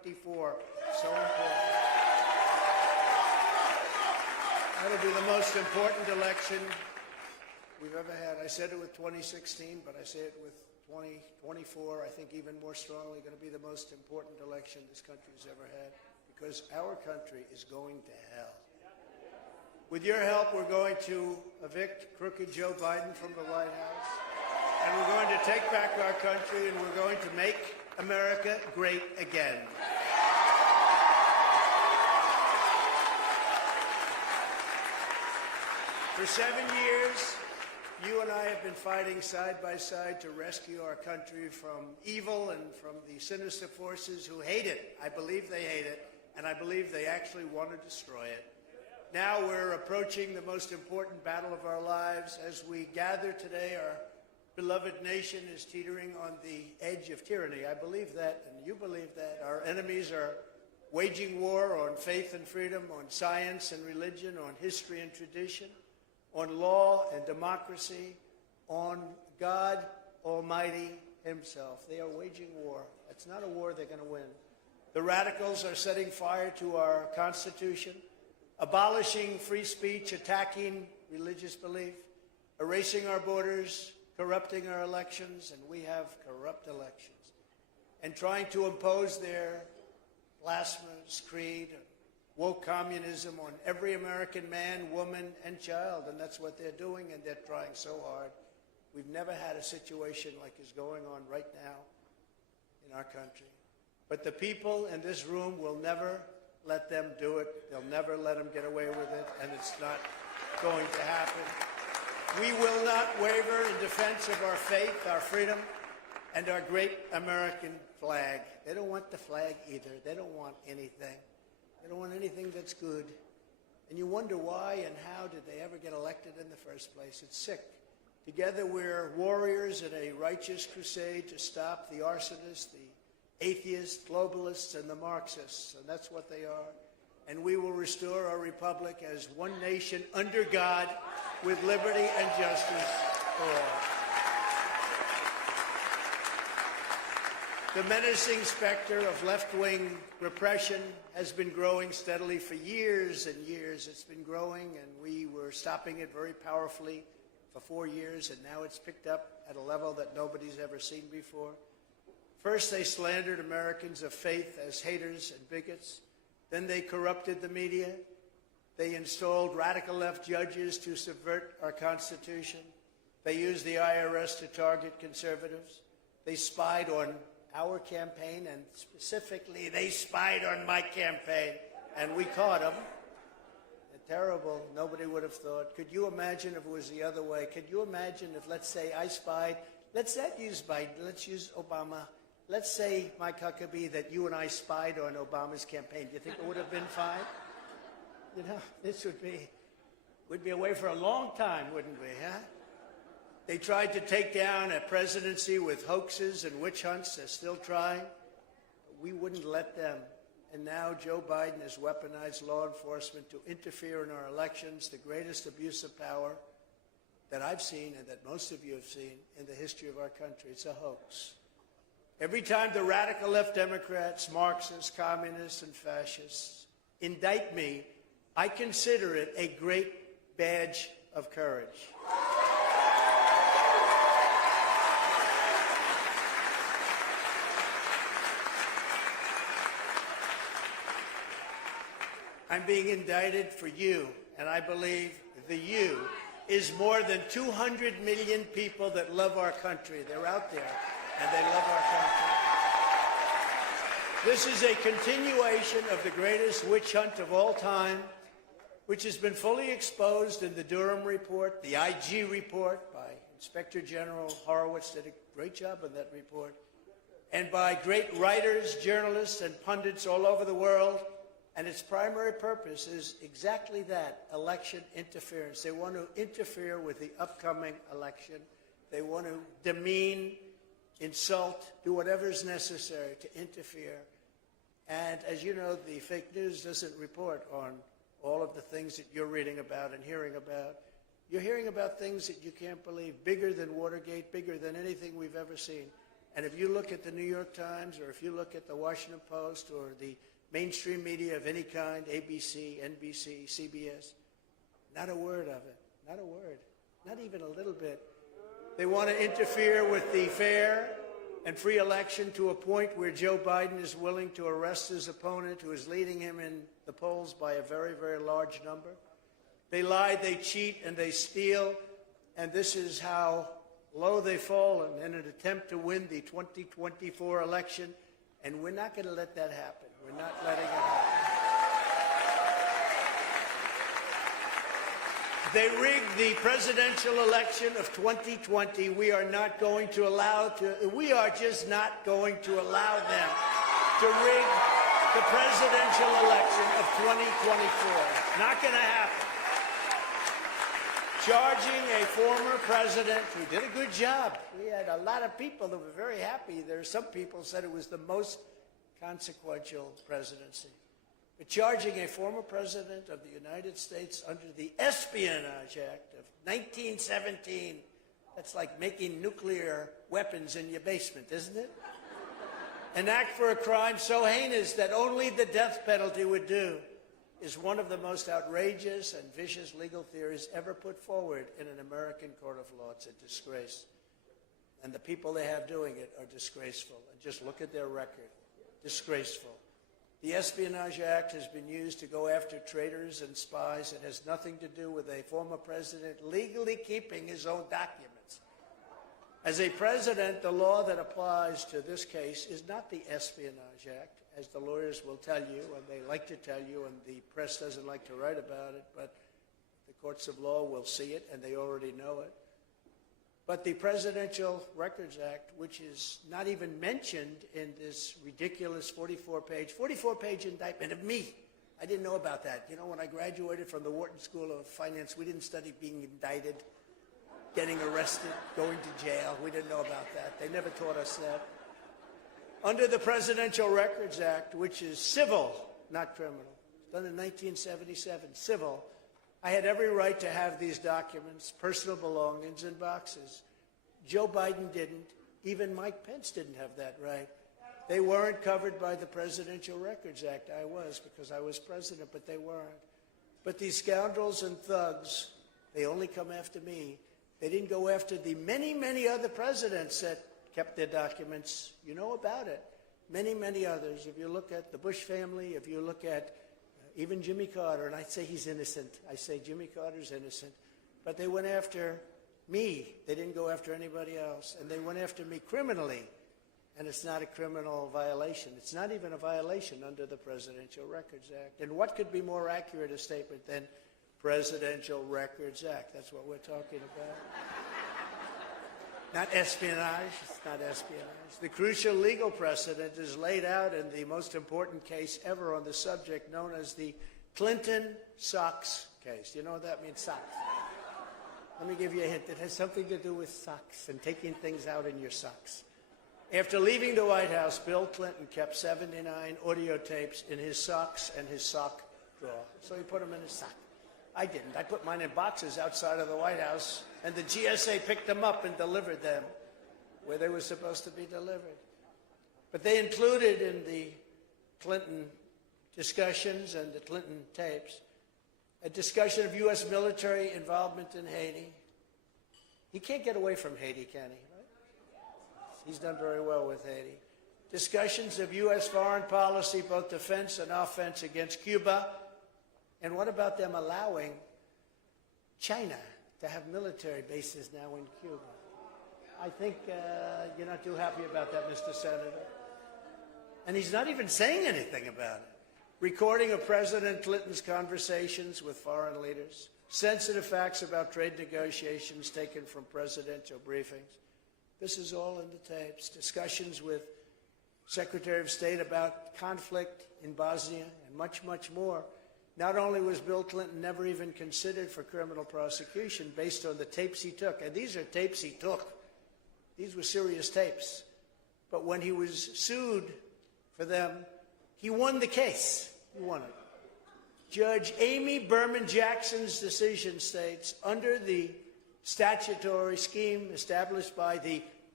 2024. So important. That'll be the most important election we've ever had. I said it with 2016, but I say it with 2024. I think even more strongly going to be the most important election this country has ever had, because our country is going to hell. With your help, we're going to evict crooked Joe Biden from the White House, and we're going to take back our country, and we're going to make America great again. For 7 years, you and I have been fighting side by side to rescue our country from evil and from the sinister forces who hate it. I believe they hate it, and I believe they actually want to destroy it. Now we're approaching the most important battle of our lives. As we gather today, our beloved nation is teetering on the edge of tyranny. I believe that, and you believe that. Our enemies are waging war on faith and freedom, on science and religion, on history and tradition, on law and democracy, on God Almighty himself. They are waging war. It's not a war they're going to win. The radicals are setting fire to our Constitution, abolishing free speech, attacking religious belief, erasing our borders, corrupting our elections, and we have corrupt elections, and trying to impose their blasphemous creed, woke communism on every American man, woman, and child, and that's what they're doing, and they're trying so hard. We've never had a situation like is going on right now in our country. But the people in this room will never let them do it. They'll never let them get away with it, and it's not going to happen. We will not waver in defense of our faith, our freedom, and our great American flag. They don't want the flag either. They don't want anything. They don't want anything that's good. And you wonder why and how did they ever get elected in the first place. It's sick. Together we're warriors in a righteous crusade to stop the arsonists, the atheists, globalists, and the Marxists, and that's what they are. And we will restore our republic as one nation under God with liberty and justice for all. The menacing specter of left-wing repression has been growing steadily for years and years. It's been growing, and we were stopping it very powerfully for 4 years, and now it's picked up at a level that nobody's ever seen before. First, they slandered Americans of faith as haters and bigots. Then they corrupted the media. They installed radical left judges to subvert our Constitution. They used the IRS to target conservatives. They spied on our campaign, and specifically, they spied on my campaign, and we caught them. They're terrible. Nobody would have thought. Could you imagine if it was the other way? Could you imagine if, let's say, I spied? Let's not use Biden. Let's use Obama. Let's say, Mike Huckabee, that you and I spied on Obama's campaign. Do you think it would have been fine? You know, this we'd be away for a long time, wouldn't we, huh? They tried to take down a presidency with hoaxes and witch hunts. They're still trying. We wouldn't let them. And now Joe Biden has weaponized law enforcement to interfere in our elections, the greatest abuse of power that I've seen and that most of you have seen in the history of our country. It's a hoax. Every time the radical left Democrats, Marxists, communists, and fascists indict me, I consider it a great badge of courage. I'm being indicted for you, and I believe the you is more than 200 million people that love our country. They're out there, and they love our country. This is a continuation of the greatest witch hunt of all time, which has been fully exposed in the Durham report, the IG report by Inspector General Horowitz did a great job on that report, and by great writers, journalists, and pundits all over the world. And its primary purpose is exactly that, election interference. They want to interfere with the upcoming election. They want to demean, insult, do whatever is necessary to interfere. And as you know, the fake news doesn't report on all of the things that you're reading about and hearing about. You're hearing about things that you can't believe, bigger than Watergate, bigger than anything we've ever seen. And if you look at the New York Times, or if you look at the Washington Post, or the mainstream media of any kind, ABC, NBC, CBS, not a word of it. Not a word. Not even a little bit. They want to interfere with the fair and free election to a point where Joe Biden is willing to arrest his opponent, who is leading him in the polls by a very, very large number. They lie, they cheat, and they steal, and this is how low they've fallen in an attempt to win the 2024 election, and we're not going to let that happen. We're not letting it happen. They rigged the presidential election of 2020. We are not going to allow we are just not going to allow them to rig the presidential election of 2024. Not going to happen. Charging a former president who did a good job. We had a lot of people that were very happy. There are some people who said it was the most consequential presidency. But charging a former president of the United States under the Espionage Act of 1917, that's like making nuclear weapons in your basement, isn't it? An act for a crime so heinous that only the death penalty would do, is one of the most outrageous and vicious legal theories ever put forward in an American court of law. It's a disgrace. And the people they have doing it are disgraceful. And just look at their record. Disgraceful. The Espionage Act has been used to go after traitors and spies. It has nothing to do with a former president legally keeping his own documents. As a president, the law that applies to this case is not the Espionage Act, as the lawyers will tell you, and they like to tell you, and the press doesn't like to write about it, but the courts of law will see it, and they already know it. But the Presidential Records Act, which is not even mentioned in this ridiculous 44-page indictment of me. I didn't know about that. You know, when I graduated from the Wharton School of Finance, we didn't study being indicted, getting arrested, going to jail. We didn't know about that. They never taught us that. Under the Presidential Records Act, which is civil, not criminal, done in 1977, civil, I had every right to have these documents, personal belongings, in boxes. Joe Biden didn't. Even Mike Pence didn't have that right. They weren't covered by the Presidential Records Act. I was, because I was president, but they weren't. But these scoundrels and thugs, they only come after me. They didn't go after the many, many other presidents that kept their documents. You know about it. Many, many others. If you look at the Bush family, if you look at even Jimmy Carter, and I'd say he's innocent. I say Jimmy Carter's innocent. But they went after me. They didn't go after anybody else. And they went after me criminally. And it's not a criminal violation. It's not even a violation under the Presidential Records Act. And what could be more accurate a statement than Presidential Records Act? That's what we're talking about. Not espionage. It's not espionage. The crucial legal precedent is laid out in the most important case ever on the subject, known as the Clinton socks case. You know what that means, socks? Let me give you a hint. It has something to do with socks and taking things out in your socks. After leaving the White House, Bill Clinton kept 79 audio tapes in his socks and his sock drawer. So he put them in his sock. I didn't. I put mine in boxes outside of the White House, and the GSA picked them up and delivered them where they were supposed to be delivered. But they included in the Clinton discussions and the Clinton tapes a discussion of U.S. military involvement in Haiti. He can't get away from Haiti, can he? He's done very well with Haiti. Discussions of U.S. foreign policy, both defense and offense, against Cuba. And what about them allowing China to have military bases now in Cuba? I think you're not too happy about that, Mr. Senator. And he's not even saying anything about it. Recording of President Clinton's conversations with foreign leaders. Sensitive facts about trade negotiations taken from presidential briefings. This is all in the tapes. Discussions with Secretary of State about conflict in Bosnia and much, much more. Not only was Bill Clinton never even considered for criminal prosecution based on the tapes he took, and these are tapes he took. These were serious tapes. But when he was sued for them, he won the case. He won it. Judge Amy Berman Jackson's decision states, under the statutory scheme established by the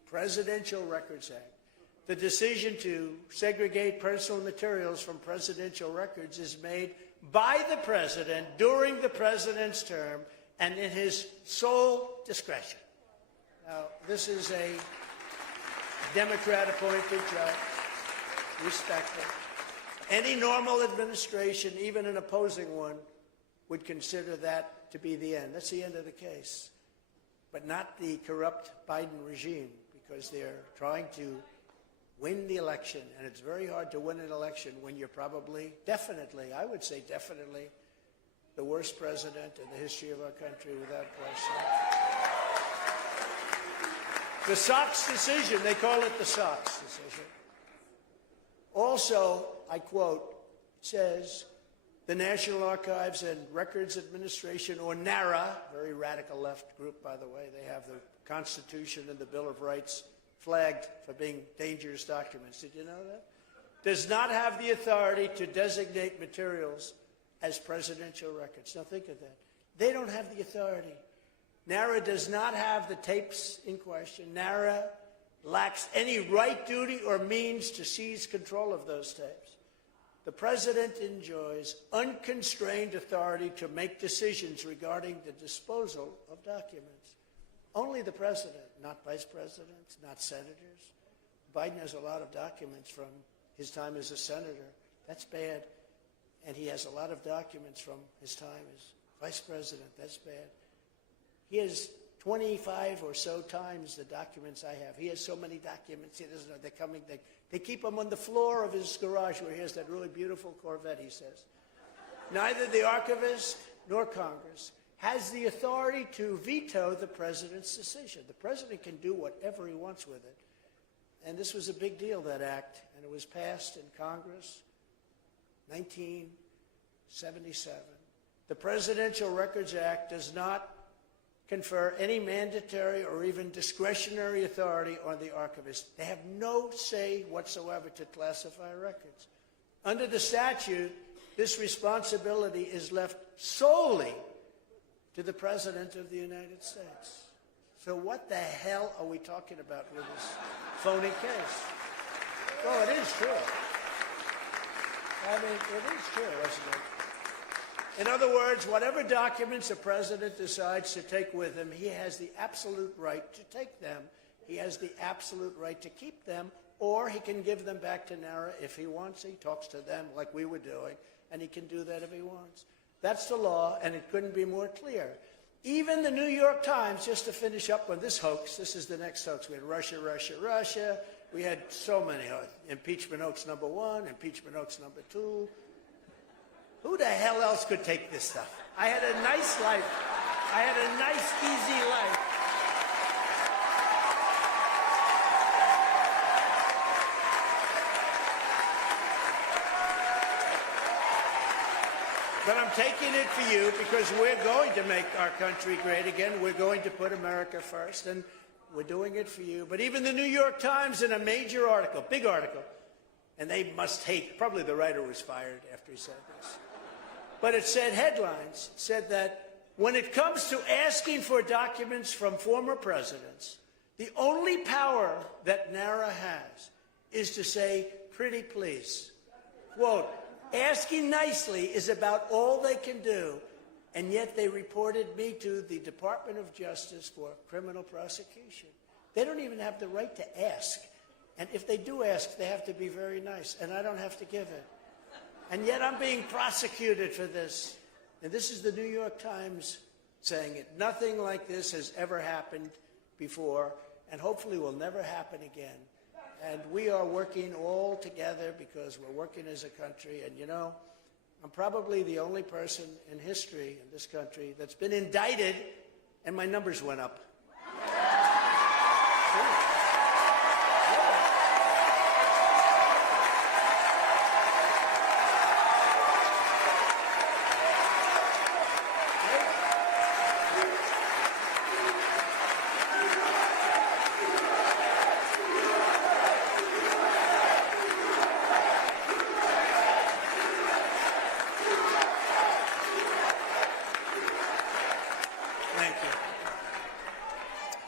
Presidential Records Act. The decision to segregate personal materials from presidential records is made by the president during the president's term and in his sole discretion. Now, this is a Democrat-appointed judge, respected. Any normal administration, even an opposing one, would consider that to be the end. That's the end of the case. But not the corrupt Biden regime, because they're trying to win the election, and it's very hard to win an election when you're probably, definitely, I would say definitely, the worst president in the history of our country, without question. The Sox decision, they call it the Sox decision. Also, I quote, says, the National Archives and Records Administration, or NARA, very radical left group, by the way, they have the Constitution and the Bill of Rights flagged for being dangerous documents. Did you know that? Does not have the authority to designate materials as presidential records. Now think of that. They don't have the authority. NARA does not have the tapes in question. NARA lacks any right, duty, or means to seize control of those tapes. The president enjoys unconstrained authority to make decisions regarding the disposal of documents. Only the president, not vice presidents, not senators. Biden has a lot of documents from his time as a senator. That's bad. And he has a lot of documents from his time as vice president. That's bad. He has 25 or so times the documents I have. He has so many documents, he doesn't know. They're coming. They keep them on the floor of his garage where he has that really beautiful Corvette, he says. Neither the archivist nor Congress has the authority to veto the president's decision. The president can do whatever he wants with it. And this was a big deal, that act, and it was passed in Congress, 1977. The Presidential Records Act does not confer any mandatory or even discretionary authority on the archivist. They have no say whatsoever to classify records. Under the statute, this responsibility is left solely to the President of the United States. So what the hell are we talking about with this phony case? Well, it is true. I mean, it is true, isn't it? In other words, whatever documents a president decides to take with him, he has the absolute right to take them. He has the absolute right to keep them, or he can give them back to NARA if he wants. He talks to them like we were doing, and he can do that if he wants. That's the law, and it couldn't be more clear. Even the New York Times, just to finish up with this hoax, this is the next hoax. We had Russia, Russia, Russia. We had so many. Impeachment hoax number 1, impeachment hoax number 2. Who the hell else could take this stuff? I had a nice life. I had a nice, easy life. But I'm taking it for you because we're going to make our country great again. We're going to put America first, and we're doing it for you. But even the New York Times, in a major article, big article, and they must hate, probably the writer was fired after he said this. But it said headlines, said that when it comes to asking for documents from former presidents, the only power that NARA has is to say, pretty please. Quote, asking nicely is about all they can do, and yet they reported me to the Department of Justice for criminal prosecution. They don't even have the right to ask. And if they do ask, they have to be very nice, and I don't have to give it. And yet I'm being prosecuted for this. And this is the New York Times saying it. Nothing like this has ever happened before, and hopefully will never happen again. And we are working all together because we're working as a country. And, you know, I'm probably the only person in history in this country that's been indicted, and my numbers went up.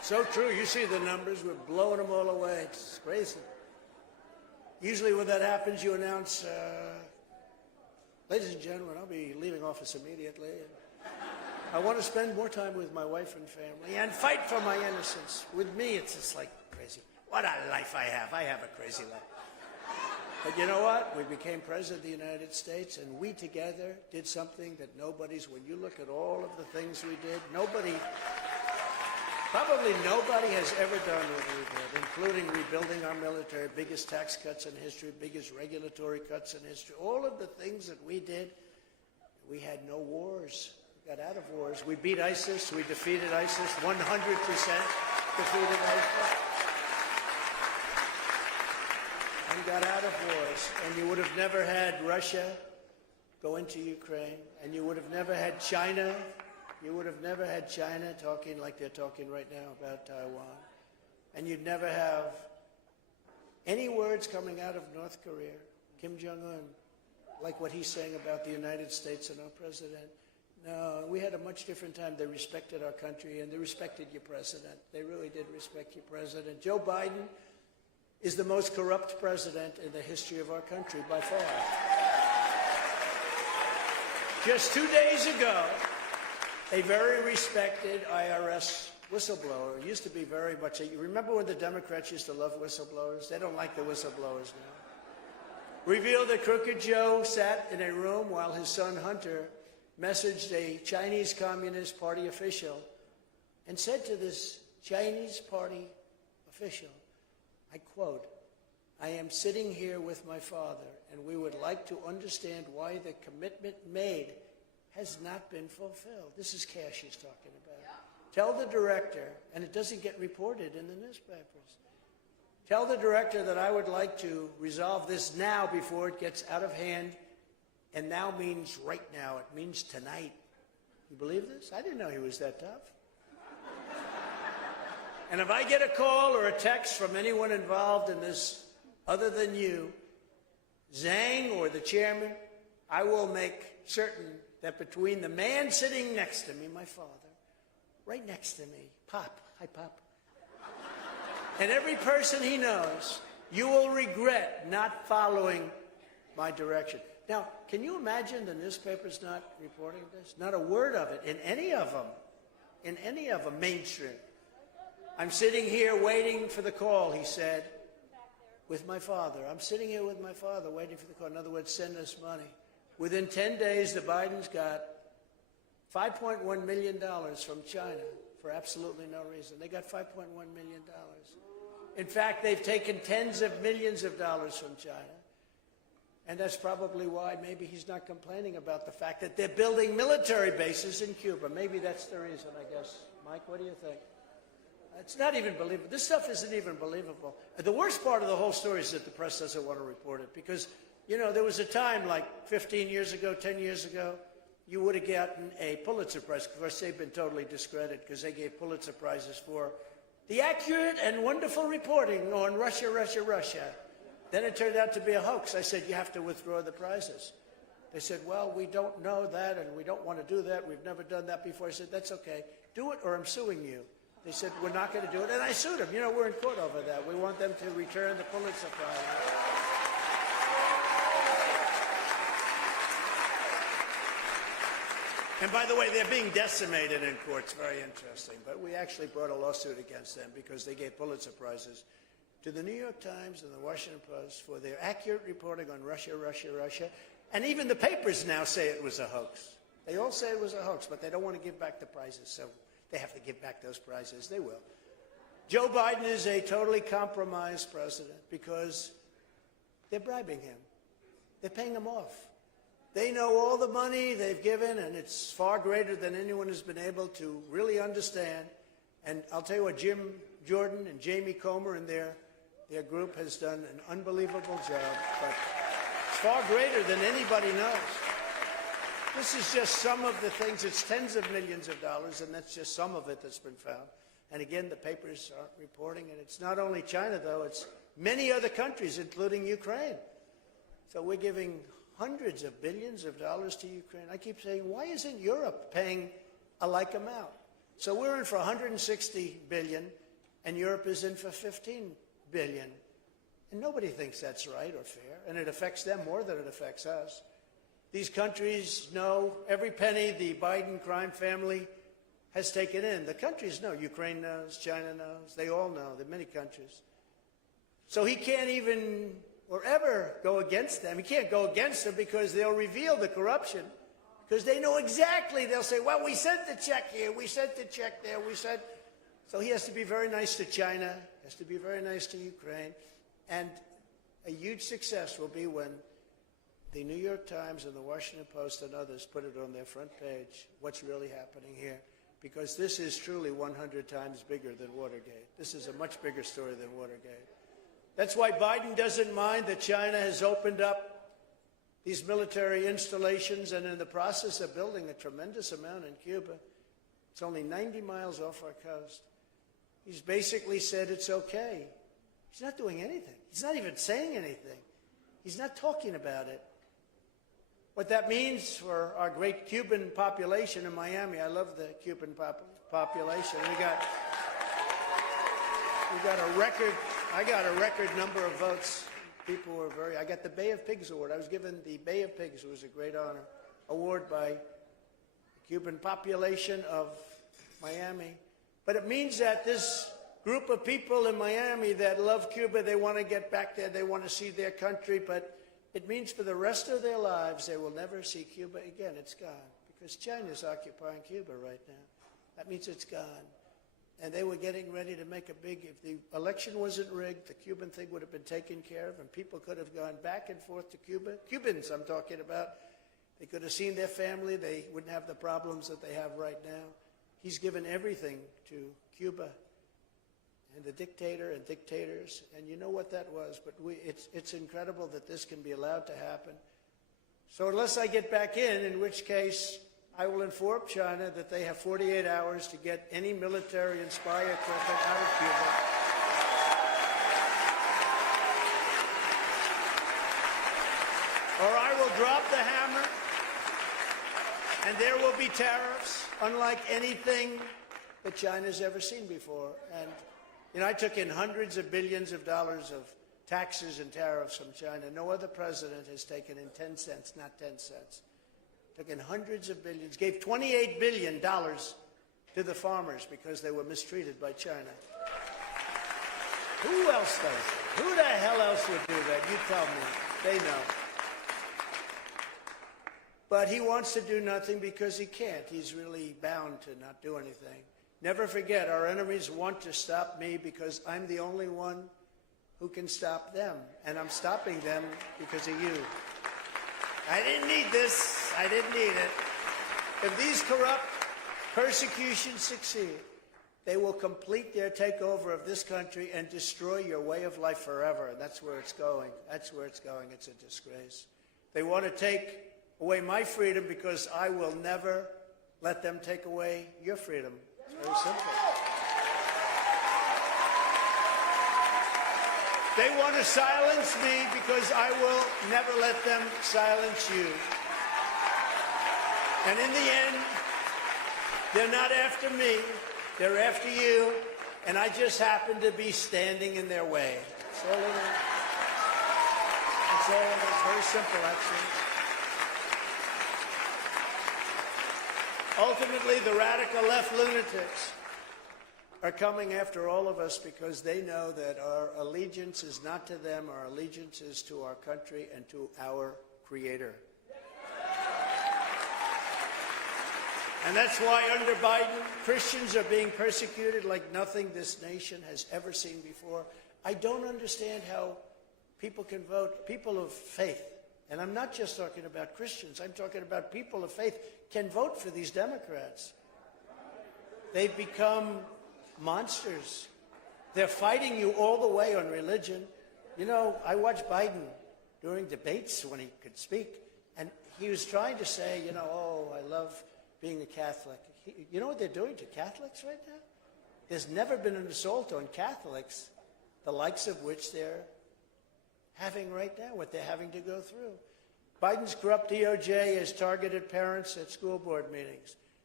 So true. You see the numbers. We're blowing them all away. It's crazy. Usually when that happens, you announce, ladies and gentlemen, I'll be leaving office immediately. I want to spend more time with my wife and family and fight for my innocence. With me, it's just like crazy. What a life I have. I have a crazy life. But you know what? We became president of the United States, and we together did something that nobody's, when you look at all of the things we did, probably nobody has ever done what we did, including rebuilding our military, biggest tax cuts in history, biggest regulatory cuts in history. All of the things that we did, we had no wars. We got out of wars. We beat ISIS. We defeated ISIS. 100% defeated ISIS. And got out of wars. And you would have never had Russia go into Ukraine. And you would have never had China. You would have never had China talking like they're talking right now about Taiwan. And you'd never have any words coming out of North Korea, Kim Jong-un, like what he's saying about the United States and our president. No, we had a much different time. They respected our country, and they respected your president. They really did respect your president. Joe Biden is the most corrupt president in the history of our country, by far. Just 2 days ago, a very respected IRS whistleblower, used to be very much, you remember when the Democrats used to love whistleblowers? They don't like the whistleblowers now. Revealed that Crooked Joe sat in a room while his son Hunter messaged a Chinese Communist Party official and said to this Chinese Party official, I quote, I am sitting here with my father, and we would like to understand why the commitment made has not been fulfilled. This is Cash he's talking about. Yeah. Tell the director, and it doesn't get reported in the newspapers, tell the director that I would like to resolve this now before it gets out of hand, and now means right now. It means tonight. You believe this? I didn't know he was that tough. And if I get a call or a text from anyone involved in this other than you, Zhang or the chairman, I will make certain that between the man sitting next to me, my father, right next to me, Pop, hi Pop, and every person he knows, you will regret not following my direction. Now, can you imagine the newspapers not reporting this? Not a word of it in any of them, mainstream. I'm sitting here waiting for the call, he said, with my father. I'm sitting here with my father waiting for the call. In other words, send us money. Within 10 days, the Bidens got $5.1 million from China for absolutely no reason. They got $5.1 million. In fact, they've taken tens of millions of dollars from China. And that's probably why maybe he's not complaining about the fact that they're building military bases in Cuba. Maybe that's the reason, I guess. Mike, what do you think? It's not even believable. This stuff isn't even believable. The worst part of the whole story is that the press doesn't want to report it because, you know, there was a time like 15 years ago, 10 years ago, you would have gotten a Pulitzer Prize. Of course, they've been totally discredited because they gave Pulitzer Prizes for the accurate and wonderful reporting on Russia, Russia, Russia. Then it turned out to be a hoax. I said, you have to withdraw the prizes. They said, well, we don't know that and we don't want to do that. We've never done that before. I said, that's okay. Do it or I'm suing you. They said, we're not going to do it. And I sued them. You know, we're in court over that. We want them to return the Pulitzer Prize. And by the way, they're being decimated in courts. Very interesting. But we actually brought a lawsuit against them because they gave Pulitzer Prizes to the New York Times and the Washington Post for their accurate reporting on Russia, Russia, Russia. And even the papers now say it was a hoax. They all say it was a hoax, but they don't want to give back the prizes. So they have to give back those prizes. They will. Joe Biden is a totally compromised president because they're bribing him. They're paying him off. They know all the money they've given, and it's far greater than anyone has been able to really understand. And I'll tell you what, Jim Jordan and Jamie Comer and their group has done an unbelievable job. But it's far greater than anybody knows. This is just some of the things. It's tens of millions of dollars, and that's just some of it that's been found. And again, the papers aren't reporting. And it's not only China, though. It's many other countries, including Ukraine. So we're giving hundreds of billions of dollars to Ukraine. I keep saying, why isn't Europe paying a like amount? So we're in for 160 billion, and Europe is in for 15 billion. And nobody thinks that's right or fair, and it affects them more than it affects us. These countries know every penny the Biden crime family has taken in. The countries know. Ukraine knows. China knows. They all know. There are many countries. So he can't even or ever go against them. He can't go against them because they'll reveal the corruption. Because they know exactly. They'll say, well, we sent the check here. We sent the check there. We sent. So he has to be very nice to China. Has to be very nice to Ukraine. And a huge success will be when the New York Times and the Washington Post and others put it on their front page, what's really happening here. Because this is truly 100 times bigger than Watergate. This is a much bigger story than Watergate. That's why Biden doesn't mind that China has opened up these military installations and in the process of building a tremendous amount in Cuba. It's only 90 miles off our coast. He's basically said it's okay. He's not doing anything. He's not even saying anything. He's not talking about it. What that means for our great Cuban population in Miami, I love the Cuban population. We got a record, I got a record number of votes. People were I got the Bay of Pigs Award. I was given the Bay of Pigs, it was a great honor, award by the Cuban population of Miami. But it means that this group of people in Miami that love Cuba, they want to get back there, they want to see their country, but it means for the rest of their lives they will never see Cuba again. It's gone because China's occupying Cuba right now. That means it's gone. And they were getting ready to make a big, if the election wasn't rigged, the Cuban thing would have been taken care of and people could have gone back and forth to Cuba. Cubans I'm talking about. They could have seen their family. They wouldn't have the problems that they have right now. He's given everything to Cuba and the dictator and dictators, and you know what that was, but it's incredible that this can be allowed to happen. So unless I get back in which case I will inform China that they have 48 hours to get any military and spy equipment out of Cuba. Or I will drop the hammer, and there will be tariffs unlike anything that China's ever seen before. And you know, I took in hundreds of billions of dollars of taxes and tariffs from China. No other president has taken in 10 cents, not 10 cents. Took in hundreds of billions, gave $28 billion to the farmers because they were mistreated by China. Who else does that? Who the hell else would do that? You tell me. They know. But he wants to do nothing because he can't. He's really bound to not do anything. Never forget, our enemies want to stop me because I'm the only one who can stop them. And I'm stopping them because of you. I didn't need this. I didn't need it. If these corrupt persecutions succeed, they will complete their takeover of this country and destroy your way of life forever. And that's where it's going. That's where it's going. It's a disgrace. They want to take away my freedom because I will never let them take away your freedom. Very simple. They want to silence me because I will never let them silence you. And in the end, they're not after me, they're after you, and I just happen to be standing in their way. That's all it is. That's all it is. Very simple, actually. Ultimately, the radical left lunatics are coming after all of us because they know that our allegiance is not to them, our allegiance is to our country and to our Creator. And that's why under Biden, Christians are being persecuted like nothing this nation has ever seen before. I don't understand how people can vote, people of faith. And I'm not just talking about Christians. I'm talking about people of faith can vote for these Democrats. They've become monsters. They're fighting you all the way on religion. You know, I watched Biden during debates when he could speak, and he was trying to say, you know, oh, I love being a Catholic. You know what they're doing to Catholics right now? There's never been an assault on Catholics, the likes of which they're having right now, what they're having to go through. Biden's corrupt DOJ has targeted parents at school board meetings.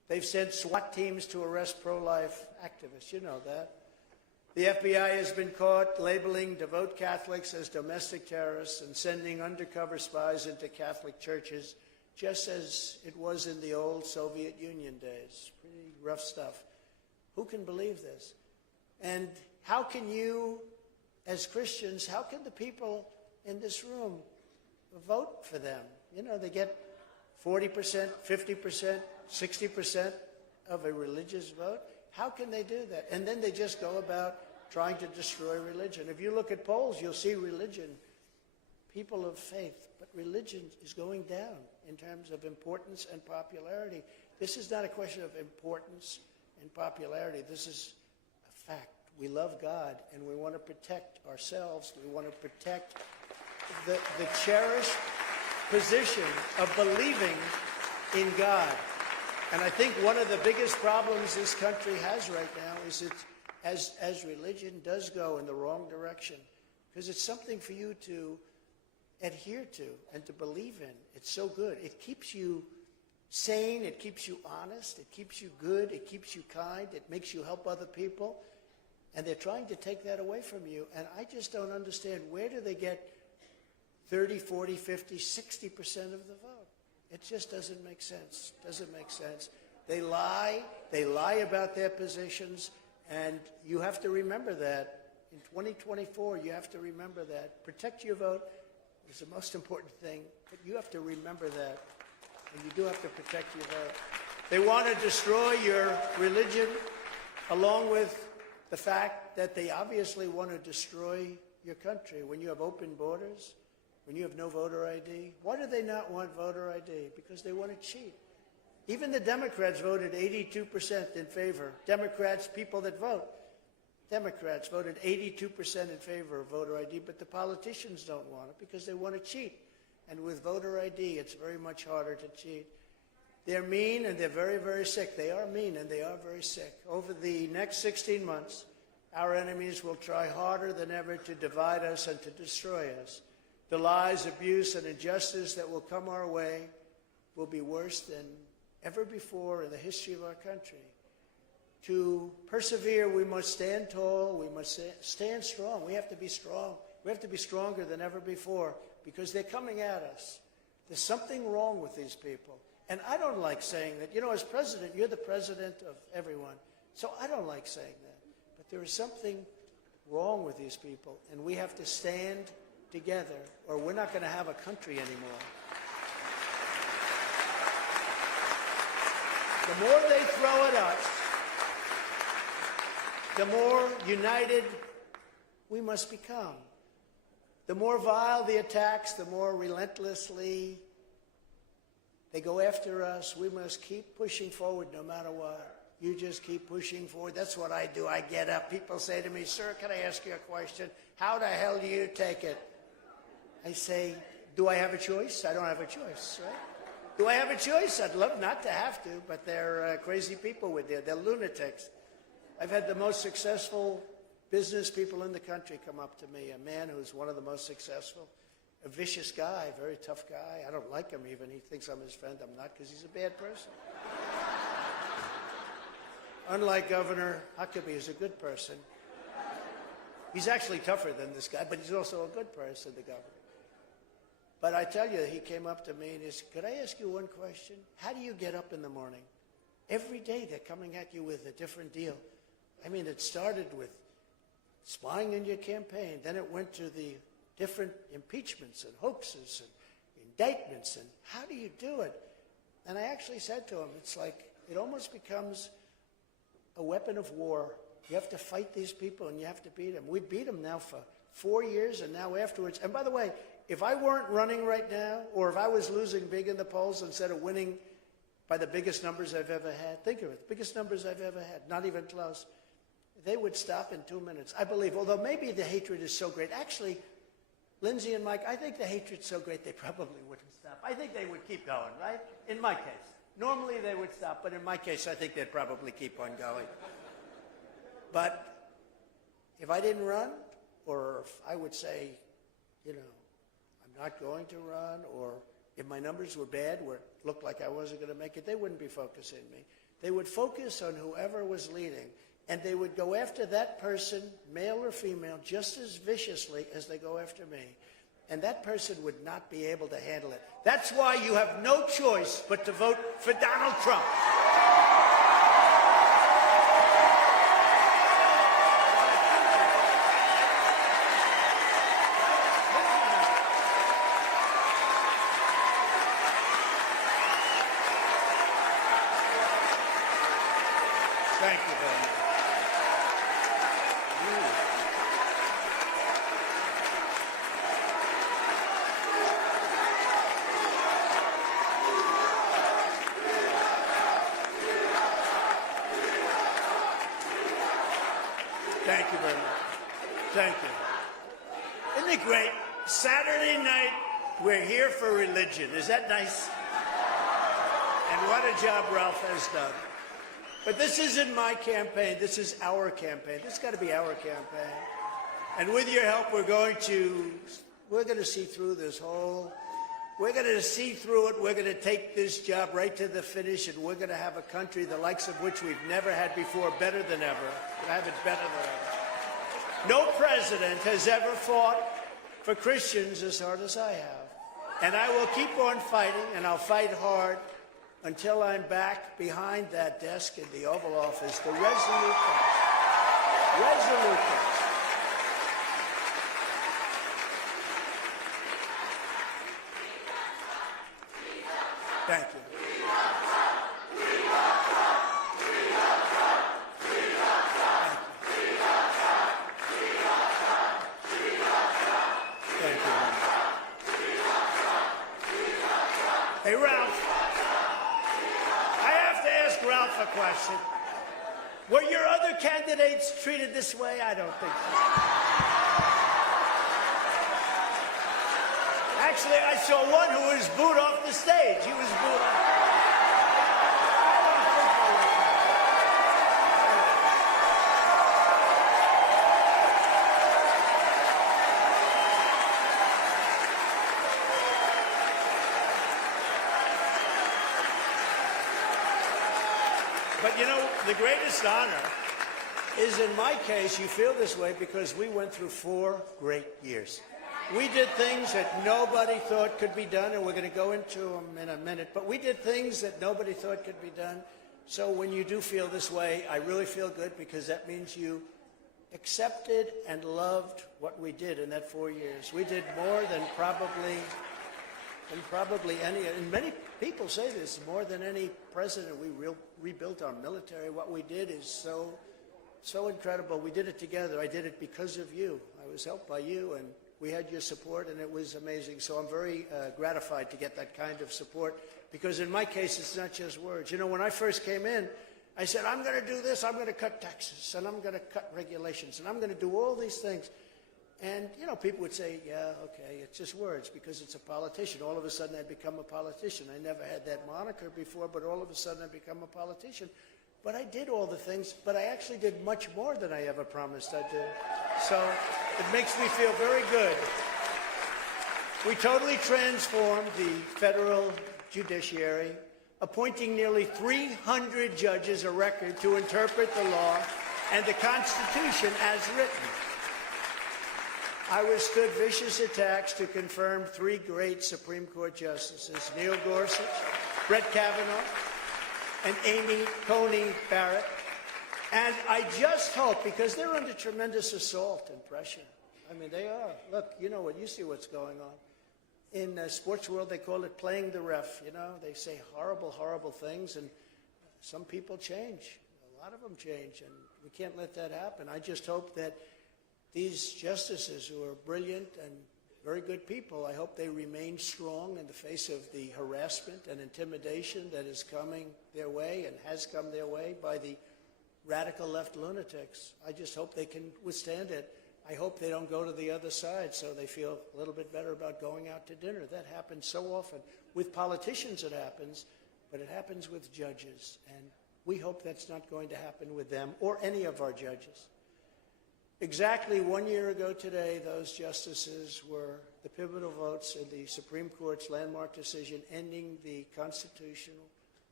They've sent SWAT teams to arrest pro-life activists. You know that. The FBI has been caught labeling devout Catholics as domestic terrorists and sending undercover spies into Catholic churches, just as it was in the old Soviet Union days. Pretty rough stuff. Who can believe this? And how can you, as Christians, how can the people in this room vote for them? You know, they get 40%, 50%, 60% of a religious vote. How can they do that? And then they just go about trying to destroy religion. If you look at polls, you'll see religion, people of faith, but religion is going down in terms of importance and popularity. This is not a question of importance and popularity. This is a fact. We love God, and we want to protect ourselves. We want to protect the cherished position of believing in God. And I think one of the biggest problems this country has right now is as religion does go in the wrong direction, because it's something for you to adhere to and to believe in. It's so good. It keeps you sane. It keeps you honest. It keeps you good. It keeps you kind. It makes you help other people. And they're trying to take that away from you. And I just don't understand, where do they get 30, 40, 50, 60% of the vote? It just doesn't make sense. Doesn't make sense. They lie. They lie about their positions. And you have to remember that. In 2024, you have to remember that. Protect your vote is the most important thing. But you have to remember that. And you do have to protect your vote. They want to destroy your religion, along with the fact that they obviously want to destroy your country. When you have open borders, when you have no voter ID, why do they not want voter ID? Because they want to cheat. Even the Democrats voted 82% in favor. Democrats, people that vote, Democrats voted 82% in favor of voter ID, but the politicians don't want it because they want to cheat. And with voter ID, it's very much harder to cheat. They're mean and they're very, very sick. They are mean and they are very sick. Over the next 16 months, our enemies will try harder than ever to divide us and to destroy us. The lies, abuse, and injustice that will come our way will be worse than ever before in the history of our country. To persevere, we must stand tall. We must stand strong. We have to be strong. We have to be stronger than ever before because they're coming at us. There's something wrong with these people. And I don't like saying that. You know, as president, you're the president of everyone. So I don't like saying that. But there is something wrong with these people, and we have to stand together, or we're not going to have a country anymore. The more they throw at us, the more united we must become. The more vile the attacks, the more relentlessly they go after us. We must keep pushing forward no matter what. You just keep pushing forward. That's what I do. I get up. People say to me, "Sir, can I ask you a question? How the hell do you take it?" I say, do I have a choice? I don't have a choice, right? Do I have a choice? I'd love not to have to, but they're crazy people with there. They're lunatics. I've had the most successful business people in the country come up to me, a man who's one of the most successful, a vicious guy, very tough guy. I don't like him even. He thinks I'm his friend. I'm not, because he's a bad person. Unlike Governor Huckabee, who's a good person. He's actually tougher than this guy, but he's also a good person, the governor. But I tell you, he came up to me and he said, "Could I ask you one question? How do you get up in the morning?" Every day they're coming at you with a different deal. I mean, it started with spying in your campaign. Then it went to the different impeachments and hoaxes and indictments. And how do you do it? And I actually said to him, it's like it almost becomes a weapon of war. You have to fight these people and you have to beat them. We beat them now for 4 years and now afterwards. And by the way, if I weren't running right now, or if I was losing big in the polls instead of winning by the biggest numbers I've ever had, think of it, biggest numbers I've ever had, not even close, they would stop in 2 minutes. I believe, although maybe the hatred is so great. Actually, Lindsay and Mike, I think the hatred's so great they probably wouldn't stop. I think they would keep going, right? In my case. Normally they would stop, but in my case, I think they'd probably keep on going. But if I didn't run, or if I would say, you know, I'm not going to run, or if my numbers were bad, where it looked like I wasn't going to make it, they wouldn't be focusing me. they would focus on whoever was leading, and they would go after that person, male or female, just as viciously as they go after me. And that person would not be able to handle it. That's why you have no choice but to vote for Donald Trump. Thank you very much. Thank you very much. Thank you. Isn't it great? Saturday night, we're here for religion. Is that nice? And what a job Ralph has done. But this isn't my campaign. This is our campaign. This has got to be our campaign. And with your help, we're going to see through this we're going to see through it. We're going to take this job right to the finish, and we're going to have a country the likes of which we've never had before, better than ever. We'll have it better than ever. No president has ever fought for Christians as hard as I have. And I will keep on fighting, and I'll fight hard until I'm back behind that desk in the Oval Office, the resolute case. Resolute case. Thank you. Thank you. Hey, Ralph. Ralph a question. Were your other candidates treated this way? I don't think so. Actually, I saw one who was booed off the stage. He was booed off. But you know, the greatest honor is, in my case, you feel this way because we went through 4 great years. We did things that nobody thought could be done, and we're going to go into them in a minute, but we did things that nobody thought could be done. So when you do feel this way, I really feel good, because that means you accepted and loved what we did in that 4 years. We did more than probably any, and many people say this, more than any president. We rebuilt our military. What we did is so incredible. We did it together. I did it because of you. I was helped by you, and we had your support, and it was amazing. So I'm very gratified to get that kind of support, because in my case, it's not just words. You know, when I first came in, I said, I'm going to do this. I'm going to cut taxes, and I'm going to cut regulations, and I'm going to do all these things. And, you know, people would say, yeah, okay, it's just words, because it's a politician. All of a sudden, I become a politician. I never had that moniker before, but all of a sudden, I become a politician. But I did all the things, but I actually did much more than I ever promised I'd do. So it makes me feel very good. We totally transformed the federal judiciary, appointing nearly 300 judges, a record, to interpret the law and the Constitution as written. I withstood vicious attacks to confirm 3 great Supreme Court justices, Neil Gorsuch, Brett Kavanaugh, and Amy Coney Barrett. And I just hope, because they're under tremendous assault and pressure. I mean, they are. Look, you know what? You see what's going on. In the sports world, they call it playing the ref. You know, they say horrible, horrible things, and some people change. A lot of them change, and we can't let that happen. I just hope that these justices, who are brilliant and very good people, I hope they remain strong in the face of the harassment and intimidation that is coming their way and has come their way by the radical left lunatics. I just hope they can withstand it. I hope they don't go to the other side so they feel a little bit better about going out to dinner. That happens so often. With politicians it happens, but it happens with judges. And we hope that's not going to happen with them or any of our judges. Exactly 1 year ago today, those justices were the pivotal votes in the Supreme Court's landmark decision ending the constitutional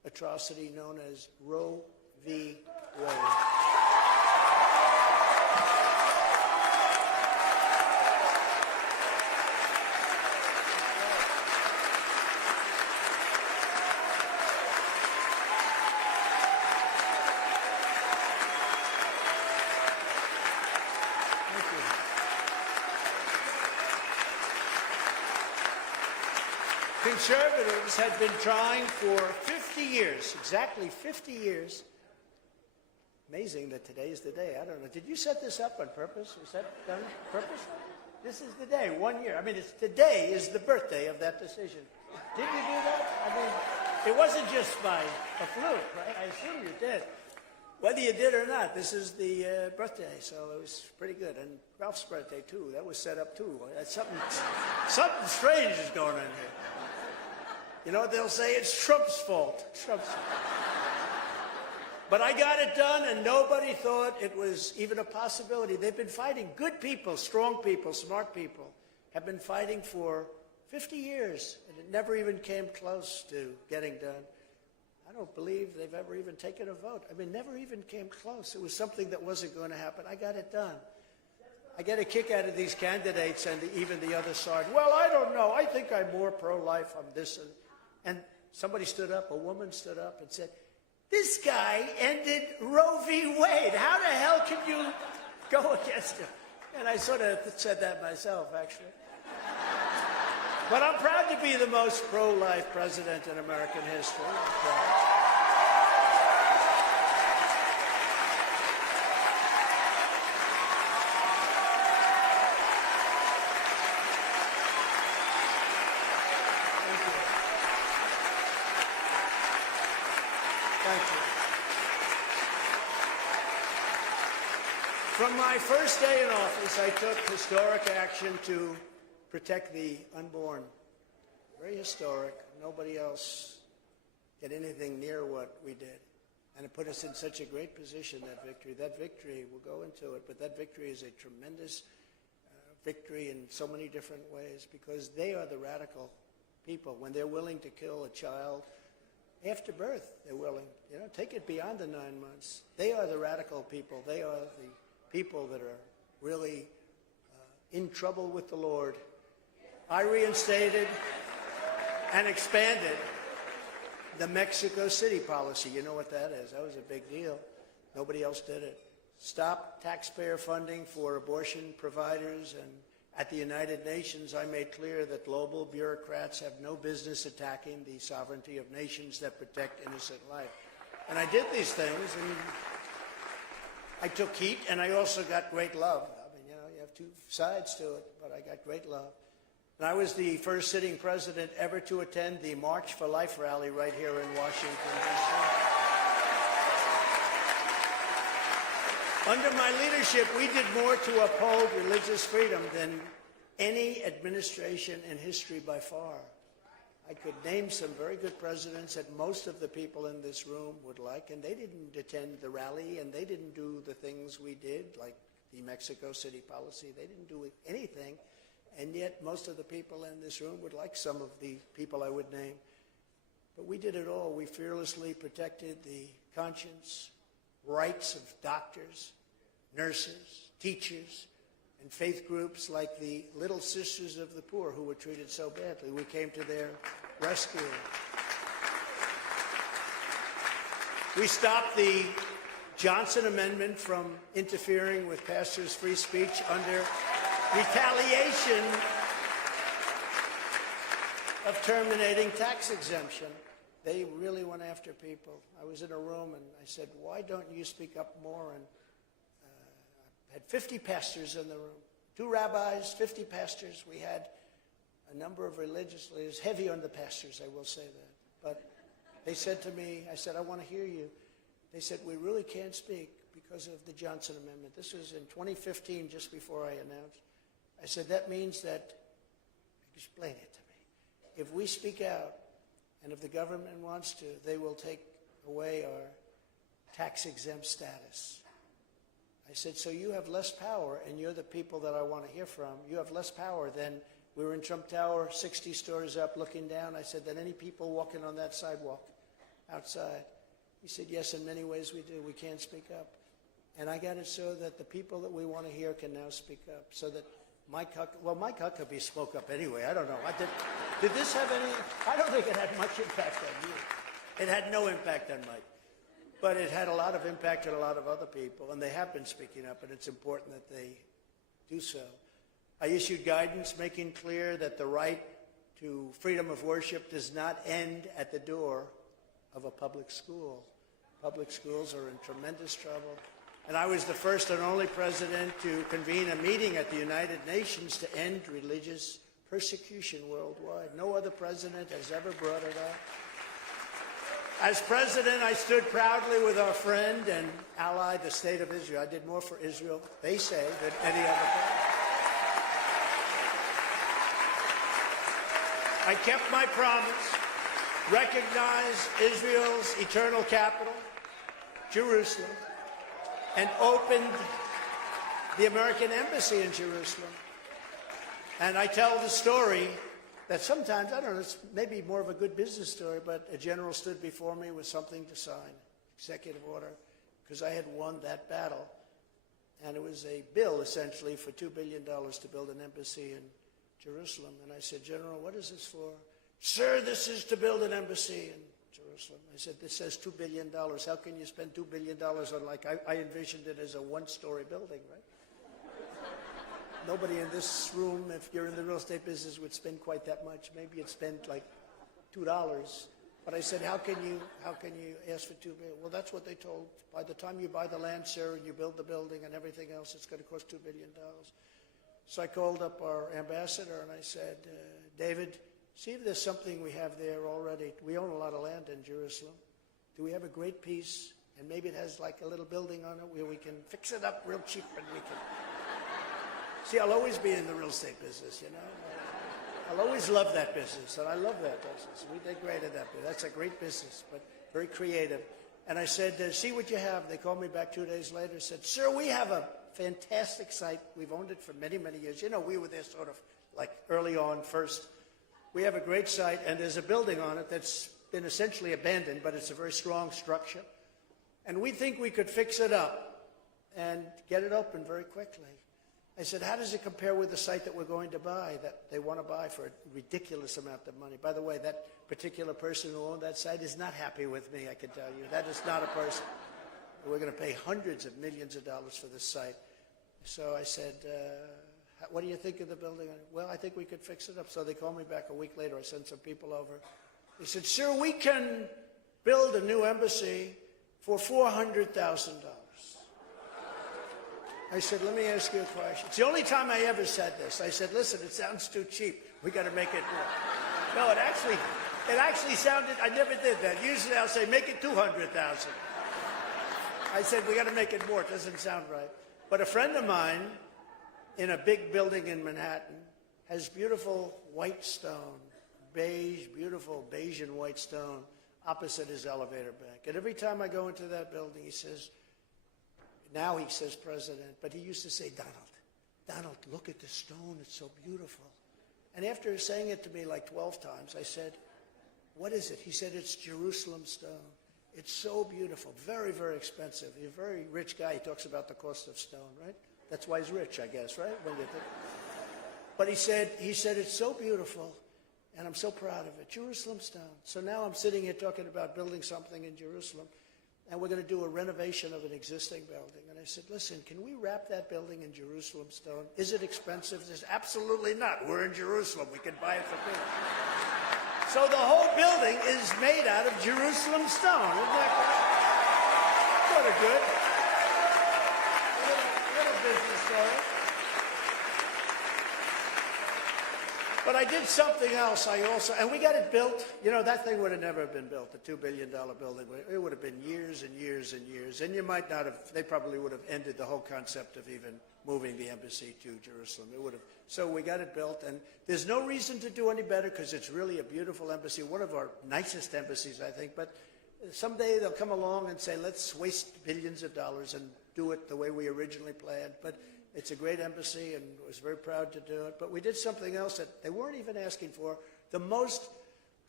atrocity known as Roe v. Wade. Conservatives had been trying for 50 years, exactly 50 years. Amazing that today is the day. I don't know. Did you set this up on purpose? Was that done purposely? This is the day, 1 year. I mean, today is the birthday of that decision. Did you do that? I mean, it wasn't just by a fluke, right? I assume you did. Whether you did or not, this is the birthday, so it was pretty good. And Ralph's birthday, too. That was set up, too. That's something strange is going on here. You know what they'll say? It's Trump's fault. Trump's fault. But I got it done, and nobody thought it was even a possibility. They've been fighting. Good people, strong people, smart people have been fighting for 50 years, and it never even came close to getting done. I don't believe they've ever even taken a vote. I mean, never even came close. It was something that wasn't going to happen. I got it done. I get a kick out of these candidates and even the other side. Well, I don't know. I think I'm more pro-life. I'm this. And somebody stood up, a woman stood up and said, this guy ended Roe v. Wade. How the hell can you go against him? And I sort of said that myself, actually. But I'm proud to be the most pro-life president in American history. From my first day in office, I took historic action to protect the unborn. Very historic. Nobody else did anything near what we did. And it put us in such a great position, that victory. That victory, we'll go into it, but that victory is a tremendous victory in so many different ways, because they are the radical people. When they're willing to kill a child after birth, they're willing. You know, take it beyond the 9 months. They are the radical people. They are the people that are really in trouble with the Lord. I reinstated and expanded the Mexico City policy. You know what that is. That was a big deal. Nobody else did it. Stop taxpayer funding for abortion providers. And at the United Nations, I made clear that global bureaucrats have no business attacking the sovereignty of nations that protect innocent life. And I did these things, and I took heat, and I also got great love. I mean, you know, you have two sides to it, but I got great love. And I was the first sitting president ever to attend the March for Life rally right here in Washington, D.C. Under my leadership, we did more to uphold religious freedom than any administration in history by far. I could name some very good presidents that most of the people in this room would like, and they didn't attend the rally, and they didn't do the things we did, like the Mexico City policy. They didn't do anything, and yet most of the people in this room would like some of the people I would name. But we did it all. We fearlessly protected the conscience, rights of doctors, nurses, teachers, and faith groups like the Little Sisters of the Poor, who were treated so badly. We came to their rescue. We stopped the Johnson Amendment from interfering with pastors' free speech under retaliation of terminating tax exemption. They really went after people. I was in a room and I said, why don't you speak up more? And I had 50 pastors in the room, 2 rabbis, 50 pastors. We had a number of religious leaders, heavy on the pastors, I will say that. But they said to me, I said, I want to hear you. They said, we really can't speak because of the Johnson Amendment. This was in 2015, just before I announced. I said, that means that, explain it to me. If we speak out, and if the government wants to, they will take away our tax-exempt status. I said, so you have less power, and you're the people that I want to hear from. You have less power than, we were in Trump Tower, 60 stories up, looking down. I said, than any people walking on that sidewalk. outside. He said, yes, in many ways we do. We can't speak up. And I got it so that the people that we want to hear can now speak up. So that Mike Huckabee spoke up anyway. I don't know. Did this have any? I don't think it had much impact on you. It had no impact on Mike. But it had a lot of impact on a lot of other people. And they have been speaking up, and it's important that they do so. I issued guidance making clear that the right to freedom of worship does not end at the door of a public school. Public schools are in tremendous trouble. And I was the first and only president to convene a meeting at the United Nations to end religious persecution worldwide. No other president has ever brought it up. As president, I stood proudly with our friend and ally, the State of Israel. I did more for Israel, they say, than any other president. I kept my promise, recognized Israel's eternal capital, Jerusalem, and opened the American embassy in Jerusalem. And I tell the story that sometimes, I don't know, it's maybe more of a good business story, but a general stood before me with something to sign, executive order, because I had won that battle. And it was a bill, essentially, for $2 billion to build an embassy in Jerusalem. And I said, General, what is this for? Sir, this is to build an embassy in Jerusalem. I said, this says $2 billion. How can you spend $2 billion on, like, I envisioned it as a one-story building, right? Nobody in this room, if you're in the real estate business, would spend quite that much. Maybe you'd spend like $2. But I said, how can you ask for $2 billion? Well, that's what they told. By the time you buy the land, sir, and you build the building and everything else, it's going to cost $2 billion. So I called up our ambassador and I said, David, see if there's something we have there already. We own a lot of land in Jerusalem. Do we have a great piece? And maybe it has like a little building on it where we can fix it up real cheap and we can... See, I'll always be in the real estate business, you know. I'll always love that business, and I love that business. We did great at that business. That's a great business, but very creative. And I said, see what you have. They called me back 2 days later and said, sir, we have a fantastic site. We've owned it for many, many years. You know, we were there sort of like early on first. We have a great site, and there's a building on it that's been essentially abandoned, but it's a very strong structure. And we think we could fix it up and get it open very quickly. I said, how does it compare with the site that we're going to buy, that they want to buy for a ridiculous amount of money? By the way, that particular person who owned that site is not happy with me, I can tell you. That is not a person. We're going to pay hundreds of millions of dollars for this site. So I said, what do you think of the building? Well, I think we could fix it up. So they called me back a week later. I sent some people over. They said, sir, we can build a new embassy for $400,000. I said, let me ask you a question. It's the only time I ever said this. I said, listen, it sounds too cheap. We got to make it more. No, it actually sounded, I never did that. Usually I'll say, make it 200,000. I said, we got to make it more. It doesn't sound right. But a friend of mine in a big building in Manhattan has beautiful white stone, beige, beautiful beige and white stone opposite his elevator bank. And every time I go into that building, he says, now he says president, but he used to say, Donald, look at the stone. It's so beautiful. And after saying it to me like 12 times, I said, what is it? He said, it's Jerusalem stone. It's so beautiful, very, very expensive. He's a very rich guy. He talks about the cost of stone, right? That's why he's rich, I guess, right? When you think. But he said, it's so beautiful, and I'm so proud of it. Jerusalem stone. So now I'm sitting here talking about building something in Jerusalem, and we're going to do a renovation of an existing building. And I said, listen, can we wrap that building in Jerusalem stone? Is it expensive? He says, absolutely not. We're in Jerusalem. We can buy it for free. So the whole building is made out of Jerusalem stone. Isn't that great? Sort of good. Little business story. But I did something else. And we got it built. You know, that thing would have never been built, the $2 billion building. It would have been years and years and years. And you might not have, they probably would have ended the whole concept of even moving the embassy to Jerusalem. It would have. So we got it built. And there's no reason to do any better because it's really a beautiful embassy, one of our nicest embassies, I think. But someday they'll come along and say, let's waste billions of dollars and do it the way we originally planned. But it's a great embassy, and I was very proud to do it. But we did something else that they weren't even asking for. The most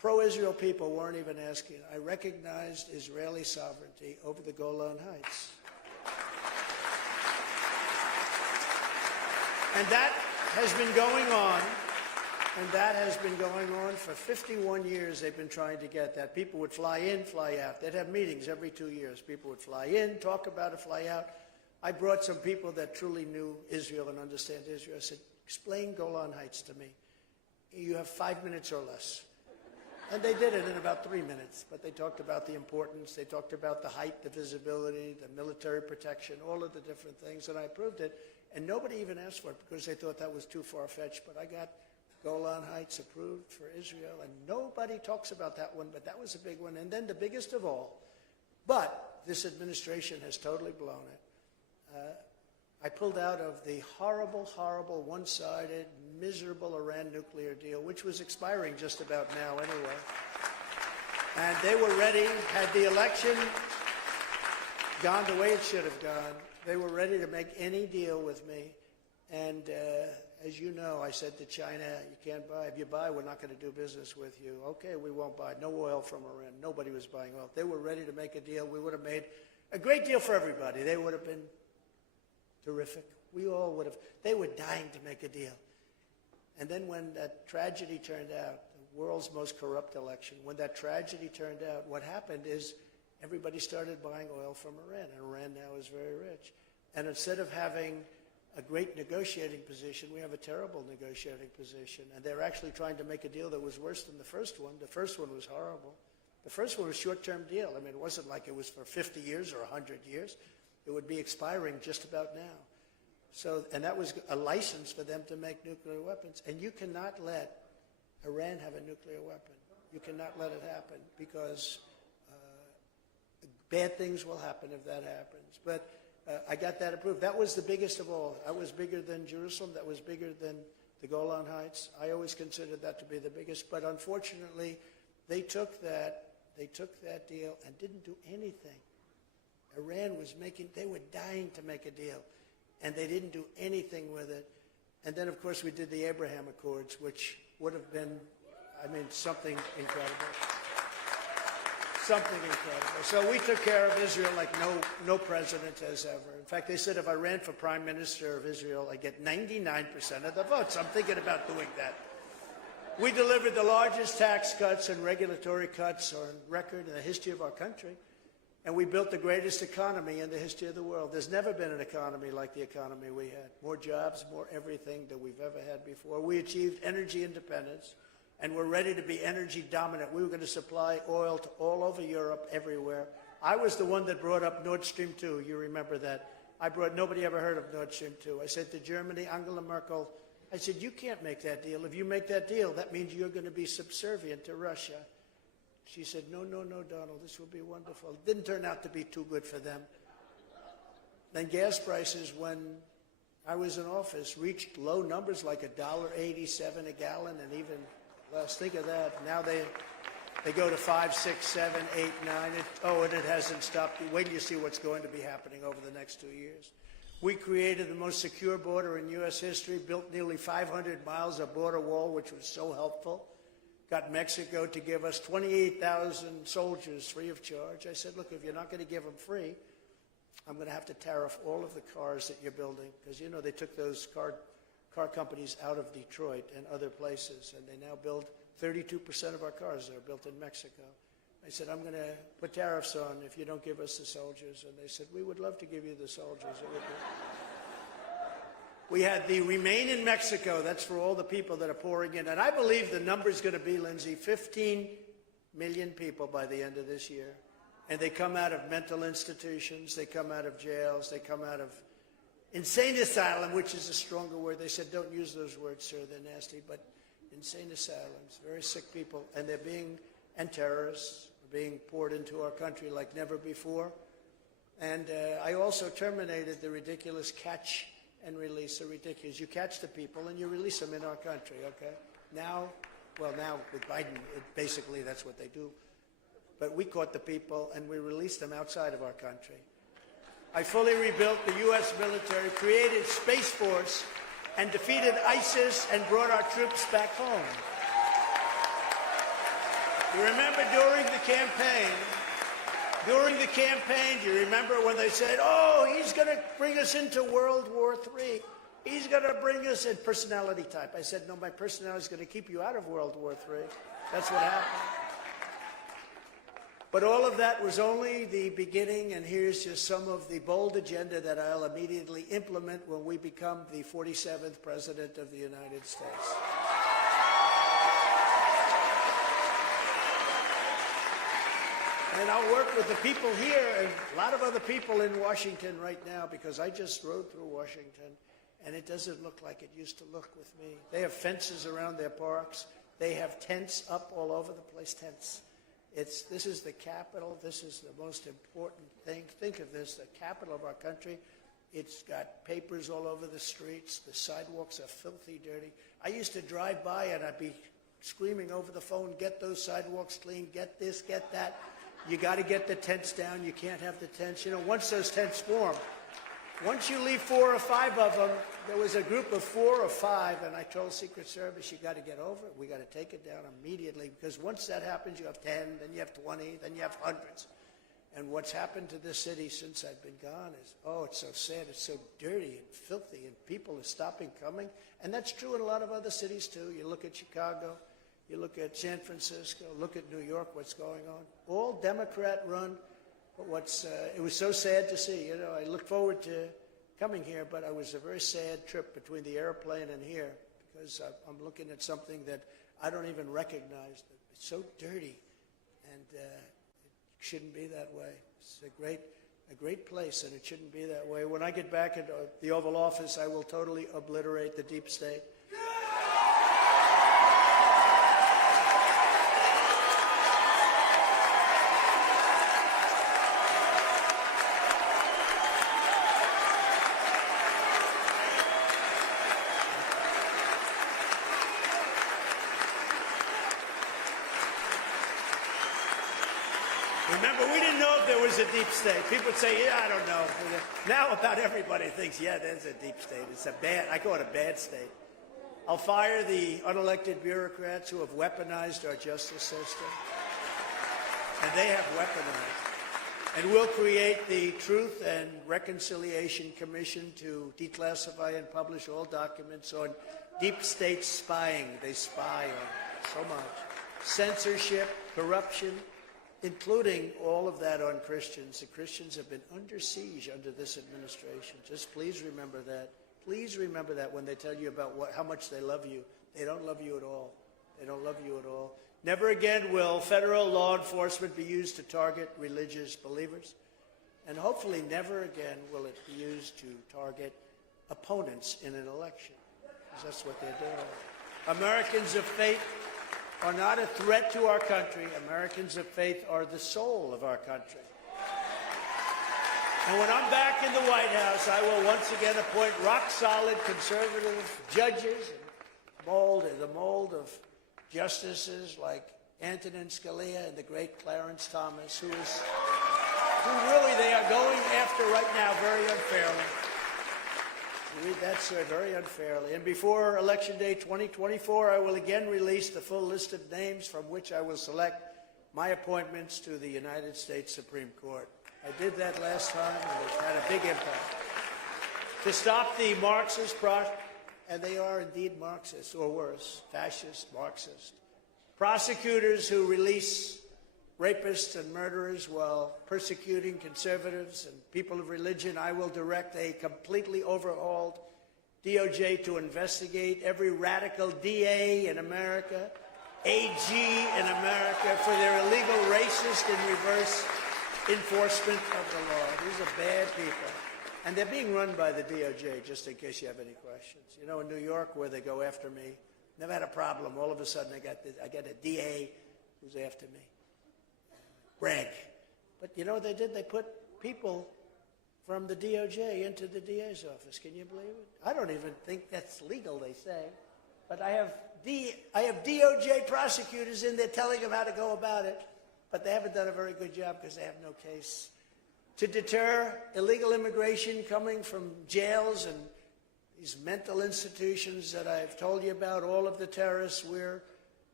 pro-Israel people weren't even asking. I recognized Israeli sovereignty over the Golan Heights. And that has been going on. And that has been going on for 51 years. They've been trying to get that. People would fly in, fly out. They'd have meetings every 2 years. People would fly in, talk about it, fly out. I brought some people that truly knew Israel and understand Israel. I said, explain Golan Heights to me. You have 5 minutes or less. And they did it in about 3 minutes. But they talked about the importance. They talked about the height, the visibility, the military protection, all of the different things. And I approved it. And nobody even asked for it because they thought that was too far-fetched. But I got Golan Heights approved for Israel, and nobody talks about that one, but that was a big one. And then the biggest of all, but this administration has totally blown it. I pulled out of the horrible, horrible, one-sided, miserable Iran nuclear deal, which was expiring just about now anyway. And they were ready, had the election gone the way it should have gone, they were ready to make any deal with me. And as you know, I said to China, you can't buy. If you buy, we're not going to do business with you. Okay, we won't buy. No oil from Iran. Nobody was buying oil. They were ready to make a deal. We would have made a great deal for everybody. They would have been terrific. We all would have. They were dying to make a deal. And then when that tragedy turned out, the world's most corrupt election, when that tragedy turned out, what happened is everybody started buying oil from Iran. And Iran now is very rich. And instead of having a great negotiating position, we have a terrible negotiating position. And they're actually trying to make a deal that was worse than the first one. The first one was horrible. The first one was a short-term deal. I mean, it wasn't like it was for 50 years or 100 years. It would be expiring just about now. So, and that was a license for them to make nuclear weapons. And you cannot let Iran have a nuclear weapon. You cannot let it happen because bad things will happen if that happens. But I got that approved. That was the biggest of all. That was bigger than Jerusalem. That was bigger than the Golan Heights. I always considered that to be the biggest. But unfortunately, they took that deal and didn't do anything. Iran was they were dying to make a deal, and they didn't do anything with it. And then, of course, we did the Abraham Accords, which would have been, I mean, something incredible. Something incredible. So we took care of Israel like no president has ever. In fact, they said if I ran for prime minister of Israel, I'd get 99% of the votes. I'm thinking about doing that. We delivered the largest tax cuts and regulatory cuts on record in the history of our country. And we built the greatest economy in the history of the world. There's never been an economy like the economy we had. More jobs, more everything than we've ever had before. We achieved energy independence. And we're ready to be energy dominant. We were going to supply oil to all over Europe, everywhere. I was the one that brought up Nord Stream 2. You remember that. Nobody ever heard of Nord Stream 2. I said to Germany, Angela Merkel, I said, you can't make that deal. If you make that deal, that means you're going to be subservient to Russia. She said, no, Donald, this will be wonderful. It didn't turn out to be too good for them. Then gas prices, when I was in office, reached low numbers like $1.87 a gallon, and even less. Think of that. Now they go to 5, 6, 7, 8, 9. And it hasn't stopped. Wait till you see what's going to be happening over the next 2 years. We created the most secure border in U.S. history, built nearly 500 miles of border wall, which was so helpful. Got Mexico to give us 28,000 soldiers free of charge. I said, look, if you're not going to give them free, I'm going to have to tariff all of the cars that you're building. Because, you know, they took those car companies out of Detroit and other places, and they now build 32% of our cars that are built in Mexico. I said, I'm going to put tariffs on if you don't give us the soldiers. And they said, we would love to give you the soldiers. We had the Remain in Mexico. That's for all the people that are pouring in. And I believe the number is going to be, Lindsay, 15 million people by the end of this year. And they come out of mental institutions. They come out of jails. They come out of insane asylum, which is a stronger word. They said, don't use those words, sir. They're nasty. But insane asylums, very sick people. And and terrorists are being poured into our country like never before. And I also terminated the ridiculous catch and release. So ridiculous. You catch the people and you release them in our country, okay? Now with Biden, basically that's what they do. But we caught the people and we released them outside of our country. I fully rebuilt the U.S. military, created Space Force, and defeated ISIS and brought our troops back home. You remember during the campaign, do you remember when they said, oh, he's going to bring us into World War III. He's going to bring us in personality type. I said, no, my personality is going to keep you out of World War III. That's what happened. But all of that was only the beginning, and here's just some of the bold agenda that I'll immediately implement when we become the 47th President of the United States. And I'll work with the people here and a lot of other people in Washington right now, because I just rode through Washington, and it doesn't look like it used to look with me. They have fences around their parks. They have tents up all over the place, tents. This is the capital. This is the most important thing. Think of this, the capital of our country. It's got papers all over the streets. The sidewalks are filthy dirty. I used to drive by and I'd be screaming over the phone, get those sidewalks clean, get this, get that. You got to get the tents down. You can't have the tents. You know, once those tents form, once you leave 4 or 5 of them, there was a group of 4 or 5, and I told Secret Service, you got to get over it. We got to take it down immediately, because once that happens, you have 10, then you have 20, then you have hundreds. And what's happened to this city since I've been gone is, oh, it's so sad. It's so dirty and filthy, and people are stopping coming. And that's true in a lot of other cities, too. You look at Chicago. You look at San Francisco, look at New York, what's going on. All Democrat-run, but it was so sad to see. You know, I look forward to coming here, but it was a very sad trip between the airplane and here, because I'm looking at something that I don't even recognize. It's so dirty, and it shouldn't be that way. It's a great place, and it shouldn't be that way. When I get back into the Oval Office, I will totally obliterate the deep state. Remember, we didn't know if there was a deep state. People would say, yeah, I don't know. Now about everybody thinks, yeah, there's a deep state. I call it a bad state. I'll fire the unelected bureaucrats who have weaponized our justice system. And they have weaponized. And we'll create the Truth and Reconciliation Commission to declassify and publish all documents on deep state spying. They spy on so much. Censorship, corruption, including all of that on Christians. The Christians have been under siege under this administration. Just please remember that. Please remember that when they tell you about how much they love you. They don't love you at all. They don't love you at all. Never again will federal law enforcement be used to target religious believers. And hopefully never again will it be used to target opponents in an election, because that's what they're doing. Americans of faith are not a threat to our country. Americans of faith are the soul of our country. And when I'm back in the White House, I will once again appoint rock-solid conservative judges and the mold of justices like Antonin Scalia and the great Clarence Thomas, who really they are going after right now very unfairly. You read that, sir, very unfairly. And before Election Day 2024, I will again release the full list of names from which I will select my appointments to the United States Supreme Court. I did that last time, and it had a big impact. To stop the Marxist and they are indeed Marxists, or worse, fascist, Marxist. Prosecutors who release rapists and murderers while persecuting conservatives and people of religion. I will direct a completely overhauled DOJ to investigate every radical DA in America, AG in America, for their illegal racist and reverse enforcement of the law. These are bad people. And they're being run by the DOJ, just in case you have any questions. You know, in New York, where they go after me, never had a problem. All of a sudden, I got a DA who's after me. Brag. But you know what they did? They put people from the DOJ into the DA's office. Can you believe it? I don't even think that's legal, they say. But I have DOJ prosecutors in there telling them how to go about it. But they haven't done a very good job because they have no case. To deter illegal immigration coming from jails and these mental institutions that I've told you about, all of the terrorists, we're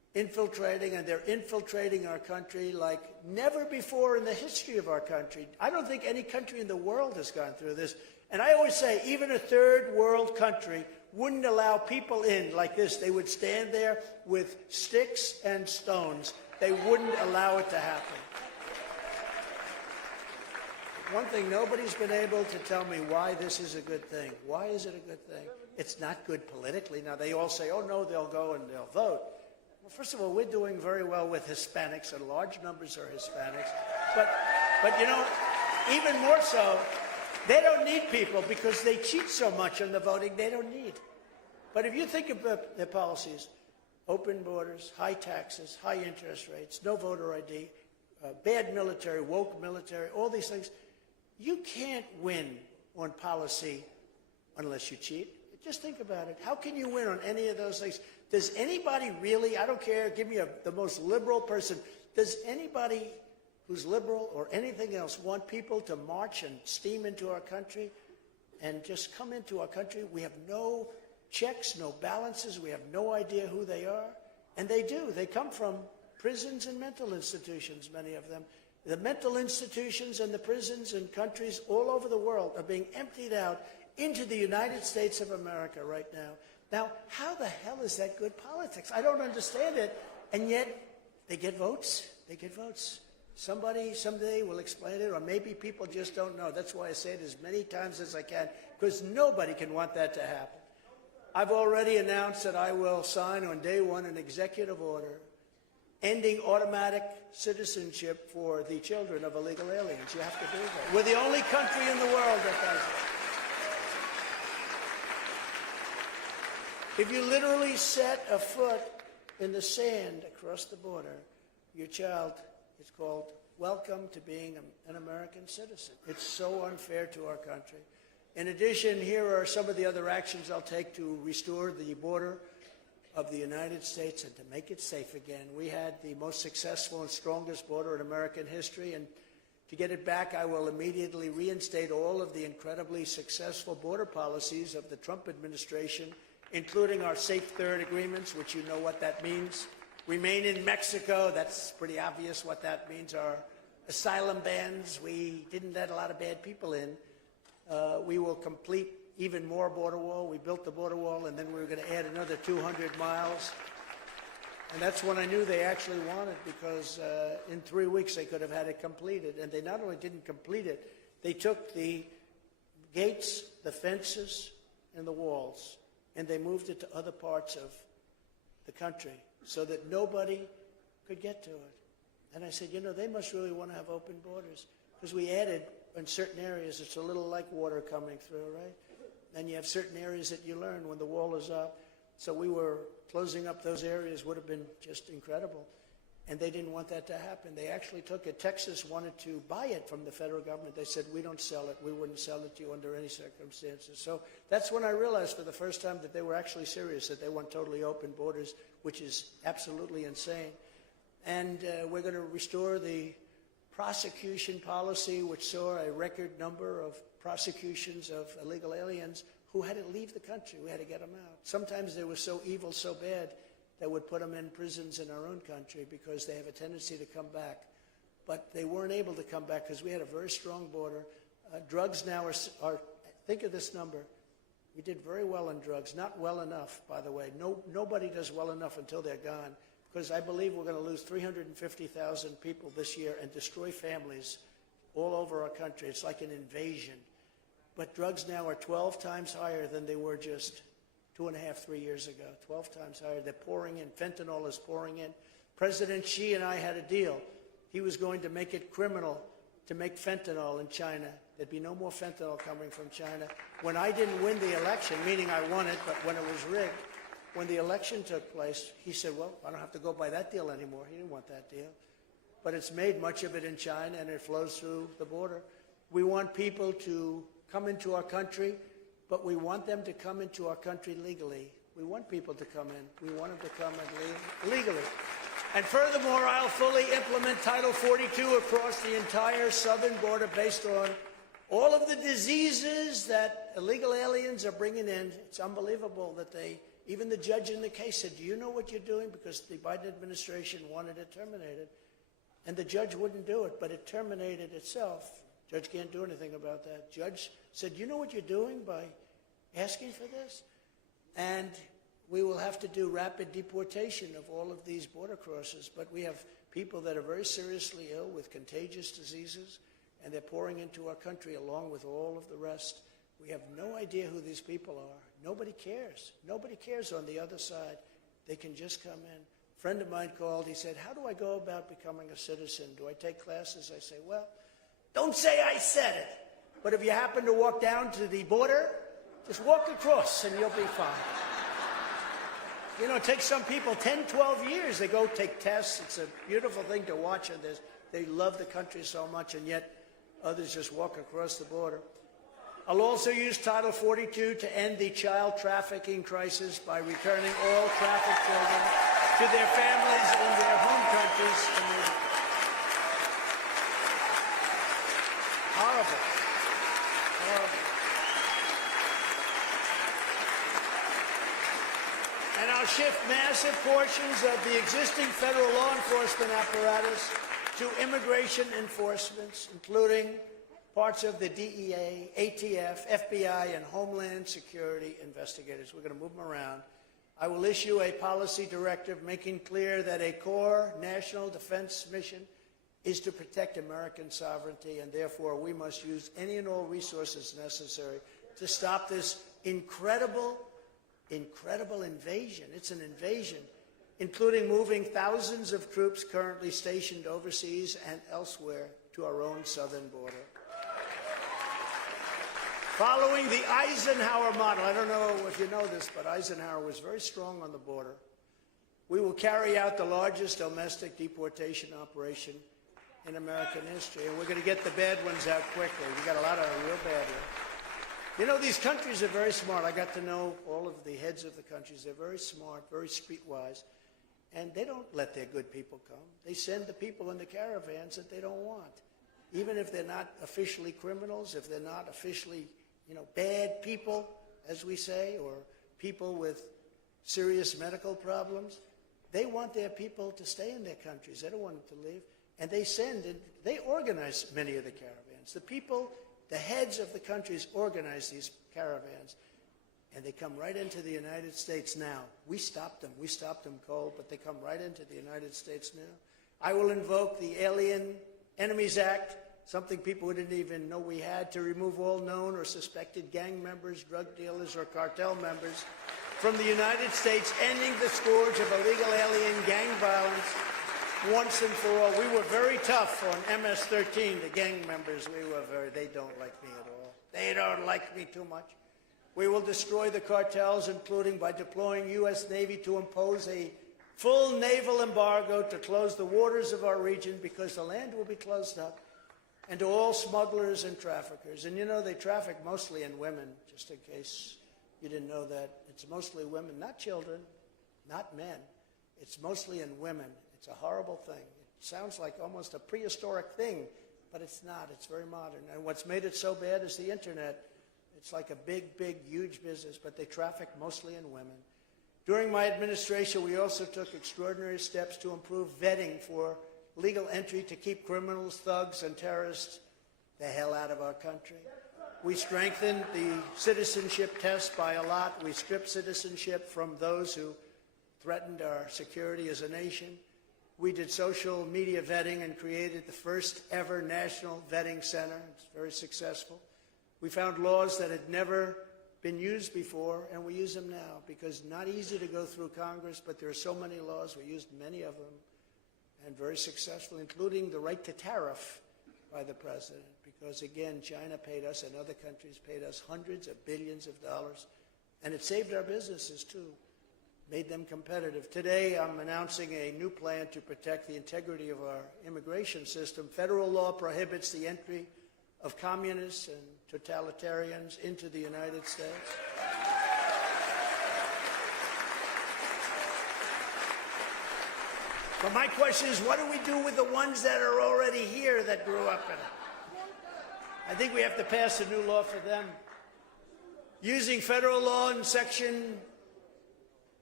infiltrating, and they're infiltrating our country like never before in the history of our country. I don't think any country in the world has gone through this. And I always say, even a third world country wouldn't allow people in like this. They would stand there with sticks and stones. They wouldn't allow it to happen. One thing, nobody's been able to tell me why this is a good thing. Why is it a good thing? It's not good politically. Now, they all say, oh, no, they'll go and they'll vote. Well, first of all, we're doing very well with Hispanics, and large numbers are Hispanics. But you know, even more so, they don't need people because they cheat so much on the voting, they don't need. But if you think about their policies, open borders, high taxes, high interest rates, no voter ID, bad military, woke military, all these things, you can't win on policy unless you cheat. Just think about it. How can you win on any of those things? Does anybody really, I don't care, give me the most liberal person, does anybody who's liberal or anything else want people to march and steam into our country and just come into our country? We have no checks, no balances. We have no idea who they are. And they do. They come from prisons and mental institutions, many of them. The mental institutions and the prisons in countries all over the world are being emptied out into the United States of America right now. Now, how the hell is that good politics? I don't understand it. And yet, they get votes. They get votes. Somebody someday will explain it, or maybe people just don't know. That's why I say it as many times as I can, because nobody can want that to happen. I've already announced that I will sign on day one an executive order ending automatic citizenship for the children of illegal aliens. You have to do that. We're the only country in the world that does it. If you literally set a foot in the sand across the border, your child is called welcome to being an American citizen. It's so unfair to our country. In addition, here are some of the other actions I'll take to restore the border of the United States and to make it safe again. We had the most successful and strongest border in American history, and to get it back, I will immediately reinstate all of the incredibly successful border policies of the Trump administration, including our Safe Third agreements, which you know what that means. Remain in Mexico, that's pretty obvious what that means. Our asylum bans, we didn't let a lot of bad people in. We will complete even more border wall. We built the border wall, and then we were going to add another 200 miles. And that's when I knew they actually wanted, because in 3 weeks they could have had it completed. And they not only didn't complete it, they took the gates, the fences, and the walls, and they moved it to other parts of the country so that nobody could get to it. And I said, you know, they must really want to have open borders, because we added in certain areas, it's a little like water coming through, right? And you have certain areas that you learn when the wall is up. So we were closing up those areas, would have been just incredible. And they didn't want that to happen. They actually took it. Texas wanted to buy it from the federal government. They said, we don't sell it. We wouldn't sell it to you under any circumstances. So that's when I realized for the first time that they were actually serious, that they want totally open borders, which is absolutely insane. And we're going to restore the prosecution policy, which saw a record number of prosecutions of illegal aliens who had to leave the country. We had to get them out. Sometimes they were so evil, so bad, that would put them in prisons in our own country because they have a tendency to come back. But they weren't able to come back because we had a very strong border. Drugs now are, think of this number. We did very well in drugs. Not well enough, by the way. Nobody does well enough until they're gone, because I believe we're going to lose 350,000 people this year and destroy families all over our country. It's like an invasion. But drugs now are 12 times higher than they were just 2.5, 3 years ago. 12 times higher. They're pouring in. Fentanyl is pouring in. President Xi and I had a deal. He was going to make it criminal to make fentanyl in China. There'd be no more fentanyl coming from China. When I didn't win the election, meaning I won it, but when it was rigged, when the election took place, he said, well, I don't have to go by that deal anymore. He didn't want that deal. But it's made much of it in China, and it flows through the border. We want people to come into our country, but we want them to come into our country legally. We want people to come in. We want them to come in legally. And furthermore, I'll fully implement Title 42 across the entire southern border based on all of the diseases that illegal aliens are bringing in. It's unbelievable that they Even the judge in the case said, do you know what you're doing? Because the Biden administration wanted it terminated. And the judge wouldn't do it, but it terminated itself. Judge can't do anything about that. Judge said, you know what you're doing by asking for this? And we will have to do rapid deportation of all of these border crossers. But we have people that are very seriously ill with contagious diseases, and they're pouring into our country along with all of the rest. We have no idea who these people are. Nobody cares. Nobody cares on the other side. They can just come in. A friend of mine called. He said, how do I go about becoming a citizen? Do I take classes? I say, well, don't say I said it. But if you happen to walk down to the border, just walk across and you'll be fine. You know, it takes some people 10, 12 years. They go take tests. It's a beautiful thing to watch. And they love the country so much, and yet others just walk across the border. I'll also use Title 42 to end the child trafficking crisis by returning all trafficked children to their families in their home countries. Horrible. Horrible. And I'll shift massive portions of the existing federal law enforcement apparatus to immigration enforcements, including parts of the DEA, ATF, FBI, and Homeland Security investigators. We're going to move them around. I will issue a policy directive making clear that a core national defense mission is to protect American sovereignty, and therefore we must use any and all resources necessary to stop this incredible invasion. It's an invasion, including moving thousands of troops currently stationed overseas and elsewhere to our own southern border. Following the Eisenhower model, I don't know if you know this, but Eisenhower was very strong on the border. We will carry out the largest domestic deportation operation in American history, and we're going to get the bad ones out quickly. We got a lot of real bad ones. You know, these countries are very smart. I got to know all of the heads of the countries. They're very smart, very streetwise, and they don't let their good people come. They send the people in the caravans that they don't want, even if they're not officially criminals, if they're not officially bad people, as we say, or people with serious medical problems. They want their people to stay in their countries. They don't want them to leave. And they organize many of the caravans. The people, the heads of the countries organize these caravans, and they come right into the United States now. We stopped them. We stopped them cold, but they come right into the United States now. I will invoke the Alien Enemies Act, something people didn't even know we had, to remove all known or suspected gang members, drug dealers, or cartel members from the United States, ending the scourge of illegal alien gang violence once and for all. We were very tough on MS-13, the gang members. They don't like me at all. They don't like me too much. We will destroy the cartels, including by deploying U.S. Navy to impose a full naval embargo to close the waters of our region, because the land will be closed up, and to all smugglers and traffickers. And they traffic mostly in women, just in case you didn't know that. It's mostly women, not children, not men. It's mostly in women. It's a horrible thing. It sounds like almost a prehistoric thing, but it's not. It's very modern. And what's made it so bad is the Internet. It's like a big, huge business, but they traffic mostly in women. During my administration, we also took extraordinary steps to improve vetting for legal entry to keep criminals, thugs, and terrorists the hell out of our country. We strengthened the citizenship test by a lot. We stripped citizenship from those who threatened our security as a nation. We did social media vetting and created the first ever national vetting center. It's very successful. We found laws that had never been used before, and we use them now, because not easy to go through Congress, but there are so many laws. We used many of them, and very successful, including the right to tariff by the president, because, again, China paid us and other countries paid us hundreds of billions of dollars, and it saved our businesses, too, made them competitive. Today, I'm announcing a new plan to protect the integrity of our immigration system. Federal law prohibits the entry of communists and totalitarians into the United States. But my question is, what do we do with the ones that are already here that grew up in it? I think we have to pass a new law for them. Using federal law in Section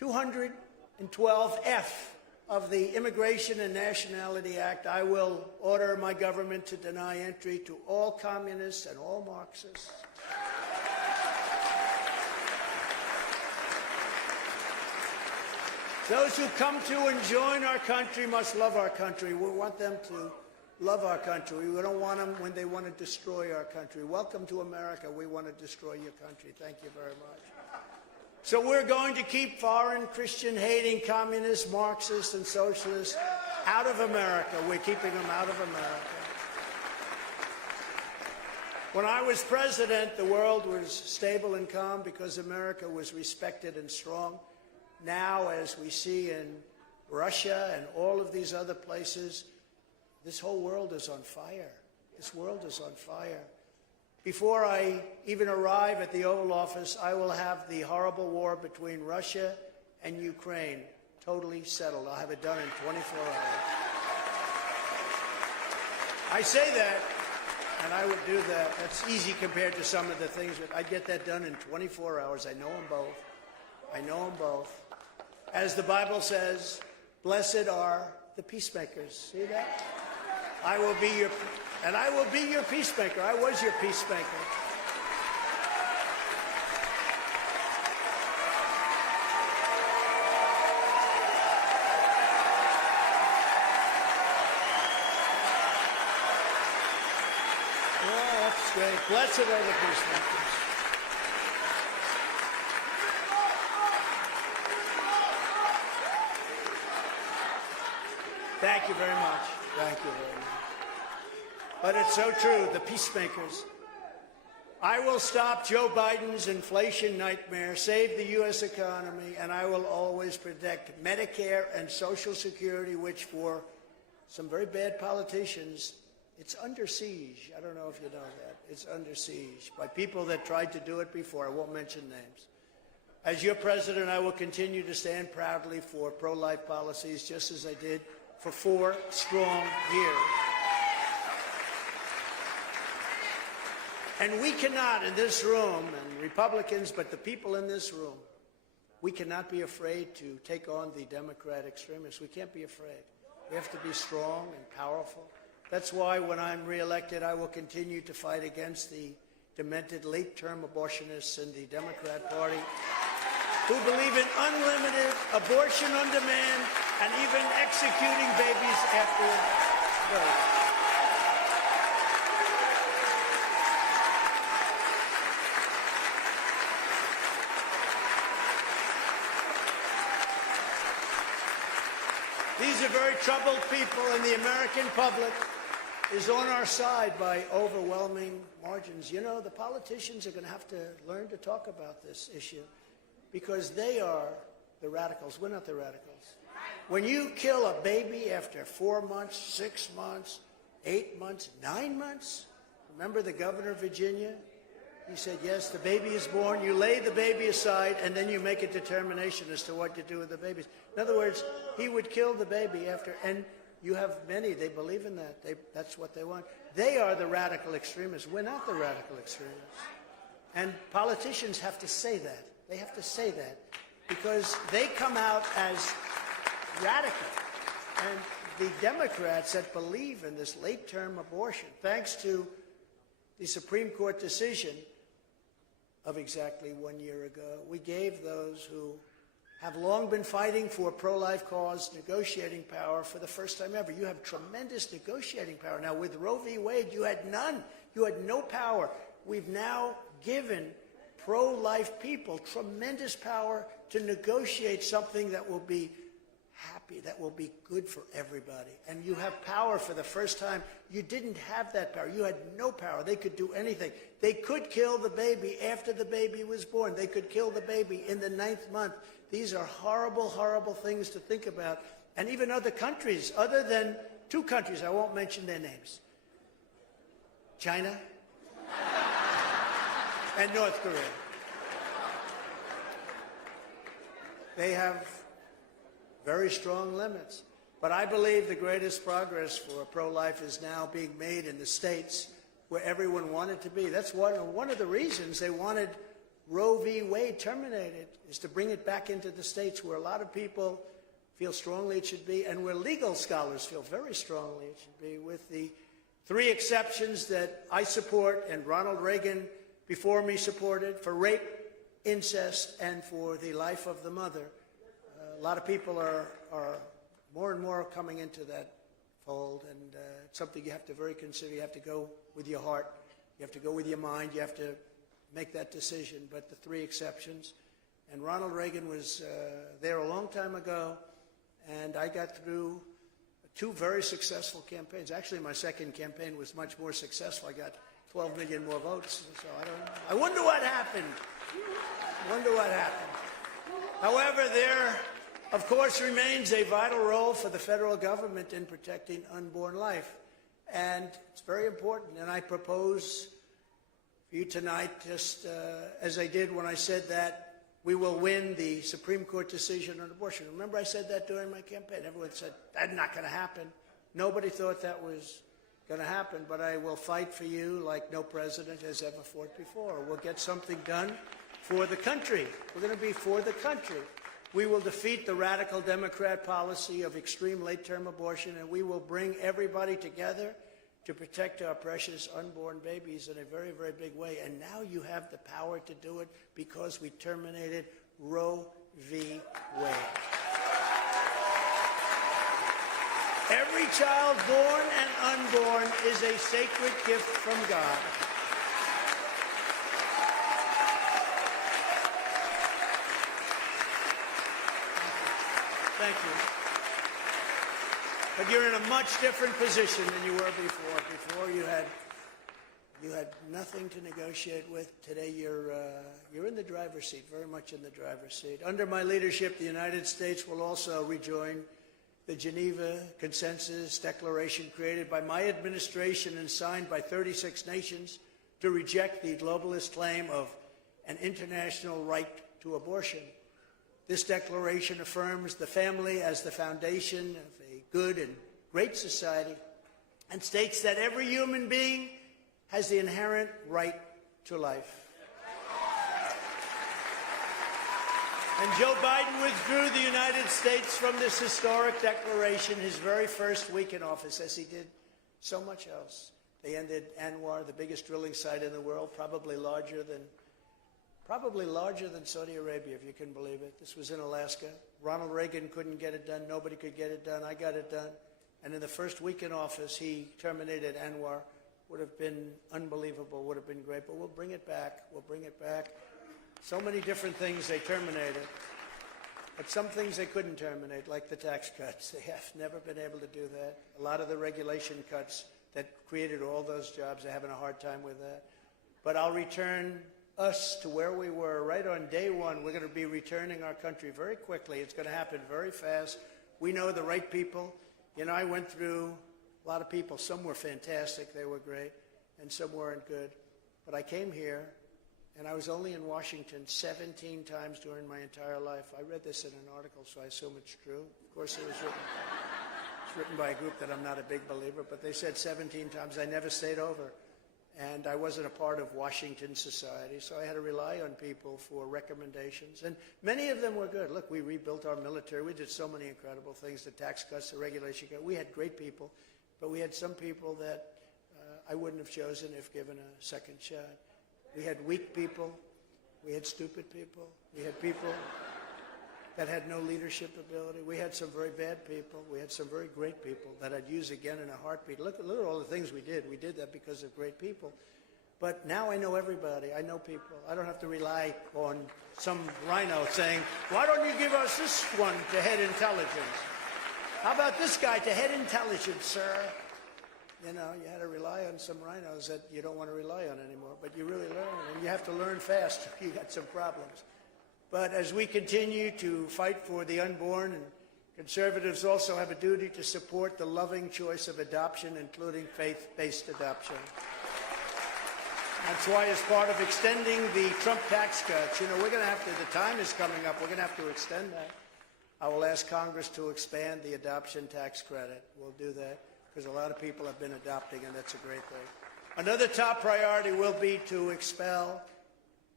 212F of the Immigration and Nationality Act, I will order my government to deny entry to all communists and all Marxists. Those who come to and join our country must love our country. We want them to love our country. We don't want them when they want to destroy our country. Welcome to America. We want to destroy your country. Thank you very much. So we're going to keep foreign Christian-hating communists, Marxists, and socialists out of America. We're keeping them out of America. When I was president, the world was stable and calm because America was respected and strong. Now, as we see in Russia and all of these other places, this whole world is on fire. This world is on fire. Before I even arrive at the Oval Office, I will have the horrible war between Russia and Ukraine totally settled. I'll have it done in 24 hours. I say that, and I would do that. That's easy compared to some of the things. I'd get that done in 24 hours. I know them both. I know them both. As the Bible says, blessed are the peacemakers. See that? I will be your peacemaker. I was your peacemaker. Yeah, that's great. Blessed are the peacemakers. Thank you very much. Thank you very much. But it's so true, the peacemakers. I will stop Joe Biden's inflation nightmare, save the U.S. economy, and I will always protect Medicare and Social Security, which for some very bad politicians, it's under siege. I don't know if you know that. It's under siege by people that tried to do it before. I won't mention names. As your president, I will continue to stand proudly for pro-life policies, just as I did for 4 strong years. And we cannot, in this room, and Republicans, but the people in this room, we cannot be afraid to take on the Democrat extremists. We can't be afraid. We have to be strong and powerful. That's why when I'm reelected, I will continue to fight against the demented late-term abortionists in the Democrat Party who believe in unlimited abortion on demand and even executing babies after birth. These are very troubled people, and the American public is on our side by overwhelming margins. You know, the politicians are going to have to learn to talk about this issue because they are the radicals. We're not the radicals. When you kill a baby after 4 months, 6 months, 8 months, 9 months, remember the governor of Virginia? He said, yes, the baby is born, you lay the baby aside, and then you make a determination as to what to do with the babies. In other words, he would kill the baby after, and you have many, they believe in that. That's what they want. They are the radical extremists. We're not the radical extremists. And politicians have to say that. They have to say that because they come out as radical. And the Democrats that believe in this late-term abortion, thanks to the Supreme Court decision of exactly 1 year ago, we gave those who have long been fighting for a pro-life cause negotiating power for the first time ever. You have tremendous negotiating power. Now, with Roe v. Wade, you had none. You had no power. We've now given pro-life people tremendous power to negotiate something that will be happy, that will be good for everybody. And you have power for the first time. You didn't have that power. You had no power. They could do anything. They could kill the baby after the baby was born. They could kill the baby in the 9th month. These are horrible, horrible things to think about. And even other countries, other than 2 countries, I won't mention their names, China and North Korea. They have very strong limits. But I believe the greatest progress for pro-life is now being made in the states where everyone wanted to be. That's one of the reasons they wanted Roe v. Wade terminated is to bring it back into the states where a lot of people feel strongly it should be, and where legal scholars feel very strongly it should be, with the 3 exceptions that I support and Ronald Reagan before me supported for rape, incest, and for the life of the mother. A lot of people are more and more coming into that fold, and it's something you have to very consider. You have to go with your heart. You have to go with your mind. You have to make that decision. But the 3 exceptions, and Ronald Reagan was there a long time ago, and I got through 2 very successful campaigns. Actually, my second campaign was much more successful. I got 12 million more votes. So I wonder what happened. However, there, of course, remains a vital role for the federal government in protecting unborn life. And it's very important. And I propose for you tonight, just as I did when I said that we will win the Supreme Court decision on abortion. Remember, I said that during my campaign. Everyone said, that's not going to happen. Nobody thought that was going to happen, but I will fight for you like no president has ever fought before. We'll get something done for the country. We're going to be for the country. We will defeat the radical Democrat policy of extreme late-term abortion, and we will bring everybody together to protect our precious unborn babies in a very, very big way. And now you have the power to do it because we terminated Roe v. Wade. Every child born and unborn is a sacred gift from God. Thank you. But you're in a much different position than you were before. Before you had nothing to negotiate with. Today you're in the driver's seat, very much in the driver's seat. Under my leadership, the United States will also rejoin the Geneva Consensus Declaration created by my administration and signed by 36 nations to reject the globalist claim of an international right to abortion. This declaration affirms the family as the foundation of a good and great society and states that every human being has the inherent right to life. And Joe Biden withdrew the United States from this historic declaration his very first week in office, as he did so much else. They ended Anwar, the biggest drilling site in the world, probably larger than Saudi Arabia, if you can believe it. This was in Alaska. Ronald Reagan couldn't get it done. Nobody could get it done. I got it done. And in the first week in office, he terminated Anwar. Would have been unbelievable, would have been great, but we'll bring it back. We'll bring it back. So many different things they terminated, but some things they couldn't terminate, like the tax cuts. They have never been able to do that. A lot of the regulation cuts that created all those jobs, they're having a hard time with that. But I'll return us to where we were right on day one. We're going to be returning our country very quickly. It's going to happen very fast. We know the right people. You know, I went through a lot of people. Some were fantastic. They were great. And some weren't good. But I came here, and I was only in Washington 17 times during my entire life. I read this in an article, so I assume it's true. Of course, it was written by a group that I'm not a big believer, but they said 17 times. I never stayed over. And I wasn't a part of Washington society, so I had to rely on people for recommendations. And many of them were good. Look, we rebuilt our military. We did so many incredible things, the tax cuts, the regulation cuts. We had great people, but we had some people that I wouldn't have chosen if given a second shot. We had weak people. We had stupid people. We had people that had no leadership ability. We had some very bad people. We had some very great people that I'd use again in a heartbeat. Look at all the things we did. We did that because of great people. But now I know everybody. I know people. I don't have to rely on some rhino saying, why don't you give us this one to head intelligence? How about this guy to head intelligence, sir? You know, you had to rely on some rhinos that you don't want to rely on anymore. But you really learn, and you have to learn fast if you got some problems. But as we continue to fight for the unborn, and conservatives also have a duty to support the loving choice of adoption, including faith-based adoption. That's why, as part of extending the Trump tax cuts, you know, we're going to have to, the time is coming up, we're going to have to extend that. I will ask Congress to expand the adoption tax credit. We'll do that because a lot of people have been adopting, and that's a great thing. Another top priority will be to expel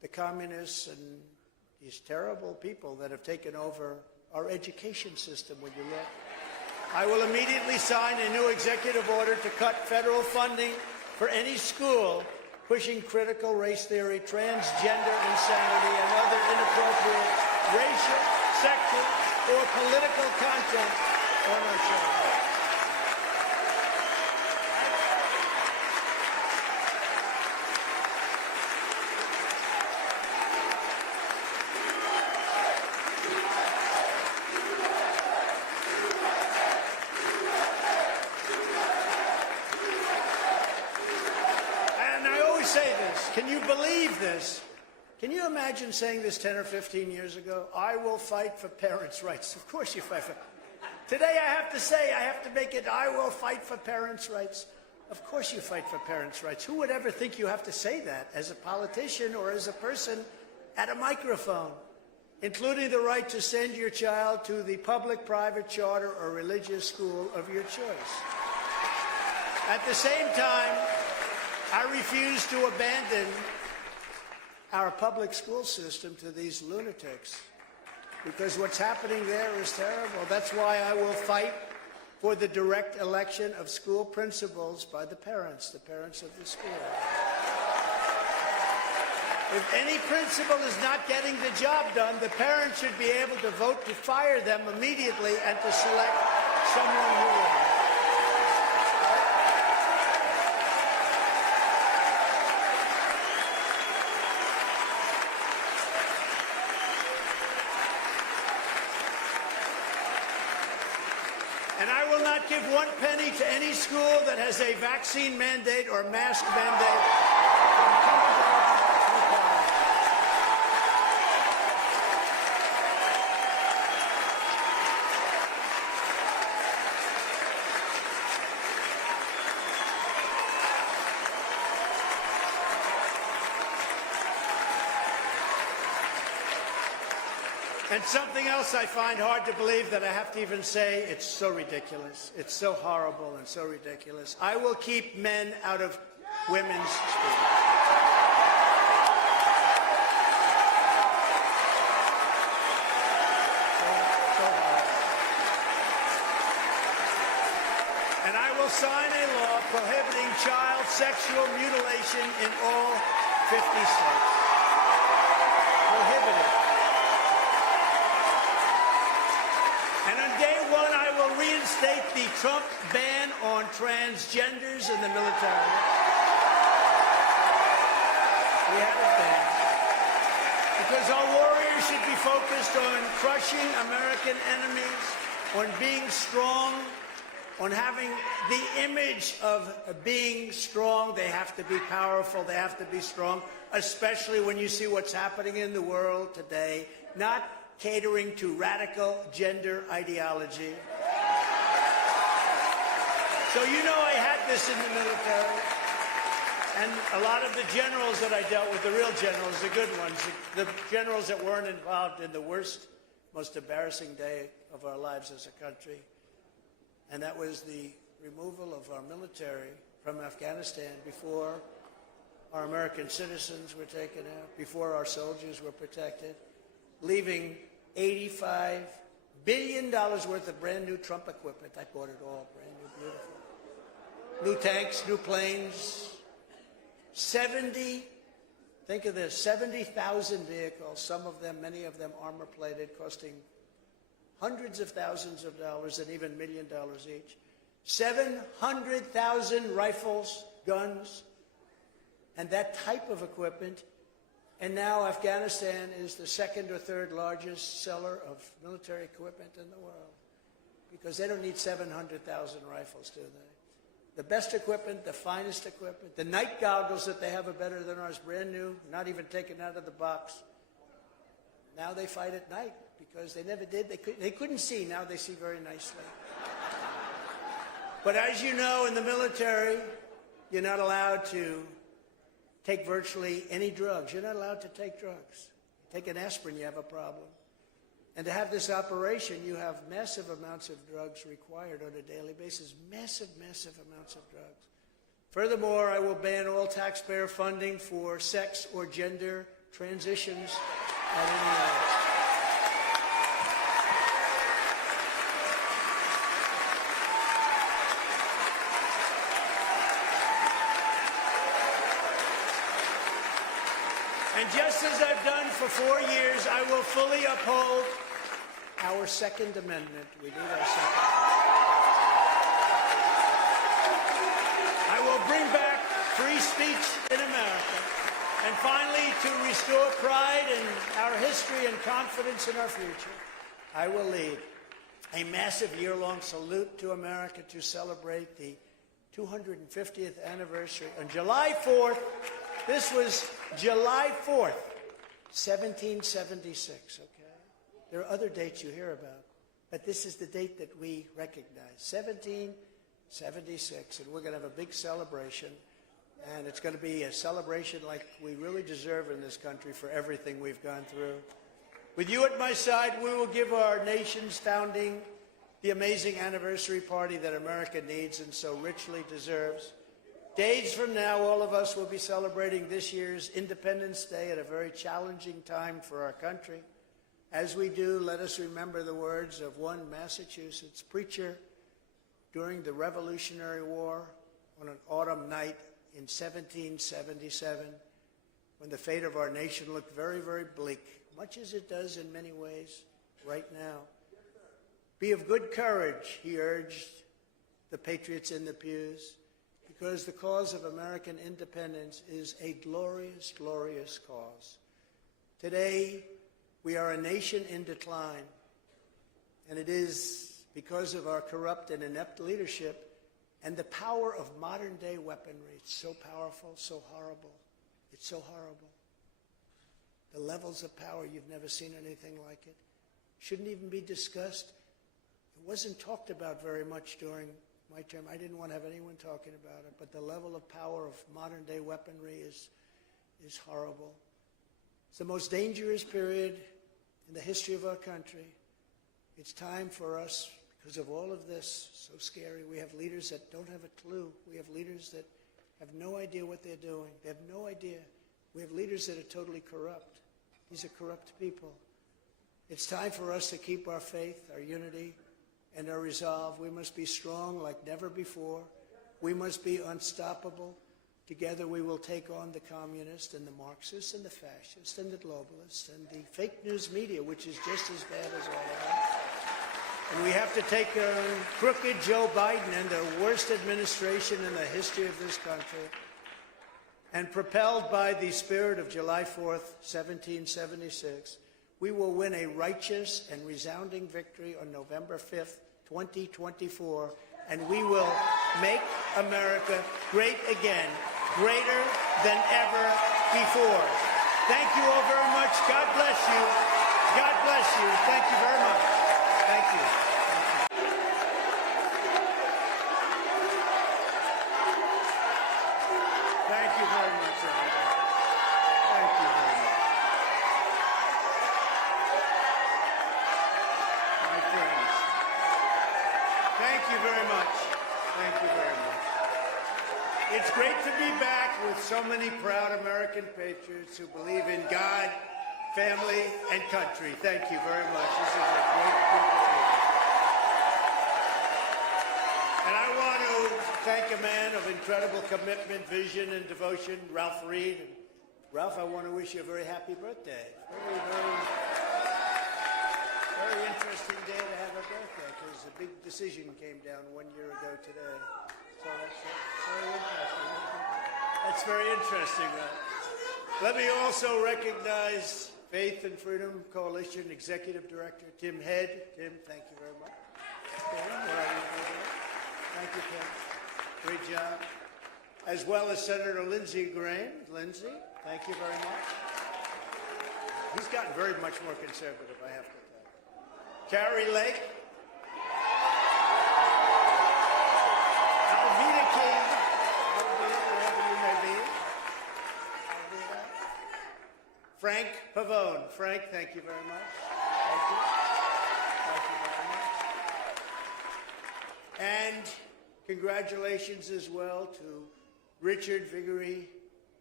the communists and these terrible people that have taken over our education system, when you look. I will immediately sign a new executive order to cut federal funding for any school pushing critical race theory, transgender insanity, and other inappropriate racial, sexual, or political content on our show. Can you believe this? Can you imagine saying this 10 or 15 years ago? I will fight for parents' rights. Of course you fight for. Today I have to say, I have to make it, I will fight for parents' rights. Of course you fight for parents' rights. Who would ever think you have to say that as a politician or as a person at a microphone? Including the right to send your child to the public, private, charter, or religious school of your choice. At the same time, I refuse to abandon our public school system to these lunatics, because what's happening there is terrible. That's why I will fight for the direct election of school principals by the parents of the school. If any principal is not getting the job done, the parents should be able to vote to fire them immediately and to select someone who will. And I will not give one penny to any school that has a vaccine mandate or mask mandate from kindergarten to college. And something else I find hard to believe that I have to even say, it's so ridiculous. It's so horrible and so ridiculous. I will keep men out of women's schools. So horrible. And I will sign a law prohibiting child sexual mutilation in all 50 states. Prohibited. And on day one, I will reinstate the Trump ban on transgenders in the military. We had it banned. Because our warriors should be focused on crushing American enemies, on being strong, on having the image of being strong. They have to be powerful. They have to be strong, especially when you see what's happening in the world today. Not catering to radical gender ideology. So you know I had this in the military. And a lot of the generals that I dealt with, the real generals, the good ones, the generals that weren't involved in the worst, most embarrassing day of our lives as a country. And that was the removal of our military from Afghanistan before our American citizens were taken out, before our soldiers were protected, leaving $85 billion worth of brand new Trump equipment. I bought it all, brand new, beautiful. New tanks, new planes, 70, think of this, 70,000 vehicles, some of them, many of them armor-plated, costing hundreds of thousands of dollars and even $1 million each. 700,000 rifles, guns, and that type of equipment. And now Afghanistan is the second or third largest seller of military equipment in the world, because they don't need 700,000 rifles, do they? The best equipment, the finest equipment, the night goggles that they have are better than ours, brand new, not even taken out of the box. Now they fight at night because they never did. They couldn't see. Now they see very nicely. But as you know, in the military, you're not allowed to take virtually any drugs. You're not allowed to take drugs. Take an aspirin, you have a problem. And to have this operation, you have massive amounts of drugs required on a daily basis. Massive, massive amounts of drugs. Furthermore, I will ban all taxpayer funding for sex or gender transitions at any age. And just as I've done for 4 years, I will fully uphold our Second Amendment. We need our Second Amendment. I will bring back free speech in America. And finally, to restore pride in our history and confidence in our future, I will lead a massive year-long salute to America to celebrate the 250th anniversary on July 4th. This was July 4th, 1776, okay? There are other dates you hear about, but this is the date that we recognize, 1776, and we're going to have a big celebration, and it's going to be a celebration like we really deserve in this country for everything we've gone through. With you at my side, we will give our nation's founding the amazing anniversary party that America needs and so richly deserves. Days from now, all of us will be celebrating this year's Independence Day at a very challenging time for our country. As we do, let us remember the words of one Massachusetts preacher during the Revolutionary War on an autumn night in 1777, when the fate of our nation looked very, very bleak, much as it does in many ways right now. Be of good courage, he urged the patriots in the pews, because the cause of American independence is a glorious, glorious cause. Today, we are a nation in decline, and it is because of our corrupt and inept leadership and the power of modern-day weaponry. It's so powerful, so horrible. It's so horrible. The levels of power, you've never seen anything like it. Shouldn't even be discussed. It wasn't talked about very much during my term. I didn't want to have anyone talking about it, but the level of power of modern-day weaponry is horrible. It's the most dangerous period in the history of our country. It's time for us, because of all of this, so scary. We have leaders that don't have a clue. We have leaders that have no idea what they're doing. They have no idea. We have leaders that are totally corrupt. These are corrupt people. It's time for us to keep our faith, our unity, and our resolve. We must be strong like never before. We must be unstoppable. Together we will take on the communists and the Marxists and the fascists and the globalists and the fake news media, which is just as bad as all of them. And we have to take crooked Joe Biden and the worst administration in the history of this country. And propelled by the spirit of July 4th, 1776, we will win a righteous and resounding victory on November 5th, 2024, and we will make America great again, greater than ever before. Thank you all very much. God bless you. God bless you. Thank you very much. Thank you. Thank you very much, everybody. Thank you very much. My friends. Thank you very much. Thank you very much. It's great to be back with so many proud American patriots who believe in God, family, and country. Thank you very much. This is a great group of people. And I want to thank a man of incredible commitment, vision, and devotion, Ralph Reed. And Ralph, I want to wish you a very happy birthday. Very interesting day to have a birthday, because a big decision came down 1 year ago today. So that's very interesting. That's very interesting, Ralph. Let me also recognize Faith and Freedom Coalition Executive Director Tim Head. Tim, thank you very much. Thank you, Tim. Great job. As well as Senator Lindsey Graham. Lindsey, thank you very much. He's gotten very much more conservative, I have to tell you. Carrie Lake. Alveda King. Alveda, wherever you may be. Alveda. Frank Pavone. Frank, thank you very much. Thank you. Thank you very much. And congratulations as well to Richard Viguerie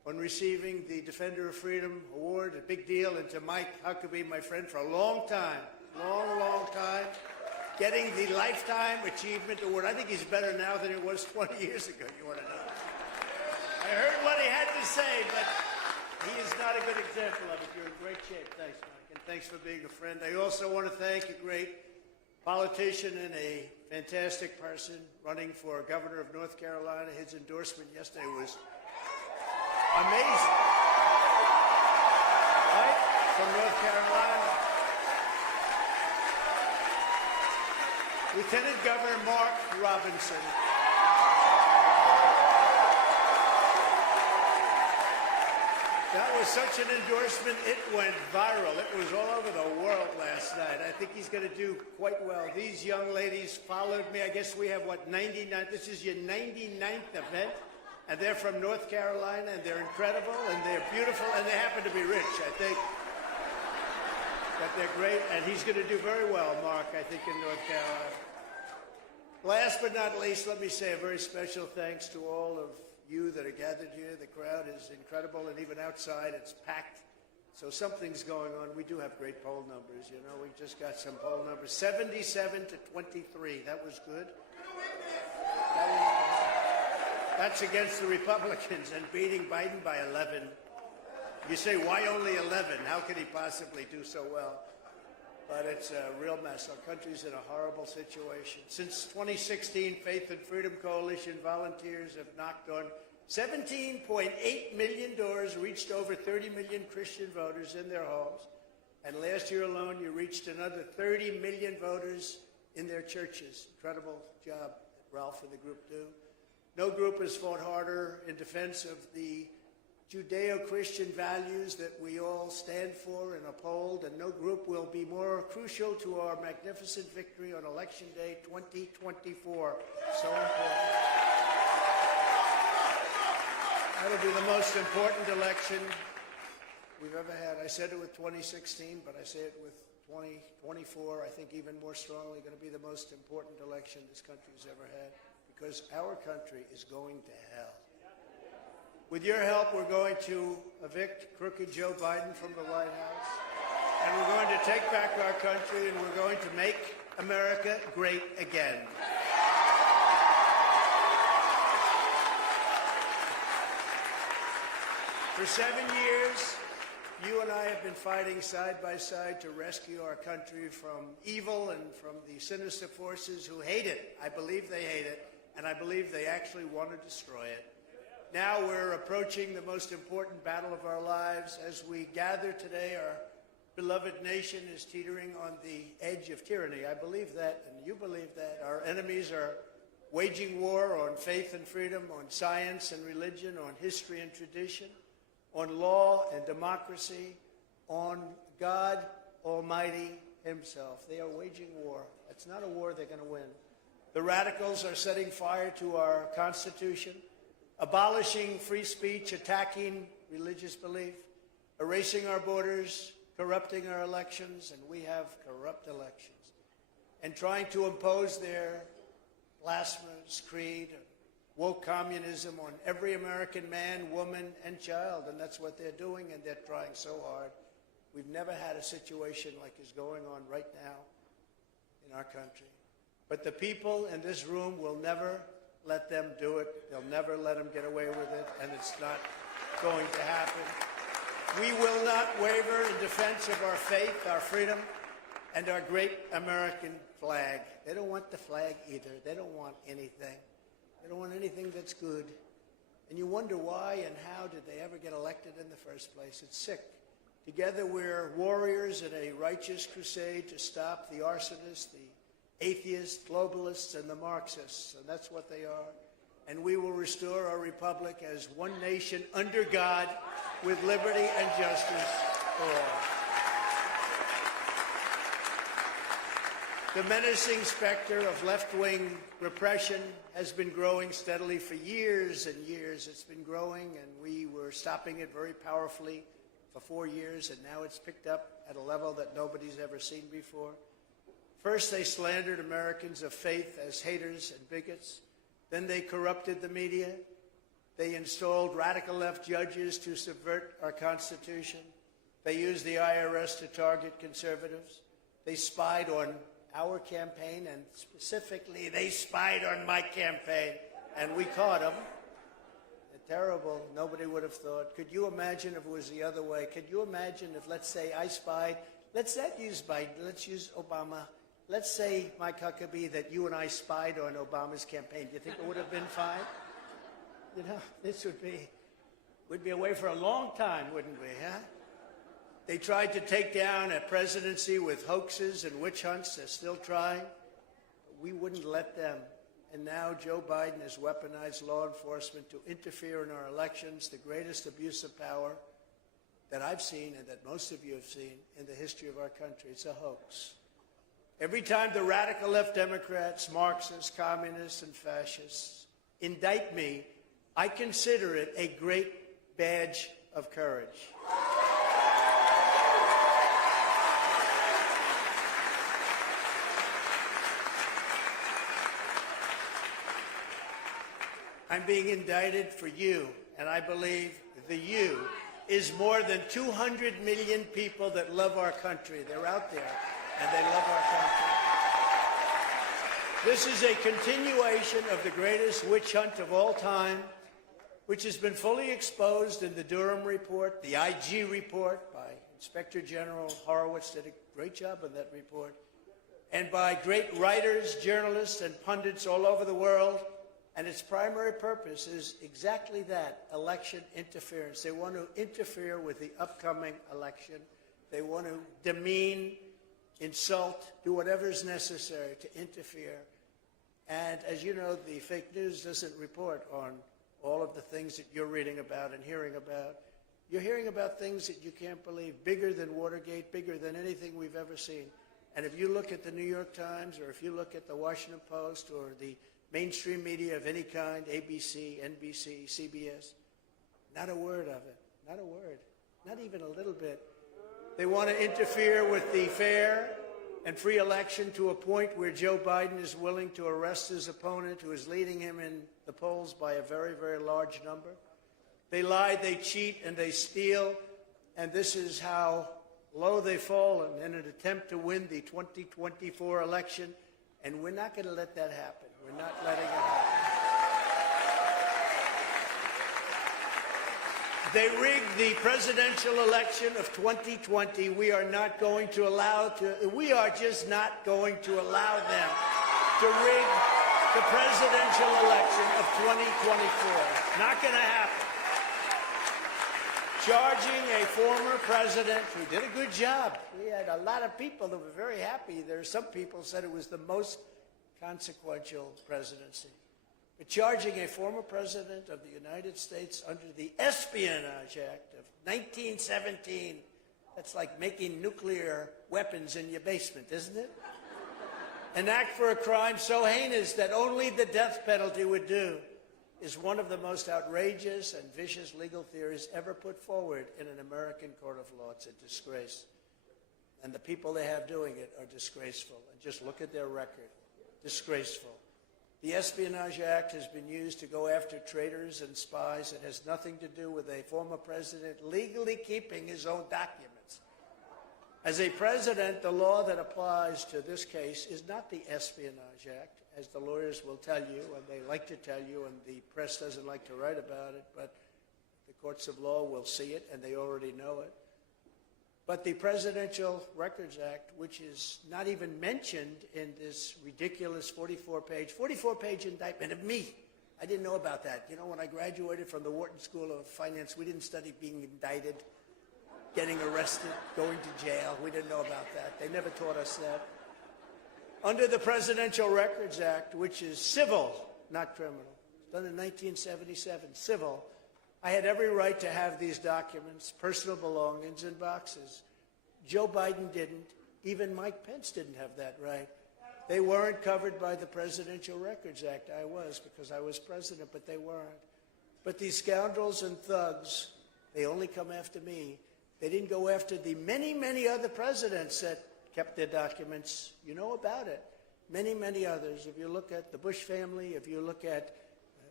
on receiving the Defender of Freedom Award, a big deal, and to Mike Huckabee, my friend, for a long time, long time, getting the Lifetime Achievement Award. I think he's better now than he was 20 years ago, you want to know. I heard what he had to say, but he is not a good example of it. You're in great shape. Thanks, Mike, and thanks for being a friend. I also want to thank a great politician and a fantastic person running for governor of North Carolina. His endorsement yesterday was amazing. Right? From North Carolina. Lieutenant Governor Mark Robinson. That was such an endorsement, it went viral. It was all over the world last night. I think he's going to do quite well. These young ladies followed me. I guess we have, 99? This is your 99th event. And they're from North Carolina, and they're incredible, and they're beautiful, and they happen to be rich, I think. But they're great, and he's going to do very well, Mark, I think, in North Carolina. Last but not least, let me say a very special thanks to all of you that are gathered here. The crowd is incredible, and even outside, it's packed. So something's going on. We do have great poll numbers, you know. We just got some poll numbers. 77 to 23. That was good. That's against the Republicans and beating Biden by 11. You say, why only 11? How could he possibly do so well? But it's a real mess. Our country's in a horrible situation. Since 2016, Faith and Freedom Coalition volunteers have knocked on 17.8 million doors, reached over 30 million Christian voters in their homes. And last year alone, you reached another 30 million voters in their churches. Incredible job that Ralph and the group do. No group has fought harder in defense of the Judeo-Christian values that we all stand for and uphold, and no group will be more crucial to our magnificent victory on Election Day 2024. So important. That'll be the most important election we've ever had. I said it with 2016, but I say it with 2024. I think even more strongly going to be the most important election this country's ever had, because our country is going to hell. With your help, we're going to evict crooked Joe Biden from the White House, and we're going to take back our country, and we're going to make America great again. For 7 years, you and I have been fighting side by side to rescue our country from evil and from the sinister forces who hate it. I believe they hate it, and I believe they actually want to destroy it. Now we're approaching the most important battle of our lives. As we gather today, our beloved nation is teetering on the edge of tyranny. I believe that, and you believe that. Our enemies are waging war on faith and freedom, on science and religion, on history and tradition, on law and democracy, on God Almighty himself. They are waging war. It's not a war they're going to win. The radicals are setting fire to our Constitution, abolishing free speech, attacking religious belief, erasing our borders, corrupting our elections, and we have corrupt elections, and trying to impose their blasphemous creed, woke communism on every American man, woman, and child, and that's what they're doing, and they're trying so hard. We've never had a situation like is going on right now in our country. But the people in this room will never let them do it. They'll never let them get away with it, and it's not going to happen. We will not waver in defense of our faith, our freedom, and our great American flag. They don't want the flag either. They don't want anything. They don't want anything that's good. And you wonder why and how did they ever get elected in the first place. It's sick. Together we're warriors in a righteous crusade to stop the arsonists, the atheists, globalists, and the Marxists, and that's what they are. And we will restore our republic as one nation under God with liberty and justice for all. The menacing specter of left-wing repression has been growing steadily for years and years. It's been growing, and we were stopping it very powerfully for 4 years, and now it's picked up at a level that nobody's ever seen before. First, they slandered Americans of faith as haters and bigots. Then they corrupted the media. They installed radical left judges to subvert our Constitution. They used the IRS to target conservatives. They spied on our campaign, and specifically, they spied on my campaign, and we caught them. They're terrible. Nobody would have thought. Could you imagine if it was the other way? Could you imagine if, let's say, I spied? Let's not use Biden. Let's use Obama. Let's say, Mike Huckabee, that you and I spied on Obama's campaign. Do you think it would have been fine? You know, this we'd be away for a long time, wouldn't we, huh? They tried to take down a presidency with hoaxes and witch hunts. They're still trying. We wouldn't let them. And now Joe Biden has weaponized law enforcement to interfere in our elections, the greatest abuse of power that I've seen and that most of you have seen in the history of our country. It's a hoax. Every time the radical left Democrats, Marxists, communists, and fascists indict me, I consider it a great badge of courage. I'm being indicted for you, and I believe the you is more than 200 million people that love our country. They're out there, and they love our country. This is a continuation of the greatest witch hunt of all time, which has been fully exposed in the Durham report, the IG report by Inspector General Horowitz did a great job on that report, and by great writers, journalists, and pundits all over the world. And its primary purpose is exactly that, election interference. They want to interfere with the upcoming election. They want to demean, insult, do whatever is necessary to interfere. And as you know, the fake news doesn't report on all of the things that you're reading about and hearing about. You're hearing about things that you can't believe, bigger than Watergate, bigger than anything we've ever seen. And if you look at the New York Times, or if you look at the Washington Post, or the mainstream media of any kind, ABC, NBC, CBS, not a word of it, not a word, not even a little bit. They want to interfere with the fair and free election to a point where Joe Biden is willing to arrest his opponent, who is leading him in the polls by a very, very large number. They lie, they cheat, and they steal, and this is how low they've fallen in an attempt to win the 2024 election, and we're not going to let that happen. We're not letting it happen. They rigged the presidential election of 2020. We are not going to allow we are just not going to allow them to rig the presidential election of 2024. Not going to happen. Charging a former president who did a good job. We had a lot of people that were very happy. There are some people who said it was the most consequential presidency. But charging a former president of the United States under the Espionage Act of 1917, that's like making nuclear weapons in your basement, isn't it? An act for a crime so heinous that only the death penalty would do, is one of the most outrageous and vicious legal theories ever put forward in an American court of law. It's a disgrace. And the people they have doing it are disgraceful. And just look at their record. Disgraceful. The Espionage Act has been used to go after traitors and spies. It has nothing to do with a former president legally keeping his own documents. As a president, the law that applies to this case is not the Espionage Act, as the lawyers will tell you, and they like to tell you, and the press doesn't like to write about it, but the courts of law will see it, and they already know it. But the Presidential Records Act, which is not even mentioned in this ridiculous 44-page indictment of me. I didn't know about that. You know, when I graduated from the Wharton School of Finance, we didn't study being indicted, getting arrested, going to jail. We didn't know about that. They never taught us that. Under the Presidential Records Act, which is civil, not criminal, done in 1977, civil, I had every right to have these documents, personal belongings, in boxes. Joe Biden didn't. Even Mike Pence didn't have that right. They weren't covered by the Presidential Records Act. I was, because I was president, but they weren't. But these scoundrels and thugs, they only come after me. They didn't go after the many, many other presidents that kept their documents. You know about it. Many, many others. If you look at the Bush family, if you look at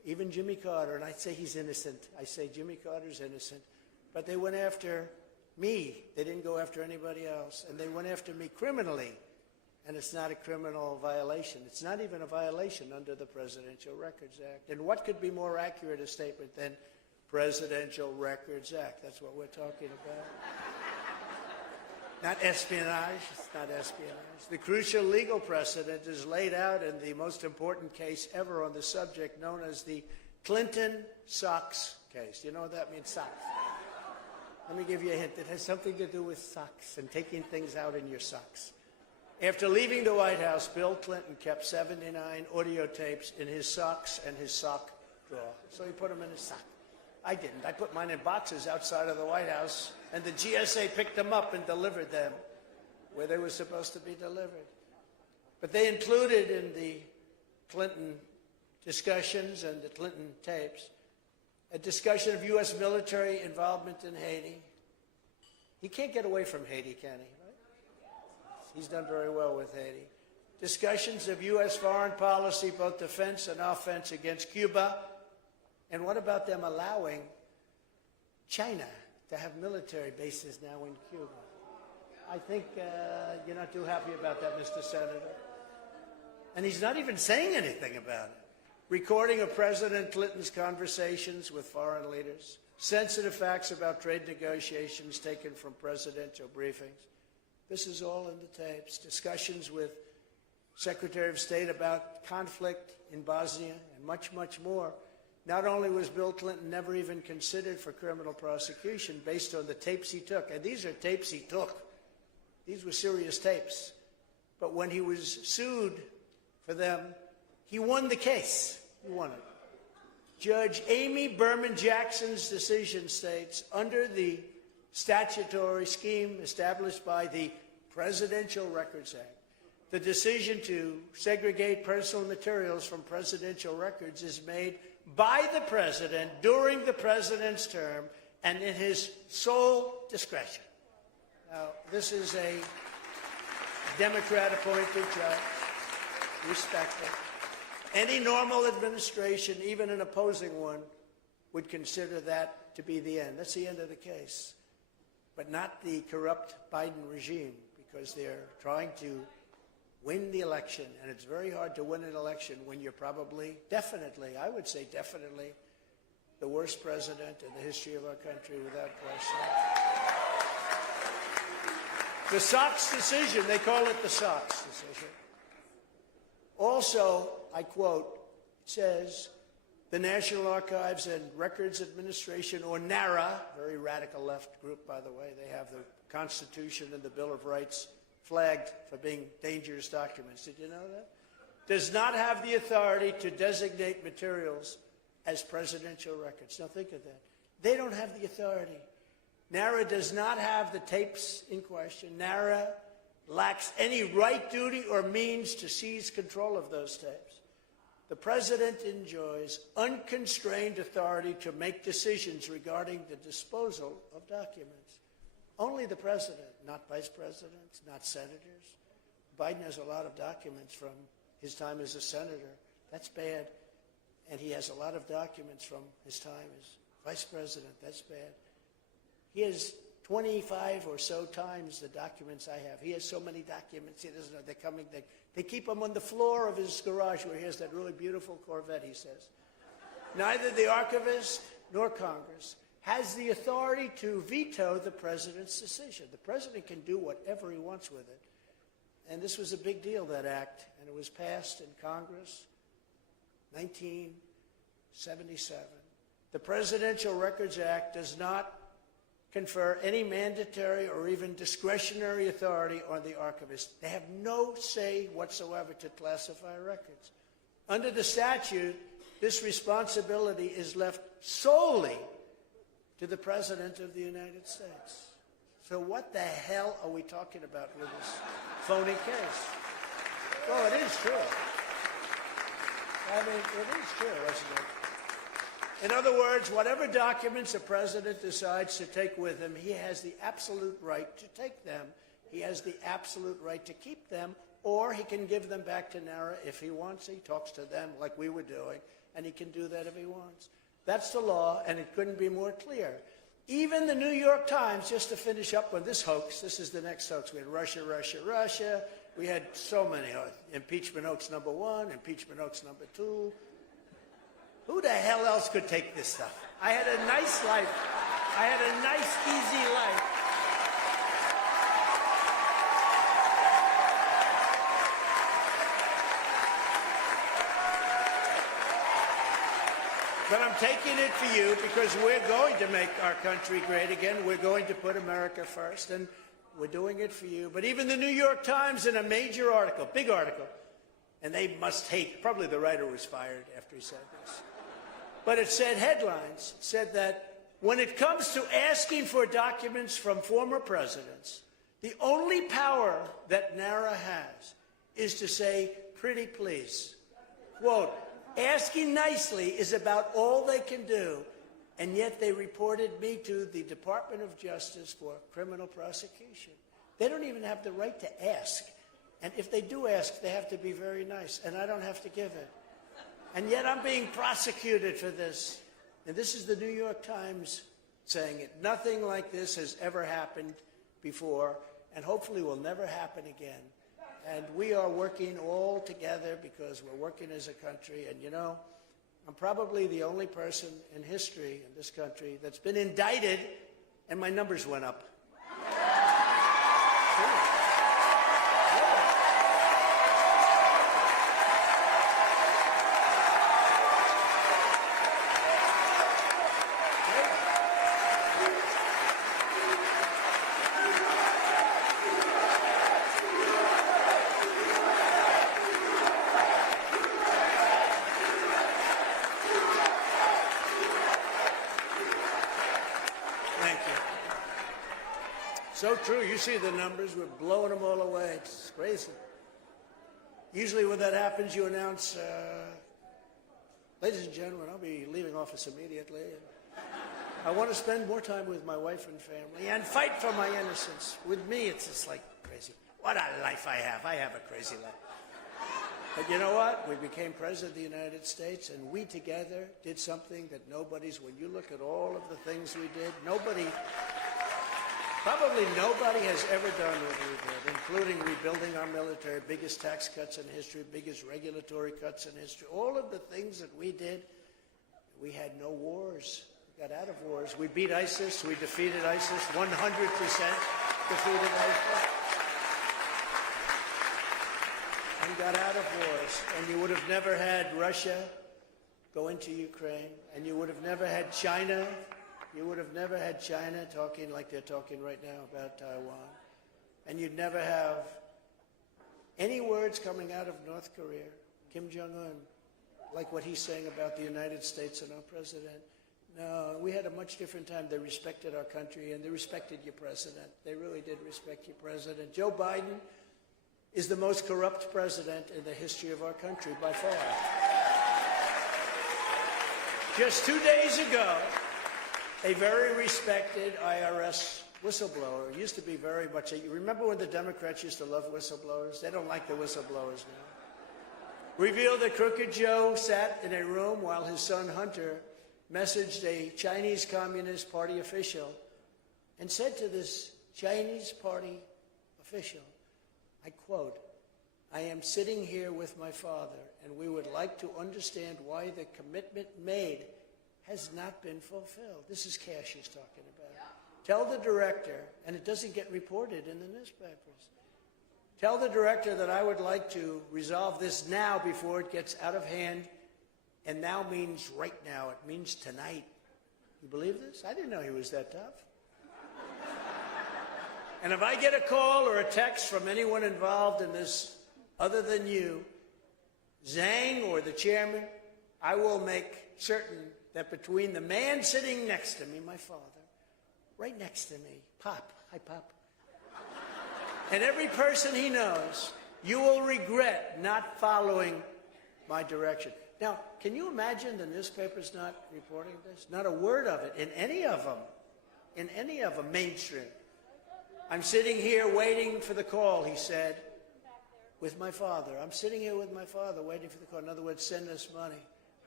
even Jimmy Carter, and I'd say he's innocent. I say Jimmy Carter's innocent. But they went after me. They didn't go after anybody else. And they went after me criminally. And it's not a criminal violation. It's not even a violation under the Presidential Records Act. And what could be more accurate a statement than Presidential Records Act? That's what we're talking about. Not espionage. It's not espionage. The crucial legal precedent is laid out in the most important case ever on the subject, known as the Clinton socks case. Do you know what that means, socks? Let me give you a hint. It has something to do with socks and taking things out in your socks. After leaving the White House, Bill Clinton kept 79 audio tapes in his socks and his sock drawer. So he put them in his sock. I didn't. I put mine in boxes outside of the White House, and the GSA picked them up and delivered them where they were supposed to be delivered. But they included in the Clinton discussions and the Clinton tapes a discussion of U.S. military involvement in Haiti. He can't get away from Haiti, can he? He's done very well with Haiti. Discussions of U.S. foreign policy, both defense and offense, against Cuba. And what about them allowing China to have military bases now in Cuba? I think you're not too happy about that, Mr. Senator. And he's not even saying anything about it. Recording of President Clinton's conversations with foreign leaders. Sensitive facts about trade negotiations taken from presidential briefings. This is all in the tapes. Discussions with Secretary of State about conflict in Bosnia and much, much more. Not only was Bill Clinton never even considered for criminal prosecution based on the tapes he took, and these are tapes he took. These were serious tapes. But when he was sued for them, he won the case. He won it. Judge Amy Berman Jackson's decision states, under the statutory scheme established by the Presidential Records Act, the decision to segregate personal materials from presidential records is made by the president during the president's term and in his sole discretion. Now, this is a Democrat-appointed judge, respected. Any normal administration, even an opposing one, would consider that to be the end. That's the end of the case. But not the corrupt Biden regime, because they're trying to win the election, and it's very hard to win an election when you're probably, definitely, I would say definitely, the worst president in the history of our country, without question. The Sox decision, they call it the Sox decision. Also, I quote, it says, the National Archives and Records Administration, or NARA, very radical left group, by the way, they have the Constitution and the Bill of Rights flagged for being dangerous documents. Did you know that? Does not have the authority to designate materials as presidential records. Now think of that. They don't have the authority. NARA does not have the tapes in question. NARA lacks any right, duty, or means to seize control of those tapes. The president enjoys unconstrained authority to make decisions regarding the disposal of documents. Only the president, not vice presidents, not senators. Biden has a lot of documents from his time as a senator. That's bad. And he has a lot of documents from his time as vice president. That's bad. He has 25 or so times the documents I have. He has so many documents, he doesn't know. They're coming. They keep them on the floor of his garage where he has that really beautiful Corvette, he says. Neither the archivist nor Congress has the authority to veto the president's decision. The president can do whatever he wants with it. And this was a big deal, that act, and it was passed in Congress, 1977. The Presidential Records Act does not confer any mandatory or even discretionary authority on the archivist. They have no say whatsoever to classify records. Under the statute, this responsibility is left solely to the President of the United States. So what the hell are we talking about with this phony case? Well, it is true. I mean, it is true, isn't it? In other words, whatever documents a president decides to take with him, he has the absolute right to take them. He has the absolute right to keep them, or he can give them back to NARA if he wants. He talks to them like we were doing, and he can do that if he wants. That's the law, and it couldn't be more clear. Even the New York Times, just to finish up on this hoax, this is the next hoax. We had Russia, Russia, Russia. We had so many. Impeachment hoax number 1, impeachment hoax number 2. Who the hell else could take this stuff? I had a nice life. I had a nice, easy life. But I'm taking it for you because we're going to make our country great again. We're going to put America first, and we're doing it for you. But even the New York Times, in a major article, big article, and they must hate, probably the writer was fired after he said this. But it said headlines, said that when it comes to asking for documents from former presidents, the only power that NARA has is to say, pretty please. Quote, asking nicely is about all they can do, and yet they reported me to the Department of Justice for criminal prosecution. They don't even have the right to ask. And if they do ask, they have to be very nice, and I don't have to give it. And yet I'm being prosecuted for this. And this is the New York Times saying it. Nothing like this has ever happened before, and hopefully will never happen again. And we are working all together because we're working as a country. And, you know, I'm probably the only person in history in this country that's been indicted, and my numbers went up. So true. You see the numbers. We're blowing them all away. It's crazy. Usually when that happens, you announce, ladies and gentlemen, I'll be leaving office immediately. I want to spend more time with my wife and family and fight for my innocence. With me, it's just like crazy. What a life I have. I have a crazy life. But you know what? We became president of the United States, and we together did something that nobody's, when you look at all of the things we did, probably nobody has ever done what we did, including rebuilding our military, biggest tax cuts in history, biggest regulatory cuts in history. All of the things that we did, we had no wars. We got out of wars. We beat ISIS. We defeated ISIS. 100% defeated ISIS. And got out of wars. And you would have never had Russia go into Ukraine. And you would have never had China. You would have never had China talking like they're talking right now about Taiwan. And you'd never have any words coming out of North Korea, Kim Jong-un, like what he's saying about the United States and our president. No, we had a much different time. They respected our country, and they respected your president. They really did respect your president. Joe Biden is the most corrupt president in the history of our country by far. Just 2 days ago, a very respected IRS whistleblower. It used to be very much, you remember when the Democrats used to love whistleblowers? They don't like the whistleblowers now. Revealed that Crooked Joe sat in a room while his son Hunter messaged a Chinese Communist Party official and said to this Chinese Party official, I quote, I am sitting here with my father, and we would like to understand why the commitment made has not been fulfilled. This is Cash he's talking about. Tell the director, and it doesn't get reported in the newspapers, tell the director that I would like to resolve this now before it gets out of hand, and now means right now. It means tonight. You believe this? I didn't know he was that tough. And if I get a call or a text from anyone involved in this other than you, Zhang or the chairman, I will make certain that between the man sitting next to me, my father, right next to me, Pop, hi Pop, and every person he knows, you will regret not following my direction. Now, can you imagine the newspapers not reporting this? Not a word of it in any of them, mainstream. I'm sitting here waiting for the call, he said, with my father. I'm sitting here with my father waiting for the call. In other words, send us money.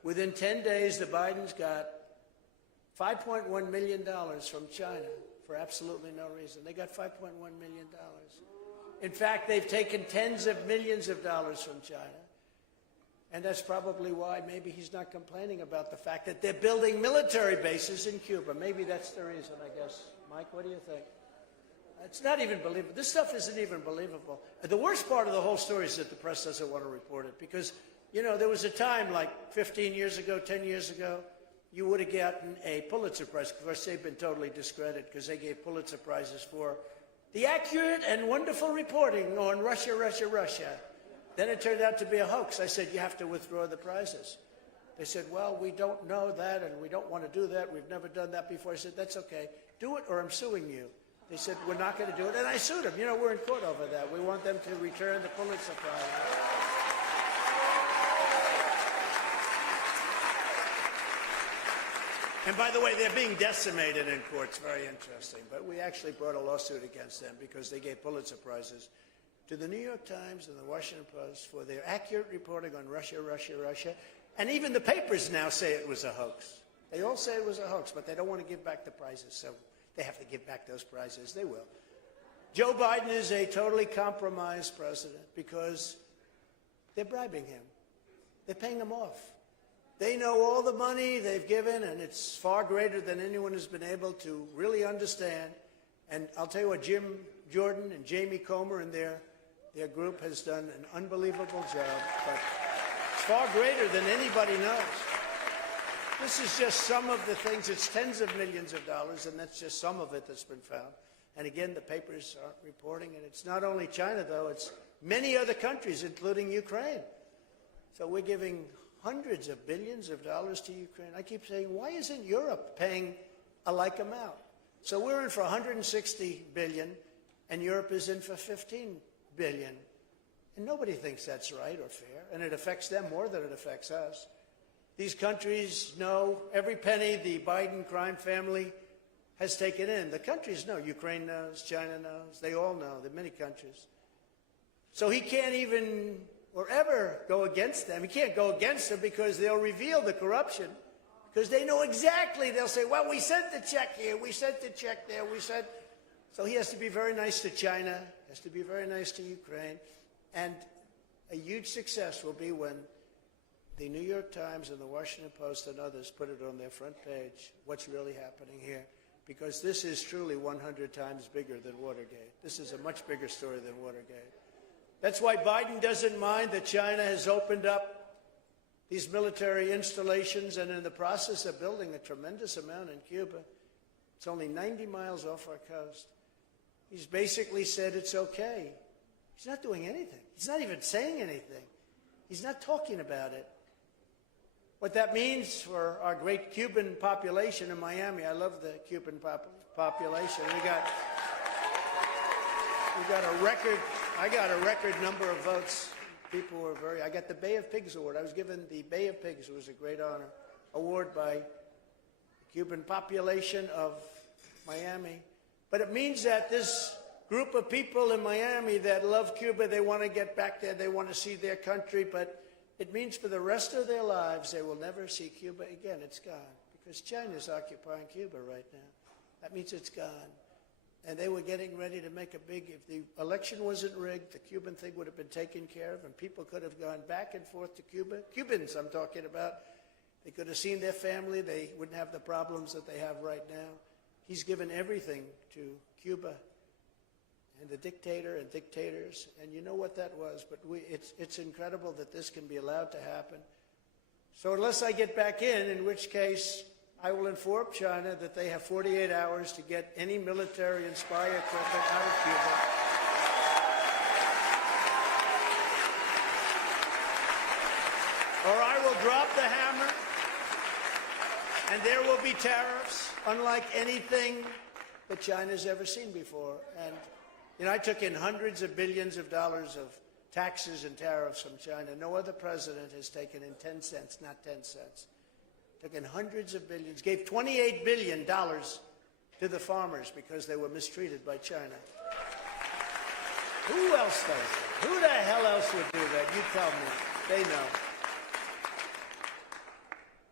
Within 10 days, the Bidens got $5.1 million from China for absolutely no reason. They got $5.1 million. In fact, they've taken tens of millions of dollars from China. And that's probably why maybe he's not complaining about the fact that they're building military bases in Cuba. Maybe that's the reason, I guess. Mike, what do you think? It's not even believable. This stuff isn't even believable. The worst part of the whole story is that the press doesn't want to report it because, you know, there was a time like 15 years ago, 10 years ago, you would have gotten a Pulitzer Prize. Of course, they've been totally discredited because they gave Pulitzer Prizes for the accurate and wonderful reporting on Russia, Russia, Russia. Then it turned out to be a hoax. I said, you have to withdraw the prizes. They said, well, we don't know that and we don't want to do that. We've never done that before. I said, that's okay. Do it or I'm suing you. They said, we're not going to do it. And I sued them. You know, we're in court over that. We want them to return the Pulitzer Prize. And by the way, they're being decimated in courts. Very interesting. But we actually brought a lawsuit against them because they gave Pulitzer Prizes to the New York Times and the Washington Post for their accurate reporting on Russia, Russia, Russia. And even the papers now say it was a hoax. They all say it was a hoax, but they don't want to give back the prizes. So they have to give back those prizes. They will. Joe Biden is a totally compromised president because they're bribing him. They're paying him off. They know all the money they've given, and it's far greater than anyone has been able to really understand. And I'll tell you what, Jim Jordan and Jamie Comer and their group has done an unbelievable job, but it's far greater than anybody knows. This is just some of the things. It's tens of millions of dollars, and that's just some of it that's been found. And again, the papers aren't reporting, and it's not only China, though. It's many other countries, including Ukraine. So we're giving hundreds of billions of dollars to Ukraine. I keep saying, why isn't Europe paying a like amount? So we're in for 160 billion, and Europe is in for 15 billion. And nobody thinks that's right or fair, and it affects them more than it affects us. These countries know every penny the Biden crime family has taken in. The countries know. Ukraine knows. China knows. They all know. There are many countries. So he can't even or ever go against them. He can't go against them because they'll reveal the corruption. Because they know exactly. They'll say, well, we sent the check here. We sent the check there. We sent. So he has to be very nice to China. Has to be very nice to Ukraine. And a huge success will be when the New York Times and the Washington Post and others put it on their front page, what's really happening here. Because this is truly 100 times bigger than Watergate. This is a much bigger story than Watergate. That's why Biden doesn't mind that China has opened up these military installations and in the process of building a tremendous amount in Cuba. It's only 90 miles off our coast. He's basically said it's okay. He's not doing anything. He's not even saying anything. He's not talking about it. What that means for our great Cuban population in Miami, I love the Cuban population. I got a record number of votes. People were I got the Bay of Pigs Award. I was given the Bay of Pigs. It was a great honor. Award by the Cuban population of Miami. But it means that this group of people in Miami that love Cuba, they want to get back there. They want to see their country. But it means for the rest of their lives, they will never see Cuba again. It's gone. Because China's occupying Cuba right now. That means it's gone. And they were getting ready to make a big, if the election wasn't rigged, the Cuban thing would have been taken care of, and people could have gone back and forth to Cuba. Cubans, I'm talking about. They could have seen their family. They wouldn't have the problems that they have right now. He's given everything to Cuba and the dictator and dictators, and you know what that was. But it's incredible that this can be allowed to happen. So unless I get back in which case I will inform China that they have 48 hours to get any military and spy equipment out of Cuba. Or I will drop the hammer, and there will be tariffs unlike anything that China's ever seen before. And, you know, I took in hundreds of billions of dollars of taxes and tariffs from China. No other president has taken in 10 cents, not 10 cents. Took in hundreds of billions, gave $28 billion to the farmers because they were mistreated by China. Who else does that? Who the hell else would do that? You tell me. They know.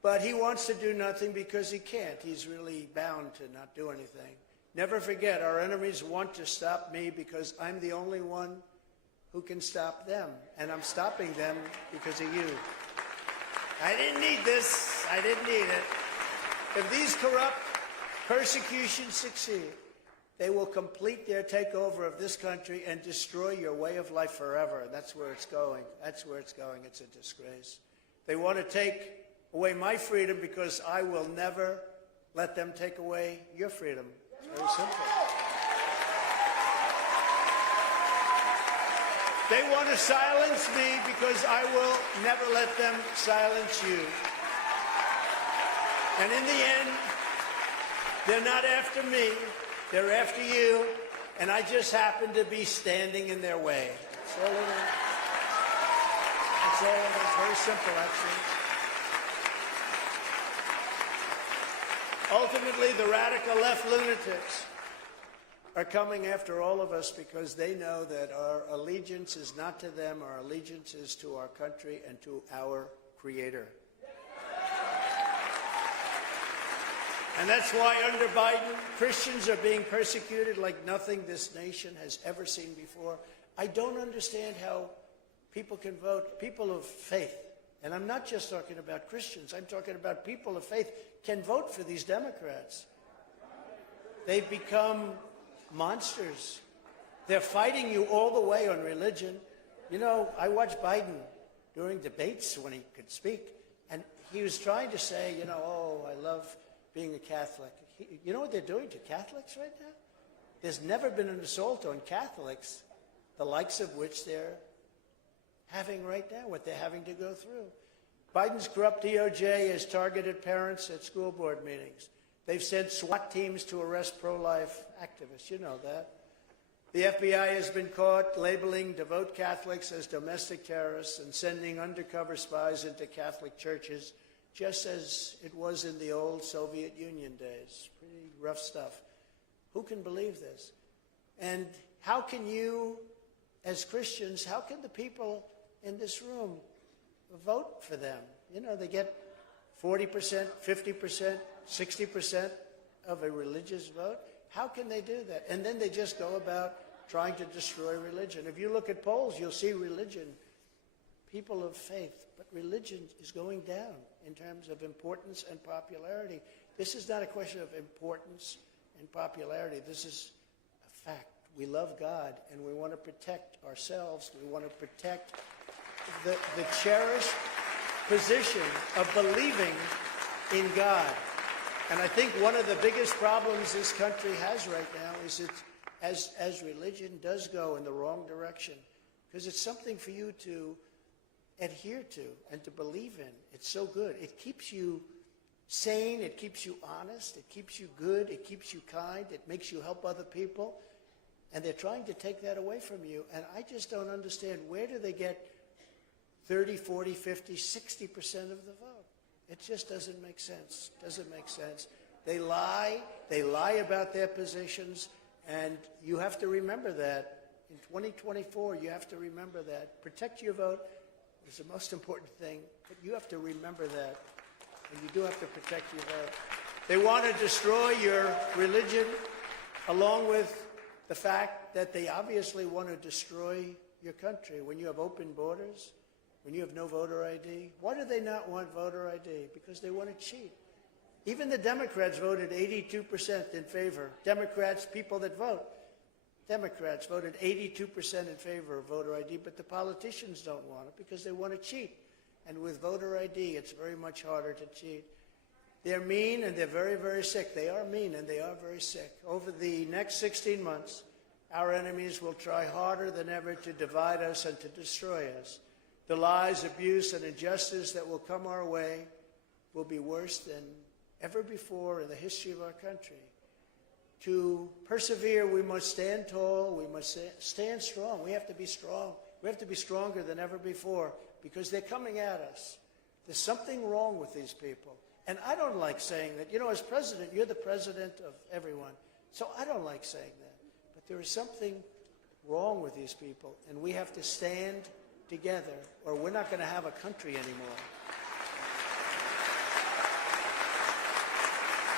But he wants to do nothing because he can't. He's really bound to not do anything. Never forget, our enemies want to stop me because I'm the only one who can stop them. And I'm stopping them because of you. I didn't need this. I didn't need it. If these corrupt persecutions succeed, they will complete their takeover of this country and destroy your way of life forever. And that's where it's going. That's where it's going. It's a disgrace. They want to take away my freedom because I will never let them take away your freedom. It's very simple. They want to silence me because I will never let them silence you. And in the end, they're not after me. They're after you. And I just happen to be standing in their way. That's all it is. That's all it is. It's very simple, actually. Ultimately, the radical left lunatics are coming after all of us because they know that our allegiance is not to them, our allegiance is to our country and to our Creator. And that's why under Biden, Christians are being persecuted like nothing this nation has ever seen before. I don't understand how people can vote, people of faith. And I'm not just talking about Christians, I'm talking about people of faith can vote for these Democrats. They've become monsters. They're fighting you all the way on religion. You know, I watched Biden during debates when he could speak, and he was trying to say, you know, oh, I love being a Catholic. You know what they're doing to Catholics right now? There's never been an assault on Catholics, the likes of which they're having right now, what they're having to go through. Biden's corrupt DOJ has targeted parents at school board meetings. They've sent SWAT teams to arrest pro-life activists. You know that. The FBI has been caught labeling devout Catholics as domestic terrorists and sending undercover spies into Catholic churches, just as it was in the old Soviet Union days. Pretty rough stuff. Who can believe this? And how can you, as Christians, how can the people in this room vote for them? You know, they get 40%, 50%, 60% of a religious vote. How can they do that? And then they just go about trying to destroy religion. If you look at polls, you'll see religion, people of faith, but religion is going down in terms of importance and popularity. This is not a question of importance and popularity. This is a fact. We love God, and we want to protect ourselves. We want to protect the cherished position of believing in God. And I think one of the biggest problems this country has right now is that as religion does go in the wrong direction, because it's something for you to adhere to and to believe in. It's so good. It keeps you sane. It keeps you honest. It keeps you good. It keeps you kind. It makes you help other people. And they're trying to take that away from you. And I just don't understand, where do they get 30, 40, 50, 60% of the vote? It just doesn't make sense. Doesn't make sense. They lie. They lie about their positions. And you have to remember that. In 2024, you have to remember that. Protect your vote is the most important thing. But you have to remember that. And you do have to protect your vote. They want to destroy your religion, along with the fact that they obviously want to destroy your country. When you have open borders, when you have no voter ID, why do they not want voter ID? Because they want to cheat. Even the Democrats voted 82% in favor. Democrats, people that vote, Democrats voted 82% in favor of voter ID, but the politicians don't want it because they want to cheat. And with voter ID, it's very much harder to cheat. They're mean and they're very, very sick. They are mean and they are very sick. Over the next 16 months, our enemies will try harder than ever to divide us and to destroy us. The lies, abuse, and injustice that will come our way will be worse than ever before in the history of our country. To persevere, we must stand tall. We must stand strong. We have to be strong. We have to be stronger than ever before because they're coming at us. There's something wrong with these people. And I don't like saying that. You know, as president, you're the president of everyone. So I don't like saying that. But there is something wrong with these people, and we have to stand together, or we're not going to have a country anymore.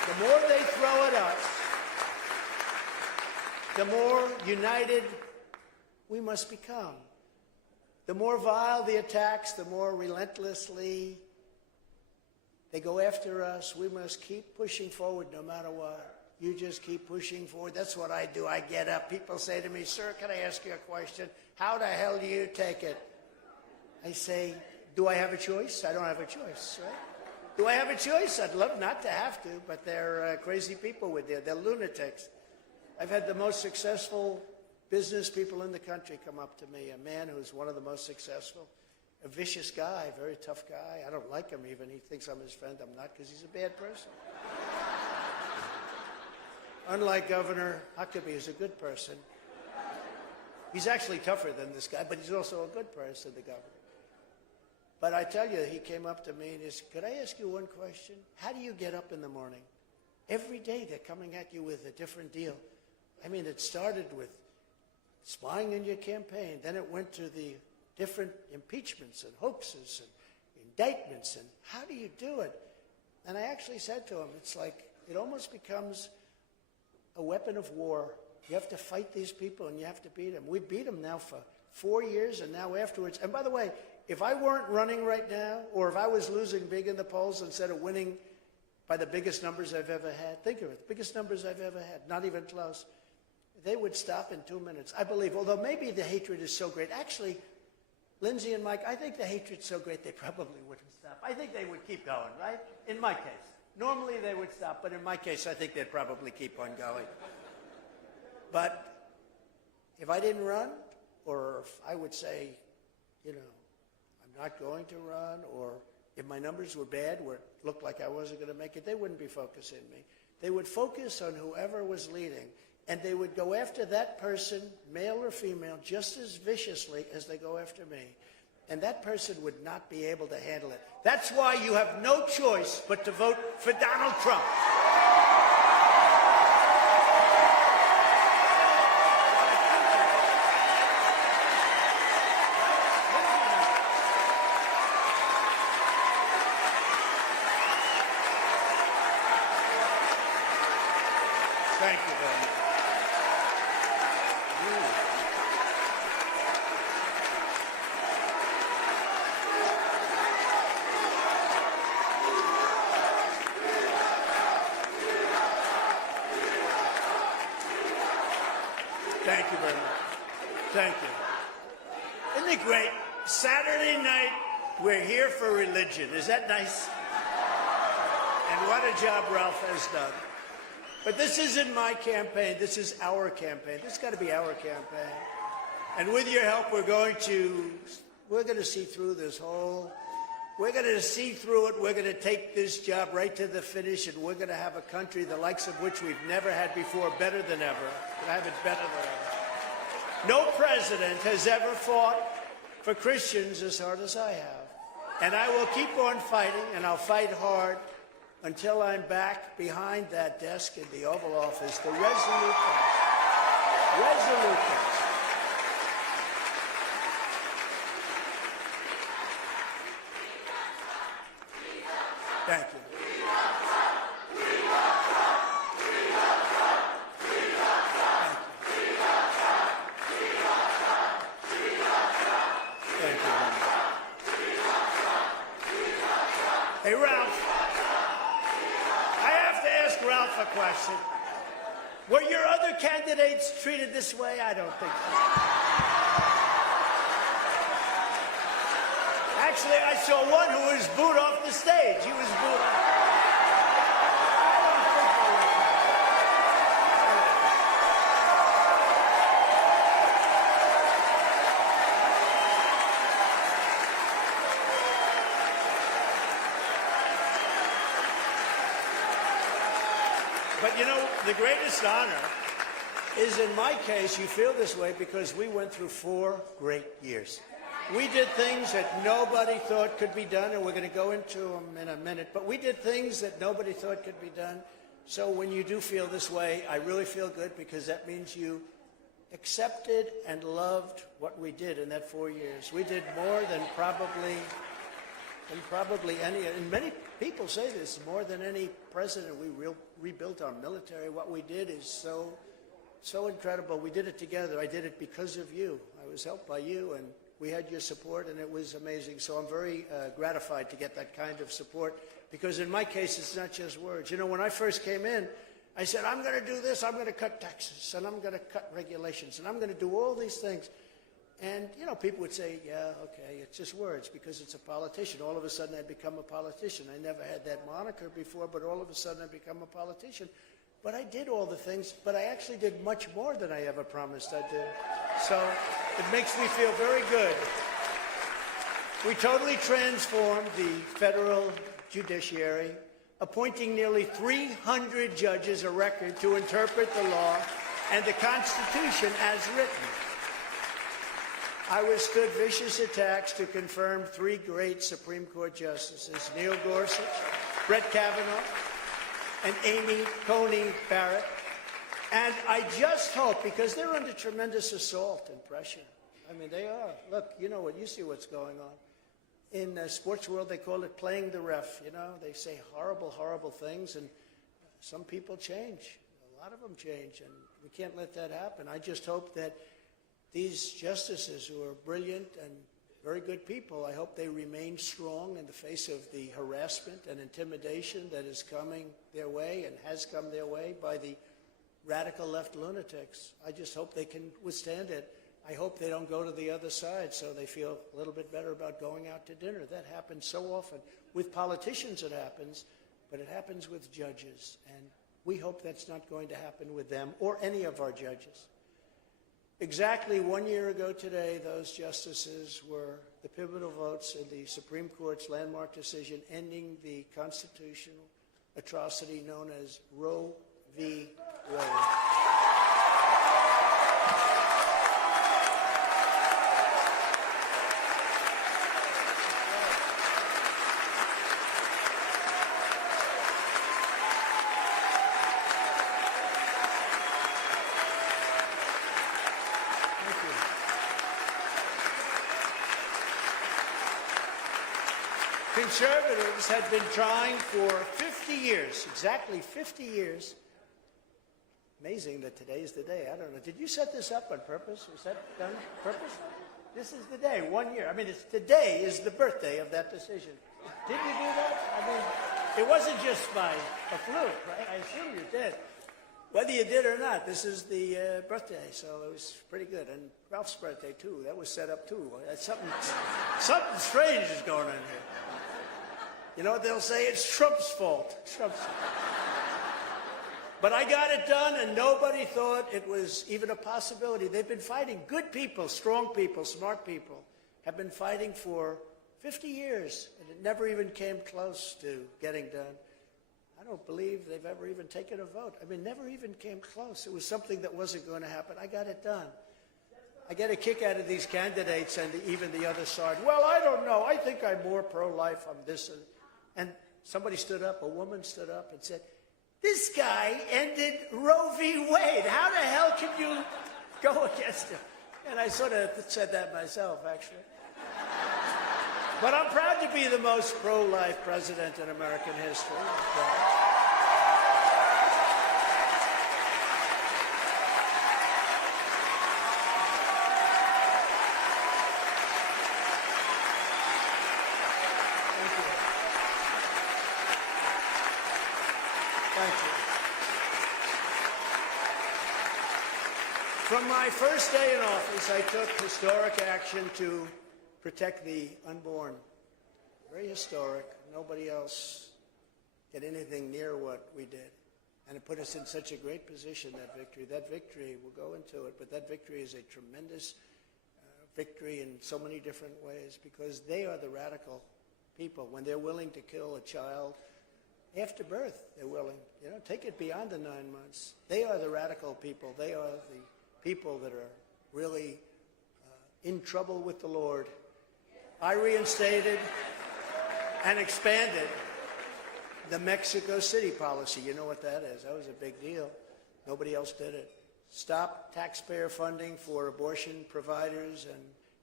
The more they throw at us, the more united we must become. The more vile the attacks, the more relentlessly they go after us. We must keep pushing forward no matter what. You just keep pushing forward. That's what I do. I get up. People say to me, "Sir, can I ask you a question? How the hell do you take it?" I say, "Do I have a choice? I don't have a choice, right? Do I have a choice? I'd love not to have to, but they're crazy people with there. They're lunatics." I've had the most successful business people in the country come up to me, a man who's one of the most successful, a vicious guy, very tough guy. I don't like him even. He thinks I'm his friend. I'm not, because he's a bad person. Unlike Governor Huckabee, who's a good person. He's actually tougher than this guy, but he's also a good person, the governor. But I tell you, he came up to me and he said, "Could I ask you one question? How do you get up in the morning? Every day they're coming at you with a different deal. I mean, it started with spying in your campaign. Then it went to the different impeachments and hoaxes and indictments. And how do you do it?" And I actually said to him, it's like it almost becomes a weapon of war. You have to fight these people and you have to beat them. We beat them now for 4 years and now afterwards. And by the way, if I weren't running right now, or if I was losing big in the polls instead of winning by the biggest numbers I've ever had, think of it, the biggest numbers I've ever had, not even close, they would stop in 2 minutes. I believe, although maybe the hatred is so great. Actually, Lindsay and Mike, I think the hatred's so great they probably wouldn't stop. I think they would keep going, right? In my case. Normally they would stop, but in my case, I think they'd probably keep on going. But if I didn't run, or if I would say, you know, I'm not going to run, or if my numbers were bad, where it looked like I wasn't going to make it, they wouldn't be focusing me. They would focus on whoever was leading, and they would go after that person, male or female, just as viciously as they go after me. And that person would not be able to handle it. That's why you have no choice but to vote for Donald Trump. Thank you very much. Thank you very much. Thank you. Isn't it great? Saturday night, we're here for religion. Is that nice? And what a job Ralph has done. But this isn't my campaign. This is our campaign. This has got to be our campaign. And with your help, we're going to see through this whole. We're going to see through it. We're going to take this job right to the finish, and we're going to have a country the likes of which we've never had before, better than ever. We'll have it better than ever. No president has ever fought for Christians as hard as I have. And I will keep on fighting, and I'll fight hard until I'm back behind that desk in the Oval Office, the resolute task. Resolute task. Thank you. Thank you. Hey, Ralph. I have to ask Ralph a question. Were your other candidates treated this way? I don't think so. Actually, I saw one who was booed off the stage. He was booed off. But you know, the greatest honor is, in my case, you feel this way because we went through 4 great years. We did things that nobody thought could be done, and we're going to go into them in a minute. But we did things that nobody thought could be done. So when you do feel this way, I really feel good, because that means you accepted and loved what we did in that 4 years. We did more than probably And probably and many people say this, more than any president, we rebuilt our military. What we did is so incredible. We did it together. I did it because of you. I was helped by you, and we had your support, and it was amazing. So I'm very gratified to get that kind of support, because in my case, it's not just words. You know, when I first came in, I said, I'm going to do this, I'm going to cut taxes, and I'm going to cut regulations, and I'm going to do all these things. And, you know, people would say, yeah, okay, it's just words, because it's a politician. All of a sudden, I become a politician. I never had that moniker before, but all of a sudden, I become a politician. But I did all the things, but I actually did much more than I ever promised I'd do. So it makes me feel very good. We totally transformed the federal judiciary, appointing nearly 300 judges, a record, to interpret the law and the Constitution as written. I withstood vicious attacks to confirm 3 great Supreme Court justices, Neil Gorsuch, Brett Kavanaugh, and Amy Coney Barrett. And I just hope, because they're under tremendous assault and pressure. I mean, they are. Look, you know what? You see what's going on. In the sports world, they call it playing the ref. You know, they say horrible, horrible things, and some people change. A lot of them change, and we can't let that happen. I just hope that these justices, who are brilliant and very good people, I hope they remain strong in the face of the harassment and intimidation that is coming their way and has come their way by the radical left lunatics. I just hope they can withstand it. I hope they don't go to the other side so they feel a little bit better about going out to dinner. That happens so often. With politicians it happens, but it happens with judges. And we hope that's not going to happen with them or any of our judges. Exactly 1 year ago today, those justices were the pivotal votes in the Supreme Court's landmark decision ending the constitutional atrocity known as Roe v. Wade. Conservatives had been trying for 50 years, exactly 50 years. Amazing that today is the day. I don't know. Did you set this up on purpose? Was that done on purpose? This is the day, 1 year. I mean, today is the birthday of that decision. Did you do that? I mean, it wasn't just by a fluke, right? I assume you did. Whether you did or not, this is the birthday, so it was pretty good. And Ralph's birthday, too. That was set up, too. Something strange is going on here. You know what they'll say? It's Trump's fault. Trump's fault. But I got it done, and nobody thought it was even a possibility. They've been fighting. Good people, strong people, smart people have been fighting for 50 years, and it never even came close to getting done. I don't believe they've ever even taken a vote. I mean, never even came close. It was something that wasn't going to happen. I got it done. I get a kick out of these candidates and even the other side. Well, I don't know. I think I'm more pro-life. I'm this. And somebody stood up, a woman stood up and said, this guy ended Roe v. Wade. How the hell can you go against him? And I sort of said that myself, actually. But I'm proud to be the most pro-life president in American history. From my first day in office, I took historic action to protect the unborn. Very historic. Nobody else did anything near what we did. And it put us in such a great position, that victory. That victory, we'll go into it, but that victory is a tremendous victory in so many different ways, because they are the radical people. When they're willing to kill a child after birth, they're willing. You know, take it beyond the 9 months. They are the radical people. They are the people that are really in trouble with the Lord. I reinstated and expanded the Mexico City policy. You know what that is. That was a big deal. Nobody else did it. Stop taxpayer funding for abortion providers and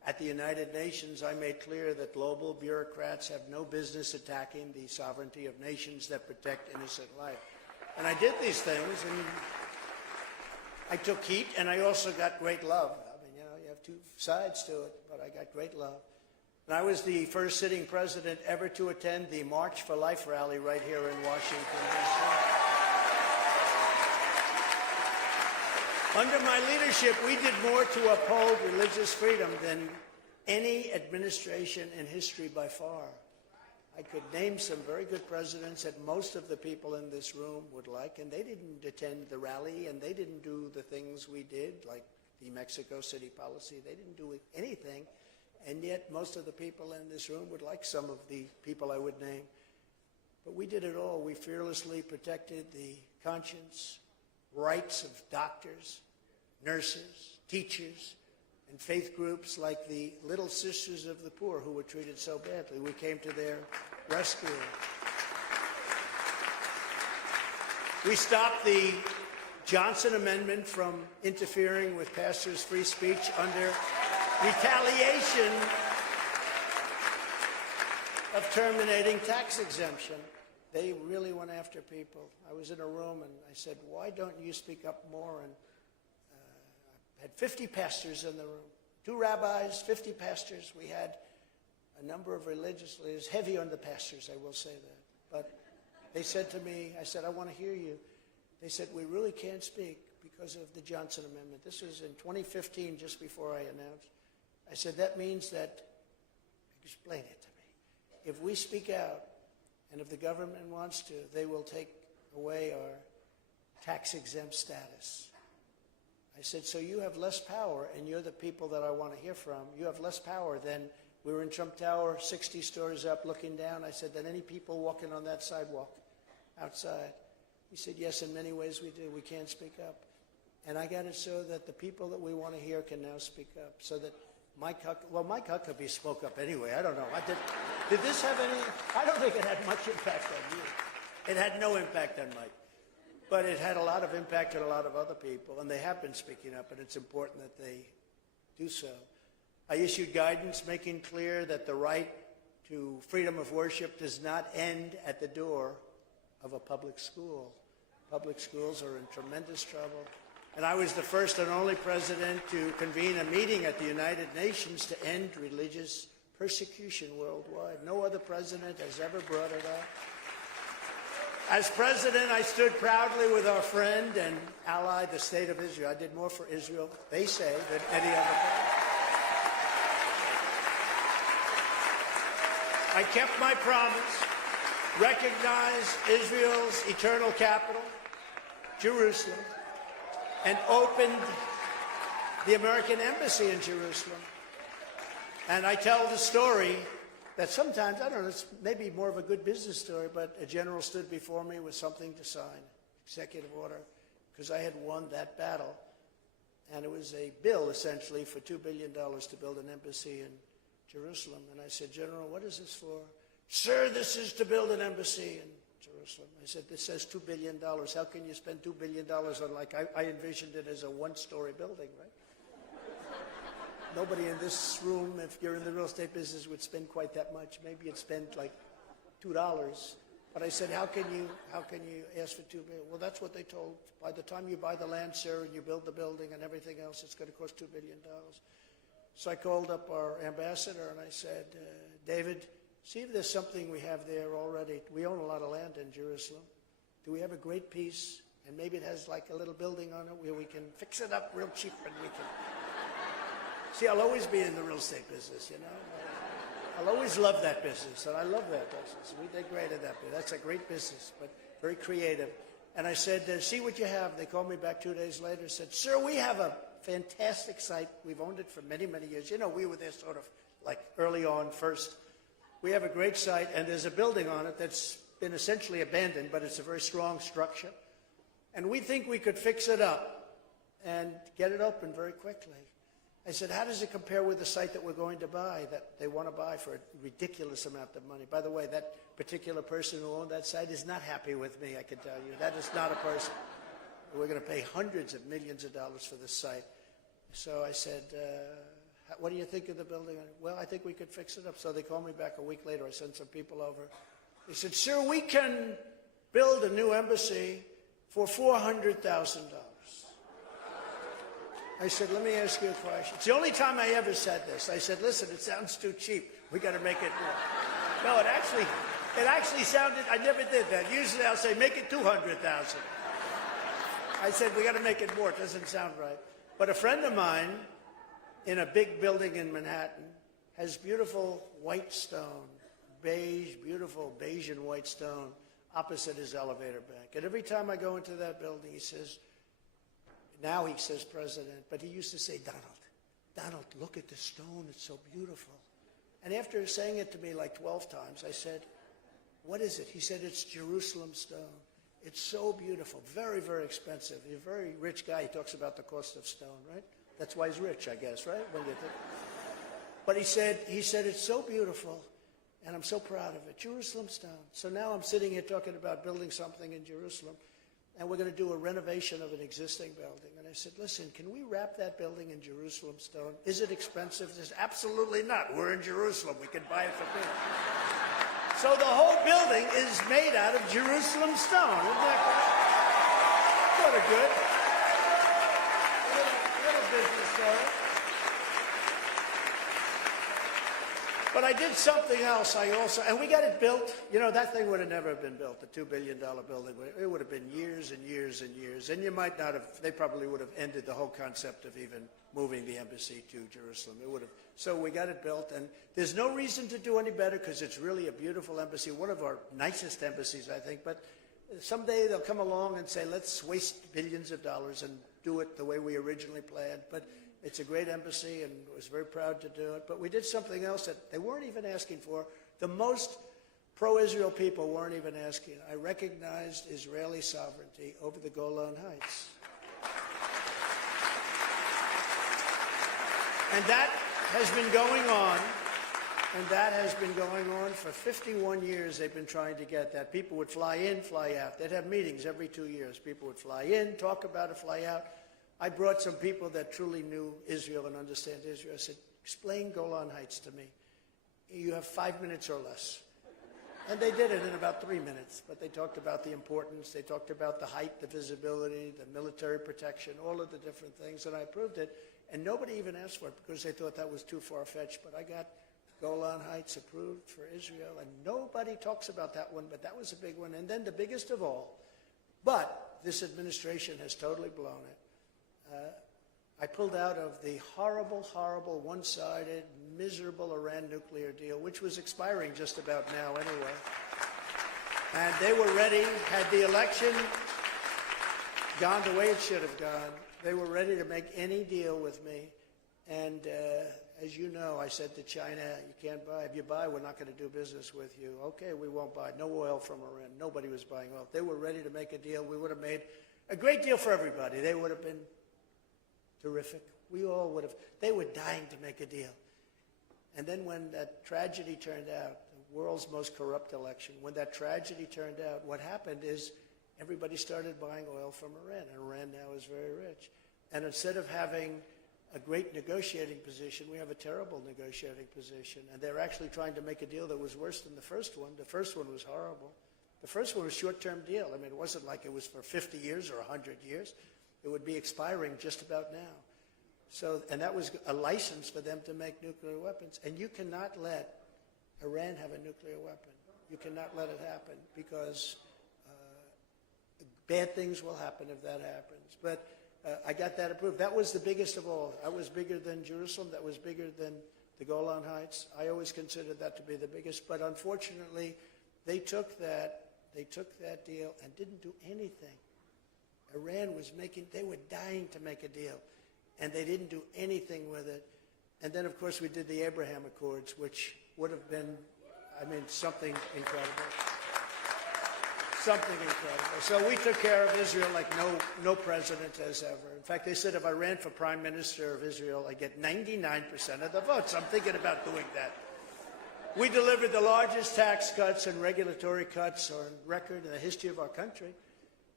At the United Nations, I made clear that global bureaucrats have no business attacking the sovereignty of nations that protect innocent life. And I did these things, and I took heat, and I also got great love. I mean, you have two sides to it, but I got great love. And I was the first sitting president ever to attend the March for Life rally right here in Washington, D.C. Under my leadership, we did more to uphold religious freedom than any administration in history by far. I could name some very good presidents that most of the people in this room would like, and they didn't attend the rally, and they didn't do the things we did, like the Mexico City policy. They didn't do anything, and yet most of the people in this room would like some of the people I would name. But we did it all. We fearlessly protected the conscience, rights of doctors, nurses, teachers, and faith groups like the Little Sisters of the Poor who were treated so badly. We came to their rescue. We stopped the Johnson Amendment from interfering with pastors' free speech under retaliation of terminating tax exemption. They really went after people. I was in a room and I said, why don't you speak up more? And I had 50 pastors in the room, 2 rabbis, 50 pastors. We had a number of religious leaders, heavy on the pastors, I will say that. But they said to me, I said, I want to hear you. They said, we really can't speak because of the Johnson Amendment. This was in 2015, just before I announced. I said, that means that, explain it to me. If we speak out, and if the government wants to, they will take away our tax-exempt status. I said, so you have less power, and you're the people that I want to hear from. You have less power than we were in Trump Tower, 60 stories up, looking down. I said, than any people walking on that sidewalk outside. He said, yes, in many ways we do. We can't speak up. And I got it so that the people that we want to hear can now speak up, so that Mike Huckabee spoke up anyway. I don't know. Did this have any? I don't think it had much impact on you. It had no impact on Mike. But it had a lot of impact on a lot of other people, and they have been speaking up, and it's important that they do so. I issued guidance making clear that the right to freedom of worship does not end at the door of a public school. Public schools are in tremendous trouble. And I was the first and only president to convene a meeting at the United Nations to end religious persecution worldwide. No other president has ever brought it up. As president, I stood proudly with our friend and ally, the State of Israel. I did more for Israel, they say, than any other president. I kept my promise, recognized Israel's eternal capital, Jerusalem, and opened the American embassy in Jerusalem. And I tell the story that sometimes, I don't know, it's maybe more of a good business story, but a general stood before me with something to sign, executive order, because I had won that battle. And it was a bill, essentially, for $2 billion to build an embassy in Jerusalem. And I said, General, what is this for? Sir, this is to build an embassy in Jerusalem. I said, this says $2 billion. How can you spend $2 billion on, like, I envisioned it as a one-story building, right? Nobody in this room, if you're in the real estate business, would spend quite that much. Maybe you'd spend like $2. But I said, how can you ask for $2 billion? Well, that's what they told. By the time you buy the land, sir, and you build the building and everything else, it's going to cost $2 billion. So I called up our ambassador and I said, David, see if there's something we have there already. We own a lot of land in Jerusalem. Do we have a great piece? And maybe it has like a little building on it where we can fix it up real cheap and we can... See, I'll always be in the real estate business, you know. I'll always love that business, and I love that business. We did great at that business. That's a great business, but very creative. And I said, see what you have. They called me back 2 days later and said, sir, we have a fantastic site. We've owned it for many, many years. You know, we were there sort of like early on first. We have a great site, and there's a building on it that's been essentially abandoned, but it's a very strong structure. And we think we could fix it up and get it open very quickly. I said, how does it compare with the site that we're going to buy, that they want to buy for a ridiculous amount of money? By the way, that particular person who owned that site is not happy with me, I can tell you. That is not a person. We're going to pay hundreds of millions of dollars for this site. So I said, What do you think of the building? Well, I think we could fix it up. So they called me back a week later. I sent some people over. They said, sir, we can build a new embassy for $400,000. I said, let me ask you a question. It's the only time I ever said this. I said, listen, it sounds too cheap. We got to make it more. No, it actually sounded, I never did that. Usually I'll say, make it 200,000. I said, we got to make it more. It doesn't sound right. But a friend of mine in a big building in Manhattan has beautiful white stone, beige, beautiful beige and white stone opposite his elevator bank. And every time I go into that building, he says, now he says president, but he used to say, Donald, look at the stone. It's so beautiful. And after saying it to me like 12 times, I said, what is it? He said, it's Jerusalem stone. It's so beautiful, very, very expensive. He's a very rich guy. He talks about the cost of stone, right? That's why he's rich, I guess, right? When you think. But he said, it's so beautiful, and I'm so proud of it. Jerusalem stone. So now I'm sitting here talking about building something in Jerusalem, and we're going to do a renovation of an existing building. And I said, listen, can we wrap that building in Jerusalem stone? Is it expensive? He says, absolutely not. We're in Jerusalem. We can buy it for free. So the whole building is made out of Jerusalem stone. Isn't that great? Sort of good. Little business story. But I did something else. And we got it built. You know, that thing would have never been built, the $2 billion building. It would have been years and years and years. And you might not have, they probably would have ended the whole concept of even moving the embassy to Jerusalem. It would have. So we got it built. And there's no reason to do any better because it's really a beautiful embassy, one of our nicest embassies, I think. But someday they'll come along and say, let's waste billions of dollars and do it the way we originally planned. But it's a great embassy, and I was very proud to do it. But we did something else that they weren't even asking for. The most pro-Israel people weren't even asking. I recognized Israeli sovereignty over the Golan Heights. And that has been going on, and that has been going on for 51 years. They've been trying to get that. People would fly in, fly out. They'd have meetings every 2 years. People would fly in, talk about it, fly out. I brought some people that truly knew Israel and understand Israel. I said, explain Golan Heights to me. You have 5 minutes or less. And they did it in about 3 minutes. But they talked about the importance. They talked about the height, the visibility, the military protection, all of the different things. And I approved it. And nobody even asked for it because they thought that was too far-fetched. But I got Golan Heights approved for Israel. And nobody talks about that one, but that was a big one. And then the biggest of all, but this administration has totally blown it. I pulled out of the horrible, horrible, one-sided, miserable Iran nuclear deal, which was expiring just about now anyway. And they were ready, had the election gone the way it should have gone. They were ready to make any deal with me. And as you know, I said to China, you can't buy. If you buy, we're not going to do business with you. Okay, we won't buy. No oil from Iran. Nobody was buying oil. They were ready to make a deal. We would have made a great deal for everybody. They would have been terrific. We all would have. They were dying to make a deal. And then when that tragedy turned out, the world's most corrupt election, when that tragedy turned out, what happened is everybody started buying oil from Iran. And Iran now is very rich. And instead of having a great negotiating position, we have a terrible negotiating position. And they're actually trying to make a deal that was worse than the first one. The first one was horrible. The first one was a short-term deal. I mean, it wasn't like it was for 50 years or 100 years. It would be expiring just about now. So, and that was a license for them to make nuclear weapons. And you cannot let Iran have a nuclear weapon. You cannot let it happen because bad things will happen if that happens. But I got that approved. That was the biggest of all. That was bigger than Jerusalem. That was bigger than the Golan Heights. I always considered that to be the biggest. But unfortunately, they took that deal and didn't do anything. Iran was they were dying to make a deal, and they didn't do anything with it. And then, of course, we did the Abraham Accords, which would have been, I mean, something incredible. Something incredible. So we took care of Israel like no president has ever. In fact, they said if I ran for prime minister of Israel, I'd get 99% of the votes. I'm thinking about doing that. We delivered the largest tax cuts and regulatory cuts on record in the history of our country.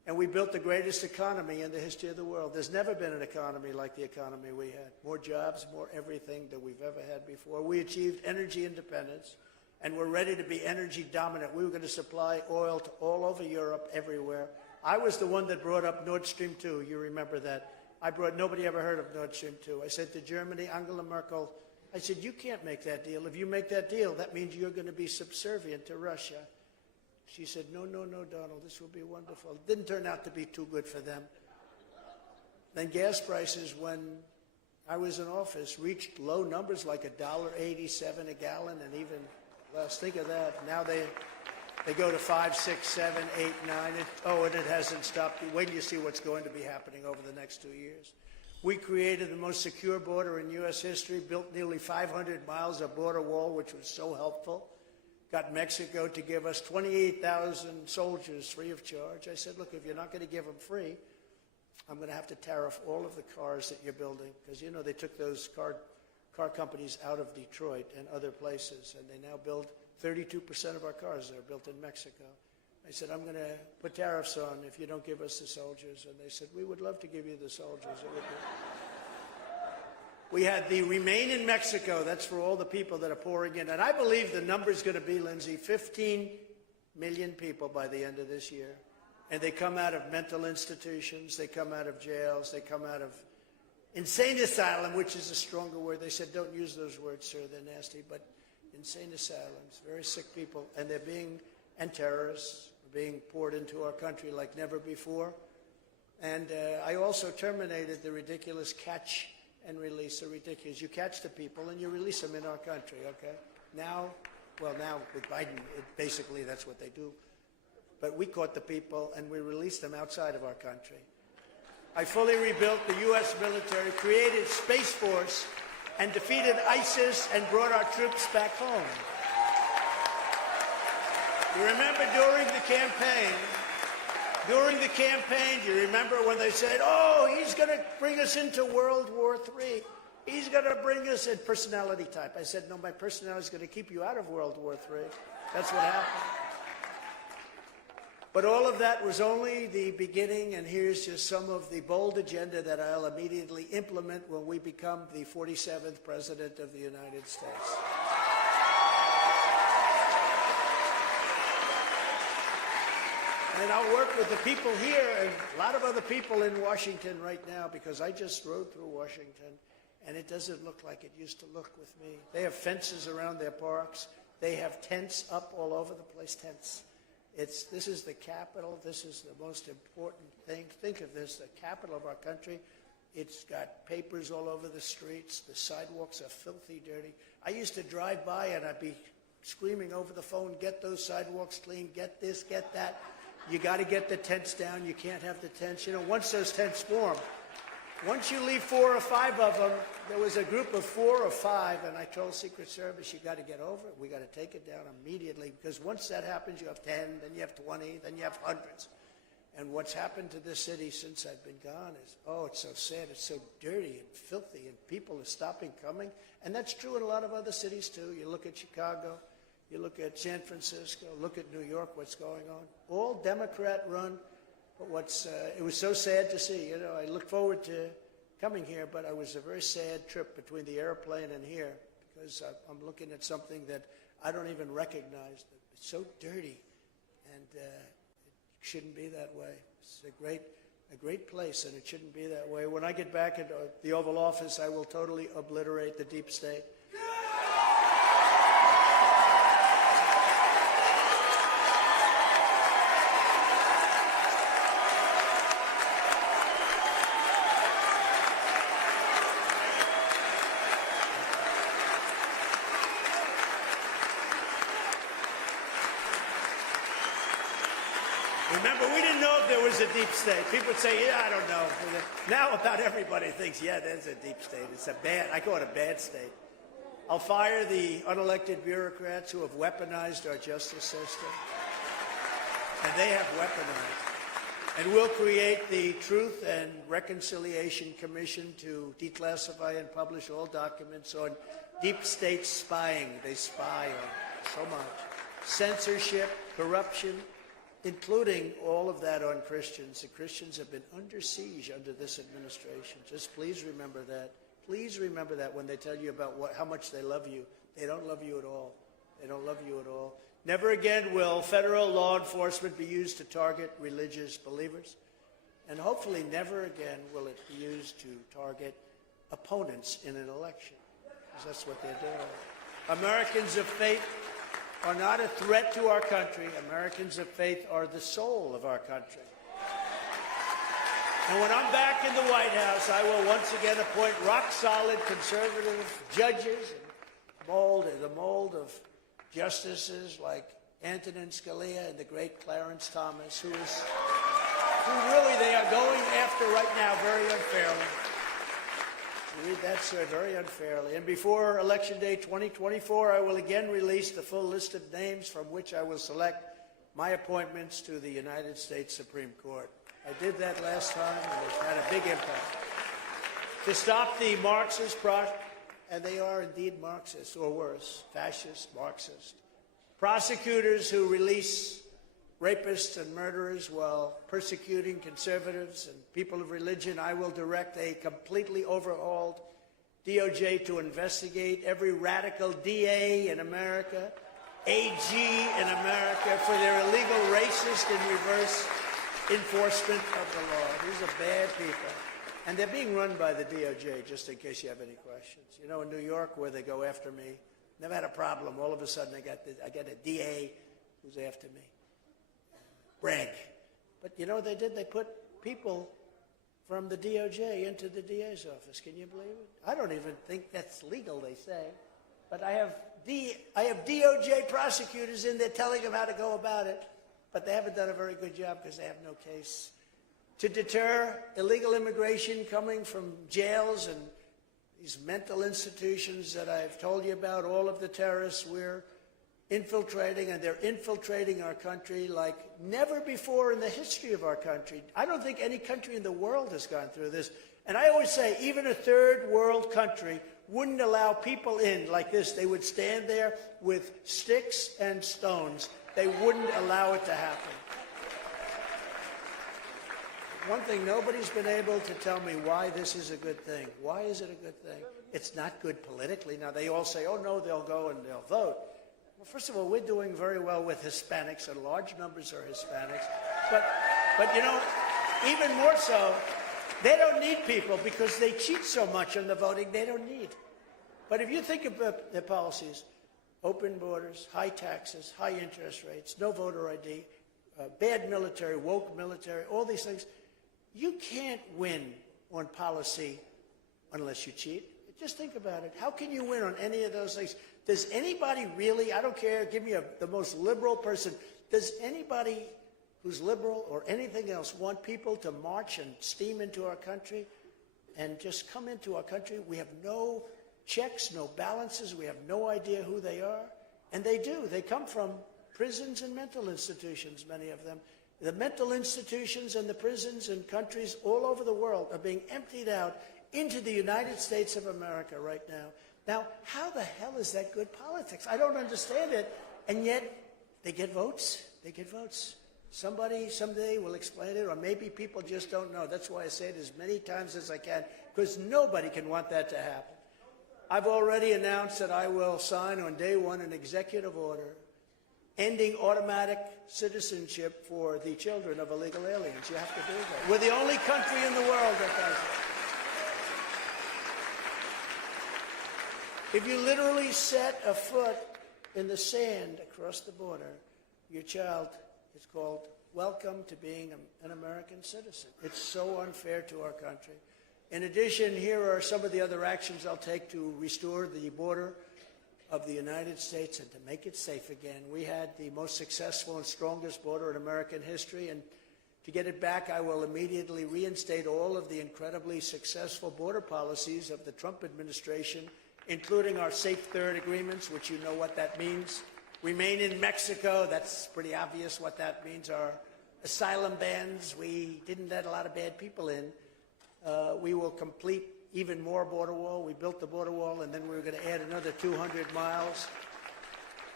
And we built the greatest economy in the history of the world. There's never been an economy like the economy we had. More jobs, more everything that we've ever had before. We achieved energy independence, and we're ready to be energy dominant. We were going to supply oil to all over Europe, everywhere. I was the one that brought up Nord Stream 2. You remember that. Nobody ever heard of Nord Stream 2. I said to Germany, Angela Merkel, I said, you can't make that deal. If you make that deal, that means you're going to be subservient to Russia. She said, no, no, no, Donald, this will be wonderful. It didn't turn out to be too good for them. Then gas prices, when I was in office, reached low numbers like $1.87 a gallon, and even less. Think of that. Now they go to 5, 6, 7, 8, 9. And it hasn't stopped. Wait till you see what's going to be happening over the next 2 years. We created the most secure border in U.S. history, built nearly 500 miles of border wall, which was so helpful. Got Mexico to give us 28,000 soldiers free of charge. I said, look, if you're not going to give them free, I'm going to have to tariff all of the cars that you're building. Because, you know, they took those car companies out of Detroit and other places, and they now build 32% of our cars that are built in Mexico. I said, I'm going to put tariffs on if you don't give us the soldiers. And they said, we would love to give you the soldiers. It would be... We had the Remain in Mexico. That's for all the people that are pouring in. And I believe the number is going to be, Lindsay, 15 million people by the end of this year. And they come out of mental institutions. They come out of jails. They come out of insane asylum, which is a stronger word. They said, don't use those words, sir. They're nasty. But insane asylums, very sick people. And they're being, and terrorists, are being poured into our country like never before. And I also terminated the ridiculous catch and release. So ridiculous. You catch the people and you release them in our country, okay? Now with Biden, basically that's what they do. But we caught the people and we released them outside of our country. I fully rebuilt the U.S. military, created Space Force, and defeated ISIS and brought our troops back home. You remember during the campaign, do you remember when they said, oh, he's going to bring us into World War III. He's going to bring us in personality type. I said, no, my personality is going to keep you out of World War III. That's what happened. But all of that was only the beginning, and here's just some of the bold agenda that I'll immediately implement when we become the 47th President of the United States. And I'll work with the people here and a lot of other people in Washington right now, because I just rode through Washington, and it doesn't look like it used to look with me. They have fences around their parks. They have tents up all over the place, tents. This is the capital. This is the most important thing. Think of this, the capital of our country. It's got papers all over the streets. The sidewalks are filthy dirty. I used to drive by and I'd be screaming over the phone, get those sidewalks clean, get this, get that. You got to get the tents down. You can't have the tents. You know, once those tents form, once you leave 4 or 5 of them, there was a group of 4 or 5, and I told Secret Service, you got to get over it. We got to take it down immediately, because once that happens, you have 10, then you have 20, then you have hundreds. And what's happened to this city since I've been gone is, oh, it's so sad. It's so dirty and filthy, and people are stopping coming. And that's true in a lot of other cities, too. You look at Chicago. You look at San Francisco, look at New York, what's going on. All Democrat-run, but it was so sad to see. You know, I look forward to coming here, but it was a very sad trip between the airplane and here, because I'm looking at something that I don't even recognize. It's so dirty, and it shouldn't be that way. It's a great place, and it shouldn't be that way. When I get back into the Oval Office, I will totally obliterate the deep state. Remember, we didn't know if there was a deep state. People would say, yeah, I don't know. Now about everybody thinks, yeah, there's a deep state. I call it a bad state. I'll fire the unelected bureaucrats who have weaponized our justice system. And they have weaponized. And we'll create the Truth and Reconciliation Commission to declassify and publish all documents on deep state spying. They spy on so much. Censorship, corruption, including all of that on Christians. The Christians have been under siege under this administration. Just please remember that. Please remember that when they tell you about how much they love you. They don't love you at all. They don't love you at all. Never again will federal law enforcement be used to target religious believers. And hopefully never again will it be used to target opponents in an election, because that's what they're doing. Americans of faith are not a threat to our country. Americans of faith are the soul of our country. And when I'm back in the White House, I will once again appoint rock-solid conservative judges and the mold of justices like Antonin Scalia and the great Clarence Thomas, who really they are going after right now very unfairly. You read that, sir, very unfairly. And before Election Day 2024, I will again release the full list of names from which I will select my appointments to the United States Supreme Court. I did that last time, and it's had a big impact. To stop the Marxist and they are indeed Marxists, or worse, fascist, Marxist. Prosecutors who release rapists and murderers while persecuting conservatives and people of religion. I will direct a completely overhauled DOJ to investigate every radical DA in America, AG in America, for their illegal racist and reverse enforcement of the law. These are bad people. And they're being run by the DOJ, just in case you have any questions. You know, in New York, where they go after me, never had a problem. All of a sudden, I got a DA who's after me. Brag. But you know what they did? They put people from the DOJ into the DA's office. Can you believe it? I don't even think that's legal, they say. But I have DOJ prosecutors in there telling them how to go about it. But they haven't done a very good job because they have no case. To deter illegal immigration coming from jails and these mental institutions that I've told you about, all of the terrorists we're infiltrating, and they're infiltrating our country like never before in the history of our country. I don't think any country in the world has gone through this. And I always say, even a third world country wouldn't allow people in like this. They would stand there with sticks and stones. They wouldn't allow it to happen. One thing, nobody's been able to tell me why this is a good thing. Why is it a good thing? It's not good politically. Now, they all say, oh, no, they'll go and they'll vote. Well, first of all, we're doing very well with Hispanics, and large numbers are Hispanics. But you know, even more so, they don't need people because they cheat so much on the voting, they don't need. But if you think about their policies, open borders, high taxes, high interest rates, no voter ID, bad military, woke military, all these things, you can't win on policy unless you cheat. Just think about it. How can you win on any of those things? Does anybody really, I don't care, give me the most liberal person, does anybody who's liberal or anything else want people to march and steam into our country and just come into our country? We have no checks, no balances. We have no idea who they are. And they do. They come from prisons and mental institutions, many of them. The mental institutions and the prisons in countries all over the world are being emptied out into the United States of America right now. Now, how the hell is that good politics? I don't understand it. And yet, they get votes. They get votes. Somebody someday will explain it, or maybe people just don't know. That's why I say it as many times as I can, because nobody can want that to happen. I've already announced that I will sign on day one an executive order ending automatic citizenship for the children of illegal aliens. You have to do that. We're the only country in the world that does it. If you literally set a foot in the sand across the border, your child is called welcome to being an American citizen. It's so unfair to our country. In addition, here are some of the other actions I'll take to restore the border of the United States and to make it safe again. We had the most successful and strongest border in American history, and to get it back, I will immediately reinstate all of the incredibly successful border policies of the Trump administration, including our Safe Third agreements, which you know what that means. Remain in Mexico, that's pretty obvious what that means. Our asylum bans, we didn't let a lot of bad people in. We will complete even more border wall. We built the border wall, and then we were going to add another 200 miles.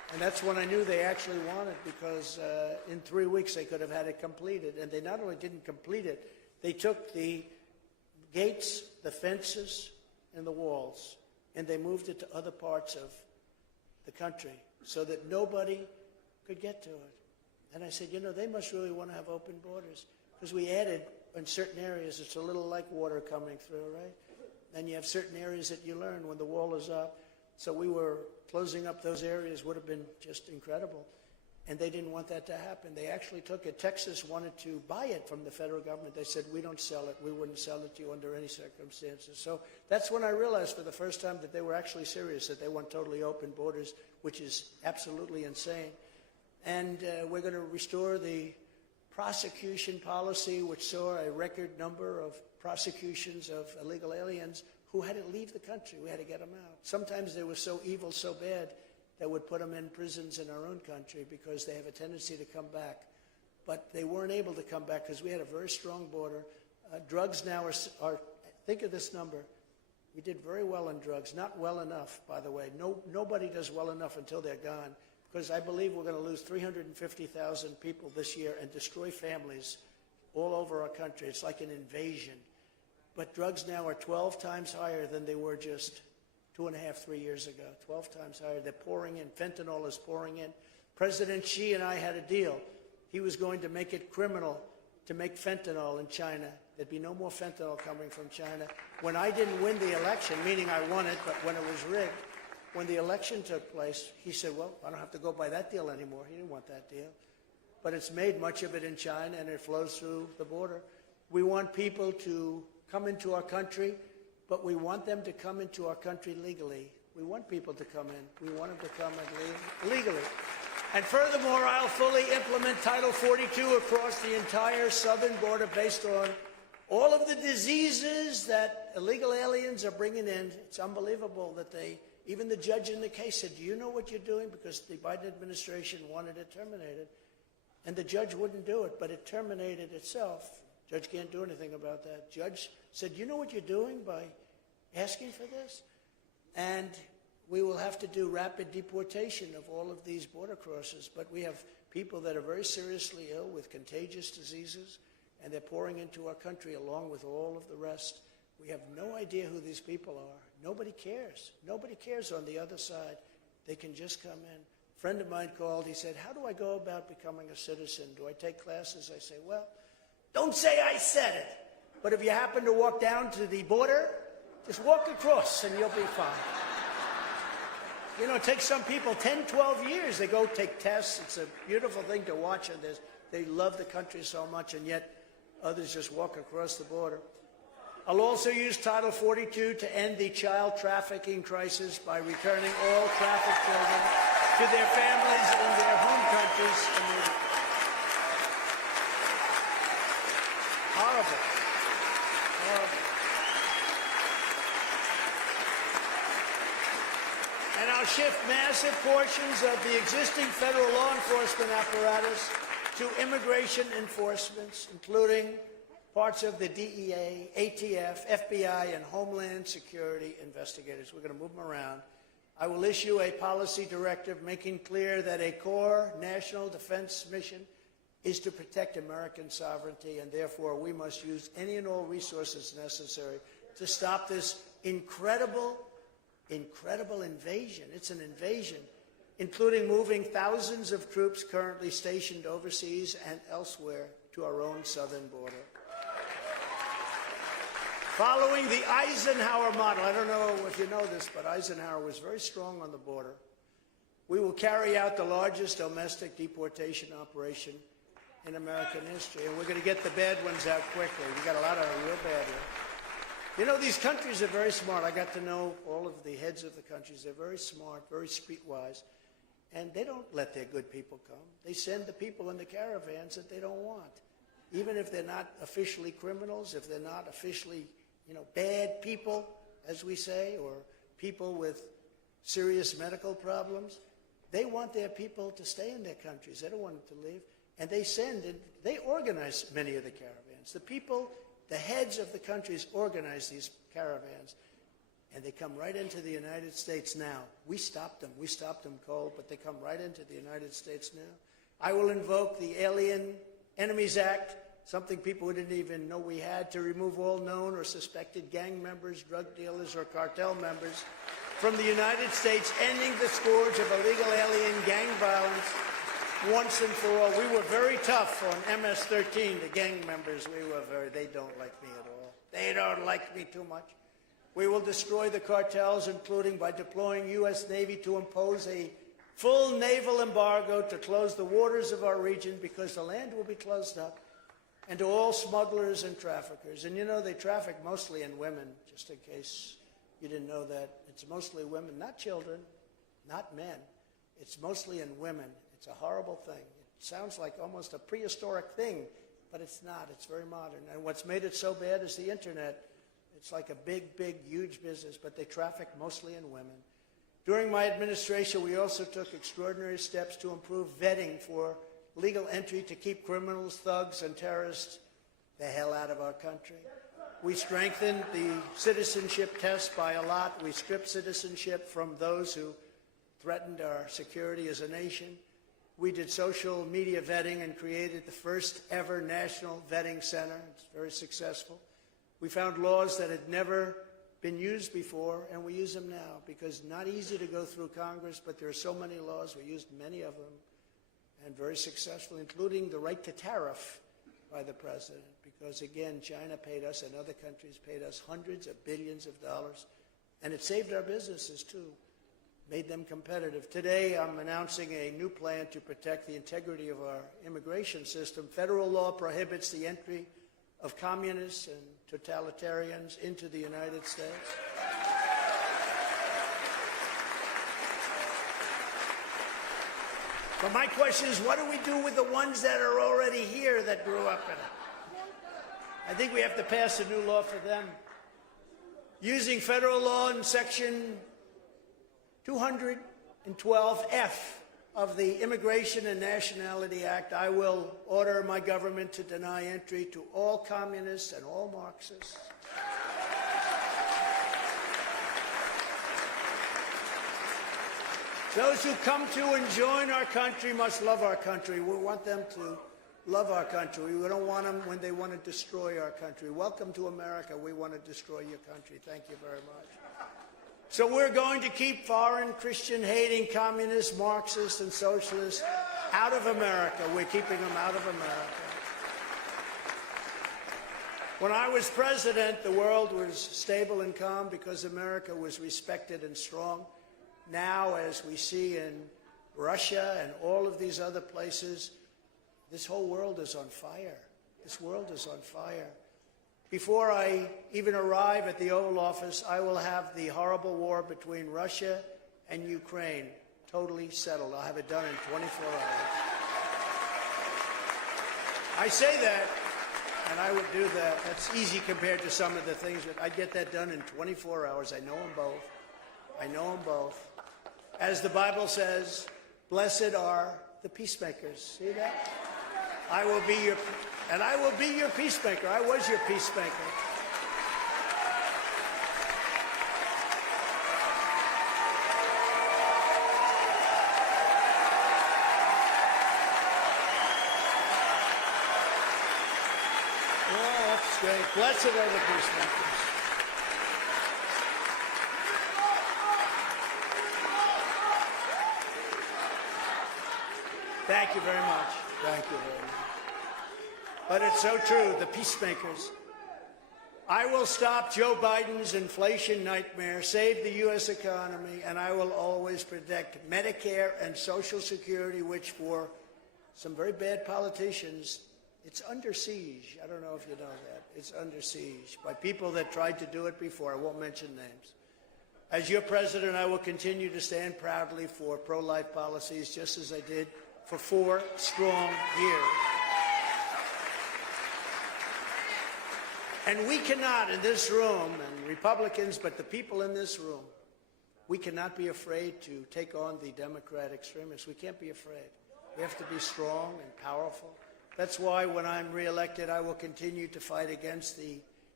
And that's when I knew they actually wanted, because in 3 weeks they could have had it completed. And they not only didn't complete it, they took the gates, the fences, and the walls, and they moved it to other parts of the country so that nobody could get to it. And I said, you know, they must really want to have open borders, because we added in certain areas, it's a little like water coming through, right? And you have certain areas that you learn when the wall is up. So we were closing up those areas, would have been just incredible. And they didn't want that to happen. They actually took it. Texas wanted to buy it from the federal government. They said, we don't sell it. We wouldn't sell it to you under any circumstances. So that's when I realized for the first time that they were actually serious, that they want totally open borders, which is absolutely insane. And we're going to restore the prosecution policy, which saw a record number of prosecutions of illegal aliens who had to leave the country. We had to get them out. Sometimes they were so evil, so bad, that would put them in prisons in our own country because they have a tendency to come back. But they weren't able to come back because we had a very strong border. Drugs now are, think of this number. We did very well in drugs. Not well enough, by the way. Nobody does well enough until they're gone, because I believe we're going to lose 350,000 people this year and destroy families all over our country. It's like an invasion. But drugs now are 12 times higher than they were just 2.5, 3 years ago. 12 times higher. They're pouring in. Fentanyl is pouring in. President Xi and I had a deal. He was going to make it criminal to make fentanyl in China. There'd be no more fentanyl coming from China. When I didn't win the election, meaning I won it, but when it was rigged, when the election took place, he said, well, I don't have to go by that deal anymore. He didn't want that deal. But it's made much of it in China, and it flows through the border. We want people to come into our country, but we want them to come into our country legally. We want people to come in. We want them to come in legally. And furthermore, I'll fully implement Title 42 across the entire southern border based on all of the diseases that illegal aliens are bringing in. It's unbelievable that even the judge in the case said, do you know what you're doing? Because the Biden administration wanted it terminated. And the judge wouldn't do it, but it terminated itself. Judge can't do anything about that. Judge said, you know what you're doing by asking for this? And we will have to do rapid deportation of all of these border crossers. But we have people that are very seriously ill with contagious diseases, and they're pouring into our country along with all of the rest. We have no idea who these people are. Nobody cares. Nobody cares on the other side. They can just come in. A friend of mine called. He said, how do I go about becoming a citizen? Do I take classes? I say, well, don't say I said it. But if you happen to walk down to the border, just walk across and you'll be fine. You know, it takes some people 10, 12 years. They go take tests. It's a beautiful thing to watch. And they love the country so much, and yet others just walk across the border. I'll also use Title 42 to end the child trafficking crisis by returning all trafficked children to their families in their home countries immediately. Horrible. Horrible. And I'll shift massive portions of the existing federal law enforcement apparatus to immigration enforcements, including parts of the DEA, ATF, FBI, and Homeland Security investigators. We're going to move them around. I will issue a policy directive making clear that a core national defense mission is to protect American sovereignty, and therefore we must use any and all resources necessary to stop this incredible invasion. It's an invasion, including moving thousands of troops currently stationed overseas and elsewhere to our own southern border. Following the Eisenhower model, I don't know if you know this, but Eisenhower was very strong on the border. We will carry out the largest domestic deportation operation in American history, and we're going to get the bad ones out quickly. We got a lot of real bad ones. You know, these countries are very smart. I got to know all of the heads of the countries. They're very smart, very streetwise, and they don't let their good people come. They send the people in the caravans that they don't want, even if they're not officially criminals, if they're not officially, bad people, as we say, or people with serious medical problems. They want their people to stay in their countries. They don't want them to leave. And they organize many of the caravans. The people, the heads of the countries organize these caravans. and they come right into the United States now. We stopped them. We stopped them cold, but they come right into the United States now. I will invoke the Alien Enemies Act, something people didn't even know we had, to remove all known or suspected gang members, drug dealers, or cartel members from the United States, ending the scourge of illegal alien gang violence once and for all. We were very tough on MS-13, the gang members. They don't like me at all. They don't like me too much. We will destroy the cartels, including by deploying U.S. Navy to impose a full naval embargo to close the waters of our region, because the land will be closed up, and to all smugglers and traffickers. And you know, they traffic mostly in women, just in case you didn't know that. It's mostly women, not children, not men. It's mostly in women. It's a horrible thing. It sounds like almost a prehistoric thing, but it's not. It's very modern. And what's made it so bad is the internet. It's like a big, big, huge business, but they traffic mostly in women. During my administration, we also took extraordinary steps to improve vetting for legal entry to keep criminals, thugs, and terrorists the hell out of our country. We strengthened the citizenship test by a lot. We stripped citizenship from those who threatened our security as a nation. We did social media vetting and created the first ever national vetting center. It's very successful. We found laws that had never been used before, and we use them now, because not easy to go through Congress, but there are so many laws. We used many of them, and very successful, including the right to tariff by the president, because, again, China paid us and other countries paid us hundreds of billions of dollars, and it saved our businesses, too, made them competitive. Today, I'm announcing a new plan to protect the integrity of our immigration system. Federal law prohibits the entry of communists and totalitarians into the United States. But my question is, what do we do with the ones that are already here that grew up in it? I think we have to pass a new law for them. Using federal law in Section 212F of the Immigration and Nationality Act, I will order my government to deny entry to all communists and all Marxists. Those who come to and join our country must love our country. We want them to love our country. We don't want them when they want to destroy our country. Welcome to America. We want to destroy your country. Thank you very much. So we're going to keep foreign Christian-hating communists, Marxists, and socialists out of America. We're keeping them out of America. When I was president, the world was stable and calm because America was respected and strong. Now, as we see in Russia and all of these other places, this whole world is on fire. This world is on fire. Before I even arrive at the Oval Office, I will have the horrible war between Russia and Ukraine totally settled. I'll have it done in 24 hours. I say that, and I would do that. That's easy compared to some of the things that I'd get that done in 24 hours. I know them both. I know them both. As the Bible says, blessed are the peacemakers. See that? I will be your peacemaker. I was your peacemaker. Oh, that's great. Blessed are the peacemakers. Thank you very much. Thank you very much. But it's so true, the peacemakers. I will stop Joe Biden's inflation nightmare, save the U.S. economy, and I will always protect Medicare and Social Security, which for some very bad politicians, it's under siege. I don't know if you know that. It's under siege by people that tried to do it before. I won't mention names. As your president, I will continue to stand proudly for pro-life policies, just as I did for 4 strong years. And we cannot, in this room, and Republicans, but the people in this room, we cannot be afraid to take on the Democrat extremists. We can't be afraid. We have to be strong and powerful. That's why when I'm reelected, I will continue to fight against the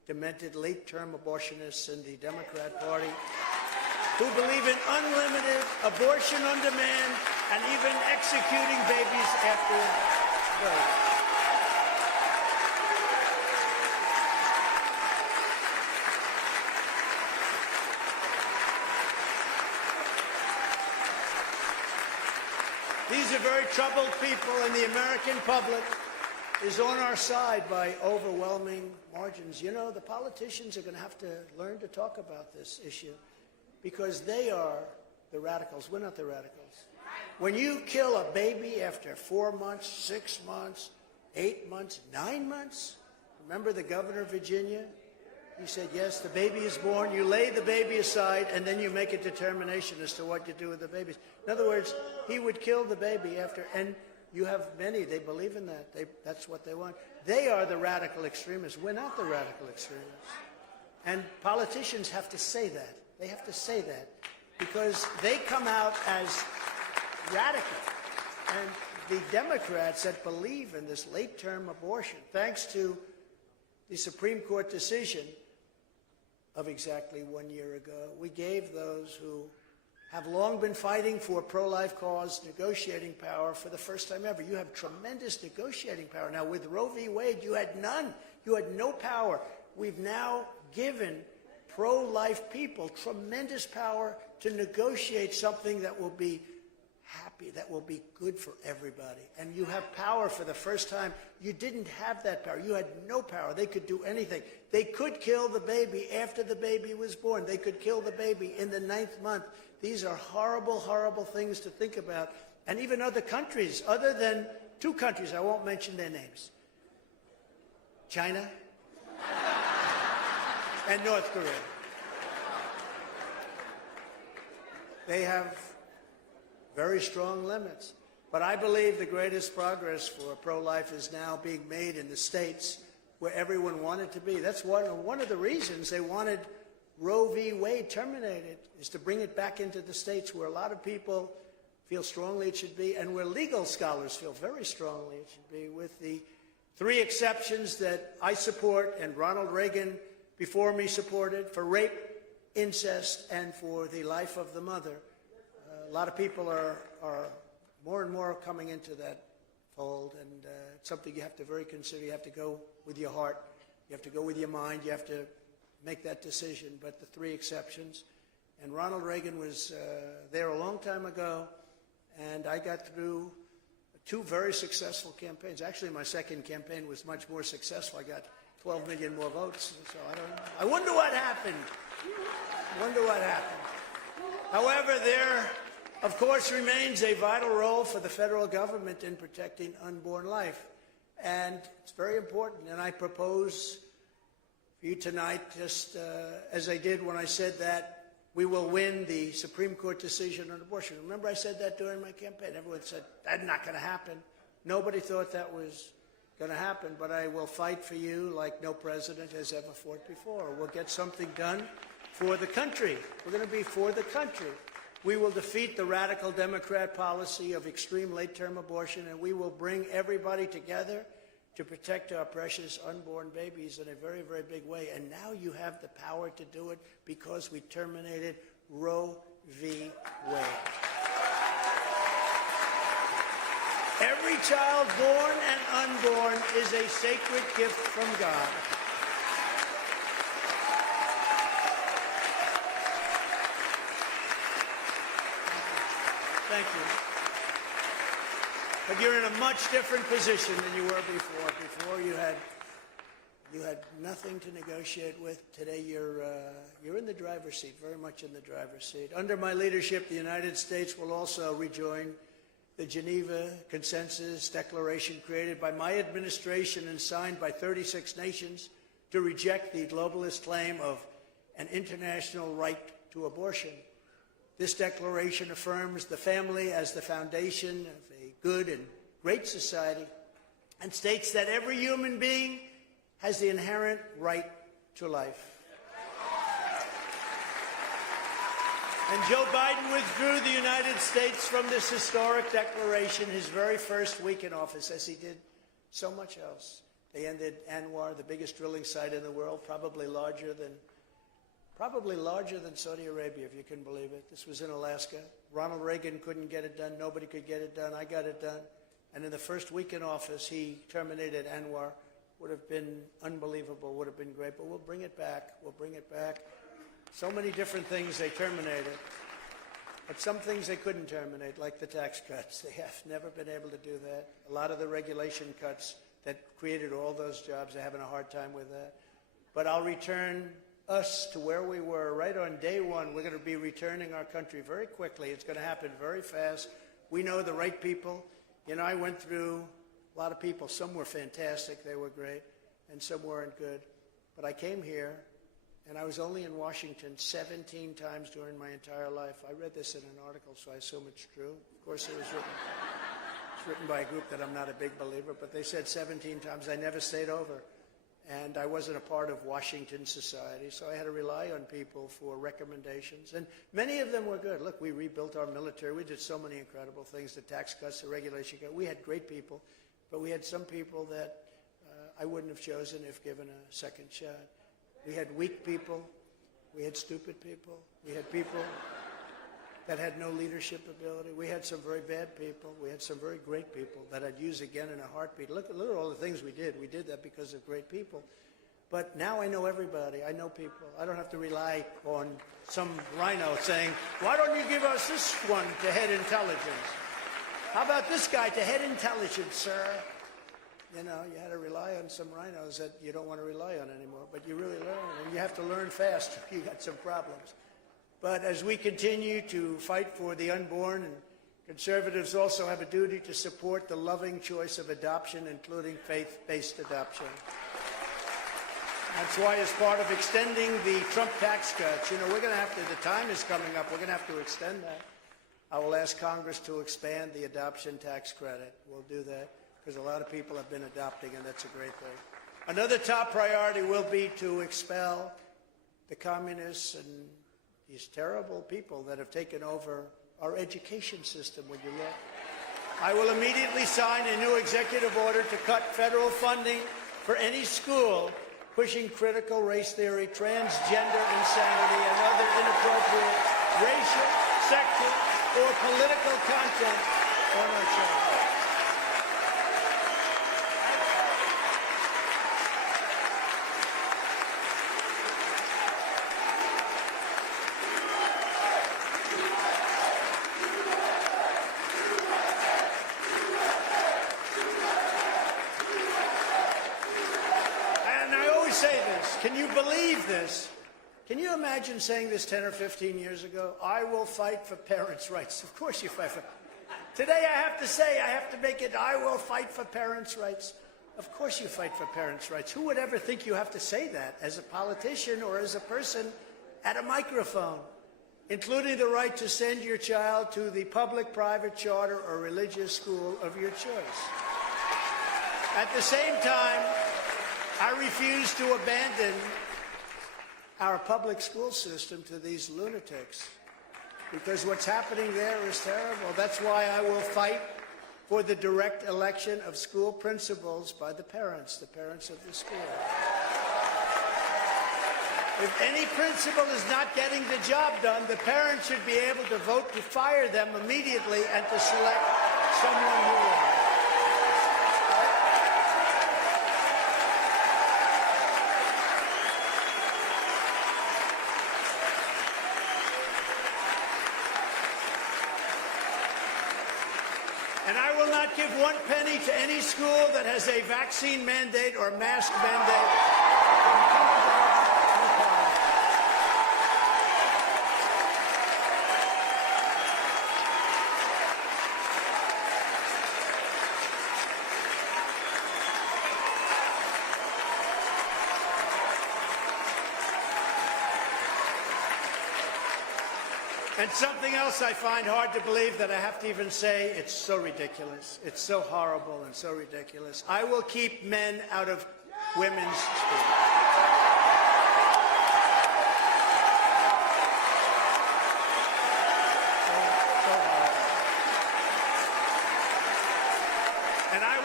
demented late-term abortionists in the Democrat Party who believe in unlimited abortion on demand and even executing babies after birth. These are very troubled people, and the American public is on our side by overwhelming margins. You know, the politicians are going to have to learn to talk about this issue because they are the radicals. We're not the radicals. When you kill a baby after 4 months, 6 months, 8 months, 9 months, remember the governor of Virginia? He said, yes, the baby is born, you lay the baby aside, and then you make a determination as to what you do with the babies. In other words, he would kill the baby after, and you have many, they believe in that. That's what they want. They are the radical extremists. We're not the radical extremists. And politicians have to say that. They have to say that because they come out as radical. And the Democrats that believe in this late-term abortion, thanks to the Supreme Court decision of exactly 1 year ago, we gave those who have long been fighting for pro-life cause negotiating power for the first time ever. You have tremendous negotiating power. Now, with Roe v. Wade, you had none. You had no power. We've now given pro-life people tremendous power to negotiate something that will be happy, that will be good for everybody. And you have power for the first time. You didn't have that power. You had no power. They could do anything. They could kill the baby after the baby was born. They could kill the baby in the 9th month. These are horrible, horrible things to think about. And even other countries, other than 2 countries, I won't mention their names, China and North Korea. They have very strong limits. But I believe the greatest progress for pro-life is now being made in the states where everyone wanted to be. That's one of the reasons they wanted Roe v. Wade terminated, is to bring it back into the states where a lot of people feel strongly it should be, and where legal scholars feel very strongly it should be, with the 3 exceptions that I support and Ronald Reagan before me supported for rape, incest, and for the life of the mother. A lot of people are more and more coming into that fold, and it's something you have to very consider. You have to go with your heart. You have to go with your mind. You have to make that decision. But the 3 exceptions, and Ronald Reagan was there a long time ago, and I got through 2 very successful campaigns. Actually, my second campaign was much more successful. I got 12 million more votes, so I wonder what happened. However, there, of course, remains a vital role for the federal government in protecting unborn life. And it's very important. And I propose for you tonight, just as I did when I said that we will win the Supreme Court decision on abortion. Remember I said that during my campaign? Everyone said, that's not going to happen. Nobody thought that was going to happen. But I will fight for you like no president has ever fought before. We'll get something done for the country. We're going to be for the country. We will defeat the radical Democrat policy of extreme late-term abortion, and we will bring everybody together to protect our precious unborn babies in a very, very big way. And now you have the power to do it because we terminated Roe v. Wade. Every child born and unborn is a sacred gift from God. Thank you. But you're in a much different position than you were before. Before you had nothing to negotiate with. Today you're in the driver's seat, very much in the driver's seat. Under my leadership, the United States will also rejoin the Geneva Consensus Declaration created by my administration and signed by 36 nations to reject the globalist claim of an international right to abortion. This declaration affirms the family as the foundation of a good and great society and states that every human being has the inherent right to life. And Joe Biden withdrew the United States from this historic declaration his very first week in office, as he did so much else. They ended Anwar, the biggest drilling site in the world, probably larger than Saudi Arabia, if you can believe it. This was in Alaska. Ronald Reagan couldn't get it done. Nobody could get it done. I got it done. And in the first week in office, he terminated Anwar. Would have been unbelievable, would have been great, but we'll bring it back. We'll bring it back. So many different things they terminated. But some things they couldn't terminate, like the tax cuts. They have never been able to do that. A lot of the regulation cuts that created all those jobs, they're having a hard time with that. But I'll return us to where we were right on day one. We're going to be returning our country very quickly. It's going to happen very fast. We know the right people. You know, I went through a lot of people. Some were fantastic. They were great. And some weren't good. But I came here, and I was only in Washington 17 times during my entire life. I read this in an article, so I assume it's true. Of course, it was written by a group that I'm not a big believer, but they said 17 times. I never stayed over. And I wasn't a part of Washington society, so I had to rely on people for recommendations. And many of them were good. Look, we rebuilt our military. We did so many incredible things, the tax cuts, the regulation cuts. We had great people, but we had some people that I wouldn't have chosen if given a second shot. We had weak people. We had stupid people. We had people that had no leadership ability. We had some very bad people. We had some very great people that I'd use again in a heartbeat. Look at all the things we did. We did that because of great people. But now I know everybody. I know people. I don't have to rely on some rhino saying, why don't you give us this one to head intelligence? How about this guy to head intelligence, sir? You know, you had to rely on some rhinos that you don't want to rely on anymore. But you really learn, and you have to learn fast. You got some problems. But as we continue to fight for the unborn, and conservatives also have a duty to support the loving choice of adoption, including faith-based adoption. That's why, as part of extending the Trump tax cuts, you know, we're going to have to, the time is coming up, we're going to have to extend that. I will ask Congress to expand the adoption tax credit. We'll do that because a lot of people have been adopting, and that's a great thing. Another top priority will be to expel the communists and these terrible people that have taken over our education system. When you look, I will immediately sign a new executive order to cut federal funding for any school pushing critical race theory, transgender insanity, and other inappropriate racial, sexual, or political content on our children. Can you believe this? Can you imagine saying this 10 or 15 years ago? I will fight for parents' rights. Of course you fight for. Today I have to say, I have to make it, I will fight for parents' rights. Of course you fight for parents' rights. Who would ever think you have to say that as a politician or as a person at a microphone? Including the right to send your child to the public, private, charter, or religious school of your choice. At the same time, I refuse to abandon our public school system to these lunatics, because what's happening there is terrible. That's why I will fight for the direct election of school principals by the parents of the school. If any principal is not getting the job done, the parents should be able to vote to fire them immediately and to select someone who will. And I will not give one penny to any school that has a vaccine mandate or mask mandate. And something else I find hard to believe that I have to even say, it's so ridiculous. It's so horrible and so ridiculous. I will keep men out of women's schools. And I will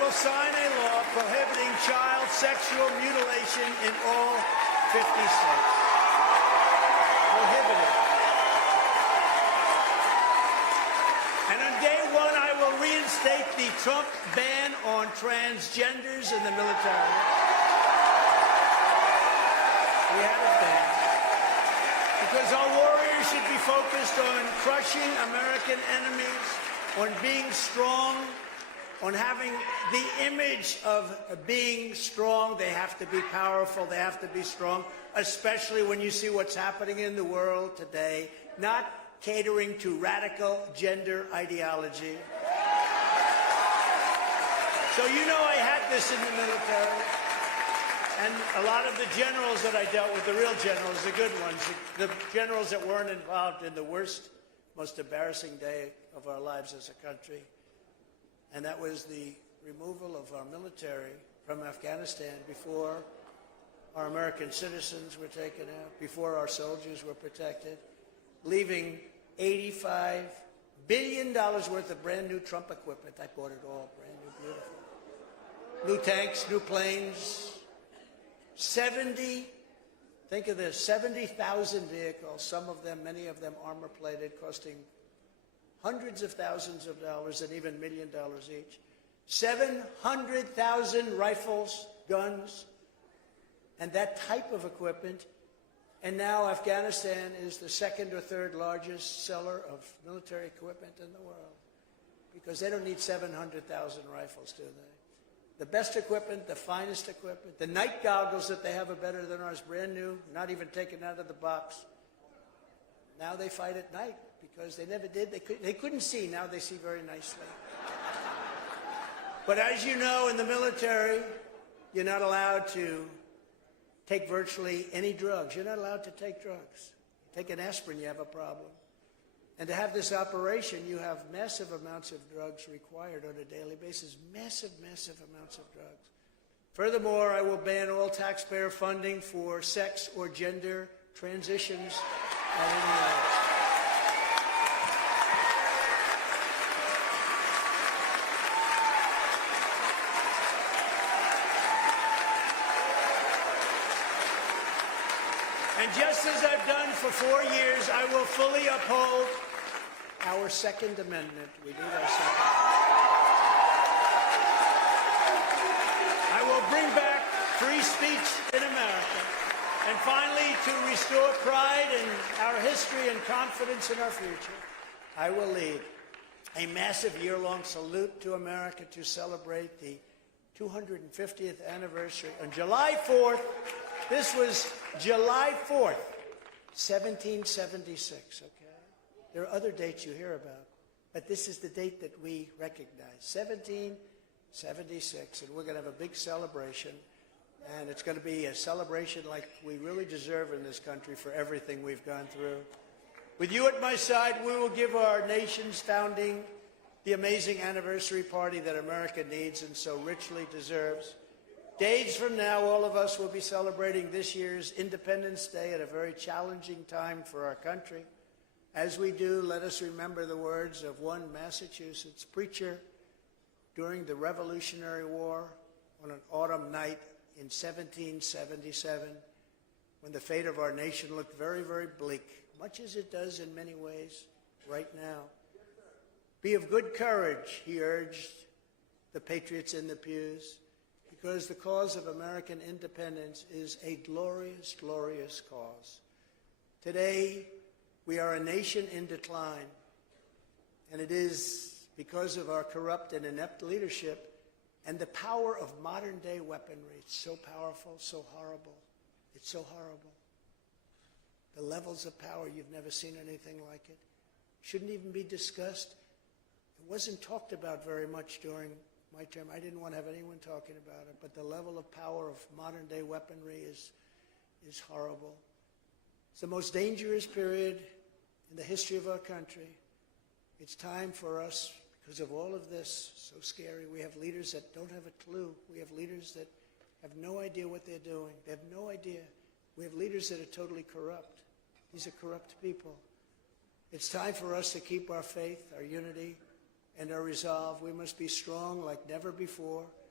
will sign a law prohibiting child sexual mutilation in all 50 states. Prohibited. And on day one, I will reinstate the Trump ban on transgenders in the military. We have it banned. Because our warriors should be focused on crushing American enemies, on being strong, on having the image of being strong. They have to be powerful. They have to be strong, especially when you see what's happening in the world today, not catering to radical gender ideology. So you know I had this in the military. And a lot of the generals that I dealt with, the real generals, the good ones, the generals that weren't involved in the worst, most embarrassing day of our lives as a country, and that was the removal of our military from Afghanistan before our American citizens were taken out, before our soldiers were protected, leaving $85 billion worth of brand new Trump equipment. I bought it all, brand new, beautiful. New tanks, new planes, 70, think of this, 70,000 vehicles, some of them, many of them armor-plated, costing hundreds of thousands of dollars and even $1 million each. 700,000 rifles, guns, and that type of equipment. And now Afghanistan is the second or third largest seller of military equipment in the world because they don't need 700,000 rifles, do they? The best equipment, the finest equipment, the night goggles that they have are better than ours, brand new, not even taken out of the box. Now they fight at night because they never did. They couldn't see. Now they see very nicely. But as you know, in the military, you're not allowed to take virtually any drugs. You're not allowed to take drugs. Take an aspirin, you have a problem. And to have this operation, you have massive amounts of drugs required on a daily basis. Massive, massive amounts of drugs. Furthermore, I will ban all taxpayer funding for sex or gender transitions at any age. And just as I've done for 4 years, I will fully uphold our Second Amendment. We need our Second Amendment. I will bring back free speech in America. And finally, to restore pride in our history and confidence in our future, I will lead a massive year-long salute to America to celebrate the 250th anniversary. On July 4th, this was July 4th, 1776, okay? There are other dates you hear about, but this is the date that we recognize, 1776, and we're going to have a big celebration, and it's going to be a celebration like we really deserve in this country for everything we've gone through. With you at my side, we will give our nation's founding the amazing anniversary party that America needs and so richly deserves. Days from now, all of us will be celebrating this year's Independence Day at a very challenging time for our country. As we do, let us remember the words of one Massachusetts preacher during the Revolutionary War on an autumn night in 1777, when the fate of our nation looked very, very bleak, much as it does in many ways right now. Be of good courage, he urged the patriots in the pews, because the cause of American independence is a glorious, glorious cause. Today, we are a nation in decline, and it is because of our corrupt and inept leadership and the power of modern-day weaponry. It's so powerful, so horrible. It's so horrible. The levels of power, you've never seen anything like it. Shouldn't even be discussed. It wasn't talked about very much during my term. I didn't want to have anyone talking about it, but the level of power of modern-day weaponry is horrible. It's the most dangerous period in the history of our country. It's time for us, because of all of this, so scary. We have leaders that don't have a clue. We have leaders that have no idea what they're doing. They have no idea. We have leaders that are totally corrupt. These are corrupt people. It's time for us to keep our faith, our unity, and our resolve. We must be strong like never before.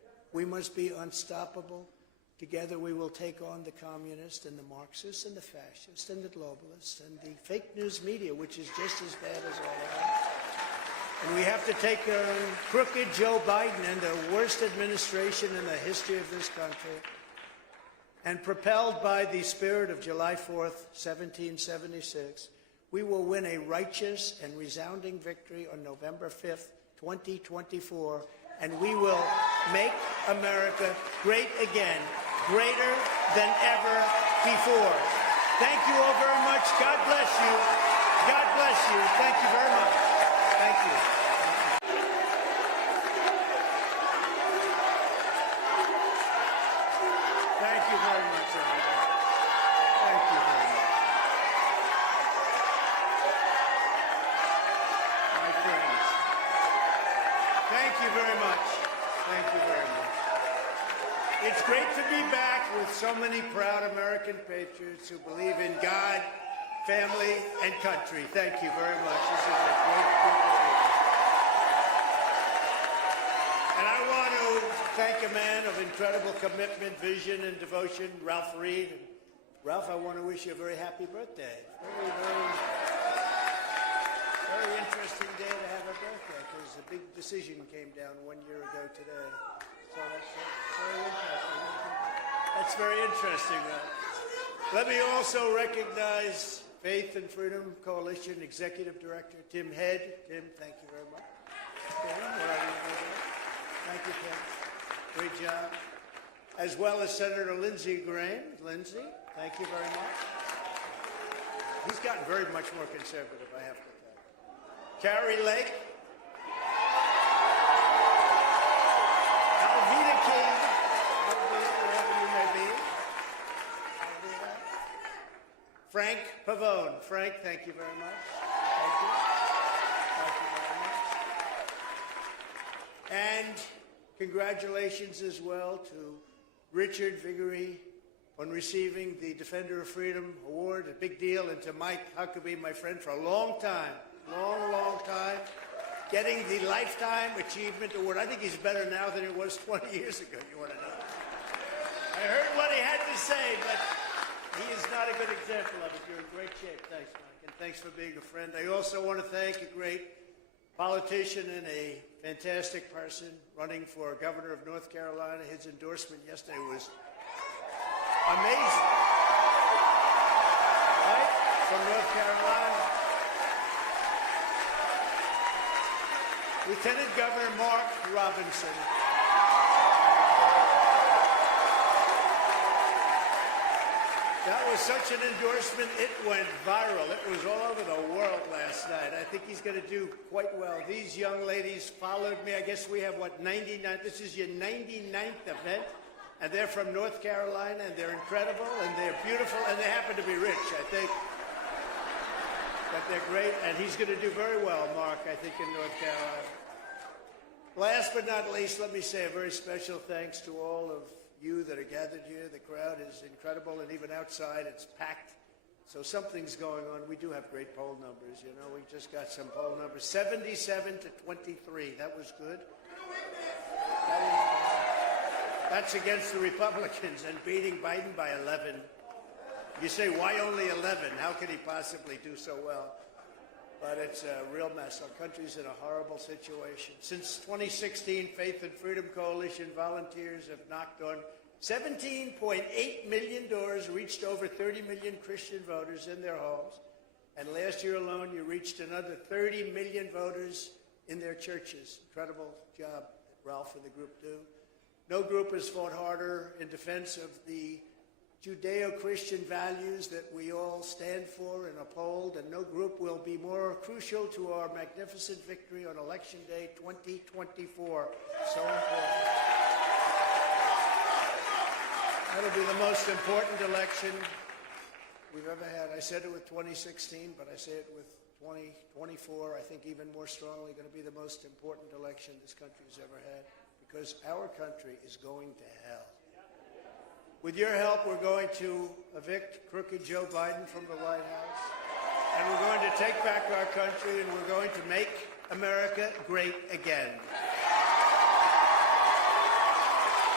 We must be unstoppable. Together we will take on the communists and the Marxists and the fascists and the globalists and the fake news media, which is just as bad as all of them. And we have to take on crooked Joe Biden and the worst administration in the history of this country. And propelled by the spirit of July 4th, 1776, we will win a righteous and resounding victory on November 5th, 2024, and we will make America great again, greater than ever before. Thank you all very much. God bless you. God bless you. Thank you very much. Thank you. Thank you very much, everybody. Thank you very much. My friends, thank you very much. Thank you very much. It's great to be back with so many proud American patriots who believe in God, family, and country. Thank you very much. This is a great group of people. And I want to thank a man of incredible commitment, vision, and devotion, Ralph Reed. And Ralph, I want to wish you a very happy birthday. Very interesting day to have a birthday, because a big decision came down 1 year ago today. So that's very interesting. That's very interesting, Ralph. Let me also recognize Faith and Freedom Coalition Executive Director Tim Head. Tim, thank you very much. Thank you, Tim. Great job. As well as Senator Lindsey Graham. Lindsey, thank you very much. He's gotten very much more conservative, I have to tell you. Carrie Lake. Alveda King. Wherever you may be. Frank Pavone. Frank, thank you very much. Thank you. Thank you very much. And congratulations as well to Richard Viguerie on receiving the Defender of Freedom Award, a big deal, and to Mike Huckabee, my friend, for a long time, long time, getting the Lifetime Achievement Award. I think he's better now than he was 20 years ago, you want to know. I heard what he had to say, but he is not a good example of it. You're in great shape. Thanks, Mike, and thanks for being a friend. I also want to thank a great politician and a fantastic person running for governor of North Carolina. His endorsement yesterday was amazing. Right? From North Carolina. Lieutenant Governor Mark Robinson. That was such an endorsement, it went viral. It was all over the world last night. I think he's going to do quite well. These young ladies followed me. I guess we have, 99? This is your 99th event. And they're from North Carolina, and they're incredible, and they're beautiful, and they happen to be rich, I think. But they're great, and he's going to do very well, Mark, I think, in North Carolina. Last but not least, let me say a very special thanks to all of you that are gathered here. The crowd is incredible, and even outside it's packed. So something's going on. We do have great poll numbers, you know. We just got some poll numbers. 77 to 23. That was good. That's against the Republicans and beating Biden by 11. You say, why only 11? How could he possibly do so well? But it's a real mess. Our country's in a horrible situation. Since 2016, Faith and Freedom Coalition volunteers have knocked on 17.8 million doors, reached over 30 million Christian voters in their homes. And last year alone, you reached another 30 million voters in their churches. Incredible job that Ralph and the group do. No group has fought harder in defense of the Judeo-Christian values that we all stand for and uphold, and no group will be more crucial to our magnificent victory on Election Day 2024. So important. That'll be the most important election we've ever had. I said it with 2016, but I say it with 2024. I think even more strongly going to be the most important election this country's ever had, because our country is going to hell. With your help, we're going to evict crooked Joe Biden from the White House, and we're going to take back our country, and we're going to make America great again.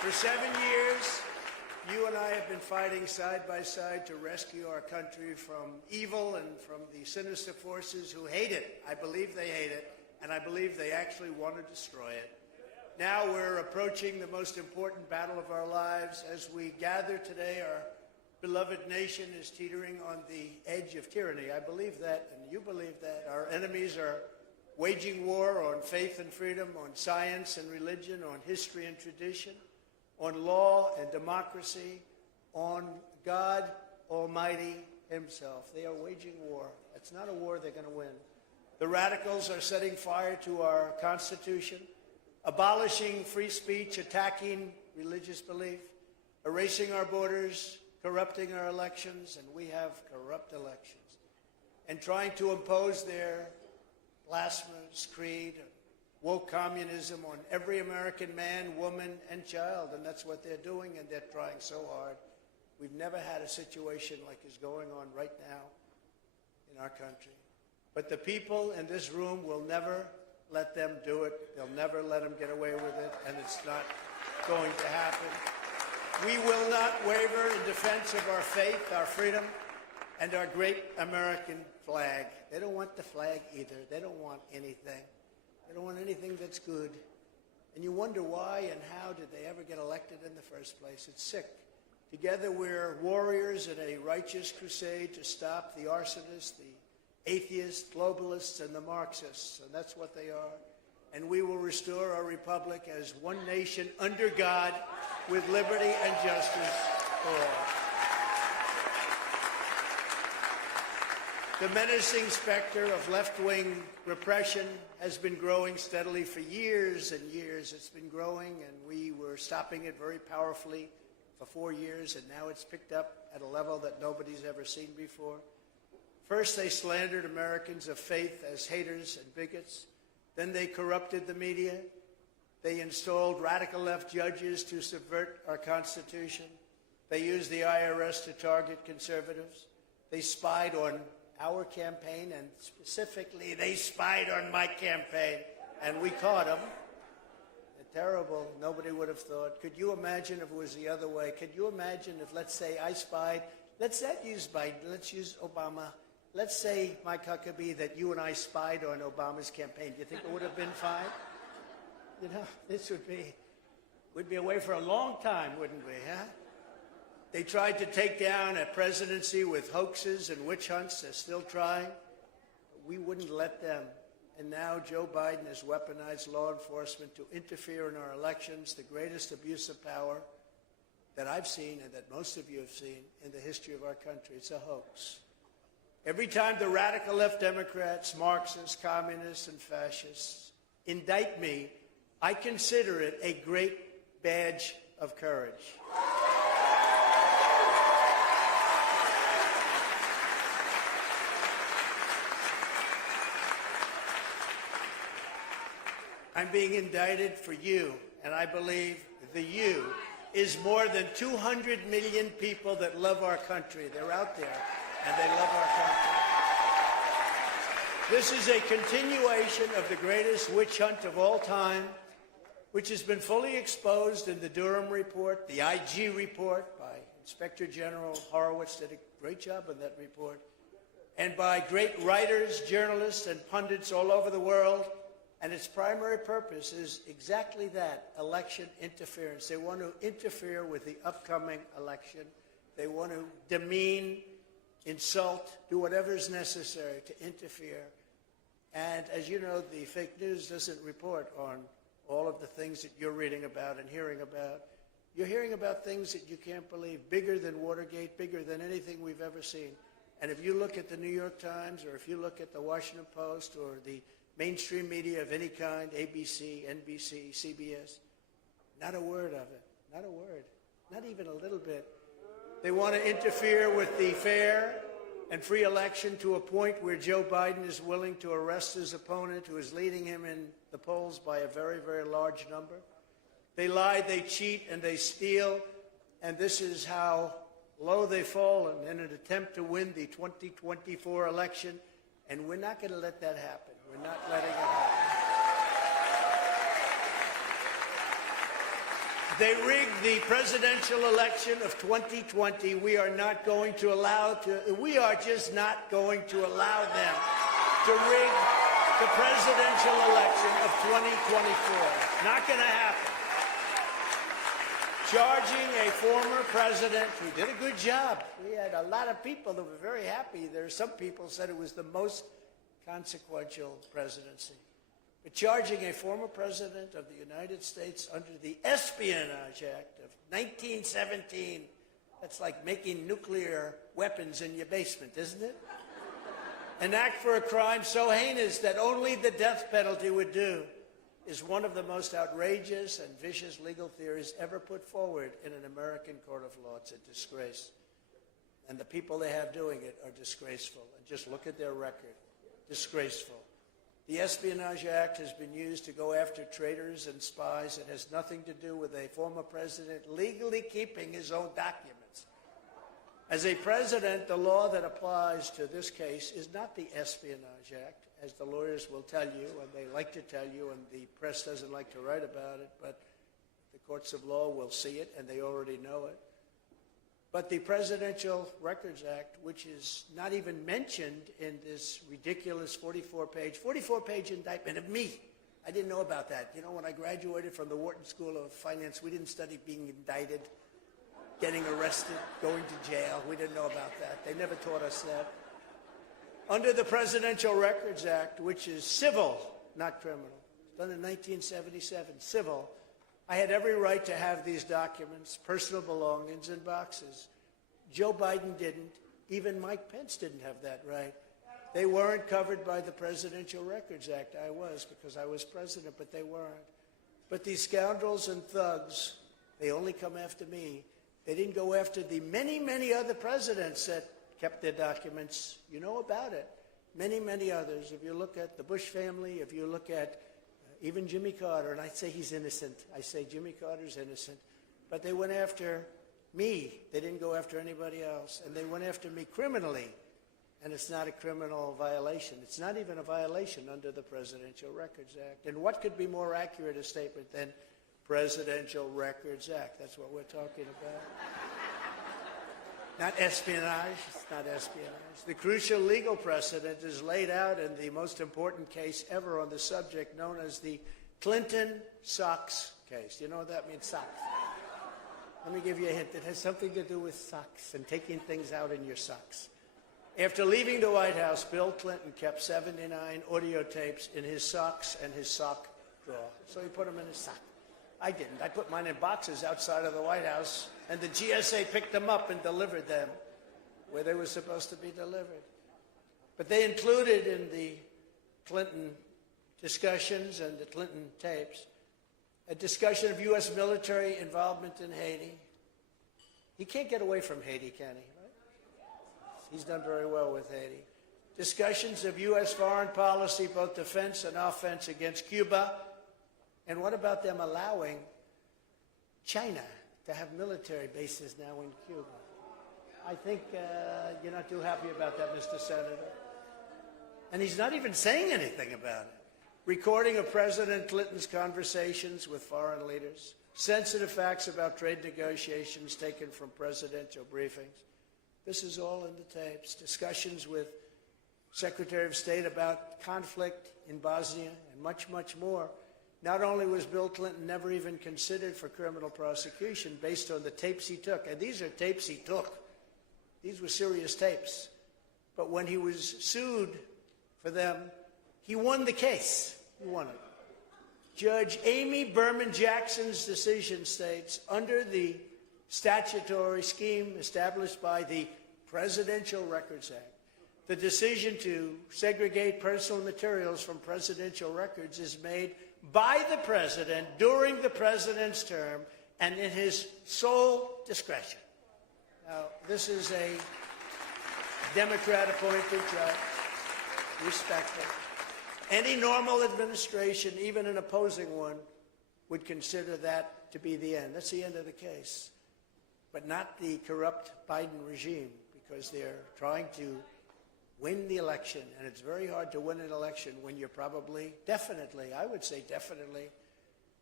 For 7 years, you and I have been fighting side by side to rescue our country from evil and from the sinister forces who hate it. I believe they hate it, and I believe they actually want to destroy it. Now we're approaching the most important battle of our lives. As we gather today, our beloved nation is teetering on the edge of tyranny. I believe that, and you believe that. Our enemies are waging war on faith and freedom, on science and religion, on history and tradition, on law and democracy, on God Almighty himself. They are waging war. It's not a war they're going to win. The radicals are setting fire to our Constitution, abolishing free speech, attacking religious belief, erasing our borders, corrupting our elections, and we have corrupt elections, and trying to impose their blasphemous creed, woke communism on every American man, woman, and child, and that's what they're doing, and they're trying so hard. We've never had a situation like is going on right now in our country. But the people in this room will never let them do it. They'll never let them get away with it, and it's not going to happen. We will not waver in defense of our faith, our freedom, and our great American flag. They don't want the flag either. They don't want anything. They don't want anything that's good. And you wonder why and how did they ever get elected in the first place. It's sick. Together we're warriors in a righteous crusade to stop the arsonists, the atheists, globalists, and the Marxists. And that's what they are. And we will restore our republic as one nation under God with liberty and justice for all. The menacing specter of left-wing repression has been growing steadily for years and years. It's been growing, and we were stopping it very powerfully for 4 years, and now it's picked up at a level that nobody's ever seen before. First, they slandered Americans of faith as haters and bigots. Then they corrupted the media. They installed radical left judges to subvert our Constitution. They used the IRS to target conservatives. They spied on our campaign, and specifically, they spied on my campaign, and we caught them. They're terrible. Nobody would have thought. Could you imagine if it was the other way? Could you imagine if, let's say, I spied? Let's not use Biden. Let's use Obama. Let's say, Mike Huckabee, that you and I spied on Obama's campaign. Do you think it would have been fine? You know, this we'd be away for a long time, wouldn't we, huh? They tried to take down a presidency with hoaxes and witch hunts. They're still trying. We wouldn't let them. And now Joe Biden has weaponized law enforcement to interfere in our elections, the greatest abuse of power that I've seen and that most of you have seen in the history of our country. It's a hoax. Every time the radical left Democrats, Marxists, communists, and fascists indict me, I consider it a great badge of courage. I'm being indicted for you, and I believe the you is more than 200 million people that love our country. They're out there, and they love our country. This is a continuation of the greatest witch hunt of all time, which has been fully exposed in the Durham report, the IG report by Inspector General Horowitz did a great job on that report, and by great writers, journalists, and pundits all over the world. And its primary purpose is exactly that, election interference. They want to interfere with the upcoming election. They want to demean, insult, do whatever is necessary to interfere. And as you know, the fake news doesn't report on all of the things that you're reading about and hearing about. You're hearing about things that you can't believe, bigger than Watergate, bigger than anything we've ever seen. And if you look at the New York Times, or if you look at the Washington Post, or the mainstream media of any kind, ABC, NBC, CBS, not a word of it, not a word, not even a little bit. They want to interfere with the fair and free election to a point where Joe Biden is willing to arrest his opponent, who is leading him in the polls by a very, very large number. They lie, they cheat, and they steal, and this is how low they've fallen in an attempt to win the 2024 election, and we're not going to let that happen. We're not letting it happen. They rigged the presidential election of 2020. We are not going to allow we are just not going to allow them to rig the presidential election of 2024. Not going to happen. Charging a former president who did a good job. We had a lot of people that were very happy. There are some people said it was the most consequential presidency. But charging a former president of the United States under the Espionage Act of 1917, that's like making nuclear weapons in your basement, isn't it? An act for a crime so heinous that only the death penalty would do is one of the most outrageous and vicious legal theories ever put forward in an American court of law. It's a disgrace. And the people they have doing it are disgraceful. And just look at their record. Disgraceful. The Espionage Act has been used to go after traitors and spies. It has nothing to do with a former president legally keeping his own documents. As a president, the law that applies to this case is not the Espionage Act, as the lawyers will tell you, and they like to tell you, and the press doesn't like to write about it, but the courts of law will see it, and they already know it. But the Presidential Records Act, which is not even mentioned in this ridiculous 44-page indictment of me. I didn't know about that. You know, when I graduated from the Wharton School of Finance, we didn't study being indicted, getting arrested, going to jail. We didn't know about that. They never taught us that. Under the Presidential Records Act, which is civil, not criminal, done in 1977, civil, I had every right to have these documents, personal belongings, in boxes. Joe Biden didn't. Even Mike Pence didn't have that right. They weren't covered by the Presidential Records Act. I was, because I was president, but they weren't. But these scoundrels and thugs, they only come after me. They didn't go after the many, many other presidents that kept their documents. You know about it. Many, many others. If you look at the Bush family, if you look at even Jimmy Carter, and I say he's innocent. I say Jimmy Carter's innocent. But they went after me. They didn't go after anybody else. And they went after me criminally. And it's not a criminal violation. It's not even a violation under the Presidential Records Act. And what could be more accurate a statement than Presidential Records Act? That's what we're talking about. Not espionage. It's not espionage. The crucial legal precedent is laid out in the most important case ever on the subject, known as the Clinton socks case. You know what that means, socks? Let me give you a hint. It has something to do with socks and taking things out in your socks. After leaving the White House, Bill Clinton kept 79 audio tapes in his socks and his sock drawer. So he put them in his sock. I didn't. I put mine in boxes outside of the White House, and the GSA picked them up and delivered them where they were supposed to be delivered. But they included in the Clinton discussions and the Clinton tapes a discussion of U.S. military involvement in Haiti. He can't get away from Haiti, can he? Right? He's done very well with Haiti. Discussions of U.S. foreign policy, both defense and offense, against Cuba. And what about them allowing China to have military bases now in Cuba? I think you're not too happy about that, Mr. Senator. And he's not even saying anything about it. Recording of President Clinton's conversations with foreign leaders, sensitive facts about trade negotiations taken from presidential briefings. This is all in the tapes. Discussions with Secretary of State about conflict in Bosnia and much, much more. Not only was Bill Clinton never even considered for criminal prosecution based on the tapes he took, and these are tapes he took. These were serious tapes. But when he was sued for them, he won the case. He won it. Judge Amy Berman Jackson's decision states, under the statutory scheme established by the Presidential Records Act, the decision to segregate personal materials from presidential records is made by the president during the president's term and in his sole discretion. Now, this is a Democrat-appointed judge, respected. Any normal administration, even an opposing one, would consider that to be the end. That's the end of the case. But not the corrupt Biden regime, because they're trying to win the election, and it's very hard to win an election when you're probably, definitely, I would say definitely,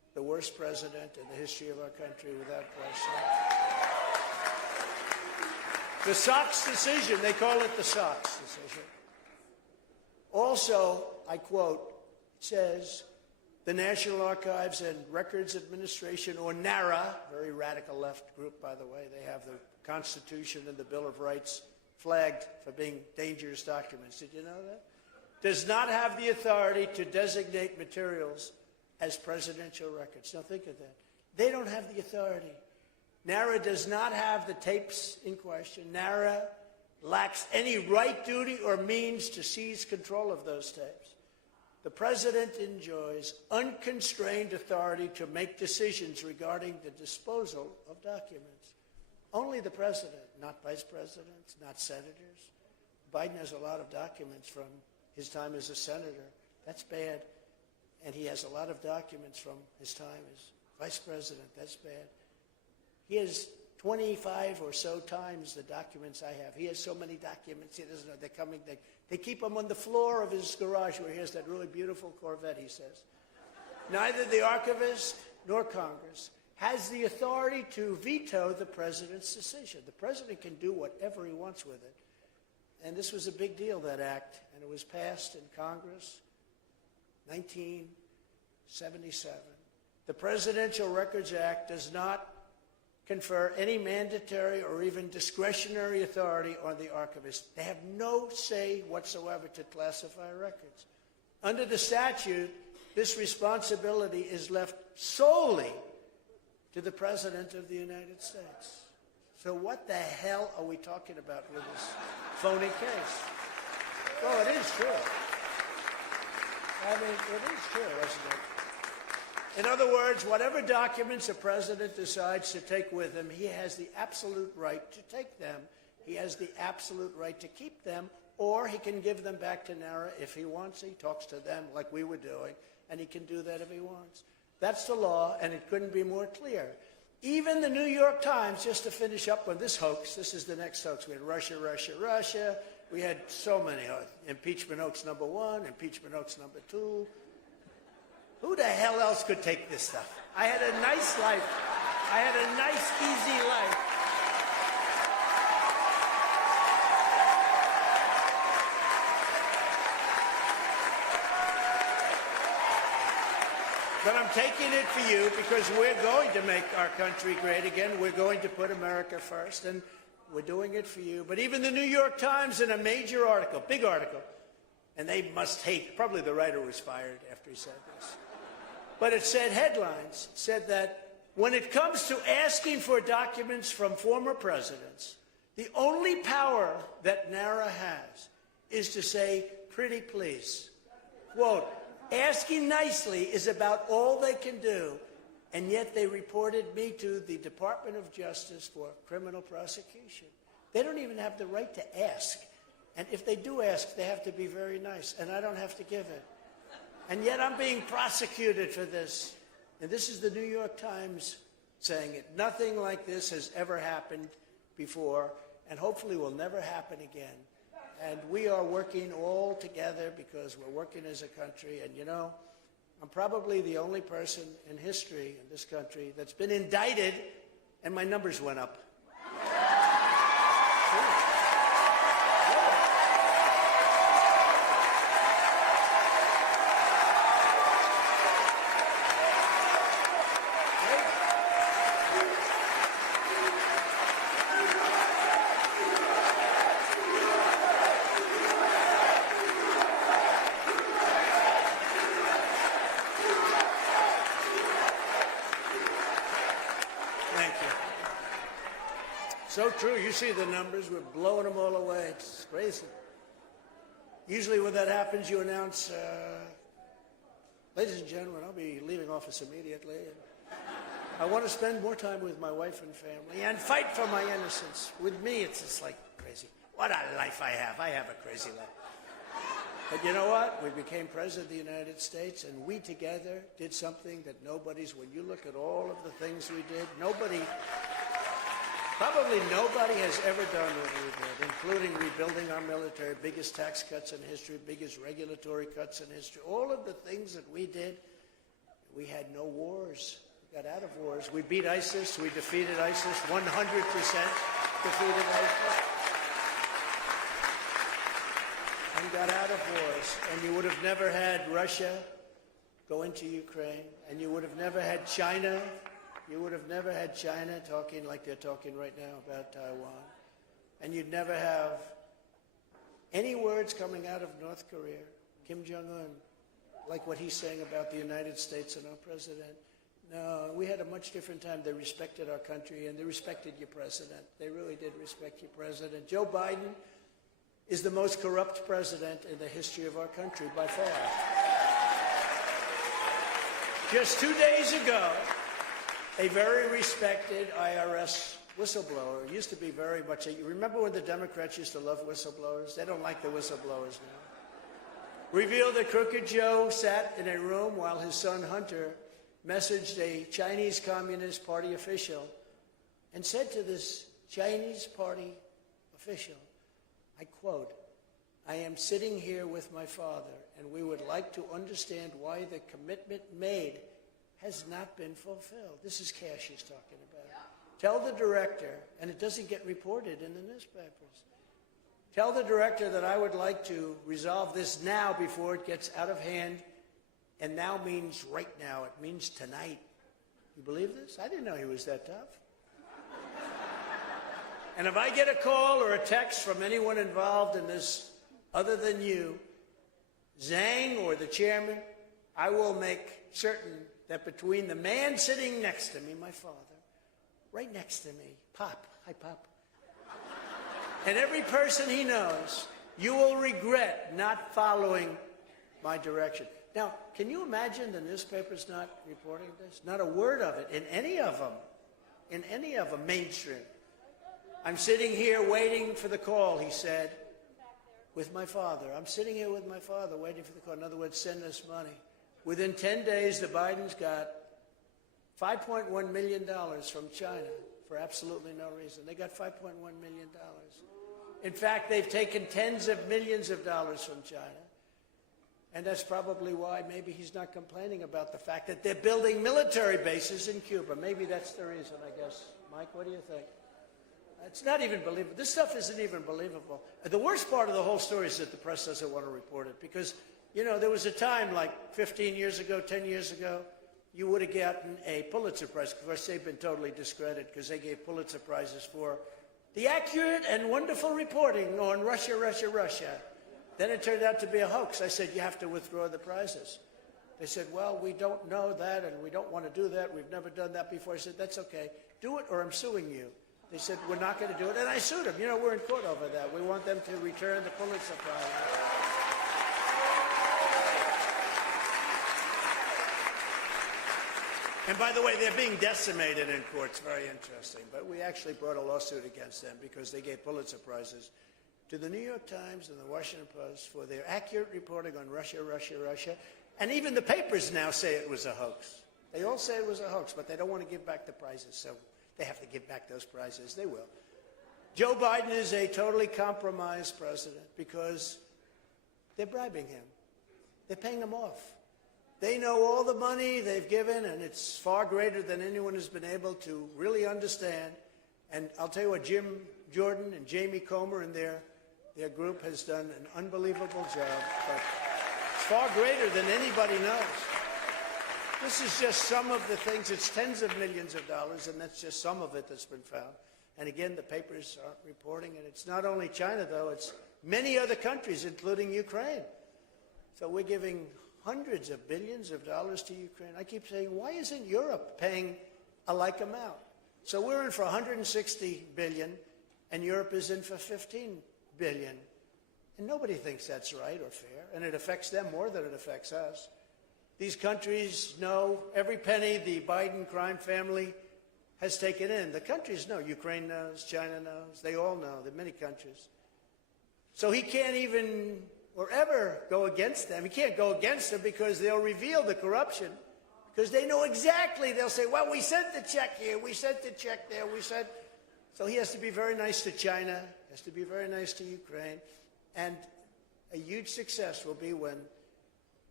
the worst president in the history of our country, without question. The Sox decision, they call it the Sox decision. Also, I quote, it says, the National Archives and Records Administration, or NARA, very radical left group, by the way, they have the Constitution and the Bill of Rights flagged for being dangerous documents. Did you know that? Does not have the authority to designate materials as presidential records. Now think of that. They don't have the authority. NARA does not have the tapes in question. NARA lacks any right, duty, or means to seize control of those tapes. The president enjoys unconstrained authority to make decisions regarding the disposal of documents. Only the president, not vice presidents, not senators. Biden has a lot of documents from his time as a senator. That's bad. And he has a lot of documents from his time as vice president. That's bad. He has 25 or so times the documents I have. He has so many documents, he doesn't know. They're coming. They keep them on the floor of his garage where he has that really beautiful Corvette, he says. Neither the archivist nor Congress has the authority to veto the president's decision. The president can do whatever he wants with it. And this was a big deal, that act, and it was passed in Congress, 1977. The Presidential Records Act does not confer any mandatory or even discretionary authority on the archivist. They have no say whatsoever to classify records. Under the statute, this responsibility is left solely to the President of the United States. So what the hell are we talking about with this phony case? Well, it is true. I mean, it is true, isn't it? In other words, whatever documents a president decides to take with him, he has the absolute right to take them. He has the absolute right to keep them, or he can give them back to NARA if he wants. He talks to them like we were doing, and he can do that if he wants. That's the law, and it couldn't be more clear. Even the New York Times, just to finish up on this hoax, this is the next hoax. We had Russia, Russia, Russia. We had so many. Impeachment hoax number 1, impeachment hoax number 2. Who the hell else could take this stuff? I had a nice life. I had a nice, easy life. But I'm taking it for you because we're going to make our country great again. We're going to put America first, and we're doing it for you. But even the New York Times, in a major article, big article, and they must hate, probably the writer was fired after he said this. But it said, headlines, said that when it comes to asking for documents from former presidents, the only power that NARA has is to say, pretty please. Quote, asking nicely is about all they can do, and yet they reported me to the Department of Justice for criminal prosecution. They don't even have the right to ask. And if they do ask, they have to be very nice, and I don't have to give it. And yet I'm being prosecuted for this. And this is the New York Times saying it. Nothing like this has ever happened before, and hopefully will never happen again. And we are working all together because we're working as a country. And, you know, I'm probably the only person in history in this country that's been indicted, and my numbers went up. So true. You see the numbers. We're blowing them all away. It's crazy. Usually when that happens, you announce, ladies and gentlemen, I'll be leaving office immediately. And I want to spend more time with my wife and family and fight for my innocence. With me, it's just like crazy. What a life I have. I have a crazy life. But you know what? We became president of the United States, and we together did something that nobody's, when you look at all of the things we did, probably nobody has ever done what we did, including rebuilding our military, biggest tax cuts in history, biggest regulatory cuts in history. All of the things that we did we had no wars. We got out of wars. We beat ISIS. We defeated ISIS. 100% defeated ISIS. And got out of wars. And you would have never had Russia go into Ukraine. And you would have never had China. You would have never had China talking like they're talking right now about Taiwan. And you'd never have any words coming out of North Korea, Kim Jong-un, like what he's saying about the United States and our president. No, we had a much different time. They respected our country, and they respected your president. They really did respect your president. Joe Biden is the most corrupt president in the history of our country by far. Just 2 days ago, a very respected IRS whistleblower, used to be very much, you remember when the Democrats used to love whistleblowers? They don't like the whistleblowers now. Revealed that Crooked Joe sat in a room while his son Hunter messaged a Chinese Communist Party official and said to this Chinese Party official, I quote, I am sitting here with my father, and we would like to understand why the commitment made has not been fulfilled. This is Cash he's talking about. Tell the director, and it doesn't get reported in the newspapers, tell the director that I would like to resolve this now before it gets out of hand. And now means right now. It means tonight. You believe this? I didn't know he was that tough. And if I get a call or a text from anyone involved in this other than you, Zhang or the chairman, I will make certain that between the man sitting next to me, my father, right next to me, Pop, hi Pop, and every person he knows, you will regret not following my direction. Now, can you imagine the newspapers not reporting this? Not a word of it in any of them, mainstream. I'm sitting here waiting for the call, he said, with my father. I'm sitting here with my father waiting for the call. In other words, send us money. Within 10 days, the Bidens got $5.1 million from China for absolutely no reason. They got $5.1 million. In fact, they've taken tens of millions of dollars from China. And that's probably why maybe he's not complaining about the fact that they're building military bases in Cuba. Maybe that's the reason, I guess. Mike, what do you think? It's not even believable. This stuff isn't even believable. The worst part of the whole story is that the press doesn't want to report it because, you know, there was a time like 15 years ago, 10 years ago, you would have gotten a Pulitzer Prize. Of course, they've been totally discredited because they gave Pulitzer Prizes for the accurate and wonderful reporting on Russia, Russia, Russia. Then it turned out to be a hoax. I said, you have to withdraw the prizes. They said, well, we don't know that, and we don't want to do that. We've never done that before. I said, that's okay. Do it, or I'm suing you. They said, we're not going to do it. And I sued them. You know, we're in court over that. We want them to return the Pulitzer Prize. And by the way, they're being decimated in courts. Very interesting. But we actually brought a lawsuit against them because they gave Pulitzer Prizes to the New York Times and the Washington Post for their accurate reporting on Russia, Russia, Russia. And even the papers now say it was a hoax. They all say it was a hoax, but they don't want to give back the prizes, so they have to give back those prizes. They will. Joe Biden is a totally compromised president because they're bribing him. They're paying him off. They know all the money they've given, and it's far greater than anyone has been able to really understand. And I'll tell you what, Jim Jordan and Jamie Comer and their group has done an unbelievable job, but it's far greater than anybody knows. This is just some of the things. It's tens of millions of dollars, and that's just some of it that's been found. And again, the papers aren't reporting, and it's not only China, though. It's many other countries, including Ukraine. So we're giving hundreds of billions of dollars to Ukraine. I keep saying, why isn't Europe paying a like amount? So we're in for $160 billion, and Europe is in for $15 billion. And nobody thinks that's right or fair, and it affects them more than it affects us. These countries know every penny the Biden crime family has taken in. The countries know. Ukraine knows. China knows. They all know. There are many countries. So he can't even or ever go against them. He can't go against them because they'll reveal the corruption. Because they know exactly. They'll say, well, we sent the check here. We sent the check there. We sent. So he has to be very nice to China. Has to be very nice to Ukraine. And a huge success will be when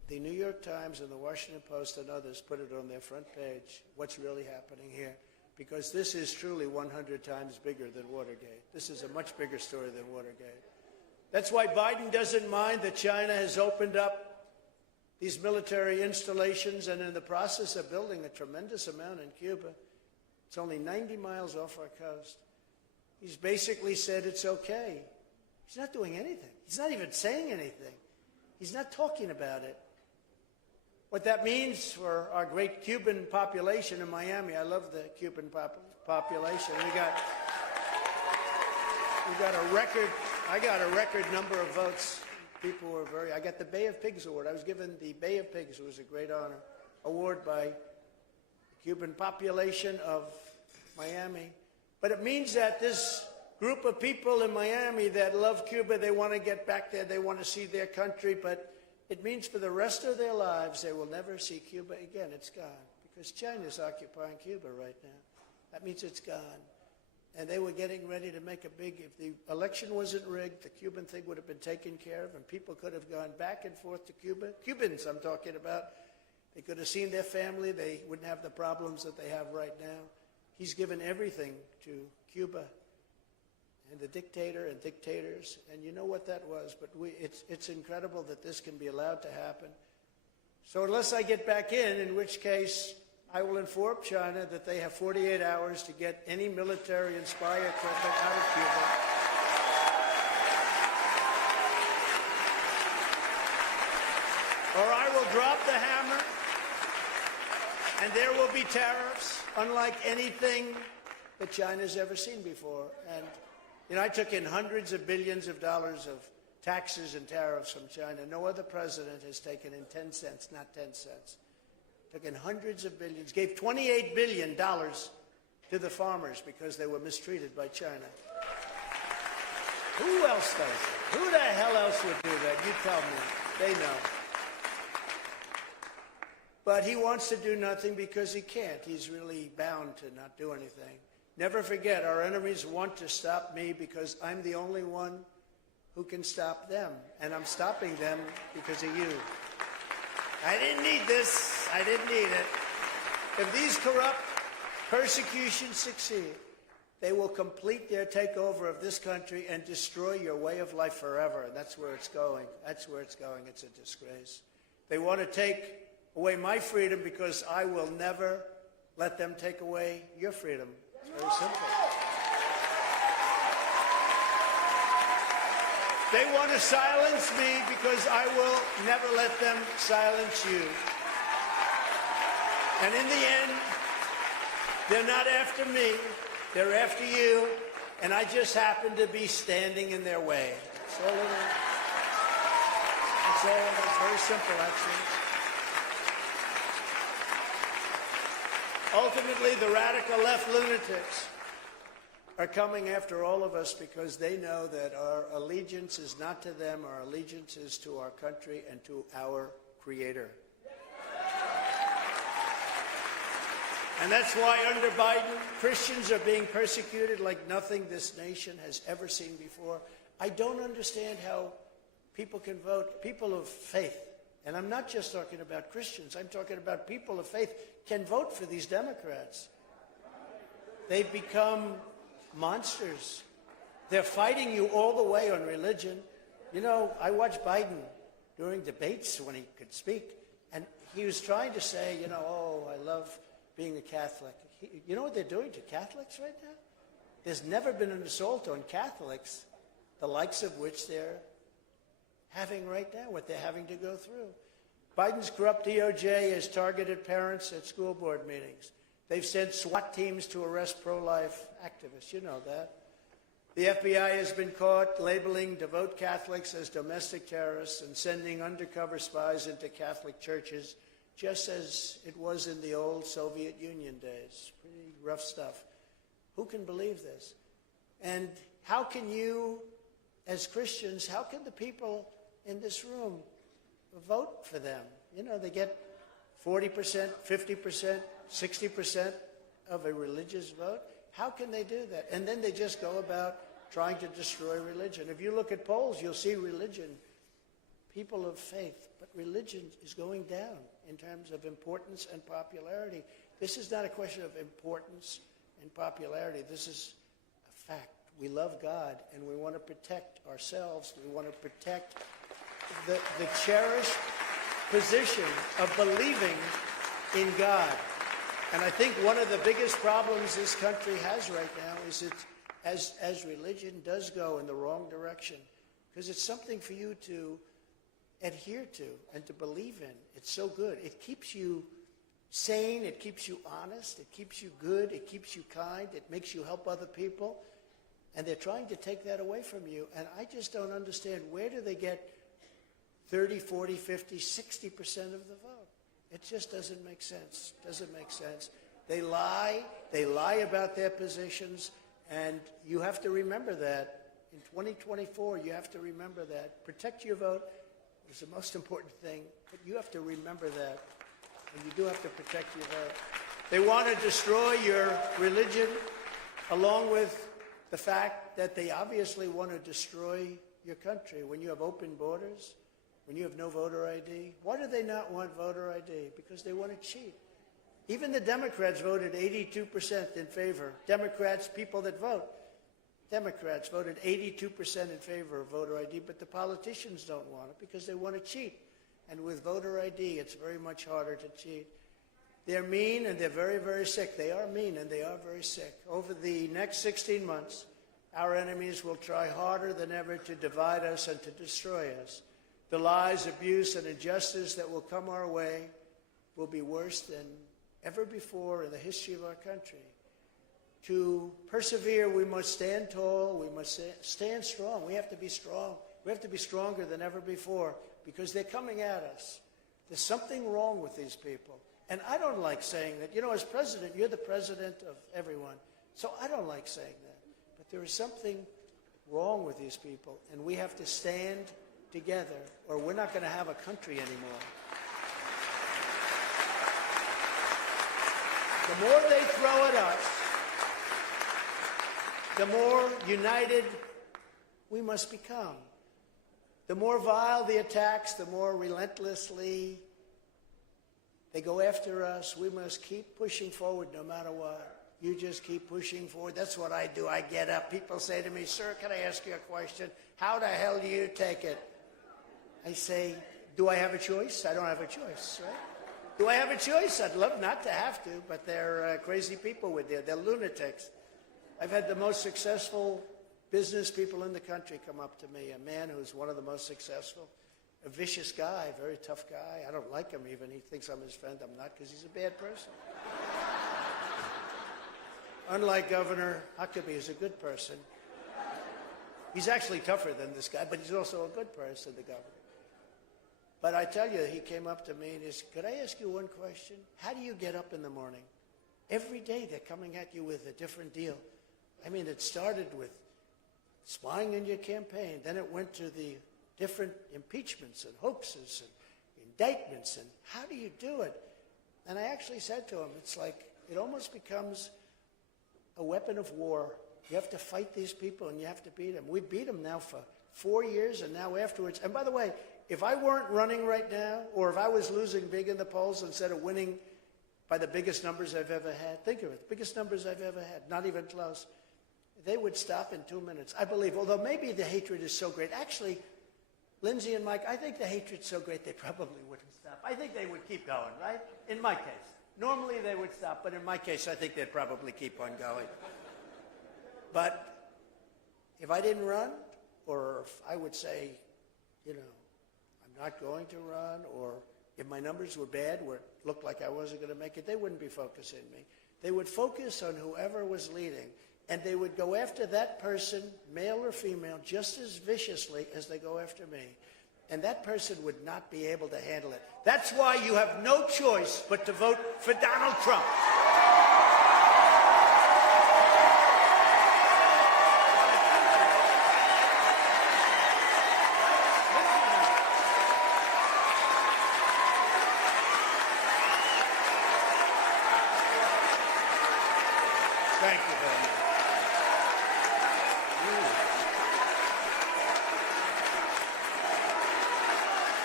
the New York Times and the Washington Post and others put it on their front page, what's really happening here. Because this is truly 100 times bigger than Watergate. This is a much bigger story than Watergate. That's why Biden doesn't mind that China has opened up these military installations and in the process of building a tremendous amount in Cuba. It's only 90 miles off our coast. He's basically said it's okay. He's not doing anything. He's not even saying anything. He's not talking about it. What that means for our great Cuban population in Miami, I love the Cuban population. We got a record, I got a record number of votes. People were I got the Bay of Pigs Award. I was given the Bay of Pigs, it was a great honor, award by the Cuban population of Miami. But it means that this group of people in Miami that love Cuba, they want to get back there, they want to see their country, but it means for the rest of their lives they will never see Cuba again. It's gone because China's occupying Cuba right now. That means it's gone. And they were getting ready to make a big, if the election wasn't rigged, the Cuban thing would have been taken care of and people could have gone back and forth to Cuba. Cubans I'm talking about. They could have seen their family. They wouldn't have the problems that they have right now. He's given everything to Cuba and the dictator and dictators, and you know what that was, but it's incredible that this can be allowed to happen. So unless I get back in which case I will inform China that they have 48 hours to get any military and spy equipment out of Cuba. Or I will drop the hammer, and there will be tariffs unlike anything that China's ever seen before. And you know, I took in hundreds of billions of dollars of taxes and tariffs from China. No other president has taken in 10 cents, not 10 cents. Took in hundreds of billions, gave $28 billion to the farmers because they were mistreated by China. Who else does it? Who the hell else would do that? You tell me. They know. But he wants to do nothing because he can't. He's really bound to not do anything. Never forget, our enemies want to stop me because I'm the only one who can stop them. And I'm stopping them because of you. I didn't need this. I didn't need it. If these corrupt persecutions succeed, they will complete their takeover of this country and destroy your way of life forever. And that's where it's going. That's where it's going. It's a disgrace. They want to take away my freedom because I will never let them take away your freedom. It's very simple. They want to silence me because I will never let them silence you. And in the end, they're not after me, they're after you, and I just happen to be standing in their way. That's all it is. That's all. It's very simple, actually. Ultimately, the radical left lunatics are coming after all of us because they know that our allegiance is not to them, our allegiance is to our country and to our Creator. And that's why under Biden, Christians are being persecuted like nothing this nation has ever seen before. I don't understand how people can vote, people of faith, and I'm not just talking about Christians, I'm talking about people of faith, can vote for these Democrats. They've become monsters. They're fighting you all the way on religion. You know, I watched Biden during debates when he could speak, and he was trying to say, you know, oh, I love being a Catholic. You know what they're doing to Catholics right now? There's never been an assault on Catholics, the likes of which they're having right now, what they're having to go through. Biden's corrupt DOJ has targeted parents at school board meetings. They've sent SWAT teams to arrest pro-life activists. You know that. The FBI has been caught labeling devout Catholics as domestic terrorists and sending undercover spies into Catholic churches, just as it was in the old Soviet Union days. Pretty rough stuff. Who can believe this? And how can you, as Christians, how can the people in this room vote for them? You know, they get 40%, 50%, 60% of a religious vote. How can they do that? And then they just go about trying to destroy religion. If you look at polls, you'll see religion. people of faith, but religion is going down in terms of importance and popularity. This is not a question of importance and popularity. This is a fact. We love God, and we want to protect ourselves. We want to protect the cherished position of believing in God. And I think one of the biggest problems this country has right now is as religion does go in the wrong direction, because it's something for you to adhere to and to believe in. It's so good. It keeps you sane. It keeps you honest. It keeps you good. It keeps you kind. It makes you help other people. And they're trying to take that away from you. And I just don't understand, where do they get 30, 40, 50, 60% of the vote? It just doesn't make sense. Doesn't make sense. They lie. They lie about their positions. And you have to remember that. In 2024, you have to remember that. Protect your vote is the most important thing. But you have to remember that. And you do have to protect your vote. They want to destroy your religion, along with the fact that they obviously want to destroy your country. When you have open borders, when you have no voter ID, why do they not want voter ID? Because they want to cheat. Even the Democrats voted 82% in favor. Democrats, people that vote, Democrats voted 82% in favor of voter ID, but the politicians don't want it because they want to cheat. And with voter ID, it's very much harder to cheat. They're mean and they're very, very sick. They are mean and they are very sick. Over the next 16 months, our enemies will try harder than ever to divide us and to destroy us. The lies, abuse, and injustice that will come our way will be worse than ever before in the history of our country. To persevere, we must stand tall. We must stand strong. We have to be strong. We have to be stronger than ever before, because they're coming at us. There's something wrong with these people. And I don't like saying that. You know, as president, you're the president of everyone. So I don't like saying that. But there is something wrong with these people, and we have to stand together, or we're not going to have a country anymore. The more they throw at us, the more united we must become. The more vile the attacks, the more relentlessly they go after us. We must keep pushing forward no matter what. You just keep pushing forward. That's what I do. I get up. People say to me, "Sir, can I ask you a question? How the hell do you take it?" I say, "Do I have a choice? I don't have a choice, right? Do I have a choice? I'd love not to have to, but they're crazy people with there. They're lunatics." I've had the most successful business people in the country come up to me, a man who's one of the most successful, a vicious guy, very tough guy. I don't like him even. He thinks I'm his friend. I'm not, because he's a bad person. Unlike Governor Huckabee, who's a good person. He's actually tougher than this guy, but he's also a good person, the governor. But I tell you, he came up to me and he said, "Could I ask you one question? How do you get up in the morning?" Every day they're coming at you with a different deal. I mean, it started with spying on your campaign. Then it went to the different impeachments and hoaxes and indictments. And how do you do it? And I actually said to him, it's like it almost becomes a weapon of war. You have to fight these people and you have to beat them. We beat them now for 4 years, and now afterwards. And by the way, if I weren't running right now, or if I was losing big in the polls instead of winning by the biggest numbers I've ever had, think of it, the biggest numbers I've ever had, not even close, they would stop in 2 minutes, I believe. Although maybe the hatred is so great. Actually, Lindsay and Mike, I think the hatred's so great they probably wouldn't stop. I think they would keep going, right? In my case. Normally they would stop, but in my case, I think they'd probably keep on going. But if I didn't run, or if I would say, you know, I'm not going to run, or if my numbers were bad, where it looked like I wasn't going to make it, they wouldn't be focusing me. They would focus on whoever was leading, and they would go after that person, male or female, just as viciously as they go after me. And that person would not be able to handle it. That's why you have no choice but to vote for Donald Trump. Thank you very much.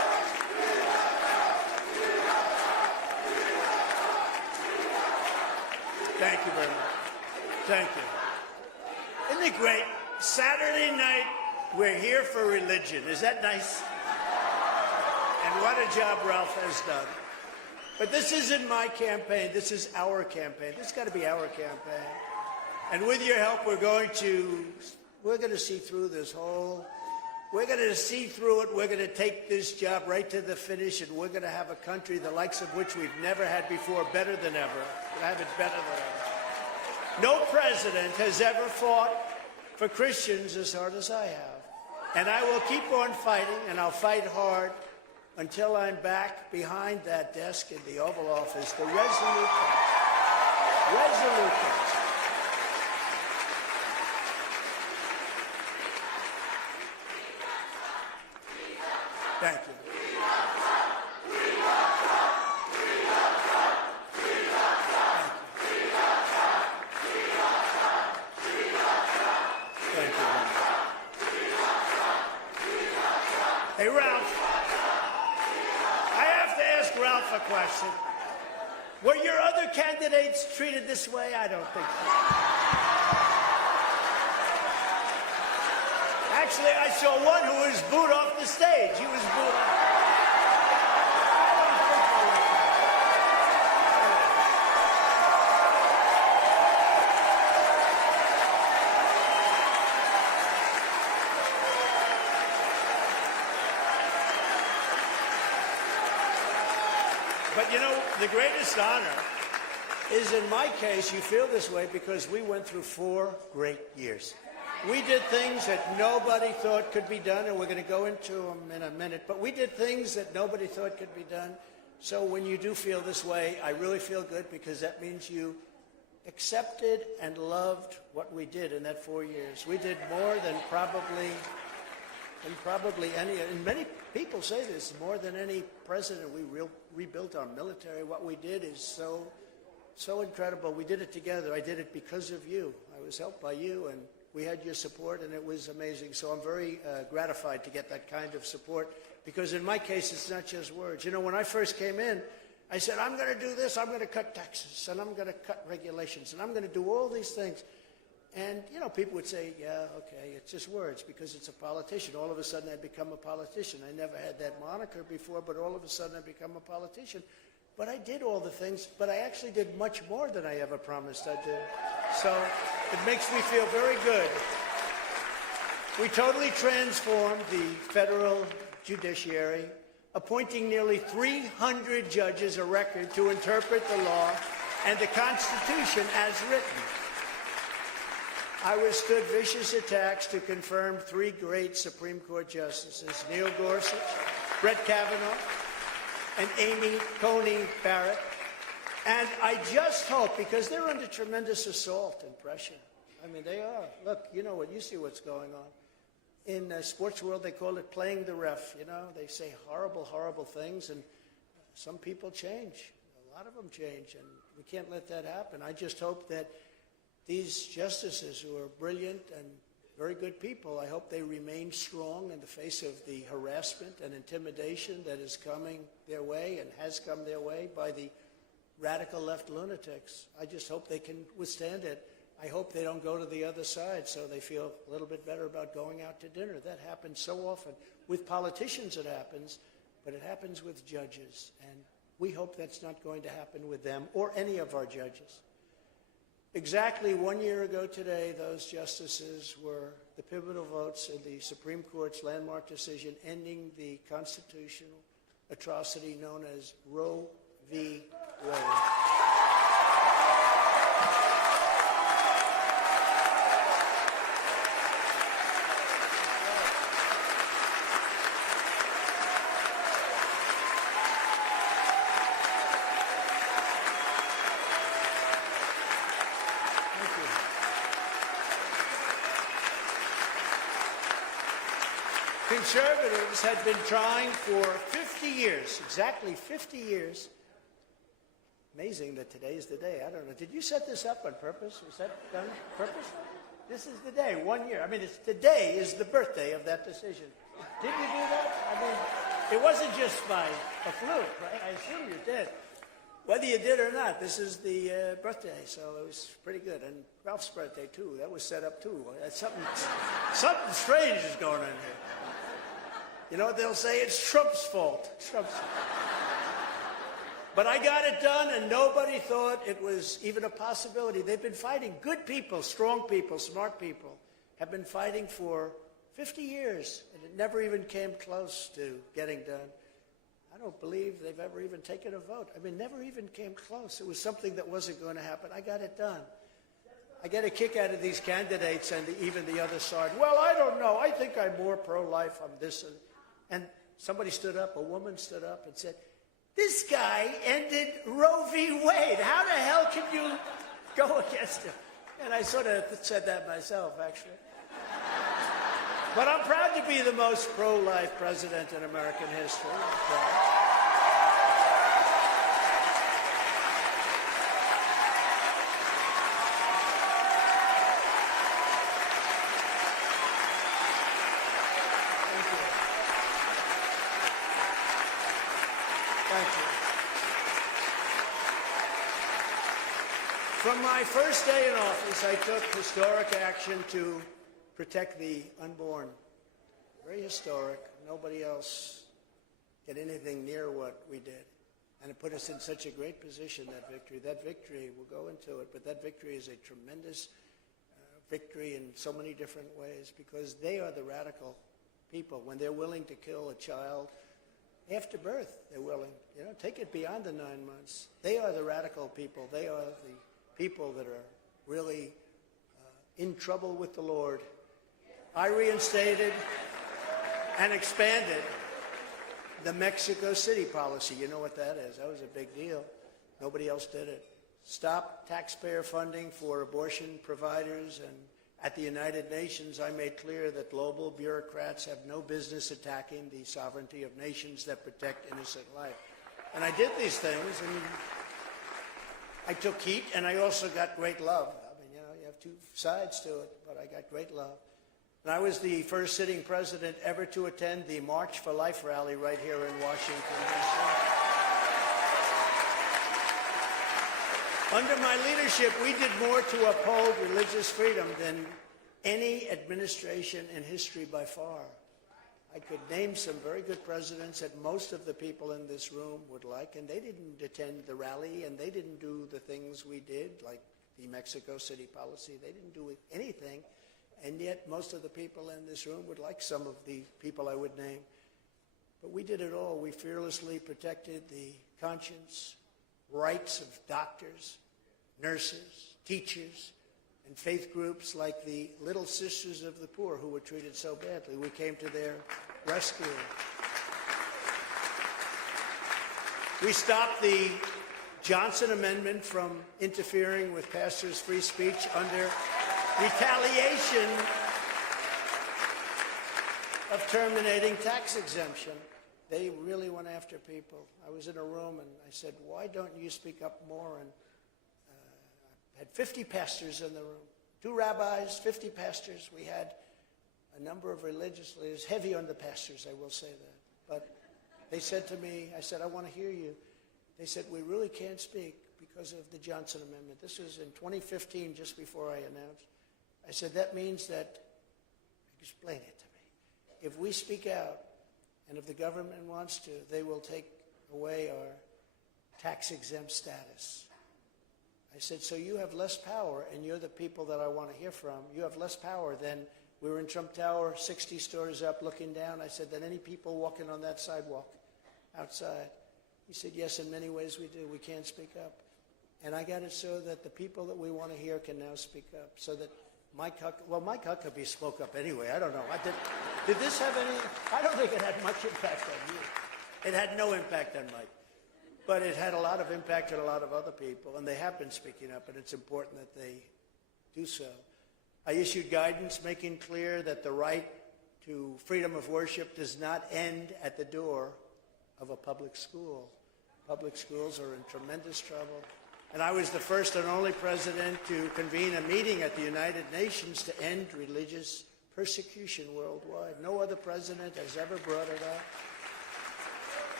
Thank you. Isn't it great? Saturday night, we're here for religion. Is that nice? And what a job Ralph has done. But this isn't my campaign. This is our campaign. This has got to be our campaign. And with your help, we're going to see through this whole. We're going to see through it. We're going to take this job right to the finish, and we're going to have a country the likes of which we've never had before, better than ever. We'll have it better than ever. No president has ever fought for Christians as hard as I have. And I will keep on fighting, and I'll fight hard until I'm back behind that desk in the Oval Office, the resolute case. Resolute case. Thank you. Hey, Ralph, I have to ask Ralph a question. Were your other candidates treated this way? I don't think so. Actually, I saw one who was booed off the stage. He was booed off. But you know, the greatest honor is, in my case, you feel this way because we went through 4 great years. We did things that nobody thought could be done, and we're going to go into them in a minute. But we did things that nobody thought could be done. So when you do feel this way, I really feel good because that means you accepted and loved what we did in that 4 years. We did more than probably any, and many people say this, more than any president. We rebuilt our military. What we did is so incredible. We did it together. I did it because of you. I was helped by you, and we had your support, and it was amazing. So I'm very gratified to get that kind of support because in my case, it's not just words. You know, when I first came in, I said, I'm going to do this. I'm going to cut taxes, and I'm going to cut regulations, and I'm going to do all these things. And, you know, people would say, yeah, okay, it's just words because it's a politician. All of a sudden, I become a politician. I never had that moniker before, but all of a sudden, I become a politician. But I did all the things, but I actually did much more than I ever promised I'd do. So it makes me feel very good. We totally transformed the federal judiciary, appointing nearly 300 judges, a record, to interpret the law and the Constitution as written. I withstood vicious attacks to confirm 3 great Supreme Court justices, Neil Gorsuch, Brett Kavanaugh, and Amy Coney Barrett. And I just hope, because they're under tremendous assault and pressure. I mean, they are. Look, you know what? You see what's going on. In the sports world, they call it playing the ref. You know, they say horrible, horrible things, and some people change. A lot of them change, and we can't let that happen. I just hope that these justices who are brilliant and very good people, I hope they remain strong in the face of the harassment and intimidation that is coming their way and has come their way by the radical left lunatics. I just hope they can withstand it. I hope they don't go to the other side so they feel a little bit better about going out to dinner. That happens so often. With politicians it happens, but it happens with judges. And we hope that's not going to happen with them or any of our judges. Exactly 1 year ago today, those justices were the pivotal votes in the Supreme Court's landmark decision ending the constitutional atrocity known as Roe v. Wade. Conservatives had been trying for 50 years, exactly 50 years. Amazing that today is the day. I don't know. Did you set this up on purpose? Was that done on purpose? This is the day, 1 year. I mean, today is the birthday of that decision. Did you do that? I mean, it wasn't just by a fluke, right? I assume you did. Whether you did or not, this is the birthday, so it was pretty good. And Ralph's birthday, too. That was set up, too. Something strange is going on here. You know what they'll say? It's Trump's fault. Trump's fault. But I got it done, and nobody thought it was even a possibility. They've been fighting. Good people, strong people, smart people have been fighting for 50 years, and it never even came close to getting done. I don't believe they've ever even taken a vote. I mean, never even came close. It was something that wasn't going to happen. I got it done. I get a kick out of these candidates and even the other side. Well, I don't know. I think I'm more pro-life. I'm this. And somebody stood up, a woman stood up and said, this guy ended Roe v. Wade. How the hell can you go against him? And I sort of said that myself, actually. But I'm proud to be the most pro-life president in American history. Thank you. From my first day in office, I took historic action to protect the unborn. Very historic. Nobody else did anything near what we did. And it put us in such a great position, that victory. That victory, we'll go into it, but that victory is a tremendous victory in so many different ways, because they are the radical people. When they're willing to kill a child after birth, they're willing. You know, take it beyond the 9 months. They are the radical people. They are the people that are really in trouble with the Lord. I reinstated and expanded the Mexico City policy. You know what that is. That was a big deal. Nobody else did it. Stop taxpayer funding for abortion providers. And at the United Nations, I made clear that global bureaucrats have no business attacking the sovereignty of nations that protect innocent life. And I did these things, and I took heat, and I also got great love. I mean, you know, you have two sides to it, but I got great love. And I was the first sitting president ever to attend the March for Life rally right here in Washington, D.C. Under my leadership, we did more to uphold religious freedom than any administration in history by far. I could name some very good presidents that most of the people in this room would like, and they didn't attend the rally, and they didn't do the things we did, like the Mexico City policy. They didn't do anything. And yet, most of the people in this room would like some of the people I would name. But we did it all. We fearlessly protected the conscience, rights of doctors, nurses, teachers, and faith groups like the Little Sisters of the Poor, who were treated so badly. We came to their rescue. We stopped the Johnson Amendment from interfering with pastors' free speech under retaliation of terminating tax exemption. They really went after people. I was in a room and I said, why don't you speak up more? And I had 50 pastors in the room, 2 rabbis, 50 pastors. We had a number of religious leaders, heavy on the pastors, I will say that. But they said to me, I said, I want to hear you. They said, we really can't speak because of the Johnson Amendment. This was in 2015, just before I announced. I said, that means that, explain it to me. If we speak out, and if the government wants to, they will take away our tax-exempt status. I said, so you have less power, and you're the people that I want to hear from. You have less power than we were in Trump Tower, 60 stories up, looking down. I said, than any people walking on that sidewalk outside. He said, yes, in many ways we do. We can't speak up. And I got it so that the people that we want to hear can now speak up, so that Mike Huckabee spoke up anyway. I don't know. Did this have any? I don't think it had much impact on you. It had no impact on Mike. But it had a lot of impact on a lot of other people, and they have been speaking up, and it's important that they do so. I issued guidance making clear that the right to freedom of worship does not end at the door of a public school. Public schools are in tremendous trouble. And I was the first and only president to convene a meeting at the United Nations to end religious persecution worldwide. No other president has ever brought it up.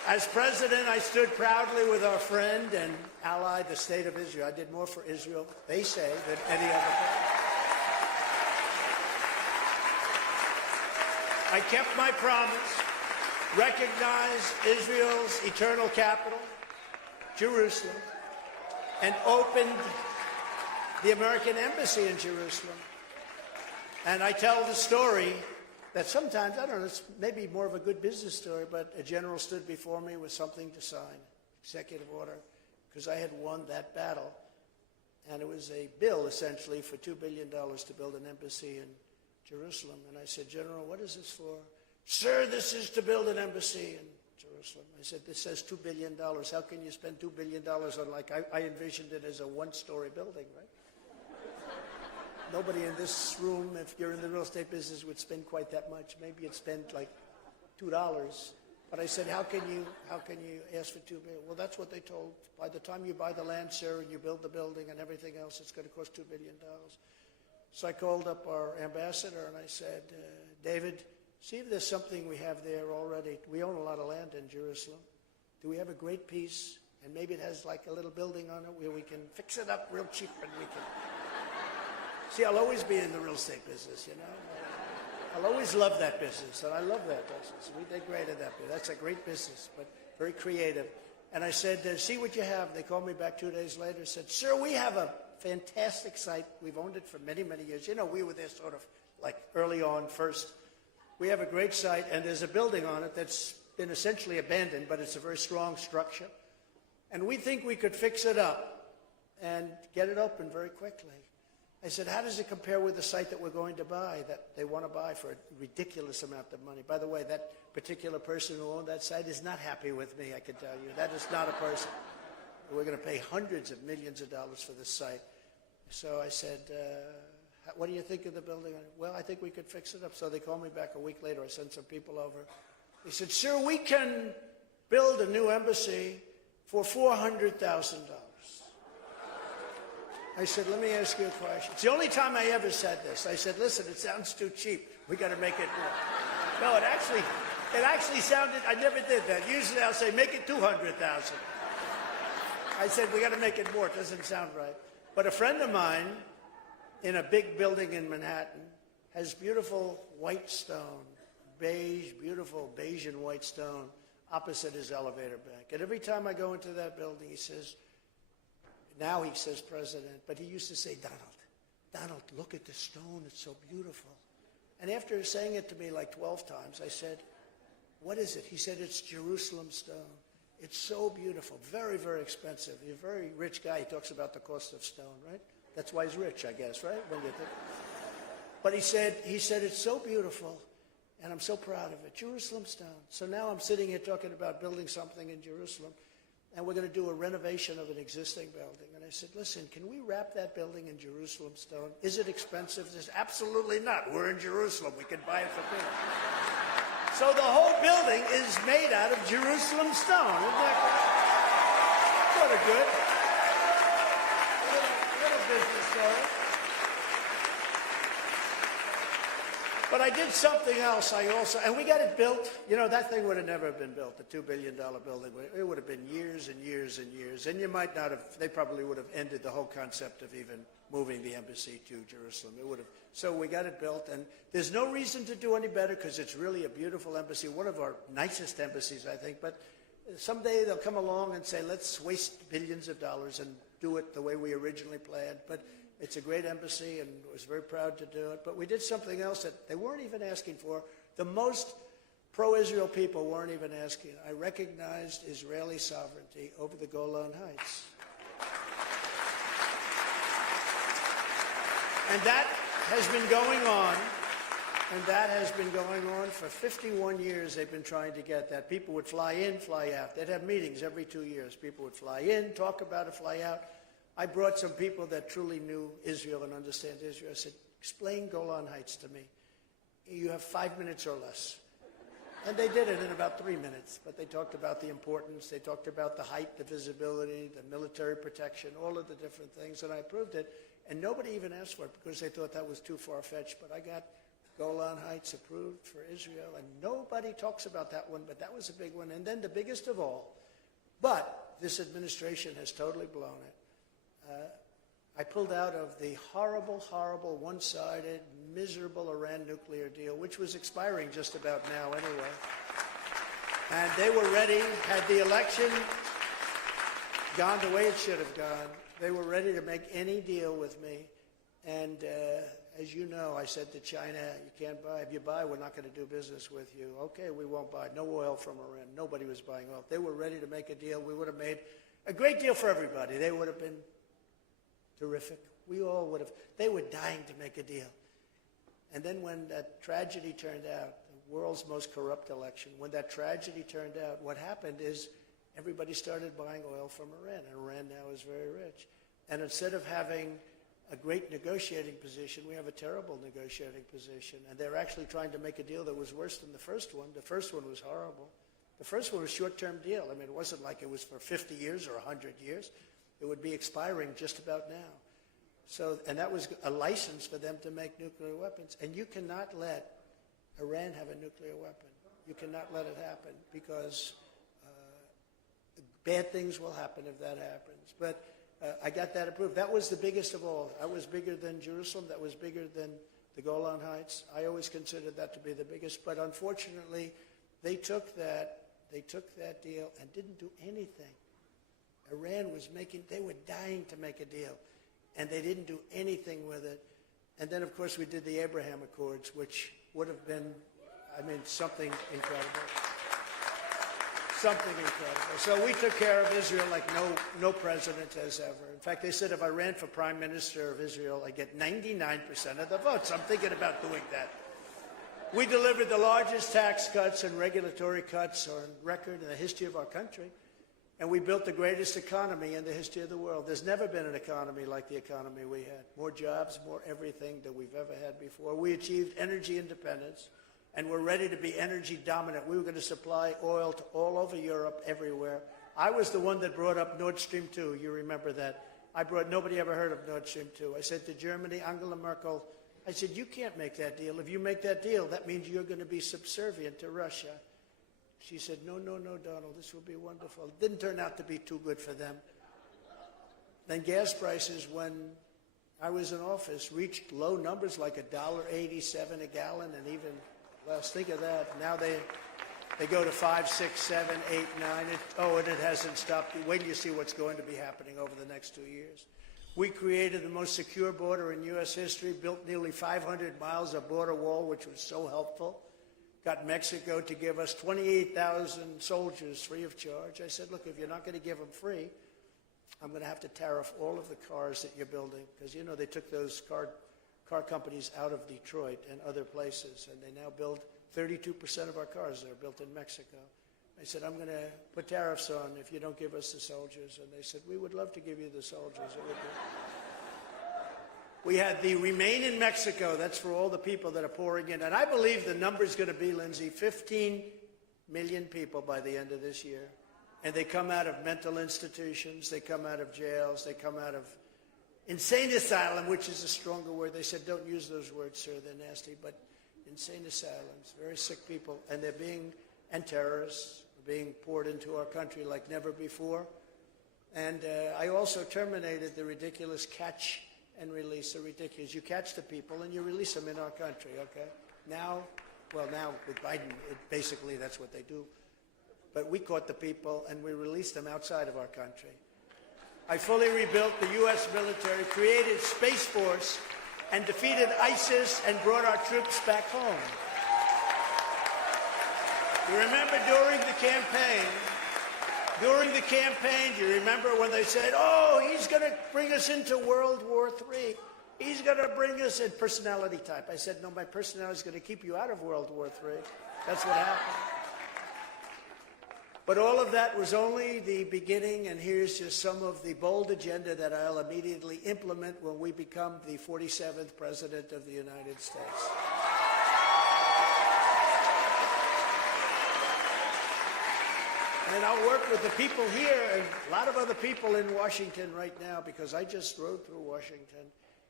As president, I stood proudly with our friend and ally, the state of Israel. I did more for Israel, they say, than any other place. I kept my promise, recognized Israel's eternal capital, Jerusalem, and opened the American embassy in Jerusalem. And I tell the story that sometimes, I don't know, it's maybe more of a good business story, but a general stood before me with something to sign, executive order, because I had won that battle. And it was a bill, essentially, for $2 billion to build an embassy in Jerusalem. And I said, General, what is this for? Sir, this is to build an embassy in Jerusalem. I said, this says $2 billion. How can you spend $2 billion on, like, I envisioned it as a one-story building, right? Nobody in this room, if you're in the real estate business, would spend quite that much. Maybe you'd spend like $2. But I said, how can you ask for $2 billion? Well, that's what they told. By the time you buy the land, sir, and you build the building and everything else, it's going to cost $2 billion. So I called up our ambassador and I said, David, see if there's something we have there already. We own a lot of land in Jerusalem. Do we have a great piece? And maybe it has like a little building on it where we can fix it up real cheap and we can... See, I'll always be in the real estate business, you know. I'll always love that business, and I love that business. We did great at that business. That's a great business, but very creative. And I said, see what you have. They called me back 2 days later and said, sir, we have a fantastic site. We've owned it for many, many years. You know, we were there sort of like early on first. We have a great site, and there's a building on it that's been essentially abandoned, but it's a very strong structure. And we think we could fix it up and get it open very quickly. I said, how does it compare with the site that we're going to buy, that they want to buy for a ridiculous amount of money? By the way, that particular person who owned that site is not happy with me, I can tell you. That is not a person. We're going to pay hundreds of millions of dollars for this site. So I said, what do you think of the building? Well, I think we could fix it up. So they called me back a week later. I sent some people over. They said, sir, we can build a new embassy for $400,000. I said, let me ask you a question. It's the only time I ever said this. I said, listen, it sounds too cheap. We got to make it more. No, it actually sounded, I never did that. Usually I'll say, make it 200,000. I said, we got to make it more. It doesn't sound right. But a friend of mine in a big building in Manhattan has beautiful white stone, beautiful beige and white stone opposite his elevator bank. And every time I go into that building, he says, now he says president, but he used to say, Donald, look at the stone. It's so beautiful. And after saying it to me like 12 times, I said, what is it? He said, it's Jerusalem stone. It's so beautiful, very, very expensive. He's a very rich guy. He talks about the cost of stone, right? That's why he's rich, I guess, right? When you think. But he said, it's so beautiful, and I'm so proud of it. Jerusalem stone. So now I'm sitting here talking about building something in Jerusalem. And we're going to do a renovation of an existing building. And I said, listen, can we wrap that building in Jerusalem stone? Is it expensive? He says, absolutely not. We're in Jerusalem. We can buy it for free. So the whole building is made out of Jerusalem stone. Isn't that great? Sort of good. Little business story. But I did something else. And we got it built. You know, that thing would have never been built, the $2 billion building. It would have been years and years and years. And you might not have, they probably would have ended the whole concept of even moving the embassy to Jerusalem. It would have. So we got it built. And there's no reason to do any better because it's really a beautiful embassy, one of our nicest embassies, I think. But someday they'll come along and say, let's waste billions of dollars and do it the way we originally planned. But it's a great embassy, and I was very proud to do it. But we did something else that they weren't even asking for. The most pro-Israel people weren't even asking. I recognized Israeli sovereignty over the Golan Heights. And that has been going on. And that has been going on for 51 years. They've been trying to get that. People would fly in, fly out. They'd have meetings every 2 years. People would fly in, talk about it, fly out. I brought some people that truly knew Israel and understand Israel. I said, explain Golan Heights to me. You have 5 minutes or less. And they did it in about 3 minutes. But they talked about the importance. They talked about the height, the visibility, the military protection, all of the different things. And I approved it. And nobody even asked for it because they thought that was too far-fetched. But I got Golan Heights approved for Israel, and nobody talks about that one, but that was a big one. And then the biggest of all, but this administration has totally blown it. I pulled out of the horrible, horrible, one-sided, miserable Iran nuclear deal, which was expiring just about now anyway. And they were ready, had the election gone the way it should have gone, they were ready to make any deal with me. And as you know, I said to China, you can't buy. If you buy, we're not going to do business with you. Okay, we won't buy. No oil from Iran. Nobody was buying oil. They were ready to make a deal. We would have made a great deal for everybody. They would have been terrific. We all would have. They were dying to make a deal. And then when that tragedy turned out, the world's most corrupt election, when that tragedy turned out, what happened is everybody started buying oil from Iran. And Iran now is very rich. And instead of having a great negotiating position, we have a terrible negotiating position. And they're actually trying to make a deal that was worse than the first one. The first one was horrible. The first one was a short-term deal. I mean, it wasn't like it was for 50 years or 100 years. It would be expiring just about now. So, and that was a license for them to make nuclear weapons. And you cannot let Iran have a nuclear weapon. You cannot let it happen because bad things will happen if that happens. But I got that approved. That was the biggest of all. That was bigger than Jerusalem. That was bigger than the Golan Heights. I always considered that to be the biggest. But unfortunately, they took that deal and didn't do anything. Iran was they were dying to make a deal, and they didn't do anything with it. And then, of course, we did the Abraham Accords, which would have been, I mean, something incredible. Something incredible. So we took care of Israel like no president has ever. In fact, they said if I ran for prime minister of Israel, I'd get 99% of the votes. I'm thinking about doing that. We delivered the largest tax cuts and regulatory cuts on record in the history of our country. And we built the greatest economy in the history of the world. There's never been an economy like the economy we had. More jobs, more everything that we've ever had before. We achieved energy independence. And we're ready to be energy dominant. We were going to supply oil to all over Europe, everywhere. I was the one that brought up Nord Stream 2. You remember that. Nobody ever heard of Nord Stream 2. I said to Germany, Angela Merkel, I said, you can't make that deal. If you make that deal, that means you're going to be subservient to Russia. She said, no, Donald, this will be wonderful. It didn't turn out to be too good for them. Then gas prices, when I was in office, reached low numbers like $1.87 a gallon and even less. Think of that. Now they go to 5, 6, 7, 8, 9. And it hasn't stopped. Wait till you see what's going to be happening over the next 2 years. We created the most secure border in U.S. history, built nearly 500 miles of border wall, which was so helpful. Got Mexico to give us 28,000 soldiers free of charge. I said, look, if you're not going to give them free, I'm going to have to tariff all of the cars that you're building. Because, you know, they took those car companies out of Detroit and other places, and they now build 32% of our cars that are built in Mexico. I said, I'm going to put tariffs on if you don't give us the soldiers. And they said, we would love to give you the soldiers. It would be. We had the Remain in Mexico. That's for all the people that are pouring in. And I believe the number is going to be, Lindsay, 15 million people by the end of this year. And they come out of mental institutions. They come out of jails. They come out of insane asylum, which is a stronger word. They said, don't use those words, sir. They're nasty. But insane asylums, very sick people. And and terrorists are being poured into our country like never before. And I also terminated the ridiculous catch and release. So ridiculous. You catch the people and you release them in our country, okay? Now with Biden, basically that's what they do. But we caught the people and we released them outside of our country. I fully rebuilt the U.S. military, created Space Force, and defeated ISIS and brought our troops back home. You remember during the campaign, do you remember when they said, oh, he's going to bring us into World War III. He's going to bring us in personality type. I said, no, my personality is going to keep you out of World War III. That's what happened. But all of that was only the beginning, and here's just some of the bold agenda that I'll immediately implement when we become the 47th President of the United States. And I'll work with the people here and a lot of other people in Washington right now, because I just rode through Washington,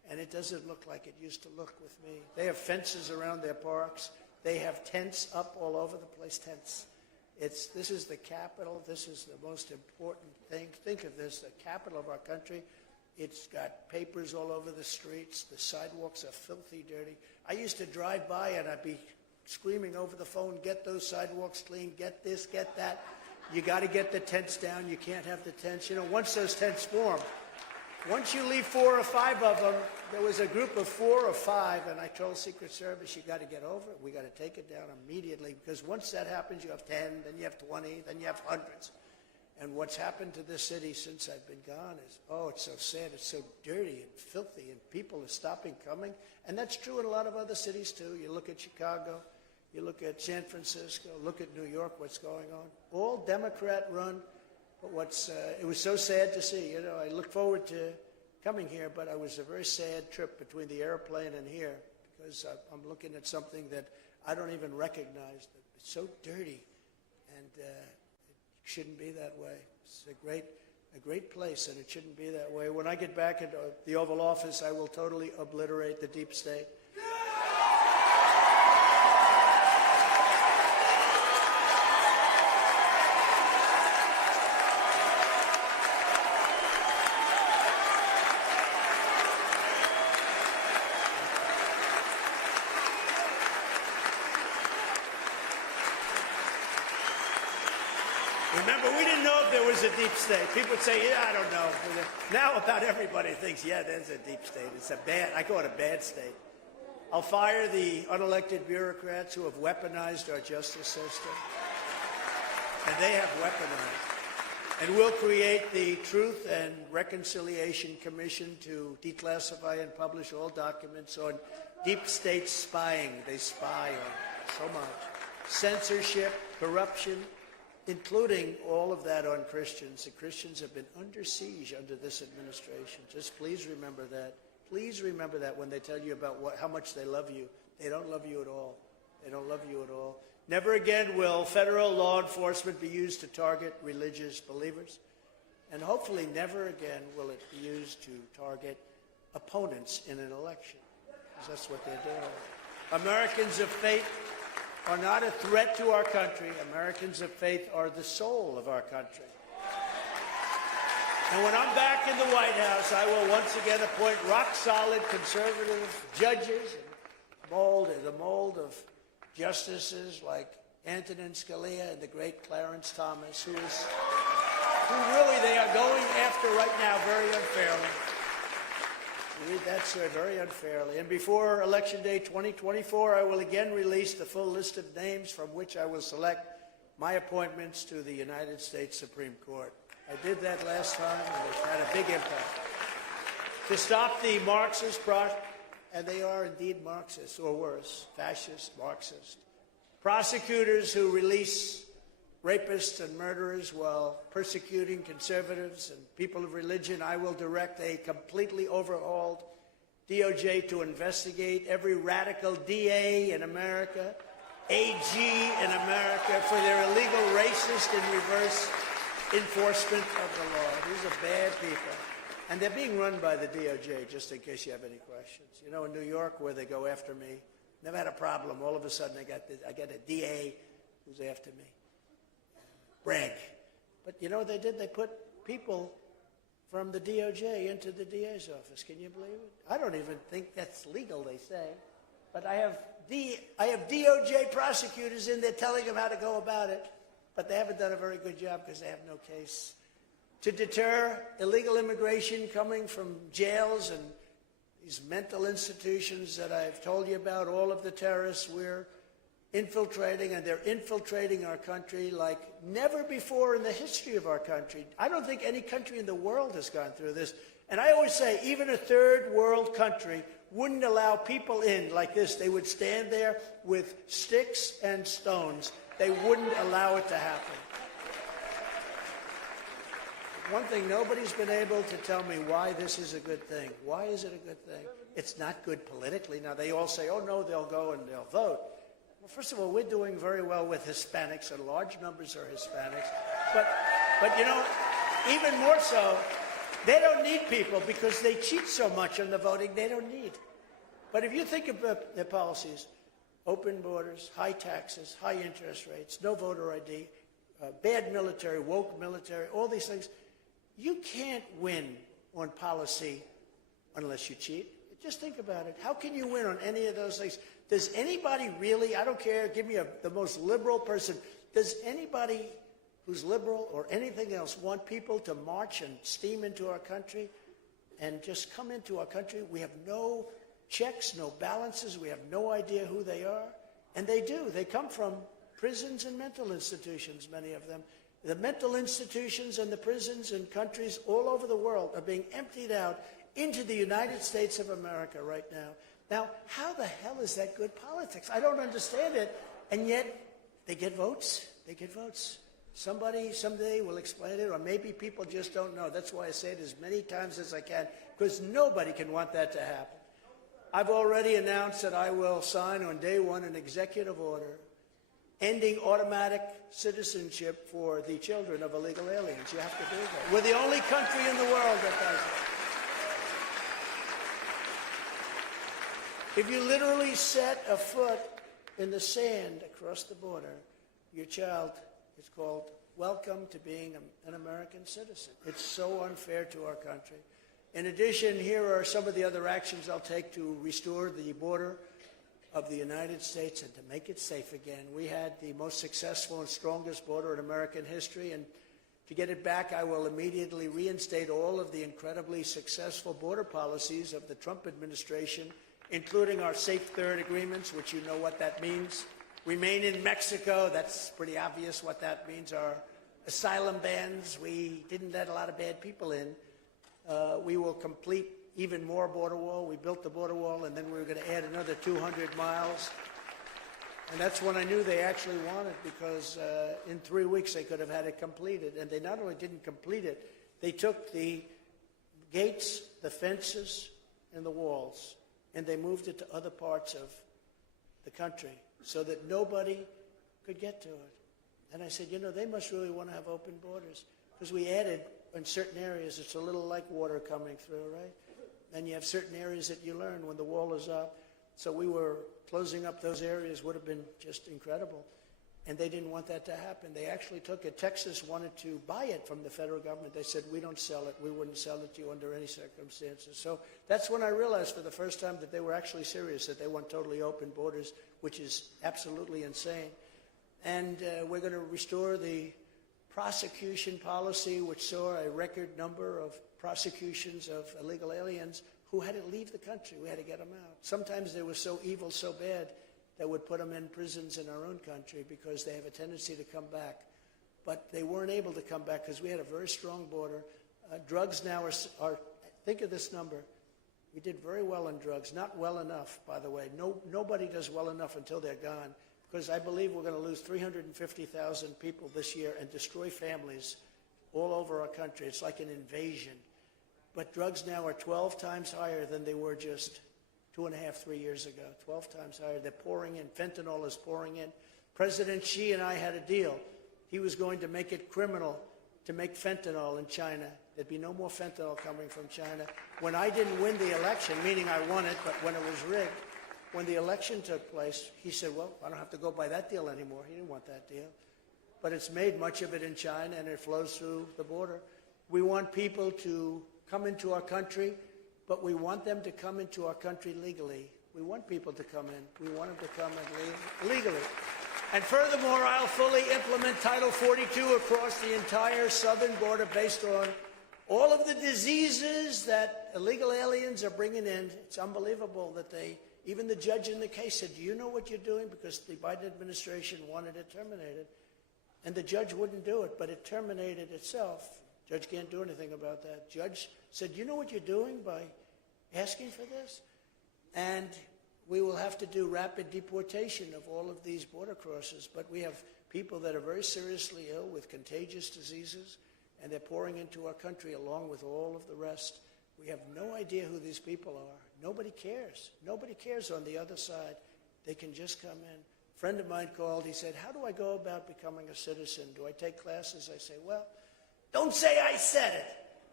and it doesn't look like it used to look with me. They have fences around their parks. They have tents up all over the place, tents. This is the capital. This is the most important thing. Think of this, the capital of our country. It's got papers all over the streets. The sidewalks are filthy dirty. I used to drive by and I'd be screaming over the phone, get those sidewalks clean, get this, get that. You got to get the tents down. You can't have the tents. You know, once those tents form, once you leave 4 or 5 of them, there was a group of 4 or 5, and I told Secret Service, you got to get over it. We got to take it down immediately, because once that happens, you have 10, then you have 20, then you have hundreds. And what's happened to this city since I've been gone is, oh, it's so sad. It's so dirty and filthy, and people are stopping coming. And that's true in a lot of other cities, too. You look at Chicago, you look at San Francisco, look at New York, what's going on. All Democrat-run. But it was so sad to see. You know, I look forward to coming here, but it was a very sad trip between the airplane and here, because I'm looking at something that I don't even recognize. It's so dirty, and it shouldn't be that way. It's a great place, and it shouldn't be that way. When I get back into the Oval Office, I will totally obliterate the deep state. Remember, we didn't know if there was a deep state. People would say, yeah, I don't know. Now about everybody thinks, yeah, there's a deep state. I call it a bad state. I'll fire the unelected bureaucrats who have weaponized our justice system. And they have weaponized. And we'll create the Truth and Reconciliation Commission to declassify and publish all documents on deep state spying. They spy on so much. Censorship, corruption, including all of that on Christians. The Christians have been under siege under this administration. Just please remember that. Please remember that when they tell you about how much they love you. They don't love you at all. They don't love you at all. Never again will federal law enforcement be used to target religious believers. And hopefully never again will it be used to target opponents in an election, because that's what they're doing. Americans of faith are not a threat to our country. Americans of faith are the soul of our country. And when I'm back in the White House, I will once again appoint rock-solid conservative judges and the mold of justices like Antonin Scalia and the great Clarence Thomas, who really they are going after right now very unfairly. You read that, sir, very unfairly. And before Election Day 2024, I will again release the full list of names from which I will select my appointments to the United States Supreme Court. I did that last time, and it's had a big impact. To stop the Marxist, and they are indeed Marxists, or worse, fascist, Marxist, prosecutors who release rapists and murderers while persecuting conservatives and people of religion, I will direct a completely overhauled DOJ to investigate every radical DA in America, AG in America, for their illegal racist and reverse enforcement of the law. These are bad people. And they're being run by the DOJ, just in case you have any questions. You know, in New York, where they go after me, never had a problem. All of a sudden, I got a DA who's after me. Brag. But you know what they did? They put people from the DOJ into the DA's office. Can you believe it? I don't even think that's legal, they say. But I have DOJ prosecutors in there telling them how to go about it. But they haven't done a very good job because they have no case. To deter illegal immigration coming from jails and these mental institutions that I've told you about, all of the terrorists we're infiltrating, and they're infiltrating our country like never before in the history of our country. I don't think any country in the world has gone through this. And I always say, even a third world country wouldn't allow people in like this. They would stand there with sticks and stones. They wouldn't allow it to happen. One thing, nobody's been able to tell me why this is a good thing. Why is it a good thing? It's not good politically. Now, they all say, oh, no, they'll go and they'll vote. Well, first of all, we're doing very well with Hispanics, and large numbers are Hispanics. But you know, even more so, They don't need people because they cheat so much on the voting, they don't need. But if you think about their policies, open borders, high taxes, high interest rates, no voter ID, bad military, woke military, all these things, you can't win on policy unless you cheat. Just think about it. How can you win on any of those things? Does anybody really, I don't care, give me the most liberal person, does anybody who's liberal or anything else want people to march and steam into our country and just come into our country? We have no checks, no balances. We have no idea who they are. And they do. They come from prisons and mental institutions, many of them. The mental institutions and the prisons in countries all over the world are being emptied out into the United States of America right now. Now, how the hell is that good politics? I don't understand it. And yet, they get votes. They get votes. Somebody someday will explain it, or maybe people just don't know. That's why I say it as many times as I can, because nobody can want that to happen. I've already announced that I will sign on day one an executive order ending automatic citizenship for the children of illegal aliens. You have to do that. We're the only country in the world that does it. If you literally set a foot in the sand across the border, your child is called welcome to being an American citizen. It's so unfair to our country. In addition, here are some of the other actions I'll take to restore the border of the United States and to make it safe again. We had the most successful and strongest border in American history, and to get it back, I will immediately reinstate all of the incredibly successful border policies of the Trump administration, including our Safe Third agreements, which you know what that means. Remain in Mexico, that's pretty obvious what that means. Our asylum bans, we didn't let a lot of bad people in. We will complete even more border wall. We built the border wall, and then we were going to add another 200 miles. And that's when I knew they actually wanted, because in 3 weeks they could have had it completed. And they not only didn't complete it, they took the gates, the fences, and the walls, and they moved it to other parts of the country so that nobody could get to it. And I said, you know, they must really want to have open borders, because we added in certain areas, it's a little like water coming through, right? And you have certain areas that you learn when the wall is up. So we were closing up those areas, would have been just incredible. And they didn't want that to happen. They actually took it. Texas wanted to buy it from the federal government. They said, we don't sell it. We wouldn't sell it to you under any circumstances. So that's when I realized for the first time that they were actually serious, that they want totally open borders, which is absolutely insane. And we're going to restore the prosecution policy, which saw a record number of prosecutions of illegal aliens who had to leave the country. We had to get them out. Sometimes they were so evil, so bad, that would put them in prisons in our own country because they have a tendency to come back. But they weren't able to come back because we had a very strong border. Drugs now are, think of this number. We did very well on drugs. Not well enough, by the way. Nobody does well enough until they're gone, because I believe we're going to lose 350,000 people this year and destroy families all over our country. It's like an invasion. But drugs now are 12 times higher than they were just 2.5, 3 years ago. 12 times higher. They're pouring in. Fentanyl is pouring in. President Xi and I had a deal. He was going to make it criminal to make fentanyl in China. There'd be no more fentanyl coming from China. When I didn't win the election, meaning I won it, but when it was rigged, when the election took place, he said, well, I don't have to go by that deal anymore. He didn't want that deal. But it's made much of it in China, and it flows through the border. We want people to come into our country, but we want them to come into our country legally. We want people to come in. We want them to come in legally. And furthermore, I'll fully implement Title 42 across the entire southern border based on all of the diseases that illegal aliens are bringing in. It's unbelievable that even the judge in the case said, do you know what you're doing? Because the Biden administration wanted it terminated. And the judge wouldn't do it, but it terminated itself. Judge can't do anything about that. Judge said, you know what you're doing by asking for this? And we will have to do rapid deportation of all of these border crossers. But we have people that are very seriously ill with contagious diseases, and they're pouring into our country along with all of the rest. We have no idea who these people are. Nobody cares. Nobody cares on the other side. They can just come in. A friend of mine called. He said, how do I go about becoming a citizen? Do I take classes? I say, well, don't say I said it.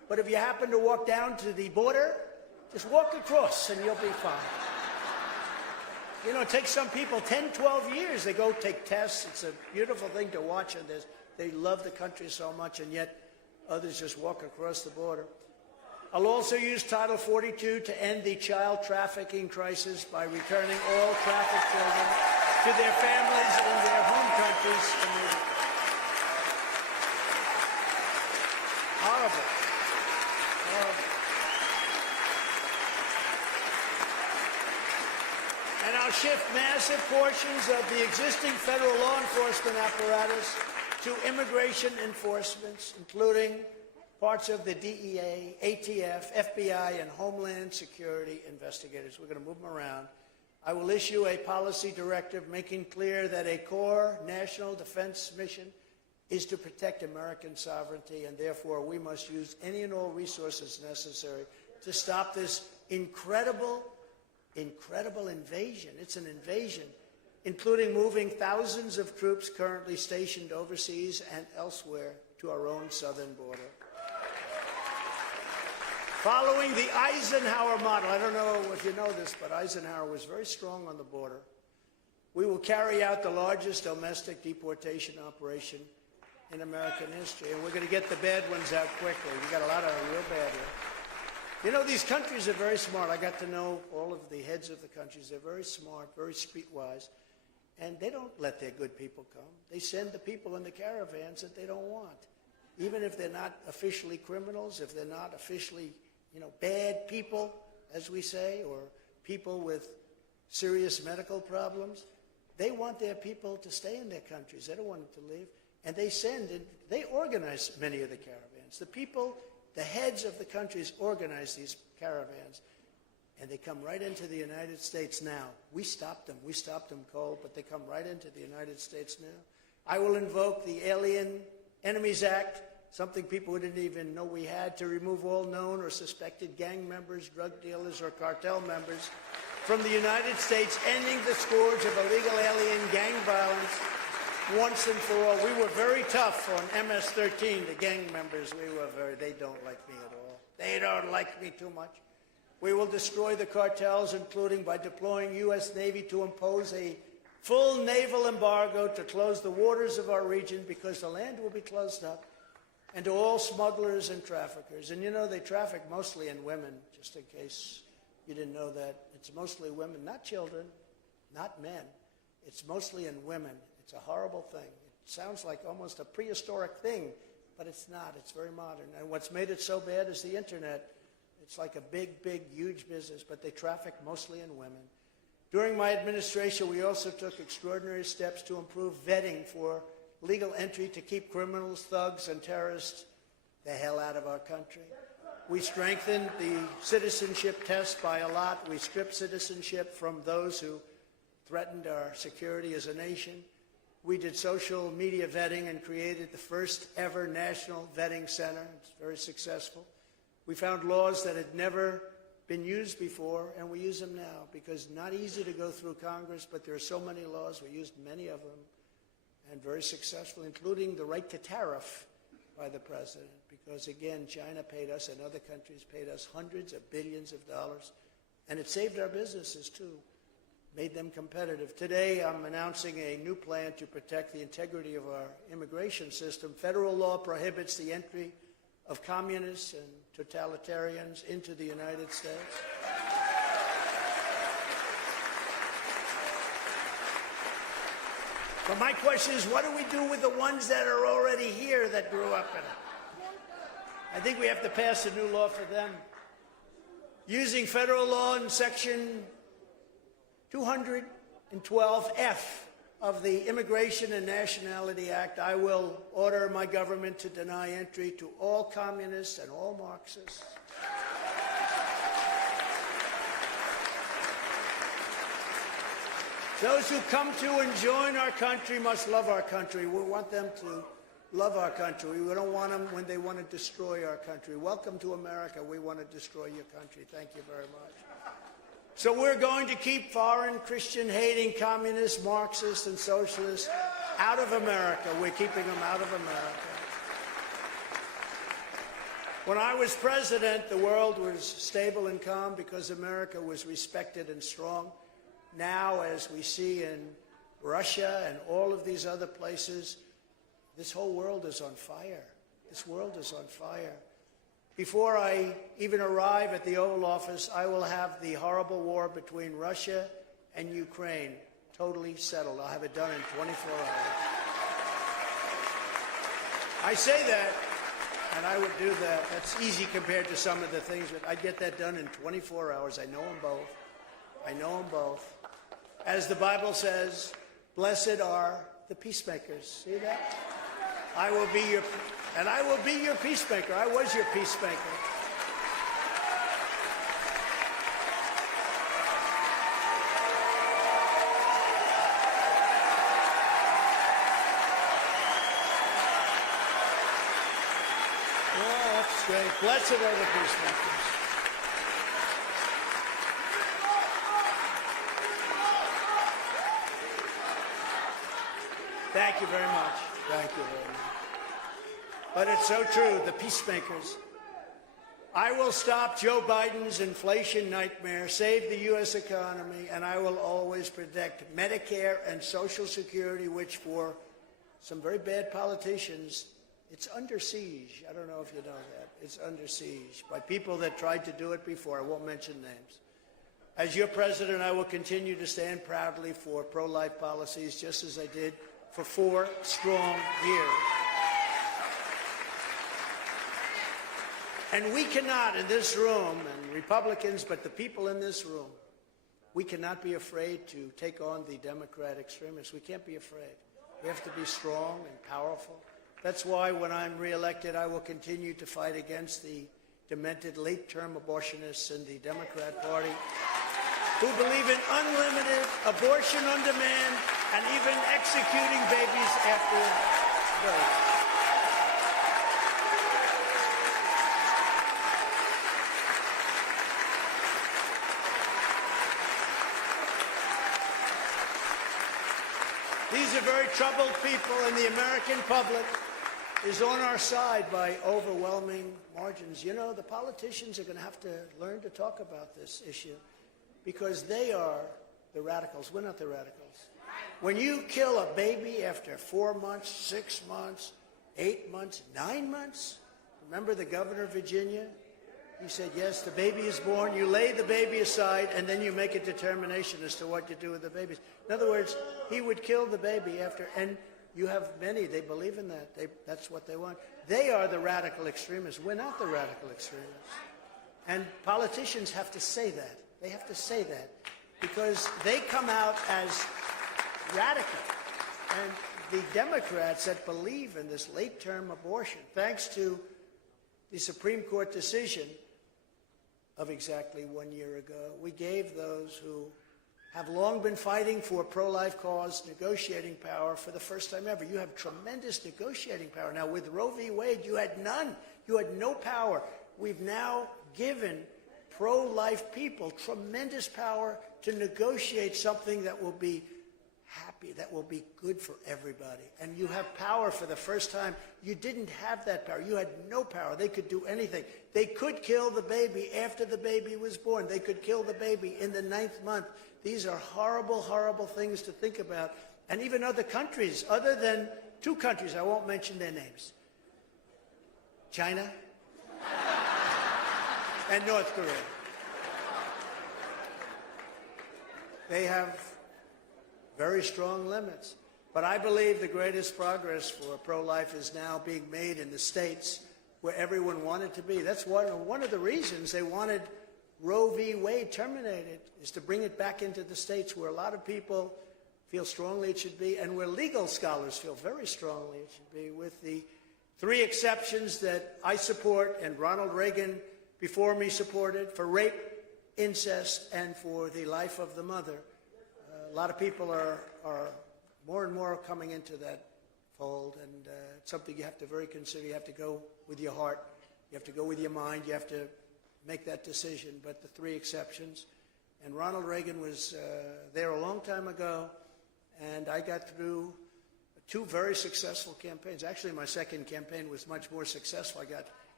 But if you happen to walk down to the border, just walk across and you'll be fine. You know, it takes some people 10, 12 years. They go take tests. It's a beautiful thing to watch, and they love the country so much, and yet others just walk across the border. I'll also use Title 42 to end the child trafficking crisis by returning all trafficked children to their families in their home countries immediately. Horrible. Horrible. And I'll shift massive portions of the existing federal law enforcement apparatus to immigration enforcements, including parts of the DEA, ATF, FBI, and Homeland Security investigators. We're going to move them around. I will issue a policy directive making clear that a core national defense mission is to protect American sovereignty, and therefore we must use any and all resources necessary to stop this incredible invasion. It's an invasion, including moving thousands of troops currently stationed overseas and elsewhere to our own southern border. Following the Eisenhower model, I don't know if you know this, but Eisenhower was very strong on the border. We will carry out the largest domestic deportation operation in American history, and we're going to get the bad ones out quickly. We've got a lot of real bad ones. You know, these countries are very smart. I got to know all of the heads of the countries. They're very smart, very streetwise, and they don't let their good people come. They send the people in the caravans that they don't want, even if they're not officially criminals, if they're not officially, bad people, as we say, or people with serious medical problems. They want their people to stay in their countries. They don't want them to leave. And they organize many of the caravans. The people, the heads of the countries organize these caravans, and they come right into the United States now. We stopped them. We stopped them cold, but they come right into the United States now. I will invoke the Alien Enemies Act, something people didn't even know we had, to remove all known or suspected gang members, drug dealers, or cartel members from the United States, ending the scourge of illegal alien gang violence once and for all. We were very tough on MS-13, the gang members. They don't like me at all. They don't like me too much. We will destroy the cartels, including by deploying U.S. Navy to impose a full naval embargo to close the waters of our region, because the land will be closed up, and to all smugglers and traffickers. And they traffic mostly in women, just in case you didn't know that. It's mostly women, not children, not men. It's mostly in women. It's a horrible thing. It sounds like almost a prehistoric thing, but it's not. It's very modern. And what's made it so bad is the internet. It's like a big, huge business, but they traffic mostly in women. During my administration, we also took extraordinary steps to improve vetting for legal entry to keep criminals, thugs, and terrorists the hell out of our country. We strengthened the citizenship test by a lot. We stripped citizenship from those who threatened our security as a nation. We did social media vetting and created the first ever national vetting center. It's very successful. We found laws that had never been used before, and we use them now, because not easy to go through Congress, but there are so many laws. We used many of them, and very successful, including the right to tariff by the president, because, again, China paid us and other countries paid us hundreds of billions of dollars, and it saved our businesses, too, made them competitive. Today, I'm announcing a new plan to protect the integrity of our immigration system. Federal law prohibits the entry of communists and totalitarians into the United States. But my question is, what do we do with the ones that are already here that grew up in it? I think we have to pass a new law for them. Using federal law in Section 212F of the Immigration and Nationality Act, I will order my government to deny entry to all communists and all Marxists. Those who come to and join our country must love our country. We want them to love our country. We don't want them when they want to destroy our country. Welcome to America. We want to destroy your country. Thank you very much. So we're going to keep foreign Christian-hating communists, Marxists, and socialists out of America. We're keeping them out of America. When I was president, the world was stable and calm because America was respected and strong. Now, as we see in Russia and all of these other places, this whole world is on fire. This world is on fire. Before I even arrive at the Oval Office, I will have the horrible war between Russia and Ukraine totally settled. I'll have it done in 24 hours. I say that, and I would do that. That's easy compared to some of the things, but I'd get that done in 24 hours. I know them both. I know them both. As the Bible says, blessed are the peacemakers. See that? I will be your peacemaker. I was your peacemaker. Oh, that's great. Blessed are the peacemakers. Thank you very much. Thank you very much. But it's so true, the peacemakers. I will stop Joe Biden's inflation nightmare, save the U.S. economy, and I will always protect Medicare and Social Security, which for some very bad politicians, it's under siege. I don't know if you know that. It's under siege by people that tried to do it before. I won't mention names. As your president, I will continue to stand proudly for pro-life policies, just as I did for 4 strong years. And we cannot, in this room, and Republicans, but the people in this room, we cannot be afraid to take on the Democrat extremists. We can't be afraid. We have to be strong and powerful. That's why when I'm reelected, I will continue to fight against the demented late-term abortionists in the Democrat Party who believe in unlimited abortion on demand and even executing babies after birth. These are very troubled people, and the American public is on our side by overwhelming margins. You know, the politicians are going to have to learn to talk about this issue because they are the radicals. We're not the radicals. When you kill a baby after 4 months, 6 months, 8 months, 9 months, remember the governor of Virginia? He said, yes, the baby is born. You lay the baby aside, and then you make a determination as to what you do with the babies. In other words, he would kill the baby after, and you have many, they believe in that. That's what they want. They are the radical extremists. We're not the radical extremists. And politicians have to say that. They have to say that because they come out as radical. And the Democrats that believe in this late-term abortion, thanks to the Supreme Court decision of exactly 1 year ago, we gave those who have long been fighting for pro-life cause negotiating power for the first time ever. You have tremendous negotiating power. Now, with Roe v. Wade, you had none. You had no power. We've now given pro-life people tremendous power to negotiate something that will be happy, that will be good for everybody. And you have power for the first time. You didn't have that power. You had no power. They could do anything. They could kill the baby after the baby was born. They could kill the baby in the 9th month. These are horrible, horrible things to think about. And even other countries, other than 2 countries, I won't mention their names, China and North Korea. They have very strong limits. But I believe the greatest progress for pro-life is now being made in the states where everyone wanted to be. That's one of the reasons they wanted Roe v. Wade terminated, is to bring it back into the states where a lot of people feel strongly it should be, and where legal scholars feel very strongly it should be, with the 3 exceptions that I support and Ronald Reagan before me supported for rape, incest, and for the life of the mother. A lot of people are more and more coming into that fold, and it's something you have to very consider. You have to go with your heart. You have to go with your mind. You have to make that decision. But the 3 exceptions, and Ronald Reagan was there a long time ago, and I got through 2 very successful campaigns. Actually, my second campaign was much more successful. I got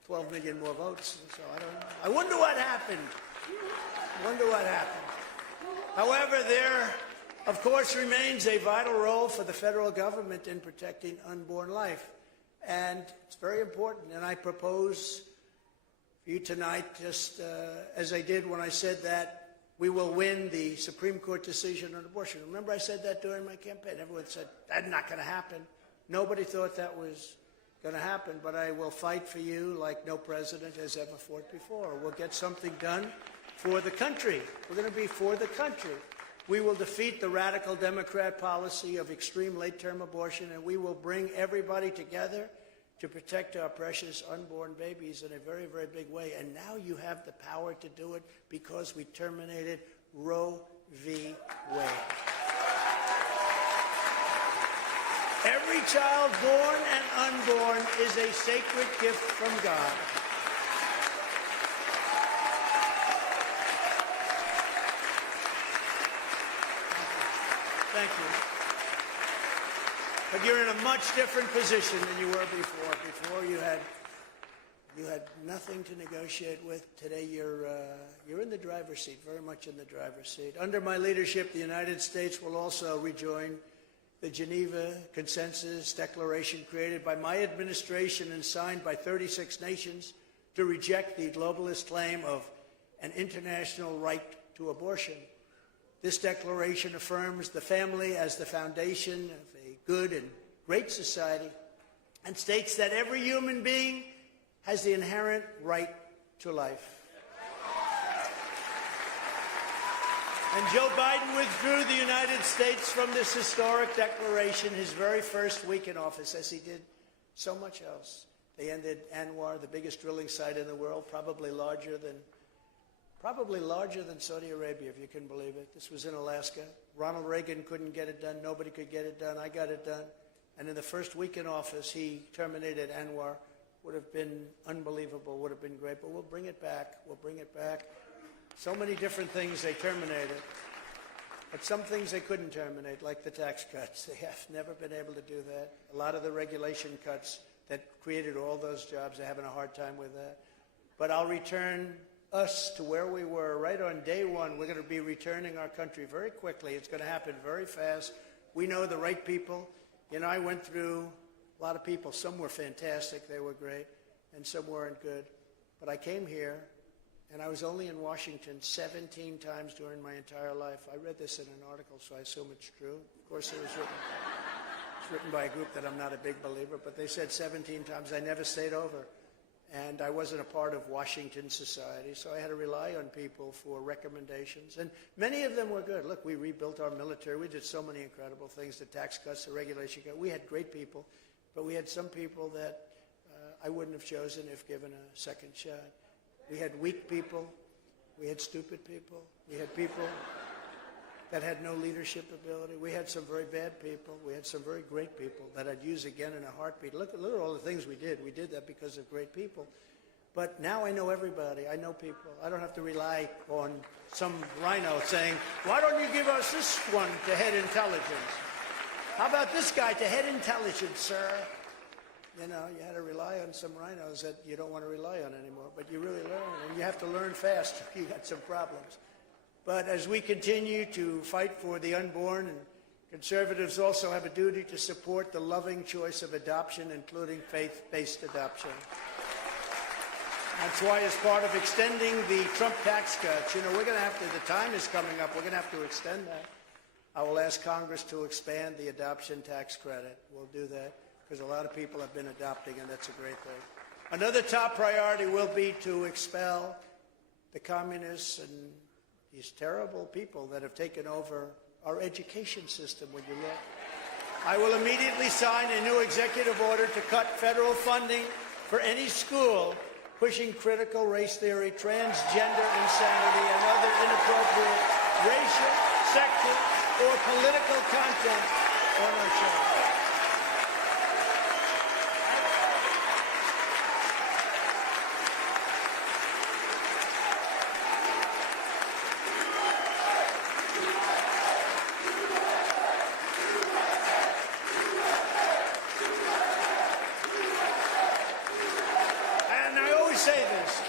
12 million more votes. So I don't know. I wonder what happened. However, there, of course, remains a vital role for the federal government in protecting unborn life. And it's very important. And I propose for you tonight, just as I did when I said that we will win the Supreme Court decision on abortion. Remember I said that during my campaign? Everyone said, that's not going to happen. Nobody thought that was going to happen, but I will fight for you like no president has ever fought before. We'll get something done for the country. We're going to be for the country. We will defeat the radical Democrat policy of extreme late-term abortion, and we will bring everybody together to protect our precious unborn babies in a very, very big way. And now you have the power to do it because we terminated Roe v. Wade. Every child born and unborn is a sacred gift from God. Thank you. But you're in a much different position than you were before. Before you had nothing to negotiate with. Today you're in the driver's seat, very much in the driver's seat. Under my leadership, the United States will also rejoin the Geneva Consensus Declaration created by my administration and signed by 36 nations to reject the globalist claim of an international right to abortion. This declaration affirms the family as the foundation of a good and great society and states that every human being has the inherent right to life. And Joe Biden withdrew the United States from this historic declaration his very first week in office, as he did so much else. They ended Anwar, the biggest drilling site in the world, probably larger than Saudi Arabia, if you can believe it. This was in Alaska. Ronald Reagan couldn't get it done. Nobody could get it done. I got it done. And in the first week in office, he terminated Anwar. Would have been unbelievable, would have been great, but we'll bring it back. We'll bring it back. So many different things they terminated. But some things they couldn't terminate, like the tax cuts. They have never been able to do that. A lot of the regulation cuts that created all those jobs, they're having a hard time with that. But I'll return us to where we were right on day one. We're going to be returning our country very quickly. It's going to happen very fast. We know the right people. You know, I went through a lot of people. Some were fantastic. They were great. And some weren't good. But I came here, and I was only in Washington 17 times during my entire life. I read this in an article, so I assume it's true. Of course, it was written by a group that I'm not a big believer, but they said 17 times. I never stayed over. And I wasn't a part of Washington society, so I had to rely on people for recommendations. And many of them were good. Look, we rebuilt our military. We did so many incredible things, the tax cuts, the regulation cut. We had great people, but we had some people that I wouldn't have chosen if given a second shot. We had weak people. We had stupid people. We had people that had no leadership ability. We had some very bad people. We had some very great people that I'd use again in a heartbeat. Look at all the things we did. We did that because of great people. But now I know everybody. I know people. I don't have to rely on some rhino saying, why don't you give us this one to head intelligence? How about this guy to head intelligence, sir? You know, you had to rely on some rhinos that you don't want to rely on anymore. But you really learn, and you have to learn fast if you got some problems. But as we continue to fight for the unborn, and conservatives also have a duty to support the loving choice of adoption, including faith-based adoption. That's why, as part of extending the Trump tax cuts, you know, we're going to have to, the time is coming up, we're going to have to extend that. I will ask Congress to expand the adoption tax credit. We'll do that because a lot of people have been adopting, and that's a great thing. Another top priority will be to expel the communists and these terrible people that have taken over our education system, when you look. I will immediately sign a new executive order to cut federal funding for any school pushing critical race theory, transgender insanity, and other inappropriate racial, sexual, or political content on our children.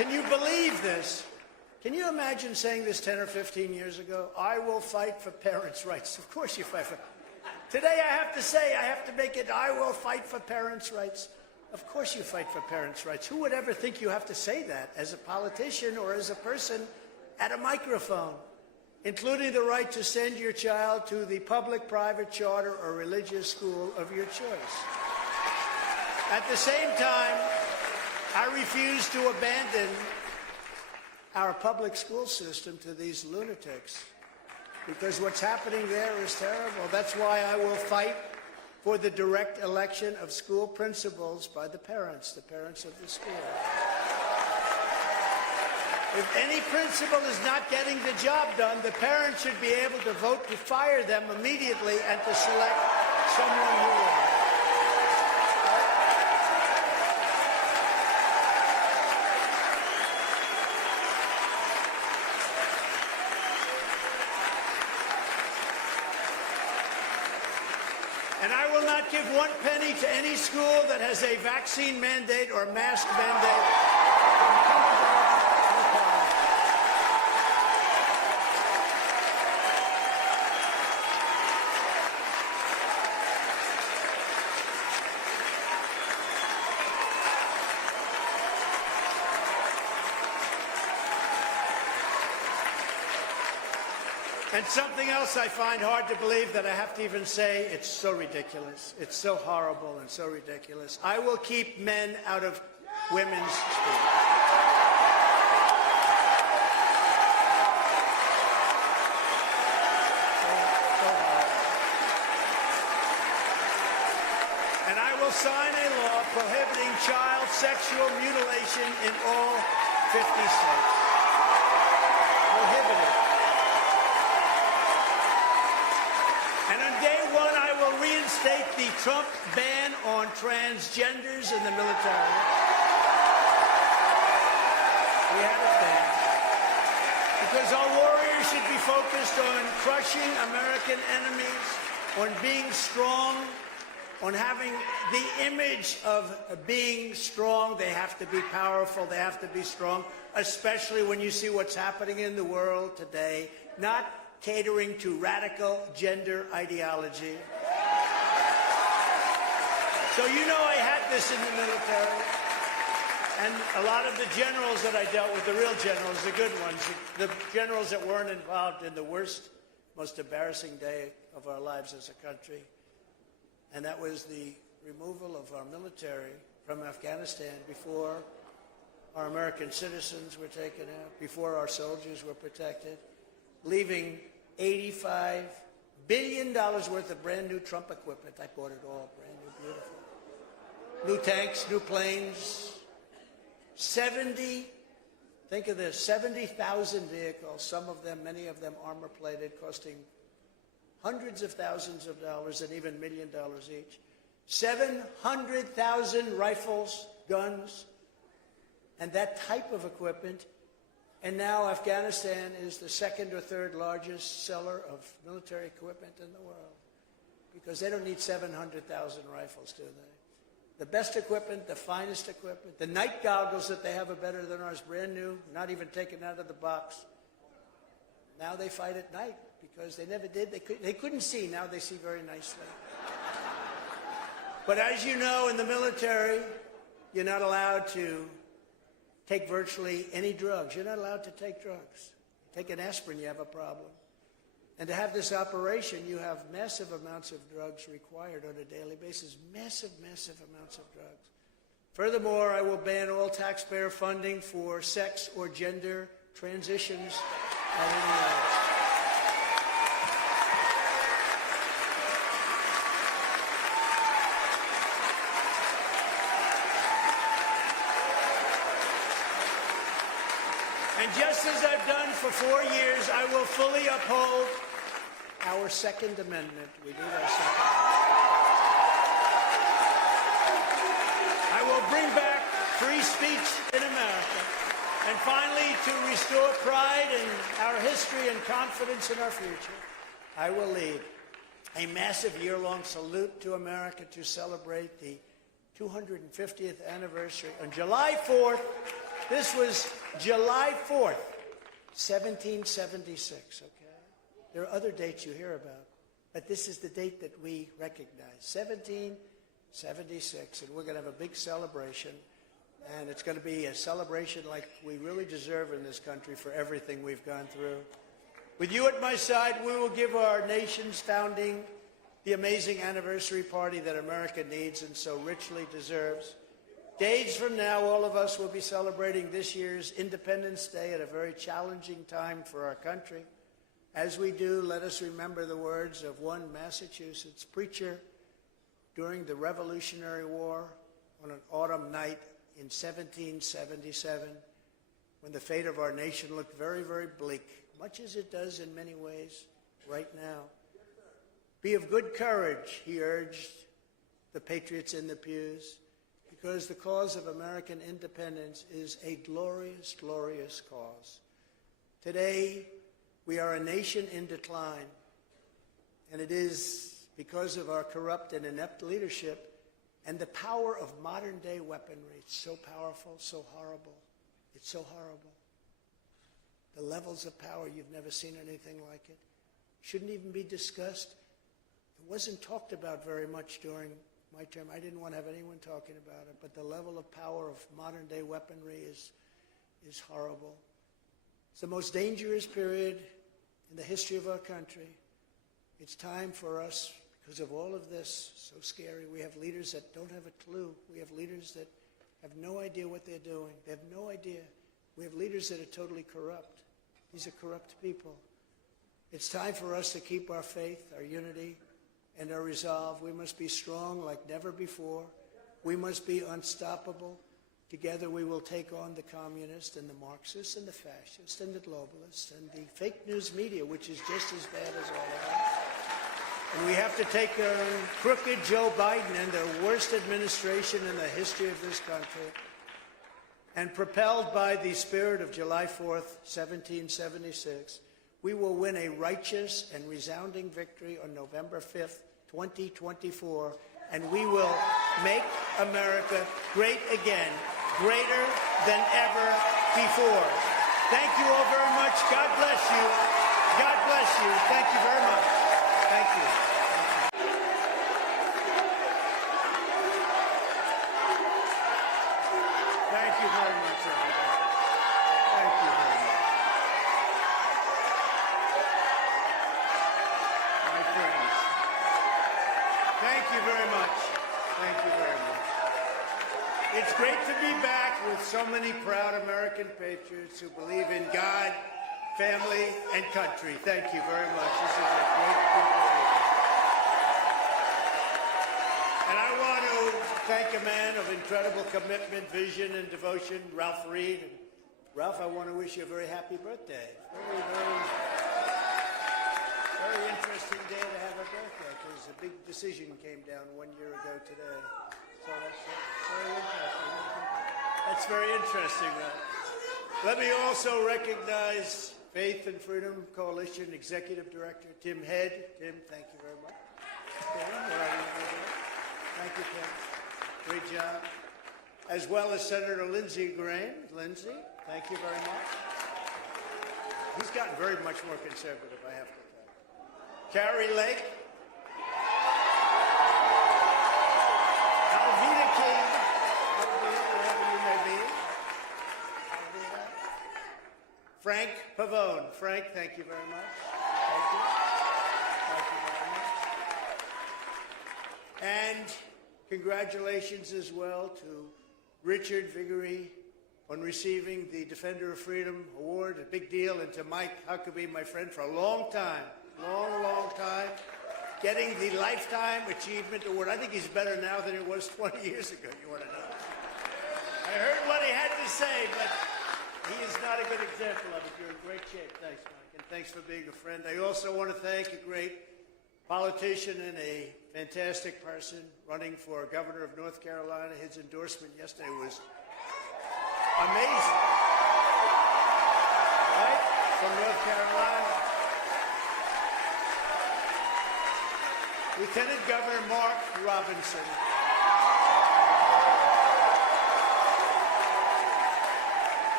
Can you believe this? Can you imagine saying this 10 or 15 years ago? I will fight for parents' rights. Of course you fight for... Today I have to make it, I will fight for parents' rights. Of course you fight for parents' rights. Who would ever think you have to say that as a politician or as a person at a microphone? Including the right to send your child to the public, private, charter, or religious school of your choice. At the same time, I refuse to abandon our public school system to these lunatics, because what's happening there is terrible. That's why I will fight for the direct election of school principals by the parents of the school. If any principal is not getting the job done, the parents should be able to vote to fire them immediately and to select someone who will. And I will not give 1 penny to any school that has a vaccine mandate or mask mandate from kindergarten to college. And something else I find hard to believe that I have to even say, it's so ridiculous. It's so horrible and so ridiculous. I will keep men out of women's schools. And I will sign a law prohibiting child sexual mutilation in all 50 states. Prohibited. And on day one, I will reinstate the Trump ban on transgenders in the military. We have it banned. Because our warriors should be focused on crushing American enemies, on being strong, on having the image of being strong. They have to be powerful. They have to be strong, especially when you see what's happening in the world today. Not catering to radical gender ideology. So you know I had this in the military. And a lot of the generals that I dealt with, the real generals, the good ones, the generals that weren't involved in the worst, most embarrassing day of our lives as a country. And that was the removal of our military from Afghanistan before our American citizens were taken out, before our soldiers were protected, leaving $85 billion worth of brand new Trump equipment. I bought it all, brand new, beautiful. New tanks, new planes, 70, think of this, 70,000 vehicles, some of them, many of them armor-plated, costing hundreds of thousands of dollars and even $1 million each. 700,000 rifles, guns, and that type of equipment. And now Afghanistan is the second or third largest seller of military equipment in the world, because they don't need 700,000 rifles, do they? The best equipment, the finest equipment. The night goggles that they have are better than ours, brand new, not even taken out of the box. Now they fight at night because they never did. They couldn't see. Now they see very nicely. But as you know, in the military, you're not allowed to take virtually any drugs. You're not allowed to take drugs. Take an aspirin, you have a problem. And to have this operation, you have massive amounts of drugs required on a daily basis. Massive, massive amounts of drugs. Furthermore, I will ban all taxpayer funding for sex or gender transitions at any age. And just as I've done for 4 years, I will fully uphold our Second Amendment. We need our Second Amendment. I will bring back free speech in America. And finally, to restore pride in our history and confidence in our future, I will lead a massive year-long salute to America to celebrate the 250th anniversary on July 4th, This was July 4th, 1776, okay? There are other dates you hear about, but this is the date that we recognize, 1776, and we're going to have a big celebration, and it's going to be a celebration like we really deserve in this country for everything we've gone through. With you at my side, we will give our nation's founding the amazing anniversary party that America needs and so richly deserves. Days from now, all of us will be celebrating this year's Independence Day at a very challenging time for our country. As we do, let us remember the words of one Massachusetts preacher during the Revolutionary War on an autumn night in 1777, when the fate of our nation looked very, very bleak, much as it does in many ways right now. Be of good courage, he urged the patriots in the pews, because the cause of American independence is a glorious, glorious cause. Today, we are a nation in decline, and it is because of our corrupt and inept leadership and the power of modern-day weaponry. It's so powerful, so horrible. It's so horrible. The levels of power, you've never seen anything like it. Shouldn't even be discussed. It wasn't talked about very much during my term. I didn't want to have anyone talking about it, but the level of power of modern-day weaponry is horrible. It's the most dangerous period in the history of our country. It's time for us, because of all of this, so scary. We have leaders that don't have a clue. We have leaders that have no idea what they're doing. They have no idea. We have leaders that are totally corrupt. These are corrupt people. It's time for us to keep our faith, our unity, and our resolve. We must be strong like never before. We must be unstoppable. Together we will take on the communists and the Marxists and the fascists and the globalists and the fake news media, which is just as bad as all of us. And we have to take on crooked Joe Biden and the worst administration in the history of this country. And propelled by the spirit of July 4th, 1776, we will win a righteous and resounding victory on November 5th, 2024, and we will make America great again, greater than ever before. Thank you all very much. God bless you. God bless you. Thank you very much. Thank you. Thank you very much, everybody. Thank you very much. My friends, thank you very much. Thank you very much. It's great to be back with so many proud American patriots who believe in God, family, and country. Thank you very much. This is a great group of people. And I want to thank a man of incredible commitment, vision, and devotion, Ralph Reed. And Ralph, I want to wish you a very happy birthday. Very interesting day to have a birthday, because a big decision came down 1 year ago today. So that's very interesting. That's very interesting, Ralph. Let me also recognize Faith and Freedom Coalition Executive Director Tim Head. Tim, thank you very much. Thank you, Tim. Great job. As well as Senator Lindsey Graham. Lindsey, thank you very much. He's gotten very much more conservative, I have to tell you. Carrie Lake. Alveda King. Wherever you may be. Alveda. Frank Pavone. Frank, thank you very much. Thank you. Thank you very much. And congratulations as well to Richard Viguerie on receiving the Defender of Freedom Award, a big deal, and to Mike Huckabee, my friend, for a long time, long time, getting the Lifetime Achievement Award. I think he's better now than he was 20 years ago, you want to know. I heard what he had to say, but he is not a good example of it. You're in great shape. Thanks, Mike, and thanks for being a friend. I also want to thank a great politician and a fantastic person running for governor of North Carolina. His endorsement yesterday was amazing. Right? From North Carolina. Lieutenant Governor Mark Robinson.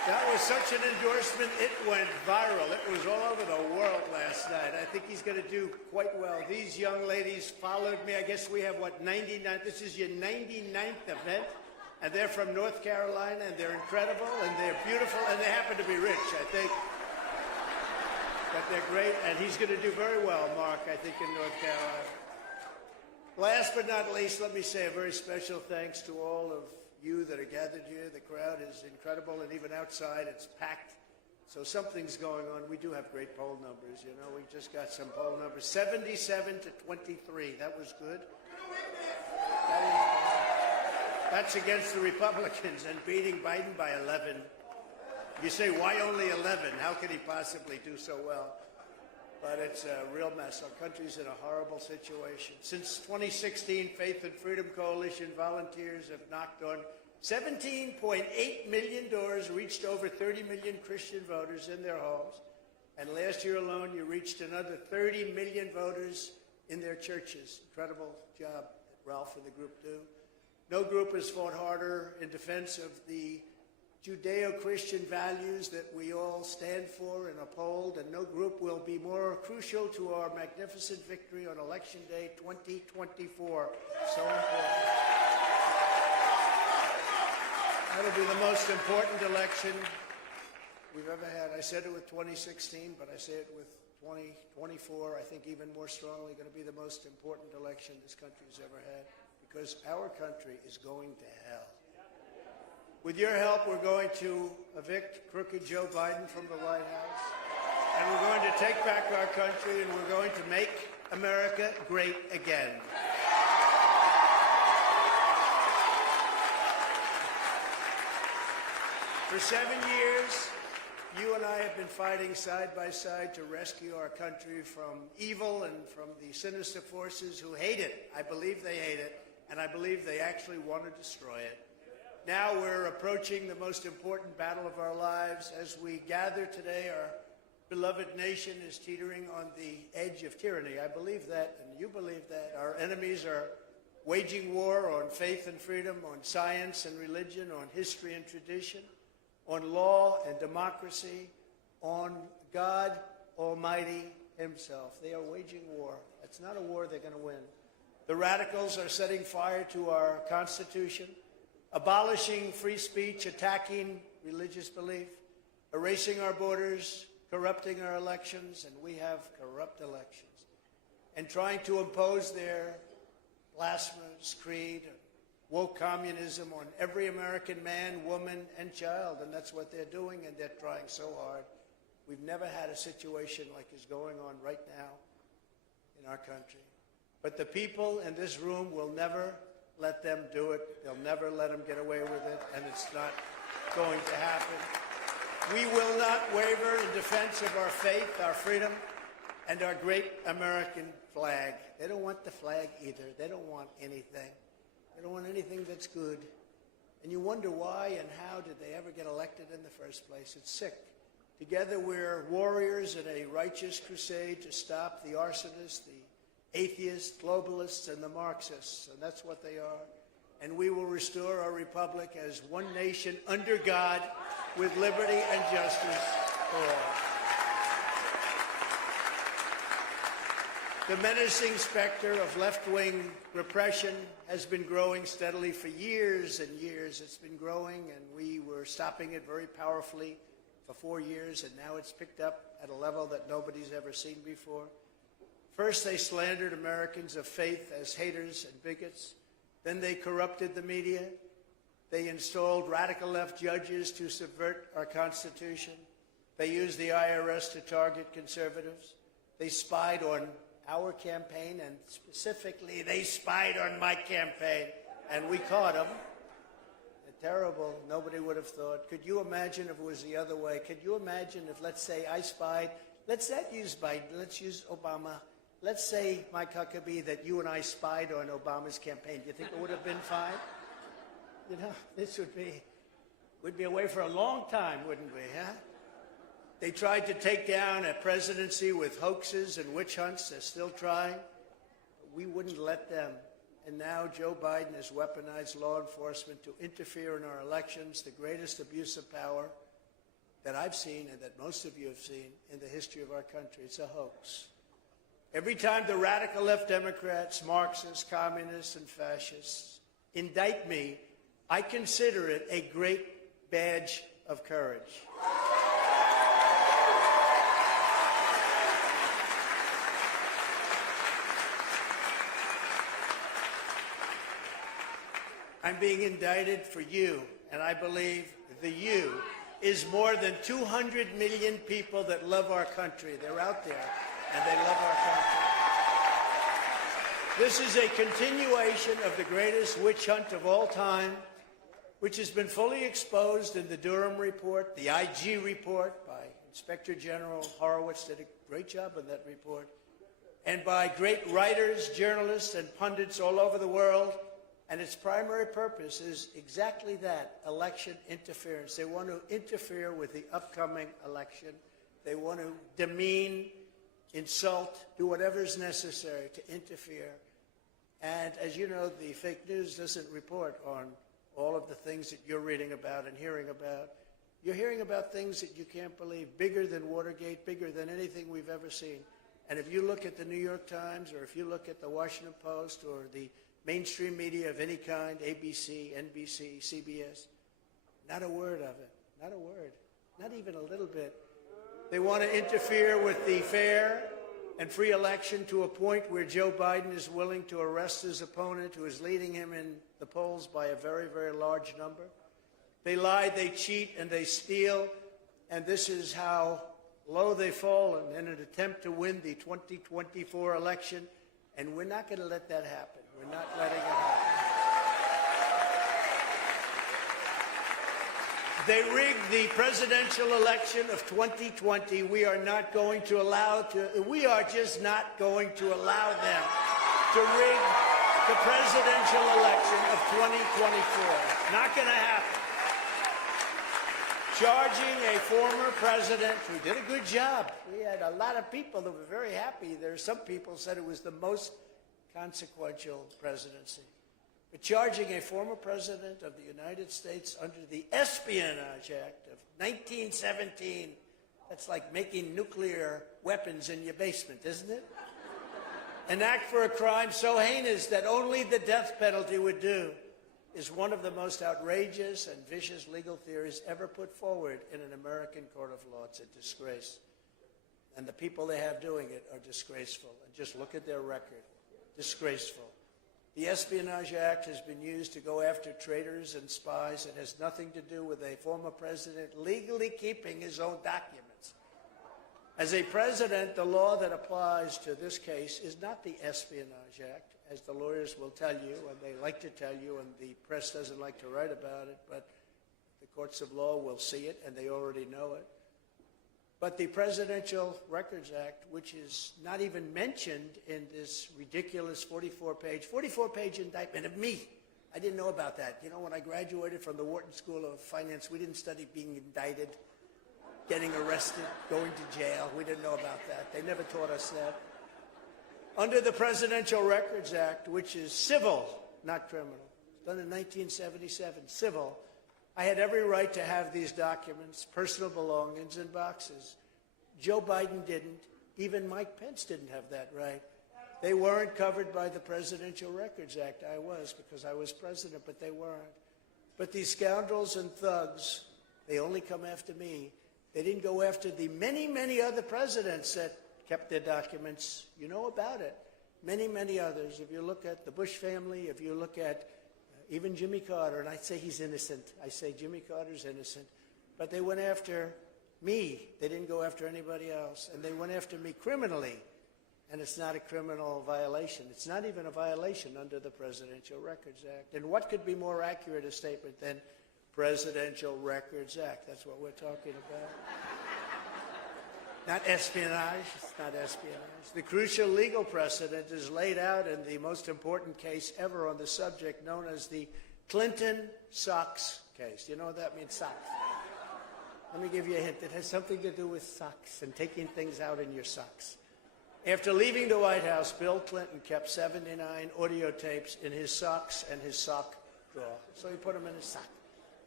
That was such an endorsement, it went viral. It was all over the world last night. I think he's going to do quite well. These young ladies followed me. I guess we have, what, 99? This is your 99th event, and they're from North Carolina, and they're incredible, and they're beautiful, and they happen to be rich, I think. But they're great, and he's going to do very well, Mark, I think, in North Carolina. Last but not least, let me say a very special thanks to all of you that are gathered here. The crowd is incredible, and even outside it's packed. So something's going on. We do have great poll numbers, you know. We just got some poll numbers. 77 to 23. That was good. That's against the Republicans and beating Biden by 11. You say, why only 11? How could he possibly do so well? But it's a real mess. Our country's in a horrible situation. Since 2016, Faith and Freedom Coalition volunteers have knocked on 17.8 million doors, reached over 30 million Christian voters in their homes. And last year alone, you reached another 30 million voters in their churches. Incredible job that Ralph and the group do. No group has fought harder in defense of the Judeo-Christian values that we all stand for and uphold, and no group will be more crucial to our magnificent victory on Election Day 2024. So important. That'll be the most important election we've ever had. I said it with 2016, but I say it with 2024. I think even more strongly going to be the most important election this country's ever had, because our country is going to hell. With your help, we're going to evict crooked Joe Biden from the White House, and we're going to take back our country, and we're going to make America great again. For 7 years, you and I have been fighting side by side to rescue our country from evil and from the sinister forces who hate it. I believe they hate it, and I believe they actually want to destroy it. Now we're approaching the most important battle of our lives. As we gather today, our beloved nation is teetering on the edge of tyranny. I believe that, and you believe that. Our enemies are waging war on faith and freedom, on science and religion, on history and tradition, on law and democracy, on God Almighty himself. They are waging war. It's not a war they're going to win. The radicals are setting fire to our Constitution, abolishing free speech, attacking religious belief, erasing our borders, corrupting our elections, and we have corrupt elections, and trying to impose their blasphemous creed, woke communism on every American man, woman, and child, and that's what they're doing, and they're trying so hard. We've never had a situation like is going on right now in our country. But the people in this room will never let them do it. They'll never let them get away with it, and it's not going to happen. We will not waver in defense of our faith, our freedom, and our great American flag. They don't want the flag either. They don't want anything. They don't want anything that's good. And you wonder why and how did they ever get elected in the first place. It's sick. Together we're warriors in a righteous crusade to stop the arsonists, the atheists, globalists, and the Marxists, and that's what they are. And we will restore our republic as one nation under God with liberty and justice for all. The menacing specter of left-wing repression has been growing steadily for years and years. It's been growing, and we were stopping it very powerfully for 4 years, and now it's picked up at a level that nobody's ever seen before. First, they slandered Americans of faith as haters and bigots. Then they corrupted the media. They installed radical left judges to subvert our Constitution. They used the IRS to target conservatives. They spied on our campaign, and specifically, they spied on my campaign, and we caught them. They're terrible. Nobody would have thought. Could you imagine if it was the other way? Could you imagine if, let's say, I spied? Let's not use Biden. Let's use Obama. Let's say, Mike Huckabee, that you and I spied on Obama's campaign. Do you think it would have been fine? You know, this we'd be away for a long time, wouldn't we, huh? They tried to take down a presidency with hoaxes and witch hunts. They're still trying. We wouldn't let them. And now Joe Biden has weaponized law enforcement to interfere in our elections, the greatest abuse of power that I've seen and that most of you have seen in the history of our country. It's a hoax. Every time the radical left Democrats, Marxists, communists, and fascists indict me, I consider it a great badge of courage. I'm being indicted for you, and I believe the you is more than 200 million people that love our country. They're out there, and they love our country. This is a continuation of the greatest witch hunt of all time, which has been fully exposed in the Durham report, the IG report by Inspector General Horowitz did a great job on that report, and by great writers, journalists, and pundits all over the world. And its primary purpose is exactly that, election interference. They want to interfere with the upcoming election. They want to demean, insult, do whatever is necessary to interfere. And as you know, the fake news doesn't report on all of the things that you're reading about and hearing about. You're hearing about things that you can't believe, bigger than Watergate, bigger than anything we've ever seen. And if you look at the New York Times, or if you look at the Washington Post, or the mainstream media of any kind, ABC, NBC, CBS, not a word of it, not a word, not even a little bit. They want to interfere with the fair and free election to a point where Joe Biden is willing to arrest his opponent, who is leading him in the polls by a very, very large number. They lie, they cheat, and they steal, and this is how low they've fallen in an attempt to win the 2024 election, and we're not going to let that happen. We're not letting it happen. They rigged the presidential election of 2020. We are not going to allow we are just not going to allow them to rig the presidential election of 2024. Not going to happen. Charging a former president who did a good job. We had a lot of people that were very happy. There are some people said it was the most consequential presidency. But charging a former president of the United States under the Espionage Act of 1917, that's like making nuclear weapons in your basement, isn't it? An act for a crime so heinous that only the death penalty would do, is one of the most outrageous and vicious legal theories ever put forward in an American court of law. It's a disgrace. And the people they have doing it are disgraceful. And just look at their record. Disgraceful. The Espionage Act has been used to go after traitors and spies. It has nothing to do with a former president legally keeping his own documents. As a president, the law that applies to this case is not the Espionage Act, as the lawyers will tell you, and they like to tell you, and the press doesn't like to write about it, but the courts of law will see it, and they already know it. But the Presidential Records Act, which is not even mentioned in this ridiculous 44-page indictment of me. I didn't know about that. You know, when I graduated from the Wharton School of Finance, we didn't study being indicted, getting arrested, going to jail. We didn't know about that. They never taught us that. Under the Presidential Records Act, which is civil, not criminal, done in 1977, civil, I had every right to have these documents, personal belongings, in boxes. Joe Biden didn't. Even Mike Pence didn't have that right. They weren't covered by the Presidential Records Act. I was, because I was president, but they weren't. But these scoundrels and thugs, they only come after me. They didn't go after the many, many other presidents that kept their documents. You know about it. Many, many others. If you look at the Bush family, if you look at even Jimmy Carter, and I'd say he's innocent. I say Jimmy Carter's innocent. But they went after me. They didn't go after anybody else. And they went after me criminally. And it's not a criminal violation. It's not even a violation under the Presidential Records Act. And what could be more accurate a statement than Presidential Records Act? That's what we're talking about. Not espionage. It's not espionage. The crucial legal precedent is laid out in the most important case ever on the subject, known as the Clinton socks case. You know what that means, socks? Let me give you a hint. It has something to do with socks and taking things out in your socks. After leaving the White House, Bill Clinton kept 79 audio tapes in his socks and his sock drawer. So he put them in his sock.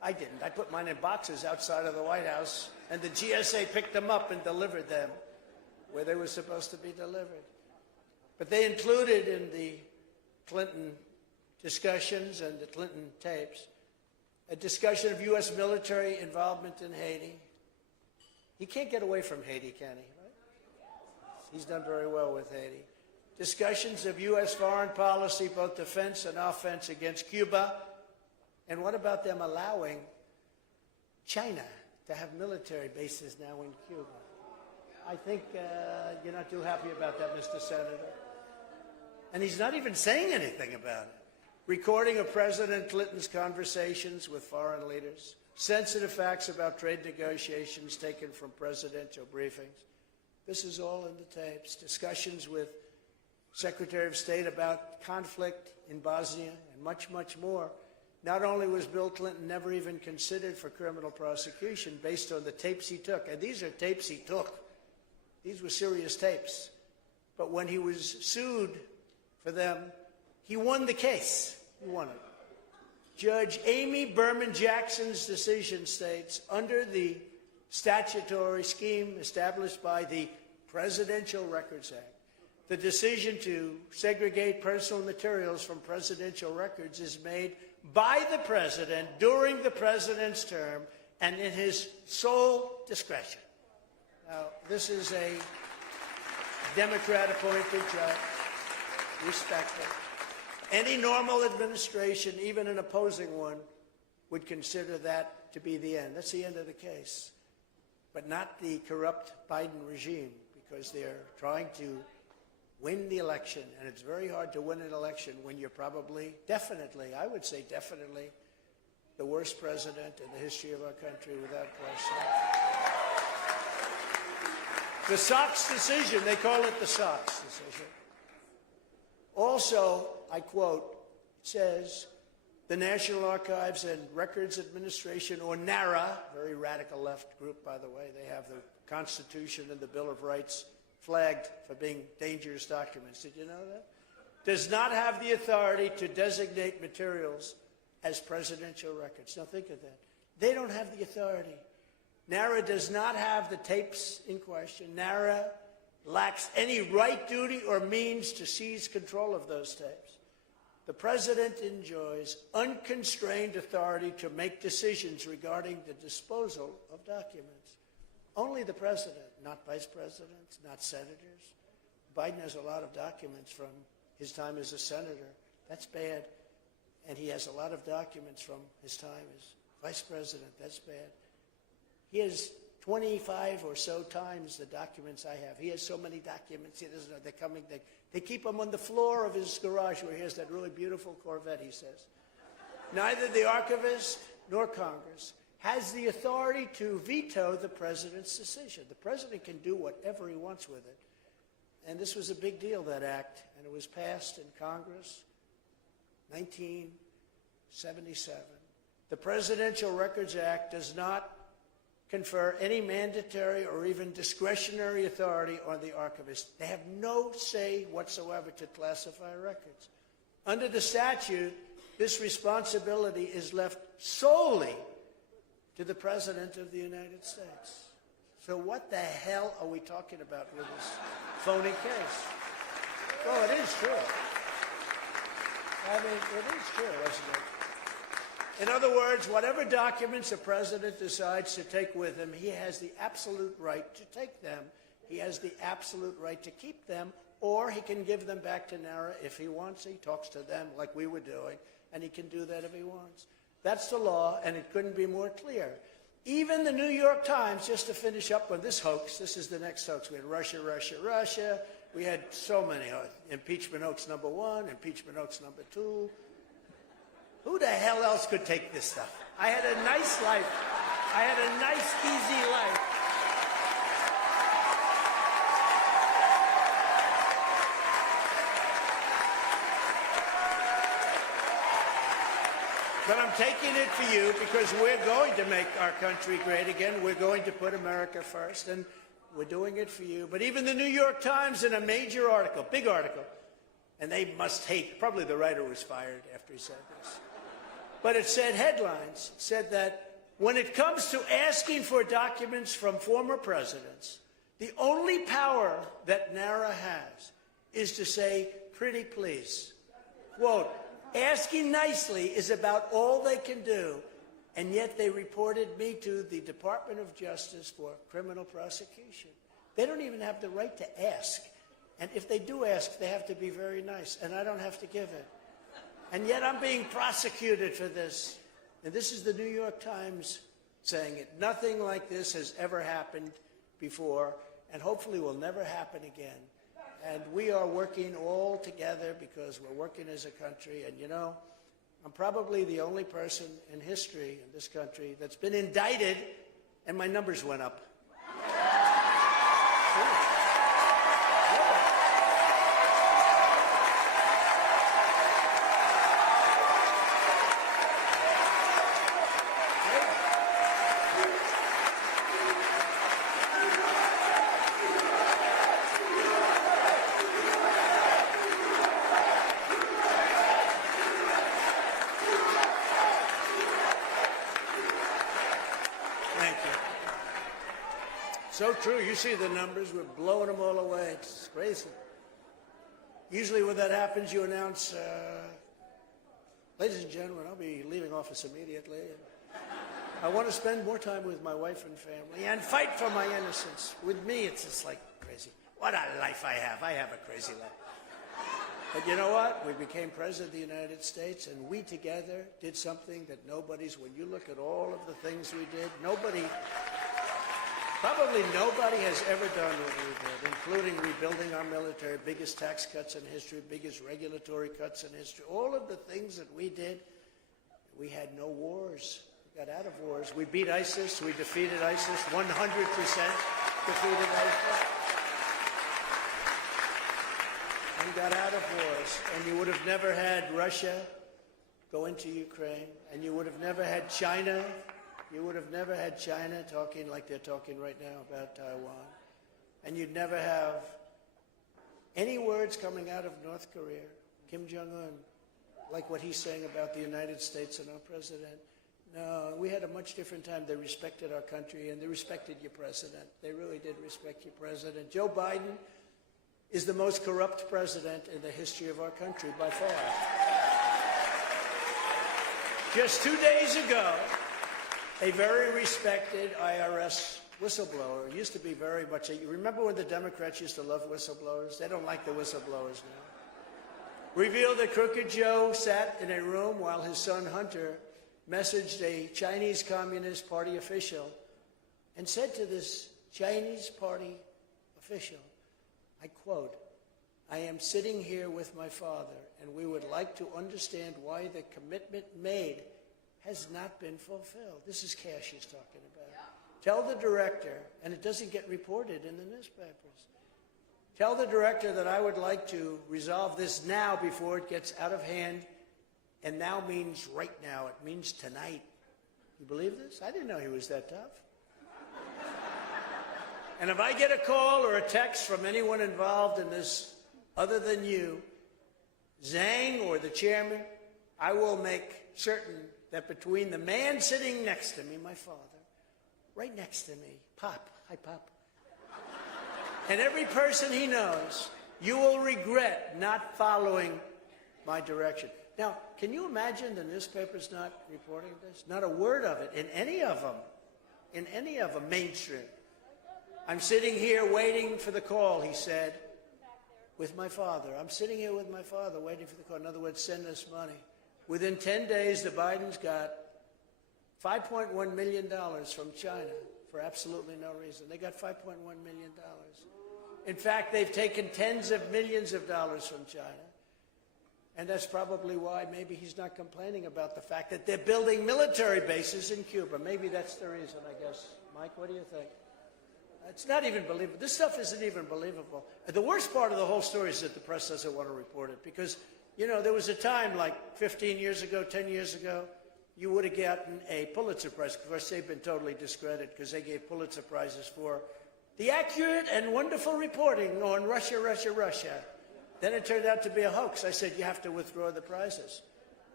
I didn't. I put mine in boxes outside of the White House, and the GSA picked them up and delivered them where they were supposed to be delivered. But they included in the Clinton discussions and the Clinton tapes a discussion of U.S. military involvement in Haiti. He can't get away from Haiti, can he? Right? He's done very well with Haiti. Discussions of U.S. foreign policy, both defense and offense, against Cuba. And what about them allowing China to have military bases now in Cuba? I think you're not too happy about that, Mr. Senator. And he's not even saying anything about it. Recording of President Clinton's conversations with foreign leaders, sensitive facts about trade negotiations taken from presidential briefings. This is all in the tapes. Discussions with Secretary of State about conflict in Bosnia and much, much more. Not only was Bill Clinton never even considered for criminal prosecution based on the tapes he took, and these are tapes he took. These were serious tapes. But when he was sued for them, he won the case. He won it. Judge Amy Berman Jackson's decision states, under the statutory scheme established by the Presidential Records Act, the decision to segregate personal materials from presidential records is made by the president during the president's term and in his sole discretion. Now, this is a Democrat-appointed judge, respected. Any normal administration, even an opposing one, would consider that to be the end. That's the end of the case. But not the corrupt Biden regime, because they're trying to win the election, and it's very hard to win an election when you're probably, definitely, I would say definitely, the worst president in the history of our country, without question. The Sox decision, they call it the Sox decision. Also, I quote, says, the National Archives and Records Administration, or NARA, very radical left group, by the way, they have the Constitution and the Bill of Rights flagged for being dangerous documents. Did you know that? Does not have the authority to designate materials as presidential records. Now think of that. They don't have the authority. NARA does not have the tapes in question. NARA lacks any right, duty, or means to seize control of those tapes. The president enjoys unconstrained authority to make decisions regarding the disposal of documents. Only the president, not vice presidents, not senators. Biden has a lot of documents from his time as a senator. That's bad. And he has a lot of documents from his time as vice president. That's bad. He has 25 or so times the documents I have. He has so many documents. He doesn't know. They're coming. They keep them on the floor of his garage where he has that really beautiful Corvette, he says. Neither the archivist nor Congress has the authority to veto the president's decision. The president can do whatever he wants with it. And this was a big deal, that act, and it was passed in Congress, 1977. The Presidential Records Act does not confer any mandatory or even discretionary authority on the archivist. They have no say whatsoever to classify records. Under the statute, this responsibility is left solely to the President of the United States. So what the hell are we talking about with this phony case? Well, it is true. I mean, it is true, isn't it? In other words, whatever documents a president decides to take with him, he has the absolute right to take them. He has the absolute right to keep them, or he can give them back to NARA if he wants. He talks to them like we were doing, and he can do that if he wants. That's the law, and it couldn't be more clear. Even the New York Times, just to finish up on this hoax, this is the next hoax. We had Russia, Russia, Russia. We had so many. Impeachment hoax number 1, impeachment hoax number 2. Who the hell else could take this stuff? I had a nice life. I had a nice, easy life. But I'm taking it for you because we're going to make our country great again. We're going to put America first, and we're doing it for you. But even the New York Times, in a major article, big article, and they must hate, probably the writer was fired after he said this. but it said headlines. It said that when it comes to asking for documents from former presidents, the only power that NARA has is to say, pretty please. Quote, asking nicely is about all they can do, and yet they reported me to the Department of Justice for criminal prosecution. They don't even have the right to ask. And if they do ask, they have to be very nice, and I don't have to give it. And yet I'm being prosecuted for this. And this is the New York Times saying it. Nothing like this has ever happened before, and hopefully will never happen again. And we are working all together because we're working as a country. And, you know, I'm probably the only person in history in this country that's been indicted, and my numbers went up. So true. You see the numbers. We're blowing them all away. It's crazy. Usually when that happens, you announce, ladies and gentlemen, I'll be leaving office immediately. I want to spend more time with my wife and family and fight for my innocence. With me, it's just like crazy. What a life I have. I have a crazy life. But you know what? We became president of the United States, and we together did something that nobody's, when you look at all of the things we did, probably nobody has ever done what we did, including rebuilding our military, biggest tax cuts in history, biggest regulatory cuts in history. All of the things that we did, we had no wars. We got out of wars. We beat ISIS. We defeated ISIS. 100% defeated ISIS. And got out of wars. And you would have never had Russia go into Ukraine. And you would have never had China. You would have never had China talking like they're talking right now about Taiwan. And you'd never have any words coming out of North Korea, Kim Jong-un, like what he's saying about the United States and our president. No, we had a much different time. They respected our country, and they respected your president. They really did respect your president. Joe Biden is the most corrupt president in the history of our country by far. Just 2 days ago, a very respected IRS whistleblower, used to be very much, you remember when the Democrats used to love whistleblowers? They don't like the whistleblowers now. Revealed that Crooked Joe sat in a room while his son Hunter messaged a Chinese Communist Party official and said to this Chinese Party official, I quote, I am sitting here with my father, and we would like to understand why the commitment made has not been fulfilled. This is cash he's talking about. Tell the director, and it doesn't get reported in the newspapers, tell the director that I would like to resolve this now before it gets out of hand, and now means right now. It means tonight. You believe this? I didn't know he was that tough. And if I get a call or a text from anyone involved in this other than you, Zhang or the chairman, I will make certain that between the man sitting next to me, my father, right next to me, Pop, hi Pop, and every person he knows, you will regret not following my direction. Now, can you imagine the newspapers not reporting this? Not a word of it in any of them, mainstream. I'm sitting here waiting for the call, he said, with my father. I'm sitting here with my father waiting for the call. In other words, send us money. Within 10 days, the Bidens got $5.1 million from China for absolutely no reason. They got $5.1 million. In fact, they've taken tens of millions of dollars from China. And that's probably why maybe he's not complaining about the fact that they're building military bases in Cuba. Maybe that's the reason, I guess. Mike, what do you think? It's not even believable. This stuff isn't even believable. The worst part of the whole story is that the press doesn't want to report it because, you know, there was a time like 15 years ago, 10 years ago, you would have gotten a Pulitzer Prize. Of course, they've been totally discredited because they gave Pulitzer Prizes for the accurate and wonderful reporting on Russia, Russia, Russia. Then it turned out to be a hoax. I said, you have to withdraw the prizes.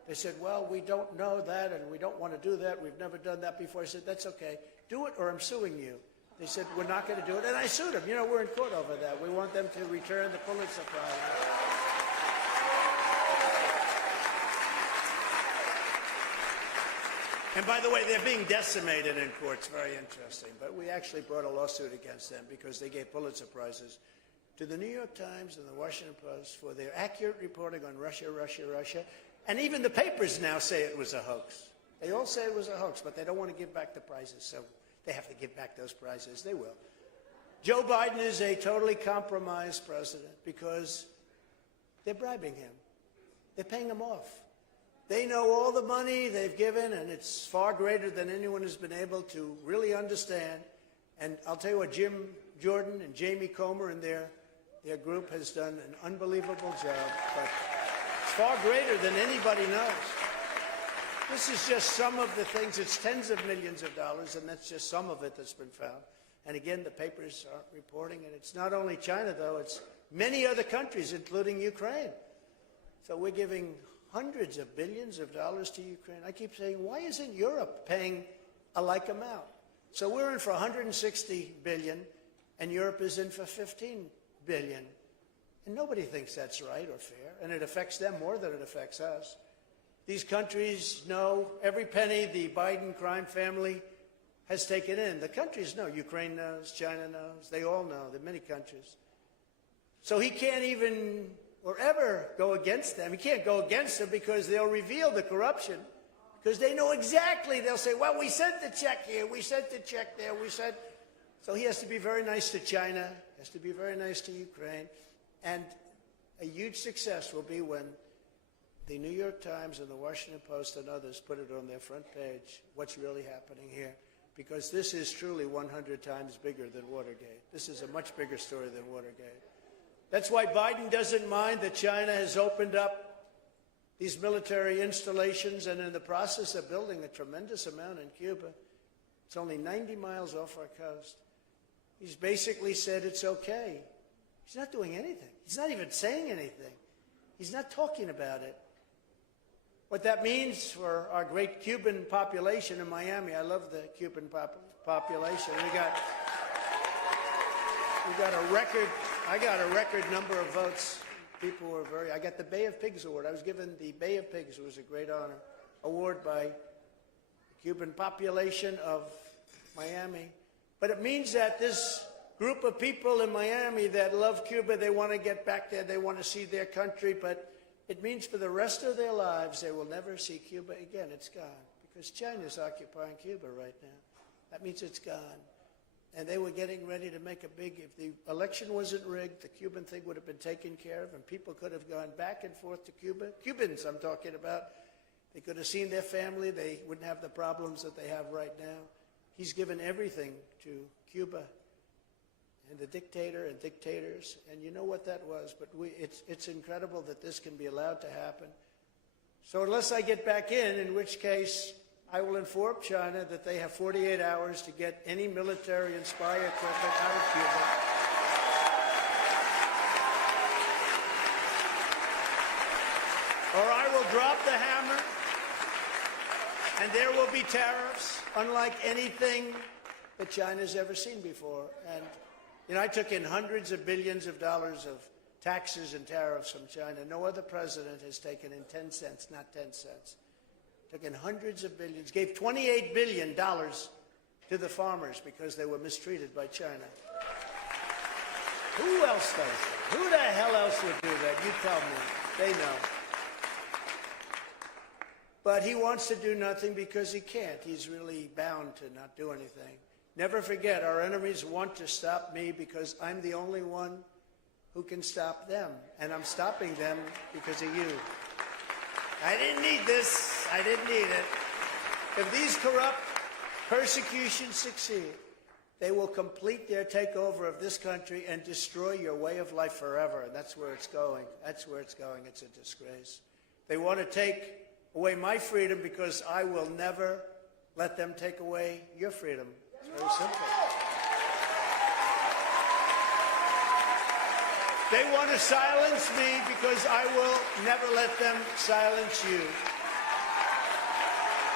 They said, well, we don't know that, and we don't want to do that. We've never done that before. I said, that's okay. Do it, or I'm suing you. They said, we're not going to do it, and I sued them. You know, we're in court over that. We want them to return the Pulitzer Prize. And by the way, they're being decimated in courts. Very interesting. But we actually brought a lawsuit against them because they gave Pulitzer Prizes to the New York Times and the Washington Post for their accurate reporting on Russia, Russia, Russia. And even the papers now say it was a hoax. They all say it was a hoax, but they don't want to give back the prizes, so they have to give back those prizes. They will. Joe Biden is a totally compromised president because they're bribing him. They're paying him off. They know all the money they've given, and it's far greater than anyone has been able to really understand. And I'll tell you what, Jim Jordan and Jamie Comer and their group has done an unbelievable job. But it's far greater than anybody knows. This is just some of the things. It's tens of millions of dollars, and that's just some of it that's been found. And again, the papers aren't reporting. And it's not only China, though. It's many other countries, including Ukraine. So we're giving hundreds of billions of dollars to Ukraine. I keep saying, why isn't Europe paying a like amount? So we're in for 160 billion, and Europe is in for 15 billion. And nobody thinks that's right or fair, and it affects them more than it affects us. These countries know every penny the Biden crime family has taken in. The countries know. Ukraine knows. China knows. They all know. There are many countries. So he can't even or ever go against them. He can't go against them because they'll reveal the corruption, because they know exactly. They'll say, well, we sent the check here, we sent the check there, we sent. So he has to be very nice to China, has to be very nice to Ukraine. And a huge success will be when the New York Times and the Washington Post and others put it on their front page, what's really happening here. Because this is truly 100 times bigger than Watergate. This is a much bigger story than Watergate. That's why Biden doesn't mind that China has opened up these military installations and in the process of building a tremendous amount in Cuba. It's only 90 miles off our coast. He's basically said it's okay. He's not doing anything. He's not even saying anything. He's not talking about it. What that means for our great Cuban population in Miami, I love the Cuban population. We got a record. I got a record number of votes. People were I got the Bay of Pigs Award. I was given the Bay of Pigs. It was a great honor. Award by the Cuban population of Miami. But it means that this group of people in Miami that love Cuba, they want to get back there. They want to see their country. But it means for the rest of their lives, they will never see Cuba again. It's gone. Because China's occupying Cuba right now. That means it's gone. And they were getting ready to make a big, if the election wasn't rigged, the Cuban thing would have been taken care of, and people could have gone back and forth to Cuba. Cubans, I'm talking about. They could have seen their family. They wouldn't have the problems that they have right now. He's given everything to Cuba and the dictator and dictators, and you know what that was. But it's incredible that this can be allowed to happen. So unless I get back in which case I will inform China that they have 48 hours to get any military and spy equipment out of Cuba. Or I will drop the hammer, and there will be tariffs unlike anything that China's ever seen before. And, you know, I took in hundreds of billions of dollars of taxes and tariffs from China. No other president has taken in 10 cents, not 10 cents. Took in hundreds of billions, gave $28 billion to the farmers because they were mistreated by China. Who else does that? Who the hell else would do that? You tell me. They know. But he wants to do nothing because he can't. He's really bound to not do anything. Never forget, our enemies want to stop me because I'm the only one who can stop them. And I'm stopping them because of you. I didn't need this. I didn't need it. If these corrupt persecutions succeed, they will complete their takeover of this country and destroy your way of life forever. And that's where it's going. That's where it's going. It's a disgrace. They want to take away my freedom because I will never let them take away your freedom. It's very simple. They want to silence me because I will never let them silence you.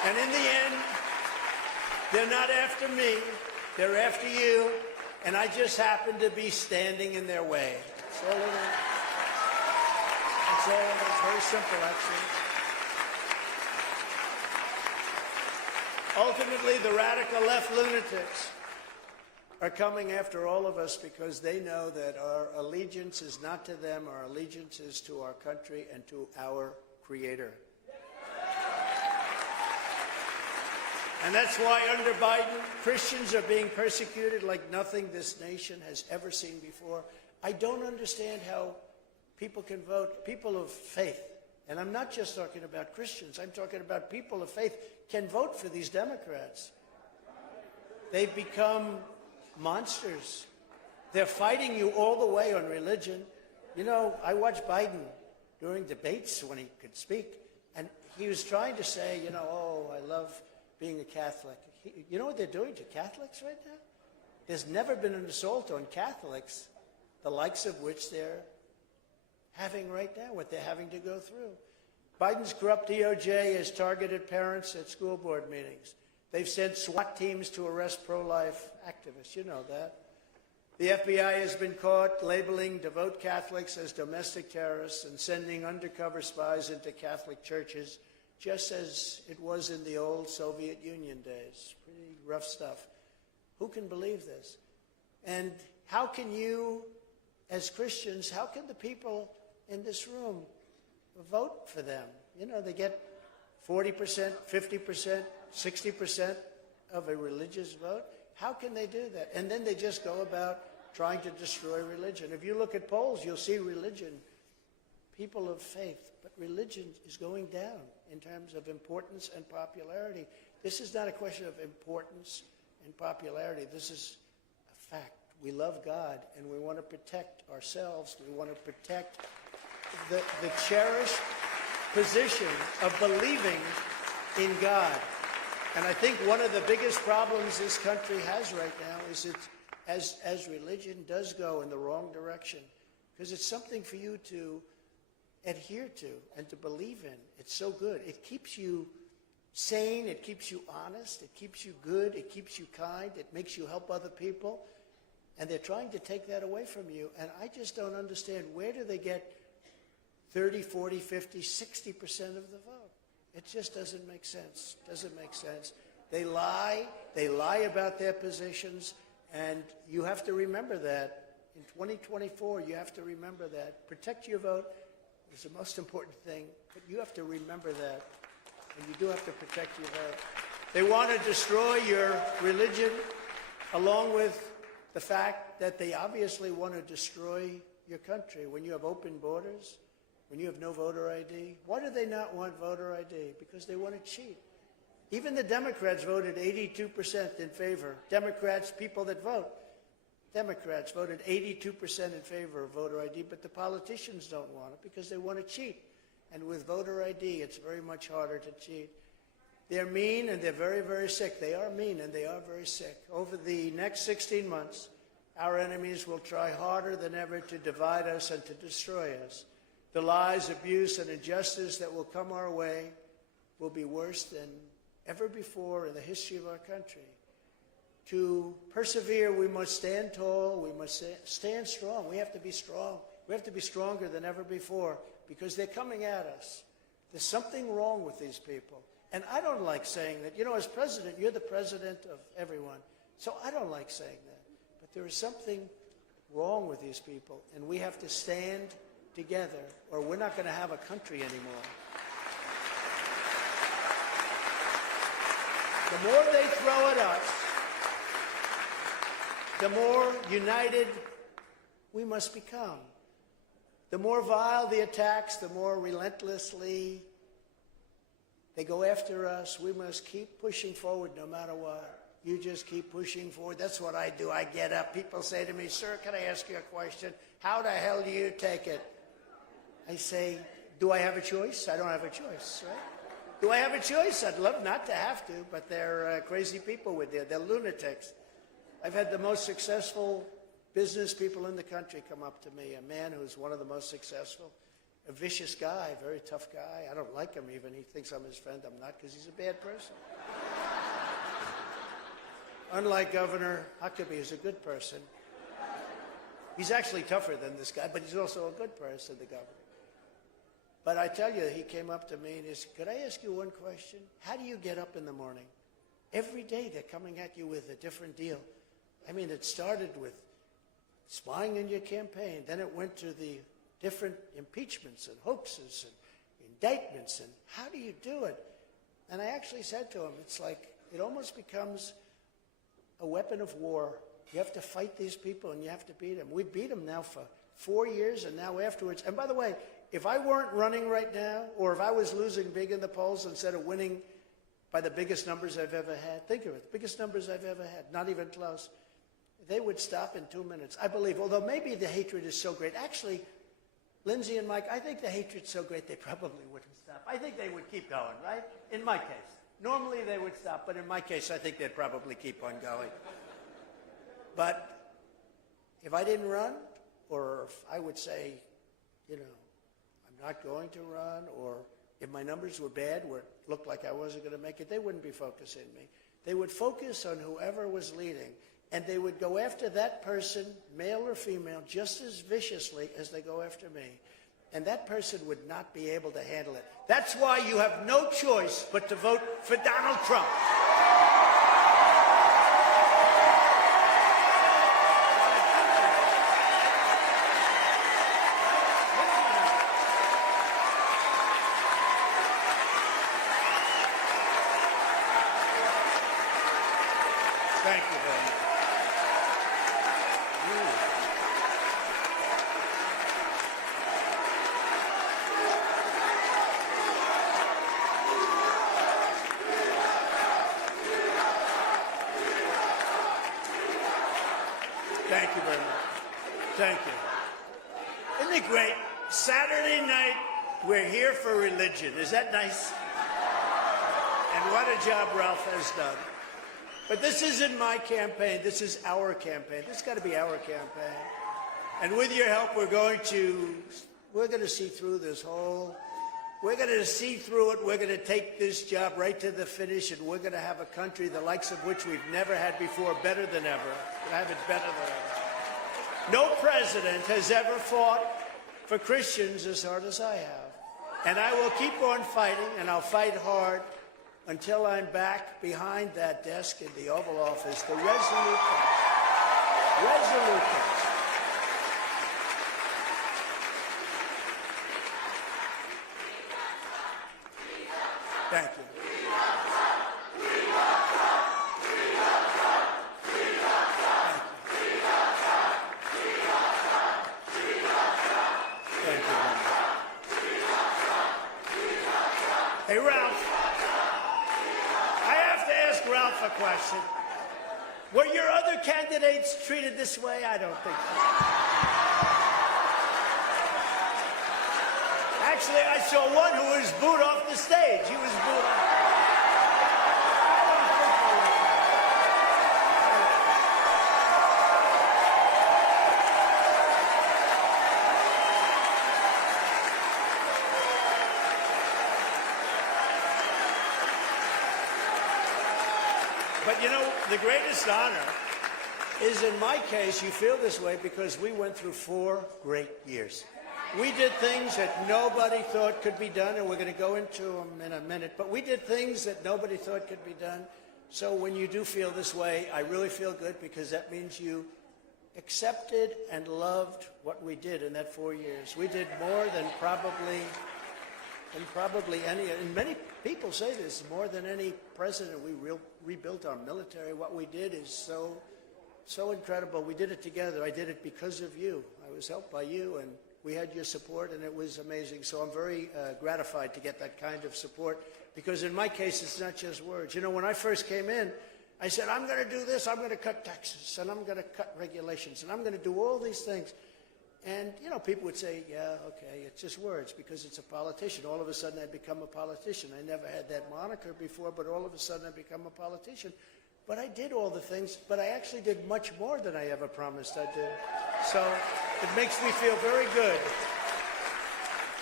And in the end, they're not after me. They're after you. And I just happen to be standing in their way. That's all it is. That's all. It's very simple, actually. Ultimately, the radical left lunatics are coming after all of us because they know that our allegiance is not to them, our allegiance is to our country and to our Creator. And that's why under Biden, Christians are being persecuted like nothing this nation has ever seen before. I don't understand how people can vote, people of faith. And I'm not just talking about Christians, I'm talking about people of faith can vote for these Democrats. They've become monsters. They're fighting you all the way on religion. You know, I watched Biden during debates when he could speak, and he was trying to say, you know, oh, I love being a Catholic. You know what they're doing to Catholics right now? There's never been an assault on Catholics, the likes of which they're having right now, what they're having to go through. Biden's corrupt DOJ has targeted parents at school board meetings. They've sent SWAT teams to arrest pro-life activists. You know that. The FBI has been caught labeling devout Catholics as domestic terrorists and sending undercover spies into Catholic churches, just as it was in the old Soviet Union days. Pretty rough stuff. Who can believe this? And how can you, as Christians, how can the people in this room vote for them? You know, they get 40%, 50%, 60% of a religious vote. How can they do that? And then they just go about trying to destroy religion. If you look at polls, you'll see religion, people of faith, but religion is going down in terms of importance and popularity. This is not a question of importance and popularity. This is a fact. We love God, and we want to protect ourselves. We want to protect the cherished position of believing in God. And I think one of the biggest problems this country has right now is it, as religion does go in the wrong direction, because it's something for you to adhere to and to believe in. It's so good. It keeps you sane. It keeps you honest. It keeps you good. It keeps you kind. It makes you help other people. And they're trying to take that away from you. And I just don't understand, where do they get 30, 40, 50, 60% of the vote? It just doesn't make sense. Doesn't make sense. They lie. They lie about their positions. And you have to remember that. In 2024, you have to remember that. Protect your vote is the most important thing. But you have to remember that. And you do have to protect your vote. They want to destroy your religion, along with the fact that they obviously want to destroy your country. When you have open borders, when you have no voter ID, why do they not want voter ID? Because they want to cheat. Even the Democrats voted 82% in favor. Democrats, people that vote, Democrats voted 82% in favor of voter ID, but the politicians don't want it because they want to cheat. And with voter ID, it's very much harder to cheat. They're mean and they're very, very sick. They are mean and they are very sick. Over the next 16 months, our enemies will try harder than ever to divide us and to destroy us. The lies, abuse, and injustice that will come our way will be worse than ever before in the history of our country. To persevere, we must stand tall. We must stand strong. We have to be strong. We have to be stronger than ever before because they're coming at us. There's something wrong with these people. And I don't like saying that. You know, as president, you're the president of everyone. So I don't like saying that. But there is something wrong with these people, and we have to stand together, or we're not going to have a country anymore. The more they throw at us, the more united we must become. The more vile the attacks, the more relentlessly they go after us. We must keep pushing forward no matter what. You just keep pushing forward. That's what I do. I get up. People say to me, "Sir, can I ask you a question? How the hell do you take it?" I say, "Do I have a choice? I don't have a choice, right? Do I have a choice? I'd love not to have to, but they're crazy people with there. They're lunatics." I've had the most successful business people in the country come up to me, a man who's one of the most successful, a vicious guy, very tough guy. I don't like him even. He thinks I'm his friend. I'm not, because he's a bad person. Unlike Governor Huckabee, who's a good person. He's actually tougher than this guy, but he's also a good person, the governor. But I tell you, he came up to me and he said, could I ask you one question? How do you get up in the morning? Every day they're coming at you with a different deal. I mean, it started with spying on your campaign. Then it went to the different impeachments and hoaxes and indictments. And how do you do it? And I actually said to him, it's like it almost becomes a weapon of war. You have to fight these people and you have to beat them. We beat them now for 4 years and now afterwards. And by the way, if I weren't running right now, or if I was losing big in the polls instead of winning by the biggest numbers I've ever had, think of it, the biggest numbers I've ever had, not even close, they would stop in 2 minutes, I believe. Although maybe the hatred is so great. Actually, Lindsay and Mike, I think the hatred's so great they probably wouldn't stop. I think they would keep going, right? In my case. Normally they would stop, but in my case, I think they'd probably keep on going. But if I didn't run, or if I would say, you know, I'm not going to run, or if my numbers were bad, where it looked like I wasn't going to make it, they wouldn't be focusing me. They would focus on whoever was leading, and they would go after that person, male or female, just as viciously as they go after me. And that person would not be able to handle it. That's why you have no choice but to vote for Donald Trump. Thank you very much. Thank you very much. Thank you. Isn't it great? Saturday night, we're here for religion. Is that nice? And what a job Ralph has done. But this isn't my campaign. This is our campaign. This has got to be our campaign. And with your help, we're going to see through this whole. We're going to see through it. We're going to take this job right to the finish, and we're going to have a country the likes of which we've never had before, better than ever. We'll have it better than ever. No president has ever fought for Christians as hard as I have. And I will keep on fighting, and I'll fight hard until I'm back behind that desk in the Oval Office, the resolute case. Resolute case. Thank you. Hey, Ralph. I have to ask Ralph a question. Were your other candidates treated this way? I don't think so. Actually, I saw one who was booed off the stage. He was booed off. But you know, the greatest honor is, in my case, you feel this way because we went through 4 great years. We did things that nobody thought could be done, and we're going to go into them in a minute. But we did things that nobody thought could be done. So when you do feel this way, I really feel good, because that means you accepted and loved what we did in that 4 years. We did more than probably any, and many people say this, more than any president. We rebuilt our military. What we did is so incredible. We did it together. I did it because of you. I was helped by you, and we had your support, and it was amazing. So I'm very gratified to get that kind of support, because in my case, it's not just words. You know, when I first came in, I said, I'm going to do this, I'm going to cut taxes, and I'm going to cut regulations, and I'm going to do all these things. And, you know, people would say, yeah, okay, it's just words, because it's a politician. All of a sudden, I become a politician. I never had that moniker before, but all of a sudden, I become a politician. But I did all the things, but I actually did much more than I ever promised I'd do. So it makes me feel very good.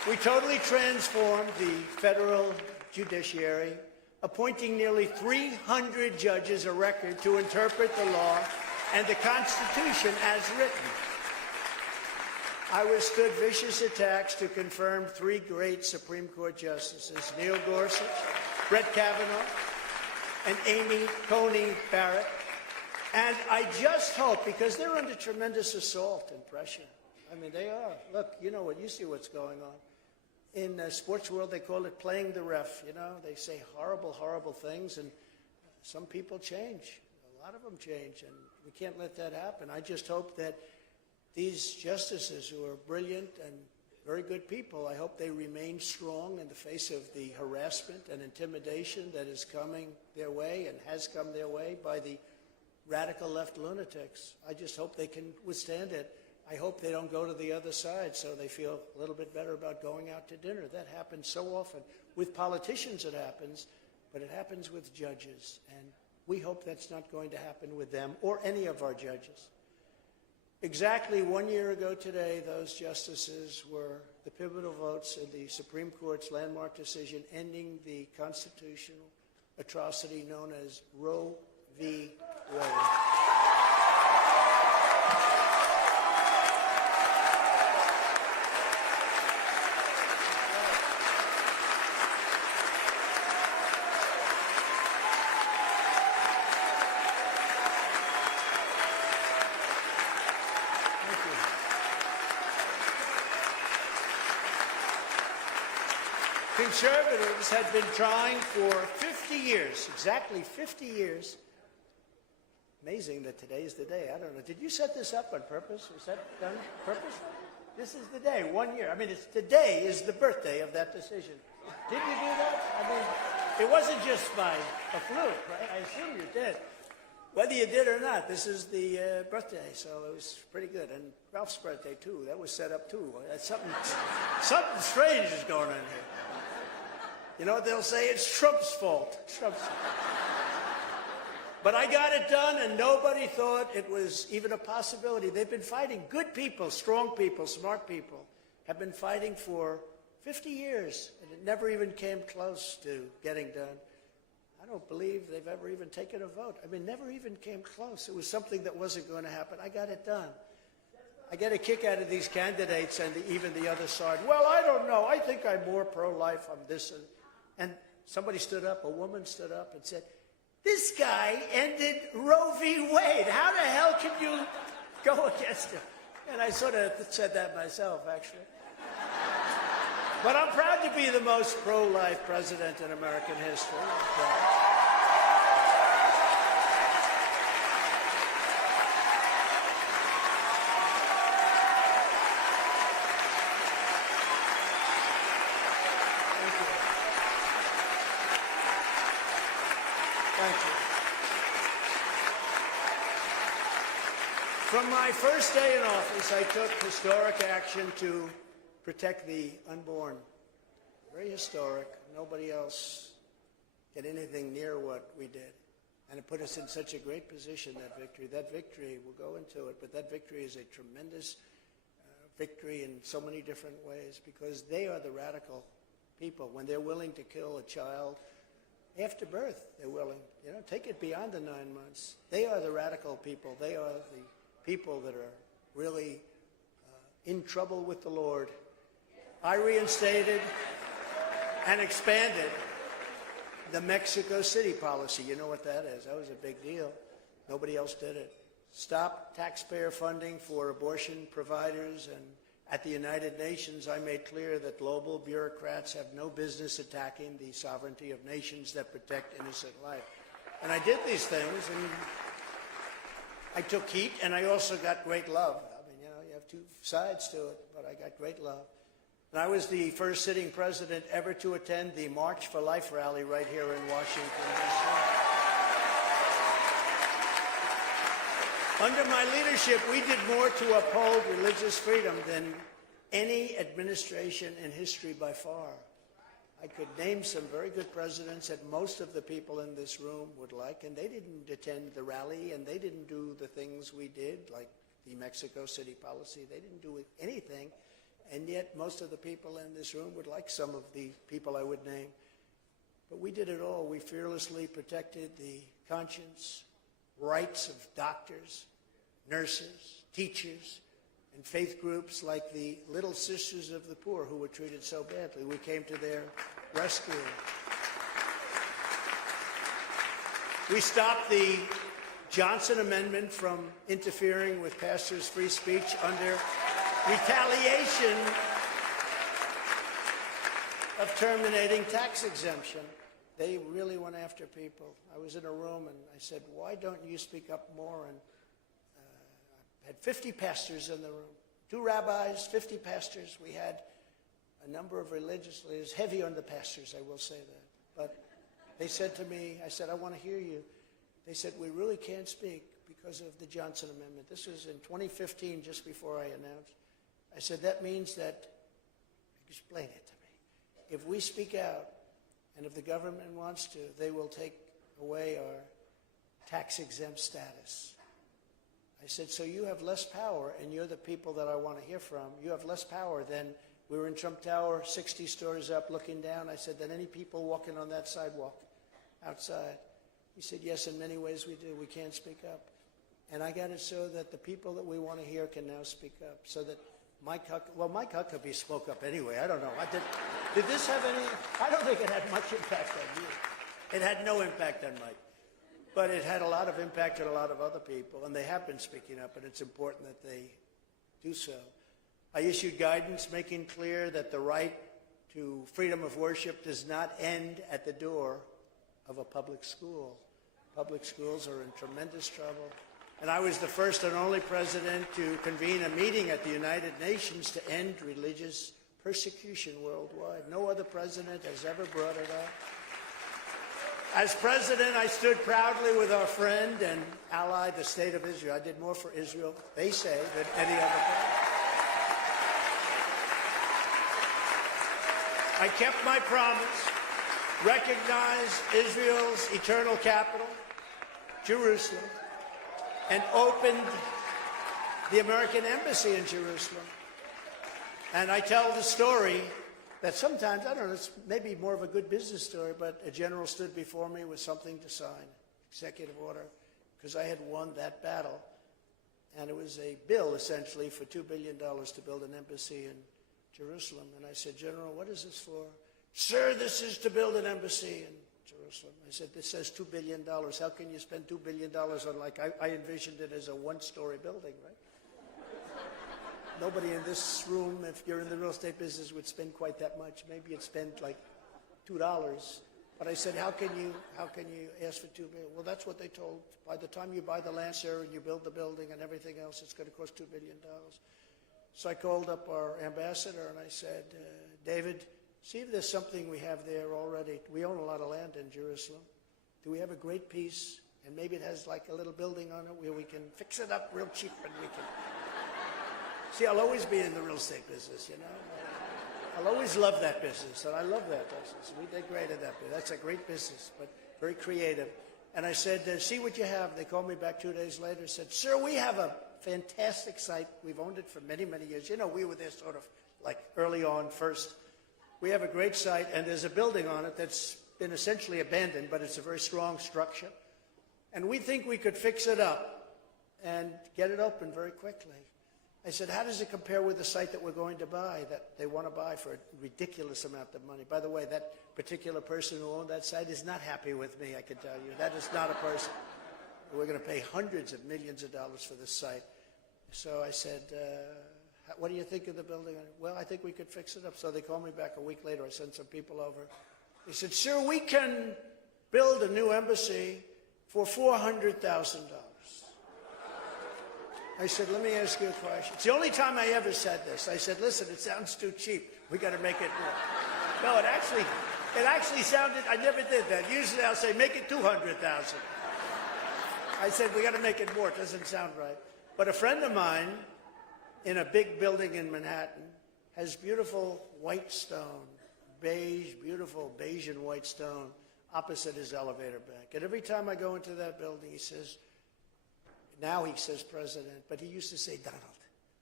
We totally transformed the federal judiciary, appointing nearly 300 judges, a record, to interpret the law and the Constitution as written. I withstood vicious attacks to confirm three great Supreme Court justices, Neil Gorsuch, Brett Kavanaugh, and Amy Coney Barrett. And I just hope, because they're under tremendous assault and pressure. I mean, they are. Look, you see what's going on. In the sports world, they call it playing the ref. They say horrible, horrible things, and some people change. A lot of them change, and we can't let that happen. I just hope that these justices, who are brilliant and very good people, I hope they remain strong in the face of the harassment and intimidation that is coming their way and has come their way by the radical left lunatics. I just hope they can withstand it. I hope they don't go to the other side so they feel a little bit better about going out to dinner. That happens so often. With politicians it happens, but it happens with judges. And we hope that's not going to happen with them or any of our judges. Exactly 1 year ago today, those justices were the pivotal votes in the Supreme Court's landmark decision ending the constitutional atrocity known as Roe v. Wade. Conservatives had been trying for 50 years, exactly 50 years. Amazing that today is the day. I don't know. Did you set this up on purpose? Was that done on purpose? This is the day, 1 year. I mean, today is the birthday of that decision. Did you do that? I mean, it wasn't just by a fluke, right? I assume you did. Whether you did or not, this is the birthday, so it was pretty good. And Ralph's birthday, too. That was set up, too. Something strange is going on here. You know what they'll say? It's Trump's fault. It's Trump's fault. But I got it done, and nobody thought it was even a possibility. They've been fighting. Good people, strong people, smart people have been fighting for 50 years, and it never even came close to getting done. I don't believe they've ever even taken a vote. I mean, never even came close. It was something that wasn't going to happen. I got it done. I get a kick out of these candidates and even the other side. Well, I don't know. I think I'm more pro-life. I'm this. And somebody stood up, a woman stood up and said, this guy ended Roe v. Wade. How the hell can you go against him? And I sort of said that myself, actually. But I'm proud to be the most pro-life president in American history. Thank you. From my first day in office, I took historic action to protect the unborn. Very historic. Nobody else did anything near what we did. And it put us in such a great position, that victory. That victory, we'll go into it, but that victory is a tremendous victory in so many different ways, because they are the radical people. When they're willing to kill a child after birth, they're willing. Take it beyond the 9 months. They are the radical people. They are the people that are really in trouble with the Lord. I reinstated and expanded the Mexico City policy. You know what that is. That was a big deal. Nobody else did it. Stop taxpayer funding for abortion providers. And at the United Nations, I made clear that global bureaucrats have no business attacking the sovereignty of nations that protect innocent life. And I did these things, and I took heat, and I also got great love. I mean, you have two sides to it, but I got great love. And I was the first sitting president ever to attend the March for Life rally right here in Washington, D.C. Under my leadership, we did more to uphold religious freedom than any administration in history by far. I could name some very good presidents that most of the people in this room would like, and they didn't attend the rally, and they didn't do the things we did, like the Mexico City policy. They didn't do anything. And yet most of the people in this room would like some of the people I would name. But we did it all. We fearlessly protected the conscience, rights of doctors, nurses, teachers, and faith groups like the Little Sisters of the Poor who were treated so badly. We came to their rescue. We stopped the Johnson Amendment from interfering with pastors' free speech under retaliation of terminating tax exemption. They really went after people. I was in a room and I said, why don't you speak up more? And I had 50 pastors in the room, 2 rabbis, 50 pastors. We had a number of religious leaders, heavy on the pastors, I will say that. But they said to me, I said, I want to hear you. They said, we really can't speak because of the Johnson Amendment. This was in 2015, just before I announced. I said, that means that, explain it to me. If we speak out, and if the government wants to, they will take away our tax-exempt status. I said, so you have less power, and you're the people that I want to hear from. You have less power than, we were in Trump Tower, 60 stories up, looking down. I said, than any people walking on that sidewalk outside. He said, yes, in many ways we do. We can't speak up. And I got it so that the people that we want to hear can now speak up, so that Mike Huckabee spoke up anyway. I don't know. Did this have any? I don't think it had much impact on you. It had no impact on Mike. But it had a lot of impact on a lot of other people, and they have been speaking up, and it's important that they do so. I issued guidance making clear that the right to freedom of worship does not end at the door of a public school. Public schools are in tremendous trouble. And I was the first and only president to convene a meeting at the United Nations to end religious persecution worldwide. No other president has ever brought it up. As president, I stood proudly with our friend and ally, the State of Israel. I did more for Israel, they say, than any other president. I kept my promise, recognized Israel's eternal capital, Jerusalem, and opened the American embassy in Jerusalem. And I tell the story that sometimes, I don't know, it's maybe more of a good business story, but a general stood before me with something to sign, executive order, because I had won that battle. And it was a bill, essentially, for $2 billion to build an embassy in Jerusalem. And I said, General, what is this for? Sir, this is to build an embassy in Jerusalem. I said, this says $2 billion. How can you spend $2 billion on, like, I envisioned it as a one-story building, right? Nobody in this room, if you're in the real estate business, would spend quite that much. Maybe you'd spend like $2. But I said, how can you ask for $2 billion? Well, that's what they told. By the time you buy the land, sir, and you build the building and everything else, it's going to cost $2 billion. So I called up our ambassador and I said, David, see if there's something we have there already. We own a lot of land in Jerusalem. Do we have a great piece? And maybe it has like a little building on it where we can fix it up real cheap and we can... See, I'll always be in the real estate business, you know. I'll always love that business, and I love that business. We did great at that business. That's a great business, but very creative. And I said, see what you have. They called me back 2 days later and said, sir, we have a fantastic site. We've owned it for many, many years. You know, we were there sort of like early on first. We have a great site, and there's a building on it that's been essentially abandoned, but it's a very strong structure. And we think we could fix it up and get it open very quickly. I said, how does it compare with the site that we're going to buy, that they want to buy for a ridiculous amount of money? By the way, that particular person who owned that site is not happy with me, I can tell you. That is not a person. We're going to pay hundreds of millions of dollars for this site. So I said, what do you think of the building? Well, I think we could fix it up. So they called me back a week later. I sent some people over. They said, sir, we can build a new embassy for $400,000. I said, let me ask you a question. It's the only time I ever said this. I said, listen, it sounds too cheap. We got to make it more. No, it actually sounded, I never did that. Usually I'll say, make it 200,000. I said, we got to make it more. It doesn't sound right. But a friend of mine in a big building in Manhattan has beautiful white stone, beige, beautiful beige and white stone opposite his elevator bank. And every time I go into that building, he says, now he says president, but he used to say Donald.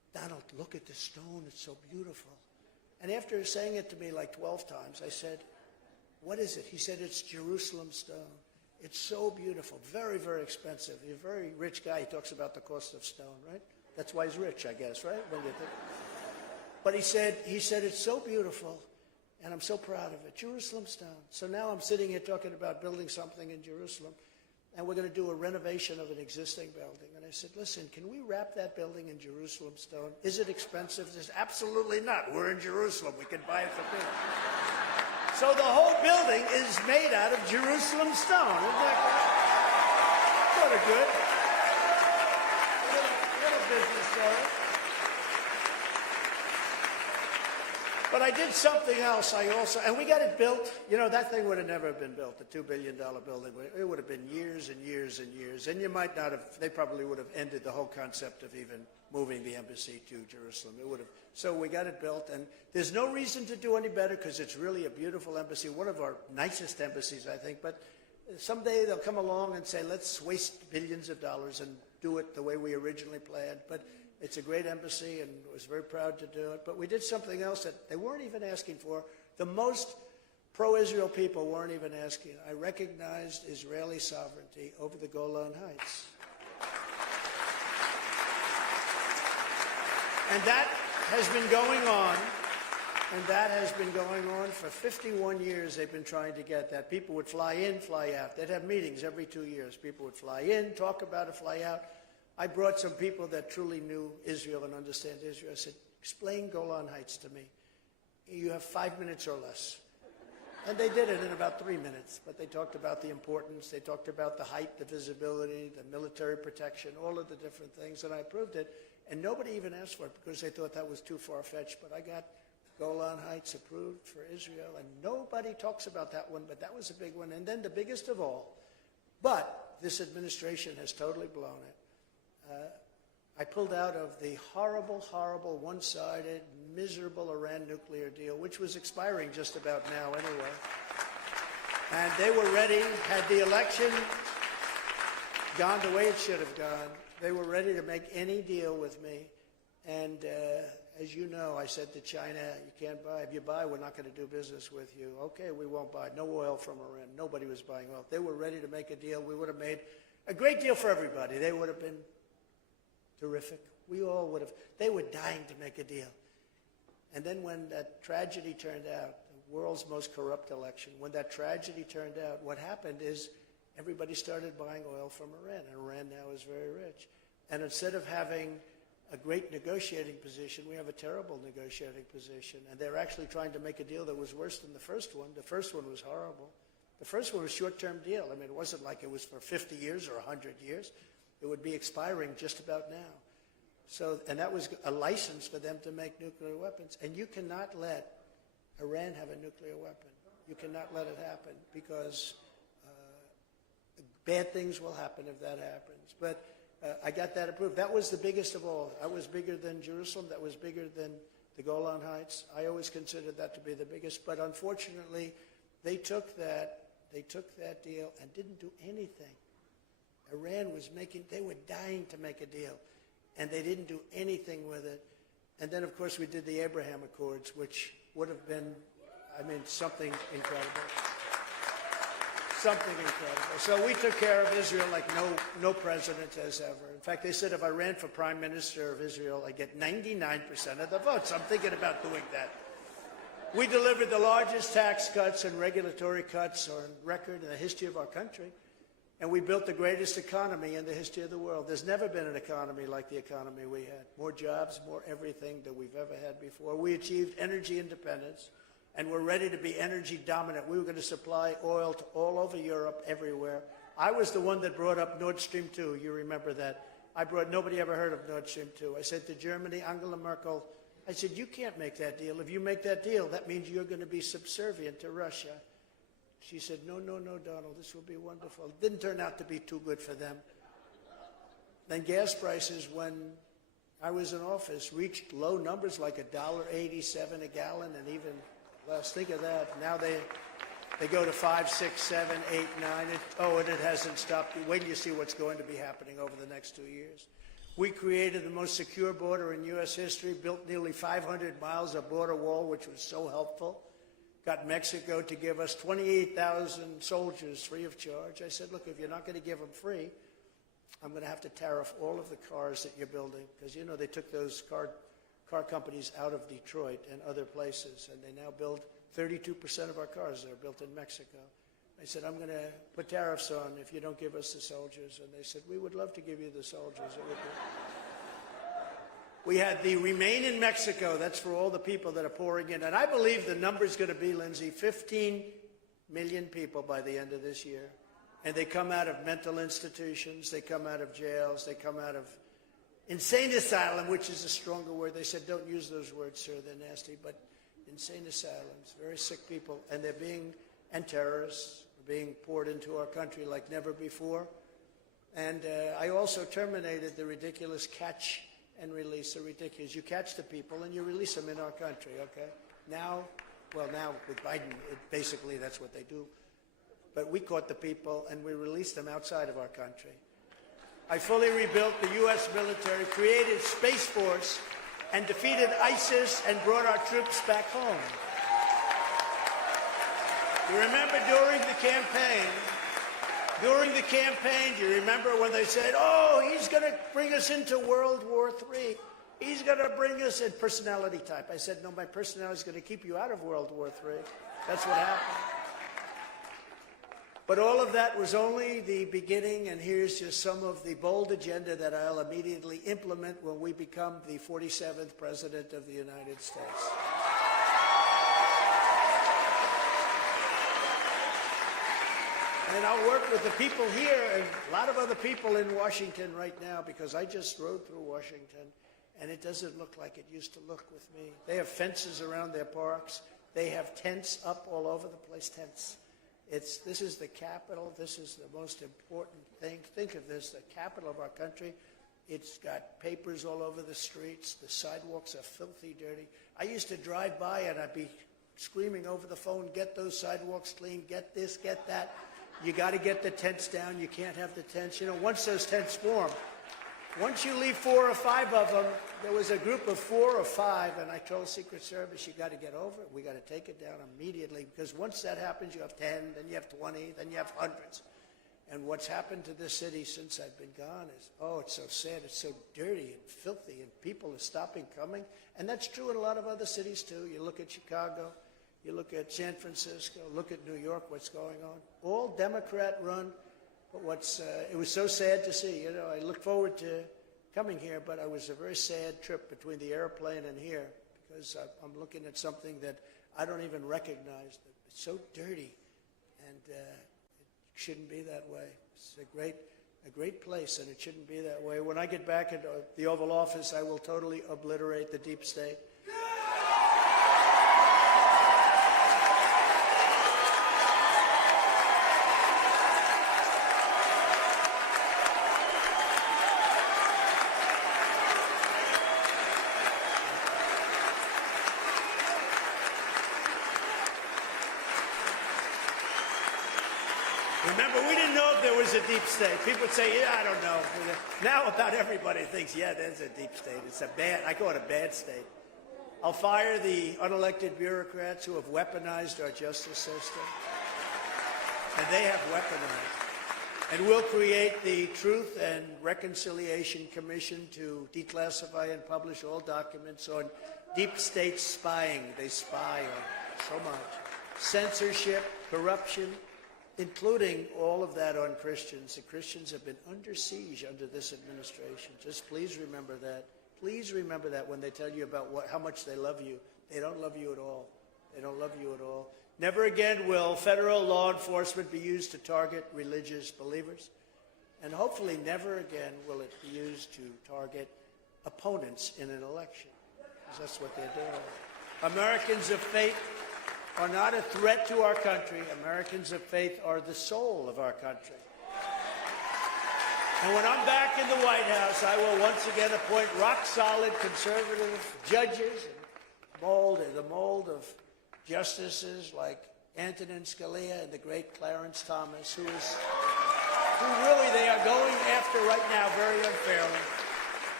Donald, look at the stone. It's so beautiful. And after saying it to me like 12 times, I said, what is it? He said, it's Jerusalem stone. It's so beautiful, very, very expensive. He's a very rich guy. He talks about the cost of stone, right? That's why he's rich, I guess, right? When you think. But he said, it's so beautiful, and I'm so proud of it. Jerusalem stone. So now I'm sitting here talking about building something in Jerusalem, and we're going to do a renovation of an existing building. And I said, listen, can we wrap that building in Jerusalem stone? Is it expensive? He says, absolutely not. We're in Jerusalem. We can buy it for big. So the whole building is made out of Jerusalem stone. Isn't that great? Sort of good. Little business story. But I did something else. And we got it built. You know, that thing would have never been built, the $2 billion building. It would have been years and years and years. And you might not have, they probably would have ended the whole concept of even moving the embassy to Jerusalem. It would have. So we got it built. And there's no reason to do any better because it's really a beautiful embassy, one of our nicest embassies, I think. But someday they'll come along and say, let's waste billions of dollars and do it the way we originally planned. But it's a great embassy, and I was very proud to do it. But we did something else that they weren't even asking for. The most pro-Israel people weren't even asking. I recognized Israeli sovereignty over the Golan Heights. And that has been going on. And that has been going on for 51 years. They've been trying to get that. People would fly in, fly out. They'd have meetings every 2 years. People would fly in, talk about it, fly out. I brought some people that truly knew Israel and understand Israel. I said, explain Golan Heights to me. You have 5 minutes or less. And they did it in about 3 minutes. But they talked about the importance. They talked about the height, the visibility, the military protection, all of the different things. And I approved it. And nobody even asked for it because they thought that was too far-fetched. But I got Golan Heights approved for Israel. And nobody talks about that one, but that was a big one. And then the biggest of all, but this administration has totally blown it. I pulled out of the horrible, horrible, one-sided, miserable Iran nuclear deal, which was expiring just about now anyway. And they were ready, had the election gone the way it should have gone. They were ready to make any deal with me. And as you know, I said to China, you can't buy. If you buy, we're not going to do business with you. Okay, we won't buy. No oil from Iran. Nobody was buying oil. They were ready to make a deal. We would have made a great deal for everybody. They would have been terrific. We all would have. They were dying to make a deal. And then when that tragedy turned out, the world's most corrupt election, when that tragedy turned out, what happened is everybody started buying oil from Iran. And Iran now is very rich. And instead of having a great negotiating position, we have a terrible negotiating position. And they're actually trying to make a deal that was worse than the first one. The first one was horrible. The first one was a short-term deal. I mean, it wasn't like it was for 50 years or 100 years. It would be expiring just about now. So, and that was a license for them to make nuclear weapons. And you cannot let Iran have a nuclear weapon. You cannot let it happen because bad things will happen if that happens. But I got that approved. That was the biggest of all. That was bigger than Jerusalem. That was bigger than the Golan Heights. I always considered that to be the biggest. But unfortunately, they took that deal and didn't do anything. Iran was they were dying to make a deal, and they didn't do anything with it. And then, of course, we did the Abraham Accords, which would have been, I mean, something incredible. Something incredible. So we took care of Israel like no president has ever. In fact, they said if I ran for prime minister of Israel, I'd get 99% of the votes. I'm thinking about doing that. We delivered the largest tax cuts and regulatory cuts on record in the history of our country. And we built the greatest economy in the history of the world. There's never been an economy like the economy we had. More jobs, more everything that we've ever had before. We achieved energy independence, and we're ready to be energy dominant. We were going to supply oil to all over Europe, everywhere. I was the one that brought up Nord Stream 2. You remember that. Nobody ever heard of Nord Stream 2. I said to Germany, Angela Merkel, I said, you can't make that deal. If you make that deal, that means you're going to be subservient to Russia. She said, no, Donald, this will be wonderful. It didn't turn out to be too good for them. Then gas prices, when I was in office, reached low numbers like $1.87 a gallon, and even less. Think of that. Now they go to 5, 6, 7, 8, 9. And it hasn't stopped. Wait till you see what's going to be happening over the next 2 years. We created the most secure border in U.S. history, built nearly 500 miles of border wall, which was so helpful. Got Mexico to give us 28,000 soldiers free of charge. I said, look, if you're not going to give them free, I'm going to have to tariff all of the cars that you're building, because, you know, they took those car companies out of Detroit and other places, and they now build 32% of our cars that are built in Mexico. I said, I'm going to put tariffs on if you don't give us the soldiers. And they said, we would love to give you the soldiers. It would be... We had the Remain in Mexico. That's for all the people that are pouring in. And I believe the number is going to be, Lindsay, 15 million people by the end of this year. And they come out of mental institutions. They come out of jails. They come out of insane asylum, which is a stronger word. They said, don't use those words, sir. They're nasty. But insane asylums, very sick people. And they're being, and terrorists, are being poured into our country like never before. And I also terminated the ridiculous catch and release. The ridiculous. You catch the people and you release them in our country, okay? Now, well, now with Biden, basically that's what they do. But we caught the people and we released them outside of our country. I fully rebuilt the U.S. military, created Space Force, and defeated ISIS and brought our troops back home. You remember during the campaign, do you remember when they said, oh, he's going to bring us into World War III. He's going to bring us in personality type. I said, no, my personality is going to keep you out of World War III. That's what happened. But all of that was only the beginning, and here's just some of the bold agenda that I'll immediately implement when we become the 47th President of the United States. And I'll work with the people here and a lot of other people in Washington right now, because I just rode through Washington, and it doesn't look like it used to look with me. They have fences around their parks. They have tents up all over the place, tents. This is the capital. This is the most important thing. Think of this, the capital of our country. It's got papers all over the streets. The sidewalks are filthy dirty. I used to drive by and I'd be screaming over the phone, get those sidewalks clean, get this, get that. You got to get the tents down. You can't have the tents. You know, once those tents form, once you leave 4 or 5 of them, there was a group of 4 or 5, and I told Secret Service, you got to get over it. We got to take it down immediately, because once that happens, you have 10, then you have 20, then you have hundreds. And what's happened to this city since I've been gone is, oh, it's so sad. It's so dirty and filthy, and people are stopping coming. And that's true in a lot of other cities, too. You look at Chicago. You look at San Francisco, look at New York, what's going on. All Democrat-run, but it was so sad to see. You know, I look forward to coming here, but it was a very sad trip between the airplane and here, because I'm looking at something that I don't even recognize. It's so dirty, and it shouldn't be that way. It's a great place, and it shouldn't be that way. When I get back into the Oval Office, I will totally obliterate the deep state. Remember, we didn't know if there was a deep state. People would say, yeah, I don't know. Now about everybody thinks, yeah, there's a deep state. It's a bad, I call it a bad state. I'll fire the unelected bureaucrats who have weaponized our justice system. And they have weaponized. And we'll create the Truth and Reconciliation Commission to declassify and publish all documents on deep state spying. They spy on so much. Censorship, corruption, including all of that on Christians. The Christians have been under siege under this administration. Just please remember that. Please remember that when they tell you about how much they love you. They don't love you at all. They don't love you at all. Never again will federal law enforcement be used to target religious believers. And hopefully never again will it be used to target opponents in an election, because that's what they're doing. Americans of faith are not a threat to our country. Americans of faith are the soul of our country. And when I'm back in the White House, I will once again appoint rock-solid conservative judges and the mold of justices like Antonin Scalia and the great Clarence Thomas, who really they are going after right now very unfairly.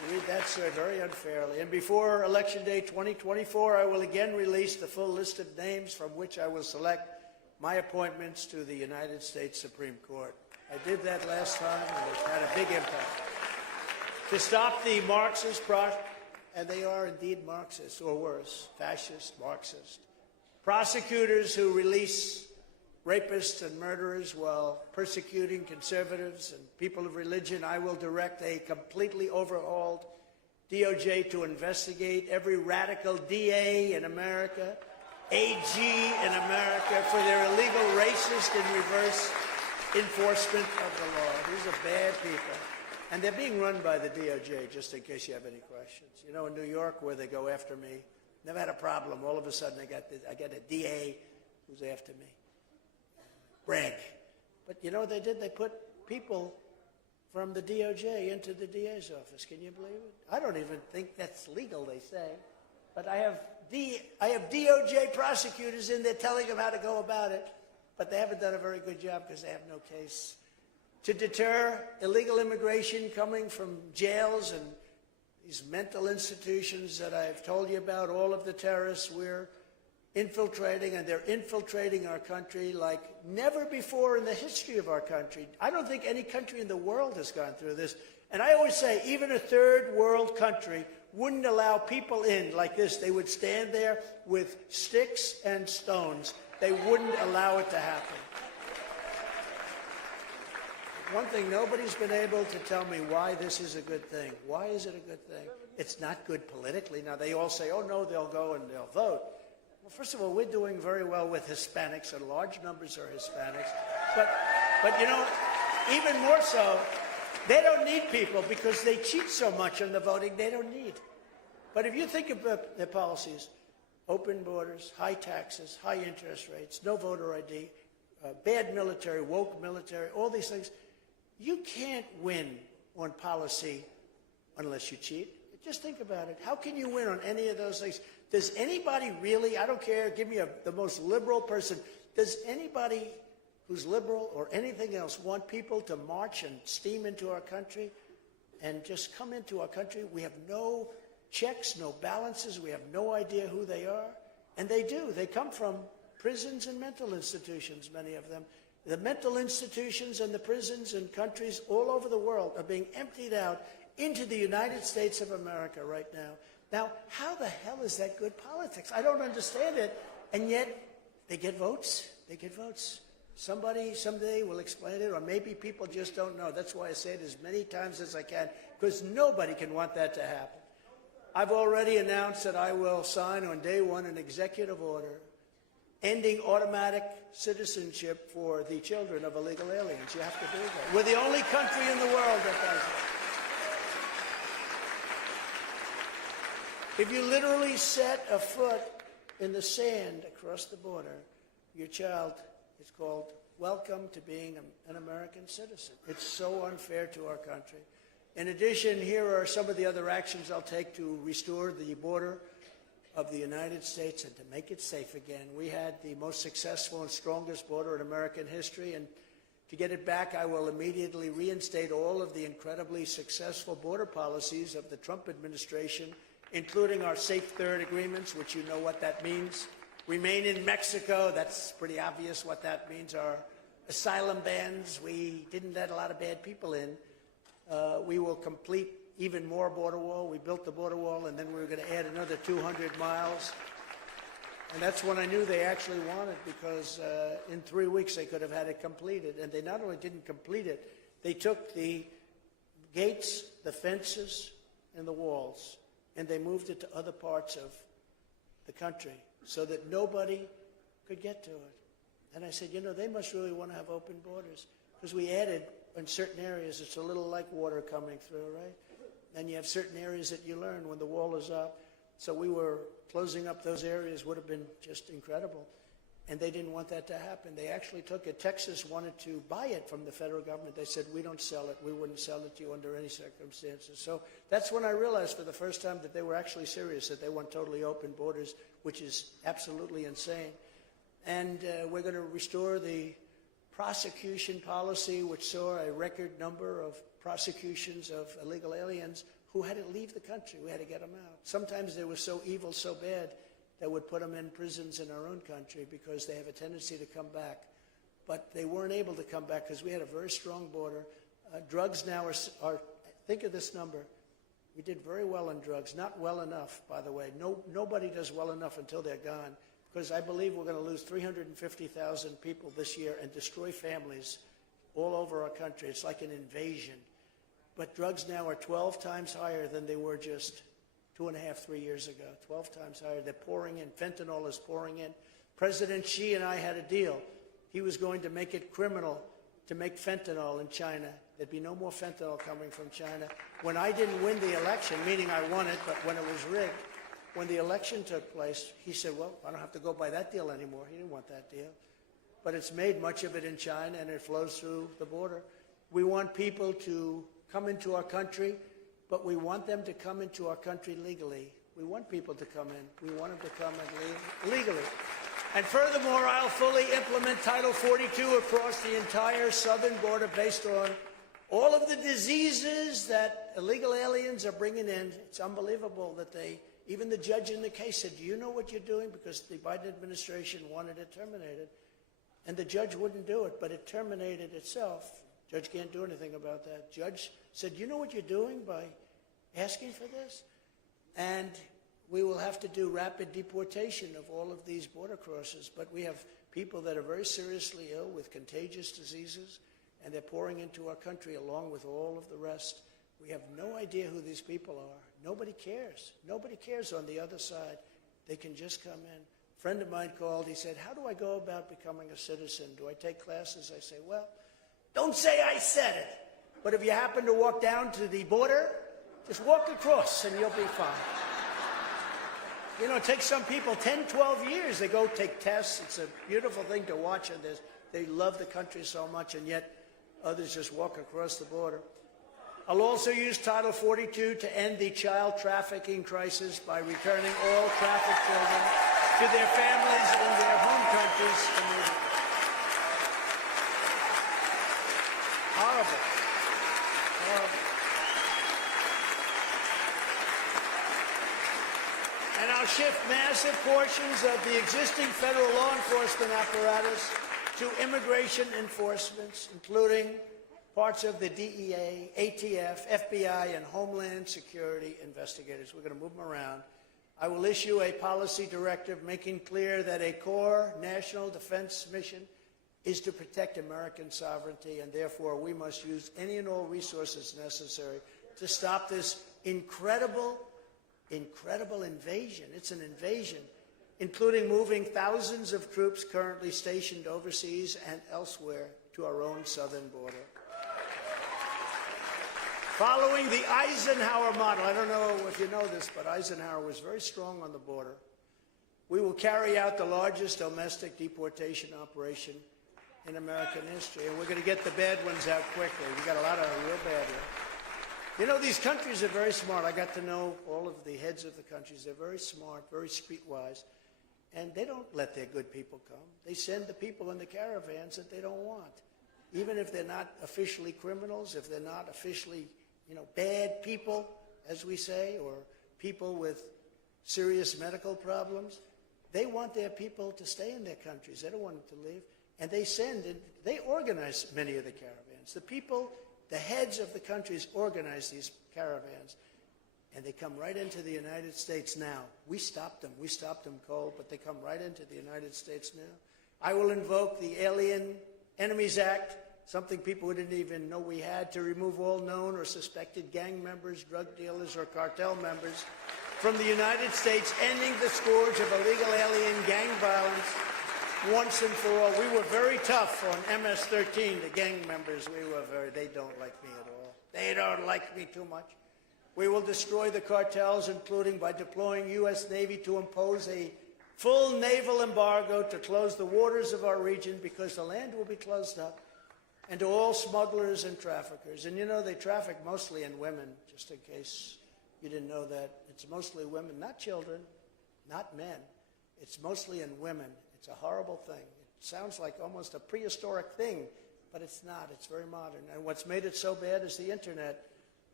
You read that, sir, very unfairly. And before Election Day 2024, I will again release the full list of names from which I will select my appointments to the United States Supreme Court. I did that last time, and it's had a big impact. To stop the Marxist, and they are indeed Marxists, or worse, fascist, Marxist, prosecutors who release rapists and murderers while persecuting conservatives and people of religion, I will direct a completely overhauled DOJ to investigate every radical DA in America, AG in America, for their illegal racist and reverse enforcement of the law. These are bad people. And they're being run by the DOJ, just in case you have any questions. You know, in New York, where they go after me, never had a problem. All of a sudden, I get a DA who's after me. Brag. But you know what they did? They put people from the DOJ into the DA's office. Can you believe it? I don't even think that's legal, they say. But I have DOJ prosecutors in there telling them how to go about it. But they haven't done a very good job because they have no case. To deter illegal immigration coming from jails and these mental institutions that I've told you about, all of the terrorists we're infiltrating, and they're infiltrating our country like never before in the history of our country. I don't think any country in the world has gone through this. And I always say, even a third world country wouldn't allow people in like this. They would stand there with sticks and stones. They wouldn't allow it to happen. One thing, nobody's been able to tell me why this is a good thing. Why is it a good thing? It's not good politically. Now, they all say, oh, no, they'll go and they'll vote. Well, first of all, we're doing very well with Hispanics, and large numbers are Hispanics. But you know, even more so, they don't need people because they cheat so much on the voting, they don't need. But if you think about their policies, open borders, high taxes, high interest rates, no voter ID, bad military, woke military, all these things, you can't win on policy unless you cheat. Just think about it. How can you win on any of those things? Does anybody really, I don't care, give me the most liberal person, does anybody who's liberal or anything else want people to march and steam into our country and just come into our country? We have no checks, no balances. We have no idea who they are. And they do. They come from prisons and mental institutions, many of them. The mental institutions and the prisons in countries all over the world are being emptied out into the United States of America right now. Now, how the hell is that good politics? I don't understand it. And yet, they get votes. They get votes. Somebody someday will explain it, or maybe people just don't know. That's why I say it as many times as I can, because nobody can want that to happen. I've already announced that I will sign on day one an executive order ending automatic citizenship for the children of illegal aliens. You have to do that. We're the only country in the world that does it. If you literally set a foot in the sand across the border, your child is called welcome to being an American citizen. It's so unfair to our country. In addition, here are some of the other actions I'll take to restore the border of the United States and to make it safe again. We had the most successful and strongest border in American history, and to get it back, I will immediately reinstate all of the incredibly successful border policies of the Trump administration, including our Safe Third agreements, which you know what that means. Remain in Mexico, that's pretty obvious what that means. Our asylum bans, we didn't let a lot of bad people in. We will complete even more border wall. We built the border wall, and then we were going to add another 200 miles. And that's when I knew they actually wanted, because in 3 weeks they could have had it completed. And they not only didn't complete it, they took the gates, the fences, and the walls, and they moved it to other parts of the country so that nobody could get to it. And I said, you know, they must really want to have open borders, because we added in certain areas, it's a little like water coming through, right? And you have certain areas that you learn when the wall is up. So we were closing up those areas, would have been just incredible. And they didn't want that to happen. They actually took it. Texas wanted to buy it from the federal government. They said, we don't sell it. We wouldn't sell it to you under any circumstances. So that's when I realized for the first time that they were actually serious, that they want totally open borders, which is absolutely insane. And we're going to restore the prosecution policy, which saw a record number of prosecutions of illegal aliens who had to leave the country. We had to get them out. Sometimes they were so evil, so bad, that would put them in prisons in our own country because they have a tendency to come back. But they weren't able to come back because we had a very strong border. Drugs now are, think of this number. We did very well in drugs. Not well enough, by the way. Nobody does well enough until they're gone, because I believe we're going to lose 350,000 people this year and destroy families all over our country. It's like an invasion. But drugs now are 12 times higher than they were just 2.5, 3 years ago. 12 times higher. They're pouring in. Fentanyl is pouring in. President Xi and I had a deal. He was going to make it criminal to make fentanyl in China. There'd be no more fentanyl coming from China. When I didn't win the election, meaning I won it, but when it was rigged, when the election took place, he said, well, I don't have to go by that deal anymore. He didn't want that deal. But it's made much of it in China, and it flows through the border. We want people to come into our country, but we want them to come into our country legally. We want people to come in. We want them to come in legally. And furthermore, I'll fully implement Title 42 across the entire southern border based on all of the diseases that illegal aliens are bringing in. It's unbelievable that even the judge in the case said, do you know what you're doing? Because the Biden administration wanted it terminated. And the judge wouldn't do it, but it terminated itself. Judge can't do anything about that. Judge said, you know what you're doing by asking for this? And we will have to do rapid deportation of all of these border crossers. But we have people that are very seriously ill with contagious diseases, and they're pouring into our country along with all of the rest. We have no idea who these people are. Nobody cares. Nobody cares on the other side. They can just come in. A friend of mine called. He said, how do I go about becoming a citizen? Do I take classes? I say, well, don't say I said it. But if you happen to walk down to the border, just walk across and you'll be fine. You know, it takes some people 10, 12 years. They go take tests. It's a beautiful thing to watch, and they love the country so much, and yet others just walk across the border. I'll also use Title 42 to end the child trafficking crisis by returning all trafficked children to their families in their home countries immediately. Horrible. Horrible. And I'll shift massive portions of the existing federal law enforcement apparatus to immigration enforcements, including parts of the DEA, ATF, FBI, and Homeland Security investigators. We're going to move them around. I will issue a policy directive making clear that a core national defense mission is to protect American sovereignty, and therefore we must use any and all resources necessary to stop this incredible invasion. It's an invasion, including moving thousands of troops currently stationed overseas and elsewhere to our own southern border. Following the Eisenhower model, I don't know if you know this, but Eisenhower was very strong on the border. We will carry out the largest domestic deportation operation in American history, and we're going to get the bad ones out quickly. We got a lot of real bad ones. You know, these countries are very smart. I got to know all of the heads of the countries. They're very smart, very streetwise, and they don't let their good people come. They send the people in the caravans that they don't want, even if they're not officially criminals, if they're not officially, bad people, as we say, or people with serious medical problems. They want their people to stay in their countries. They don't want them to leave. And they organize many of the caravans. The people, the heads of the countries organize these caravans, and they come right into the United States now. We stopped them. We stopped them cold, but they come right into the United States now. I will invoke the Alien Enemies Act, something people didn't even know we had, to remove all known or suspected gang members, drug dealers, or cartel members from the United States, ending the scourge of illegal alien gang violence once and for all. We were very tough on MS-13, the gang members. They don't like me at all. They don't like me too much. We will destroy the cartels, including by deploying U.S. Navy to impose a full naval embargo to close the waters of our region, because the land will be closed up, and to all smugglers and traffickers. And they traffic mostly in women, just in case you didn't know that. It's mostly women, not children, not men. It's mostly in women. It's a horrible thing. It sounds like almost a prehistoric thing, but it's not. It's very modern. And what's made it so bad is the Internet.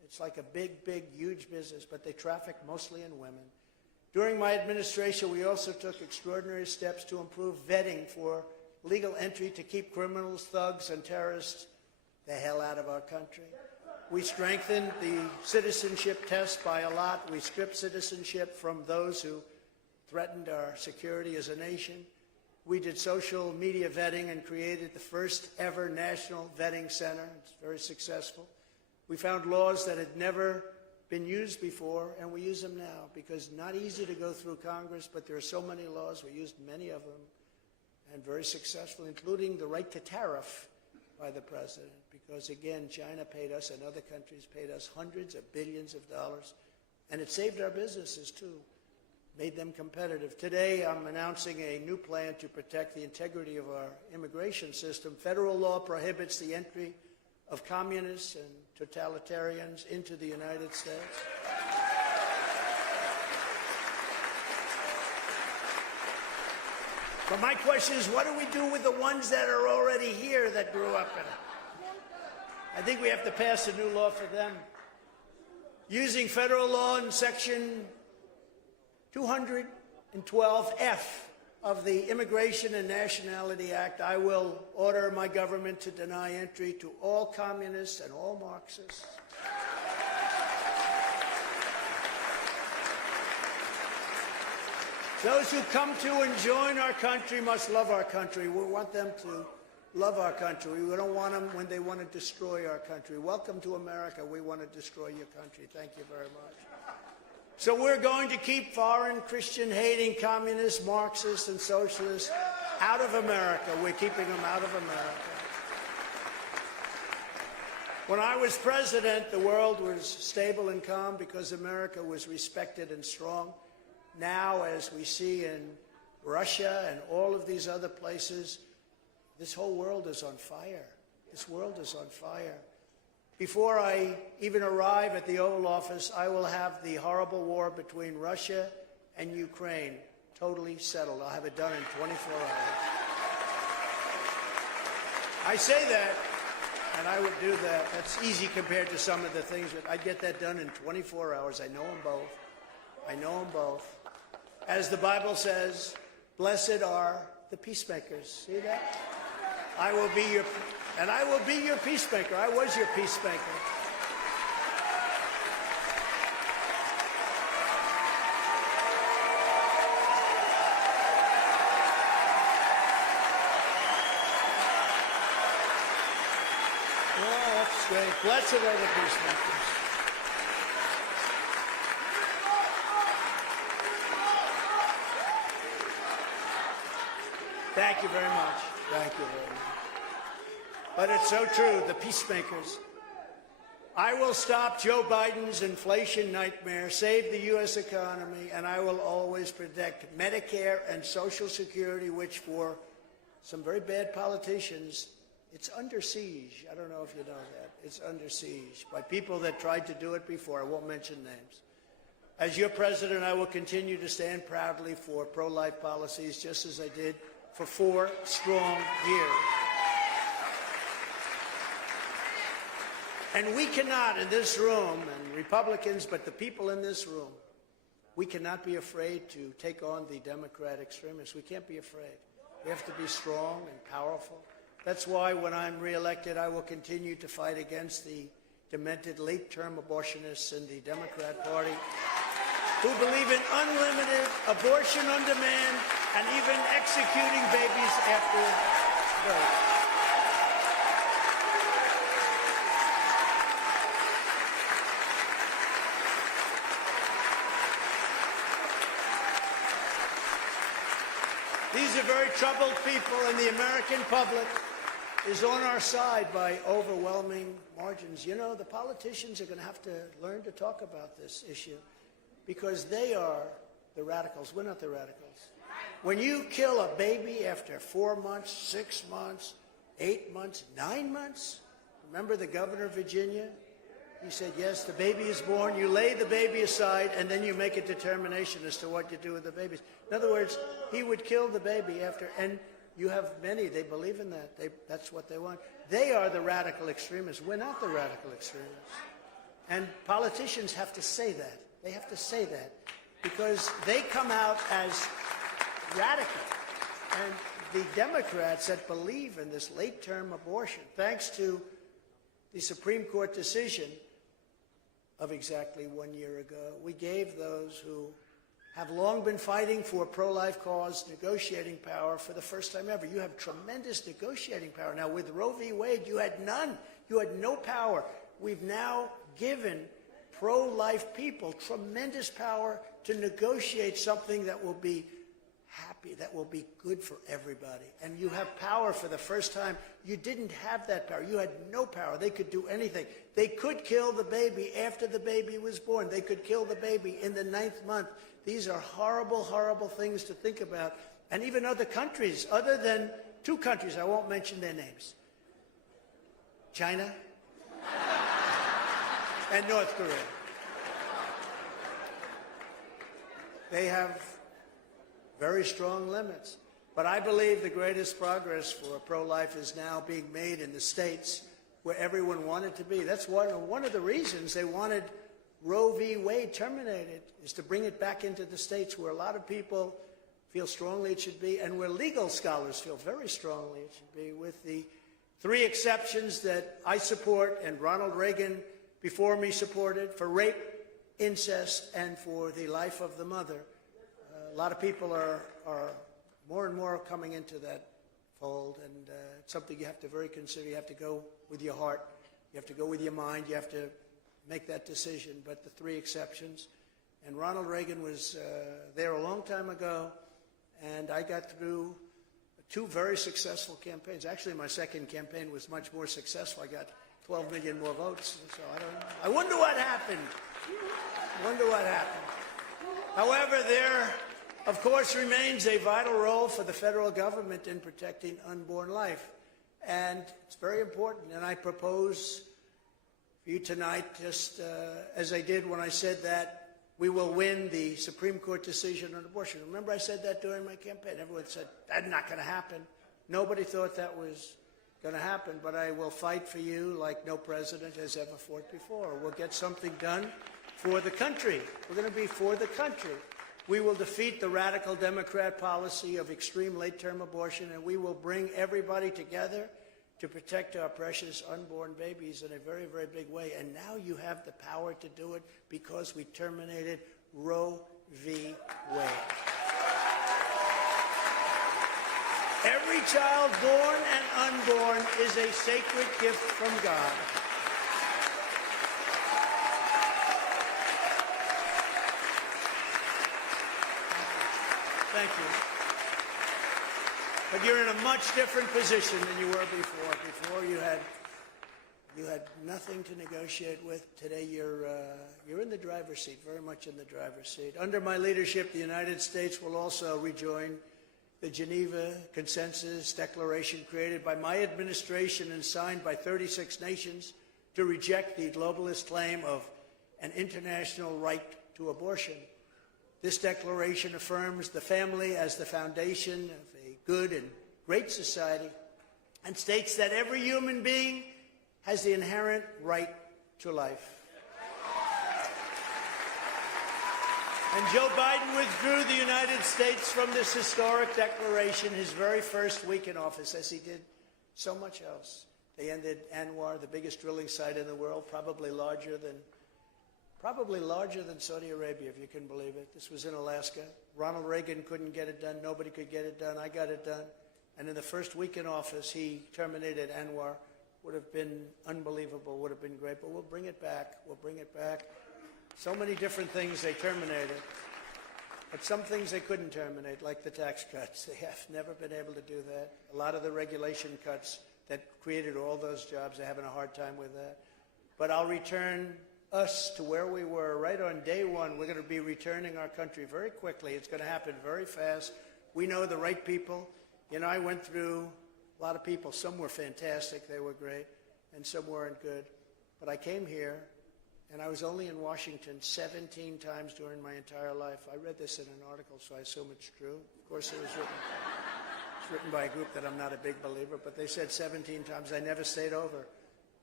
It's like a big, big, huge business, but they traffic mostly in women. During my administration, we also took extraordinary steps to improve vetting for legal entry to keep criminals, thugs, and terrorists the hell out of our country. We strengthened the citizenship test by a lot. We stripped citizenship from those who threatened our security as a nation. We did social media vetting and created the first ever national vetting center. It's very successful. We found laws that had never been used before, and we use them now because not easy to go through Congress, but there are so many laws. We used many of them, and very successful, including the right to tariff by the president, because again, China paid us and other countries paid us hundreds of billions of dollars, and it saved our businesses too, made them competitive. Today, I'm announcing a new plan to protect the integrity of our immigration system. Federal law prohibits the entry of communists and totalitarians into the United States. But my question is, what do we do with the ones that are already here that grew up in it? I think we have to pass a new law for them. Using federal law in Section 212F of the Immigration and Nationality Act, I will order my government to deny entry to all communists and all Marxists. Those who come to and join our country must love our country. We want them to love our country. We don't want them when they want to destroy our country. Welcome to America. We want to destroy your country. Thank you very much. So we're going to keep foreign Christian-hating communists, Marxists, and socialists out of America. We're keeping them out of America. When I was president, the world was stable and calm because America was respected and strong. Now, as we see in Russia and all of these other places, this whole world is on fire. This world is on fire. Before I even arrive at the Oval Office, I will have the horrible war between Russia and Ukraine totally settled. I'll have it done in 24 hours. I say that, and I would do that. That's easy compared to some of the things, but I'd get that done in 24 hours. I know them both. I know them both. As the Bible says, blessed are the peacemakers. See that? I will be your peacemaker. I was your peacemaker. Oh, that's great. Blessed are the peacemakers. Thank you very much. Thank you very much. But it's so true, the peacemakers. I will stop Joe Biden's inflation nightmare, save the U.S. economy, and I will always protect Medicare and Social Security, which for some very bad politicians, it's under siege. I don't know if you know that. It's under siege by people that tried to do it before. I won't mention names. As your president, I will continue to stand proudly for pro-life policies, just as I did for 4 strong years. And we cannot, in this room, and Republicans, but the people in this room, we cannot be afraid to take on the Democrat extremists. We can't be afraid. We have to be strong and powerful. That's why when I'm reelected, I will continue to fight against the demented late-term abortionists in the Democrat Party who believe in unlimited abortion on demand and even executing babies after birth. These are very troubled people, and the American public is on our side by overwhelming margins. You know, the politicians are going to have to learn to talk about this issue because they are the radicals. We're not the radicals. When you kill a baby after 4 months, 6 months, 8 months, 9 months, remember the governor of Virginia? He said, yes, the baby is born, you lay the baby aside, and then you make a determination as to what you do with the babies. In other words, he would kill the baby after, and you have many, they believe in that. That's what they want. They are the radical extremists. We're not the radical extremists. And politicians have to say that. They have to say that because they come out as radical. And the Democrats that believe in this late-term abortion, thanks to the Supreme Court decision of exactly 1 year ago, we gave those who have long been fighting for a pro-life cause negotiating power for the first time ever. You have tremendous negotiating power. Now, with Roe v. Wade, you had none. You had no power. We've now given pro-life people tremendous power to negotiate something that will be happy, that will be good for everybody. And you have power for the first time. You didn't have that power. You had no power. They could do anything. They could kill the baby after the baby was born. They could kill the baby in the 9th month. These are horrible, horrible things to think about. And even other countries, other than 2 countries, I won't mention their names, China and North Korea. They have very strong limits. But I believe the greatest progress for pro-life is now being made in the states where everyone wanted to be. That's one of the reasons they wanted Roe v. Wade terminated, is to bring it back into the states where a lot of people feel strongly it should be, and where legal scholars feel very strongly it should be, with the 3 exceptions that I support and Ronald Reagan before me supported for rape, incest, and for the life of the mother. A lot of people are more and more coming into that fold, and it's something you have to very consider. You have to go with your heart. You have to go with your mind. You have to make that decision. But the 3 exceptions, and Ronald Reagan was there a long time ago, and I got through 2 very successful campaigns. Actually, my second campaign was much more successful. I got 12 million more votes. So I wonder what happened. However, there, of course, remains a vital role for the federal government in protecting unborn life. And it's very important. And I propose for you tonight, just as I did when I said that we will win the Supreme Court decision on abortion. Remember, I said that during my campaign. Everyone said, that's not going to happen. Nobody thought that was going to happen, but I will fight for you like no president has ever fought before. We'll get something done for the country. We're going to be for the country. We will defeat the radical Democrat policy of extreme late-term abortion, and we will bring everybody together to protect our precious unborn babies in a very, very big way. And now you have the power to do it because we terminated Roe v. Wade. Every child born and unborn is a sacred gift from God. Thank you. But you're in a much different position than you were before. Before you had nothing to negotiate with. Today you're in the driver's seat, very much in the driver's seat. Under my leadership, the United States will also rejoin the Geneva Consensus Declaration created by my administration and signed by 36 nations to reject the globalist claim of an international right to abortion. This declaration affirms the family as the foundation of a good and great society and states that every human being has the inherent right to life. And Joe Biden withdrew the United States from this historic declaration his very first week in office, as he did so much else. They ended Anwar, the biggest drilling site in the world, probably larger than Saudi Arabia, if you can believe it. This was in Alaska. Ronald Reagan couldn't get it done. Nobody could get it done. I got it done. And in the first week in office, he terminated Anwar. Would have been unbelievable, would have been great, but we'll bring it back. We'll bring it back. So many different things they terminated, but some things they couldn't terminate, like the tax cuts. They have never been able to do that. A lot of the regulation cuts that created all those jobs, they're having a hard time with that. But I'll return us to where we were right on day one. We're going to be returning our country very quickly. It's going to happen very fast. We know the right people. You know, I went through a lot of people. Some were fantastic. They were great. And some weren't good. But I came here, and I was only in Washington 17 times during my entire life. I read this in an article, so I assume it's true. Of course, it was written by a group that I'm not a big believer, but they said 17 times. I never stayed over.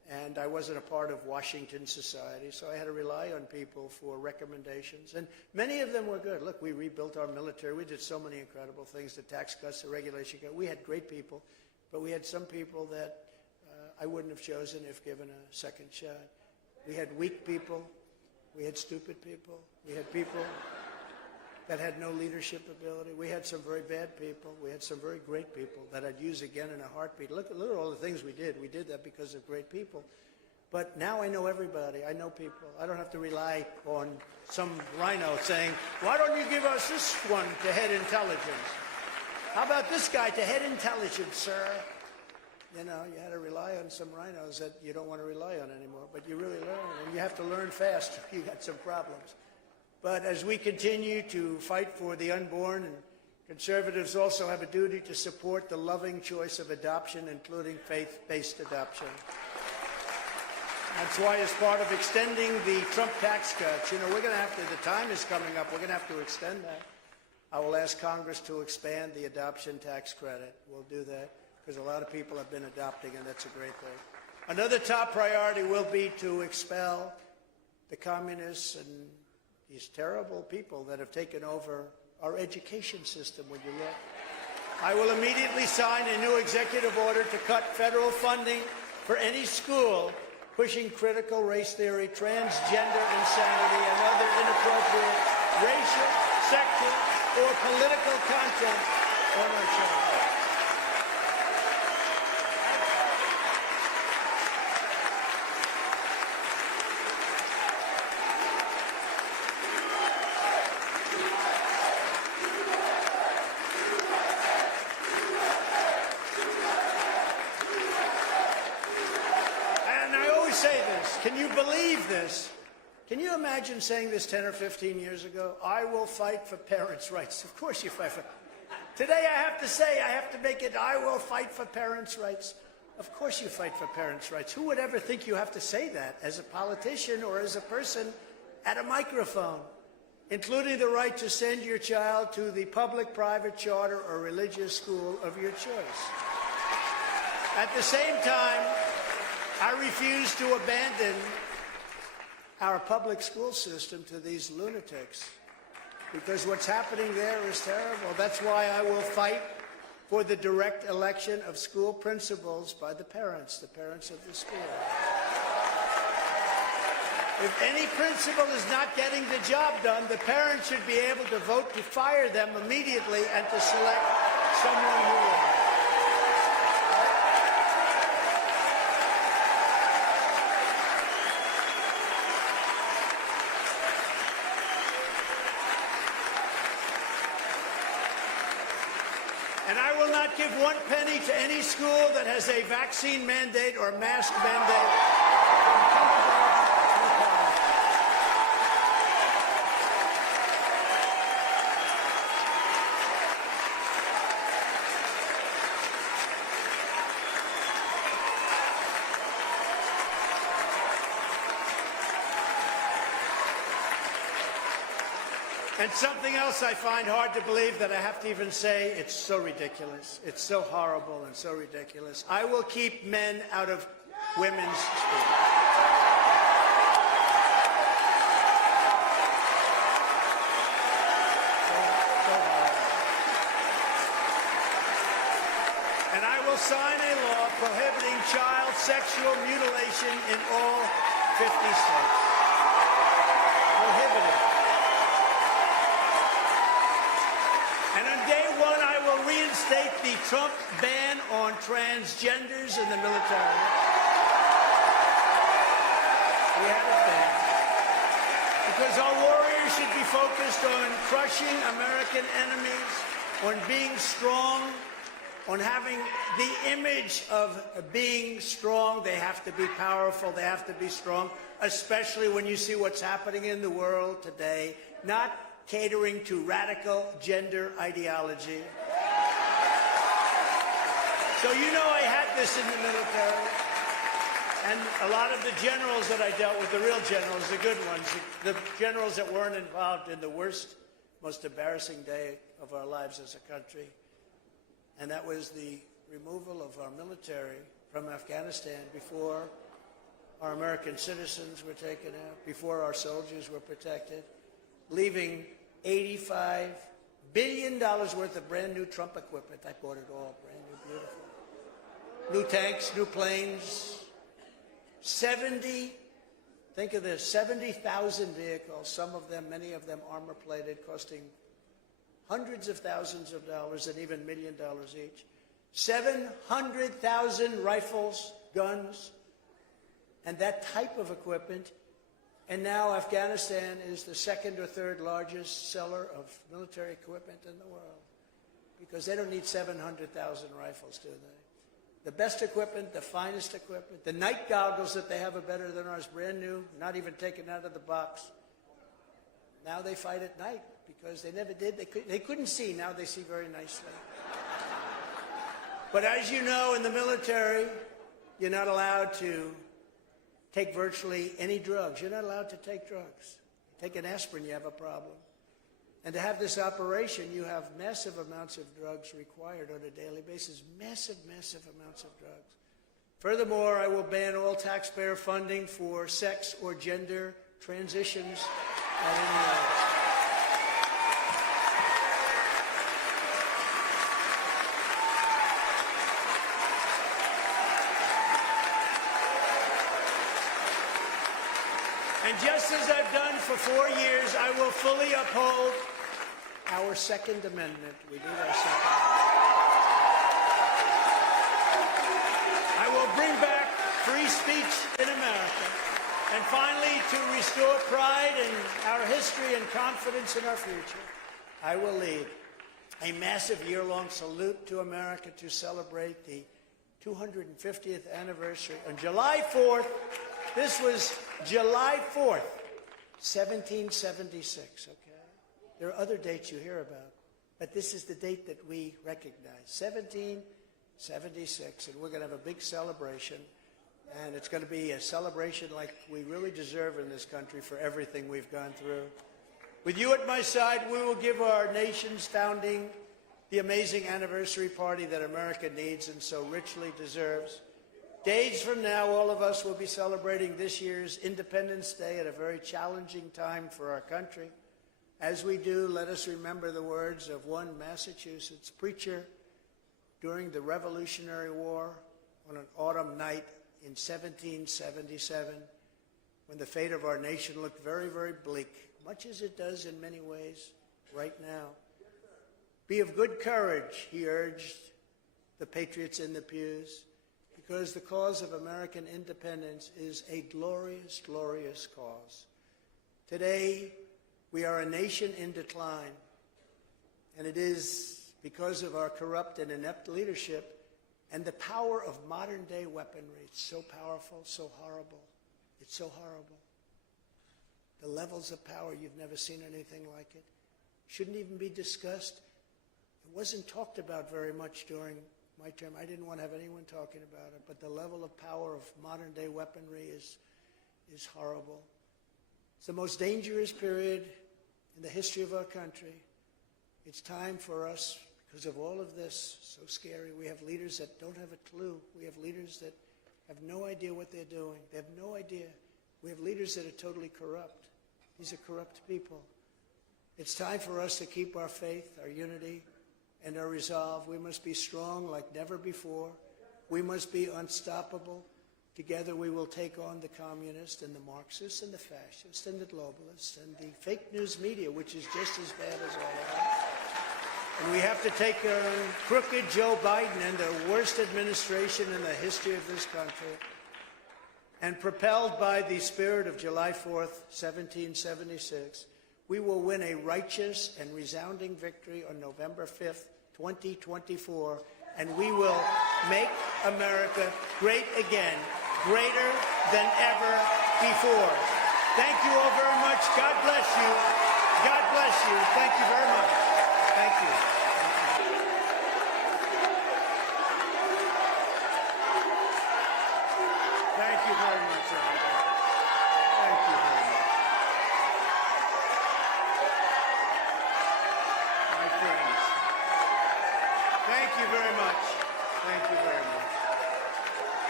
and I wasn't a part of Washington society, so I had to rely on people for recommendations. And many of them were good. Look, we rebuilt our military. We did so many incredible things, the tax cuts, the regulation cuts. We had great people, but we had some people that I wouldn't have chosen if given a second shot. We had weak people. We had stupid people. We had people that had no leadership ability. We had some very bad people. We had some very great people that I'd use again in a heartbeat. Look at all the things we did. We did that because of great people. But now I know everybody. I know people. I don't have to rely on some rhino saying, why don't you give us this one to head intelligence? How about this guy to head intelligence, sir? You know, you had to rely on some rhinos that you don't want to rely on anymore. But you really learn, and you have to learn fast. You got some problems. But as we continue to fight for the unborn, and conservatives also have a duty to support the loving choice of adoption, including faith-based adoption. That's why, as part of extending the Trump tax cuts, you know, we're going to have to, the time is coming up, we're going to have to extend that. I will ask Congress to expand the adoption tax credit. We'll do that because a lot of people have been adopting, and that's a great thing. Another top priority will be to expel the communists and these terrible people that have taken over our education system. When you look, I will immediately sign a new executive order to cut federal funding for any school pushing critical race theory, transgender insanity, and other inappropriate racial, sexual, or political content on our children. Can you believe this? Can you imagine saying this 10 or 15 years ago? I will fight for parents' rights. Of course you fight for. Today I have to say, I have to make it, I will fight for parents' rights. Of course you fight for parents' rights. Who would ever think you have to say that as a politician or as a person at a microphone, including the right to send your child to the public, private, charter, or religious school of your choice. At the same time, I refuse to abandon our public school system to these lunatics, because what's happening there is terrible. That's why I will fight for the direct election of school principals by the parents of the school. If any principal is not getting the job done, the parents should be able to vote to fire them immediately and to select someone who will. And I will not give one penny to any school that has a vaccine mandate or mask mandate from kindergarten to college. And something else I find hard to believe that I have to even say, it's so ridiculous. It's so horrible and so ridiculous. I will keep men out of women's schools. And I will sign a law prohibiting child sexual mutilation in all 50 states. Prohibited. And on day one, I will reinstate the Trump ban on transgenders in the military. We had it then. Because our warriors should be focused on crushing American enemies, on being strong, on having the image of being strong. They have to be powerful. They have to be strong, especially when you see what's happening in the world today. Not catering to radical gender ideology. So you know I had this in the military. And a lot of the generals that I dealt with, the real generals, the good ones, the generals that weren't involved in the worst, most embarrassing day of our lives as a country, and that was the removal of our military from Afghanistan before Our American citizens were taken out before our soldiers were protected, leaving $85 billion worth of brand new Trump equipment. I bought it all, brand new, beautiful. New tanks, new planes, think of this, 70,000 vehicles, some of them, many of them armor-plated, costing hundreds of thousands of dollars and even $1 million each. 700,000 rifles, guns, and that type of equipment. And now Afghanistan is the second or third largest seller of military equipment in the world because they don't need 700,000 rifles, do they? The best equipment, the finest equipment, the night goggles that they have are better than ours, brand new, not even taken out of the box. Now they fight at night because they never did. They couldn't see. Now they see very nicely. But as you know, in the military, you're not allowed to take virtually any drugs. You're not allowed to take drugs. Take an aspirin, you have a problem. And to have this operation, you have massive amounts of drugs required on a daily basis. Massive, massive amounts of drugs. Furthermore, I will ban all taxpayer funding for sex or gender transitions at any level. And just as I've done for 4 years, I will fully uphold our Second Amendment. We need our Second Amendment. I will bring back free speech in America. And finally, to restore pride in our history and confidence in our future, I will lead a massive year-long salute to America to celebrate the 250th anniversary. On July 4th, this was July 4th, 1776, okay? There are other dates you hear about, but this is the date that we recognize, 1776, and we're going to have a big celebration, and it's going to be a celebration like we really deserve in this country for everything we've gone through. With you at my side, we will give our nation's founding the amazing anniversary party that America needs and so richly deserves. Days from now, all of us will be celebrating this year's Independence Day at a very challenging time for our country. As we do, let us remember the words of one Massachusetts preacher during the Revolutionary War on an autumn night in 1777, when the fate of our nation looked very, very bleak, much as it does in many ways right now. Be of good courage, he urged the patriots in the pews, because the cause of American independence is a glorious, glorious cause. Today, we are a nation in decline, and it is because of our corrupt and inept leadership and the power of modern-day weaponry. It's so powerful, so horrible. It's so horrible. The levels of power, you've never seen anything like it. Shouldn't even be discussed. It wasn't talked about very much during my term. I didn't want to have anyone talking about it, but the level of power of modern-day weaponry is horrible. It's the most dangerous period in the history of our country. It's time for us, because of all of this, so scary. We have leaders that don't have a clue. We have leaders that have no idea what they're doing. They have no idea. We have leaders that are totally corrupt. These are corrupt people. It's time for us to keep our faith, our unity, and our resolve. We must be strong like never before. We must be unstoppable. Together we will take on the communists and the Marxists and the fascists and the globalists and the fake news media, which is just as bad as all of that. And we have to take on crooked Joe Biden and the worst administration in the history of this country. And propelled by the spirit of July 4th, 1776, we will win a righteous and resounding victory on November 5th, 2024, and we will make America great again, greater than ever before. Thank you all very much. God bless you. God bless you. Thank you very much. Thank you. Thank you very much, everybody. Thank you very much. My friends. Thank you very much. Thank you very much.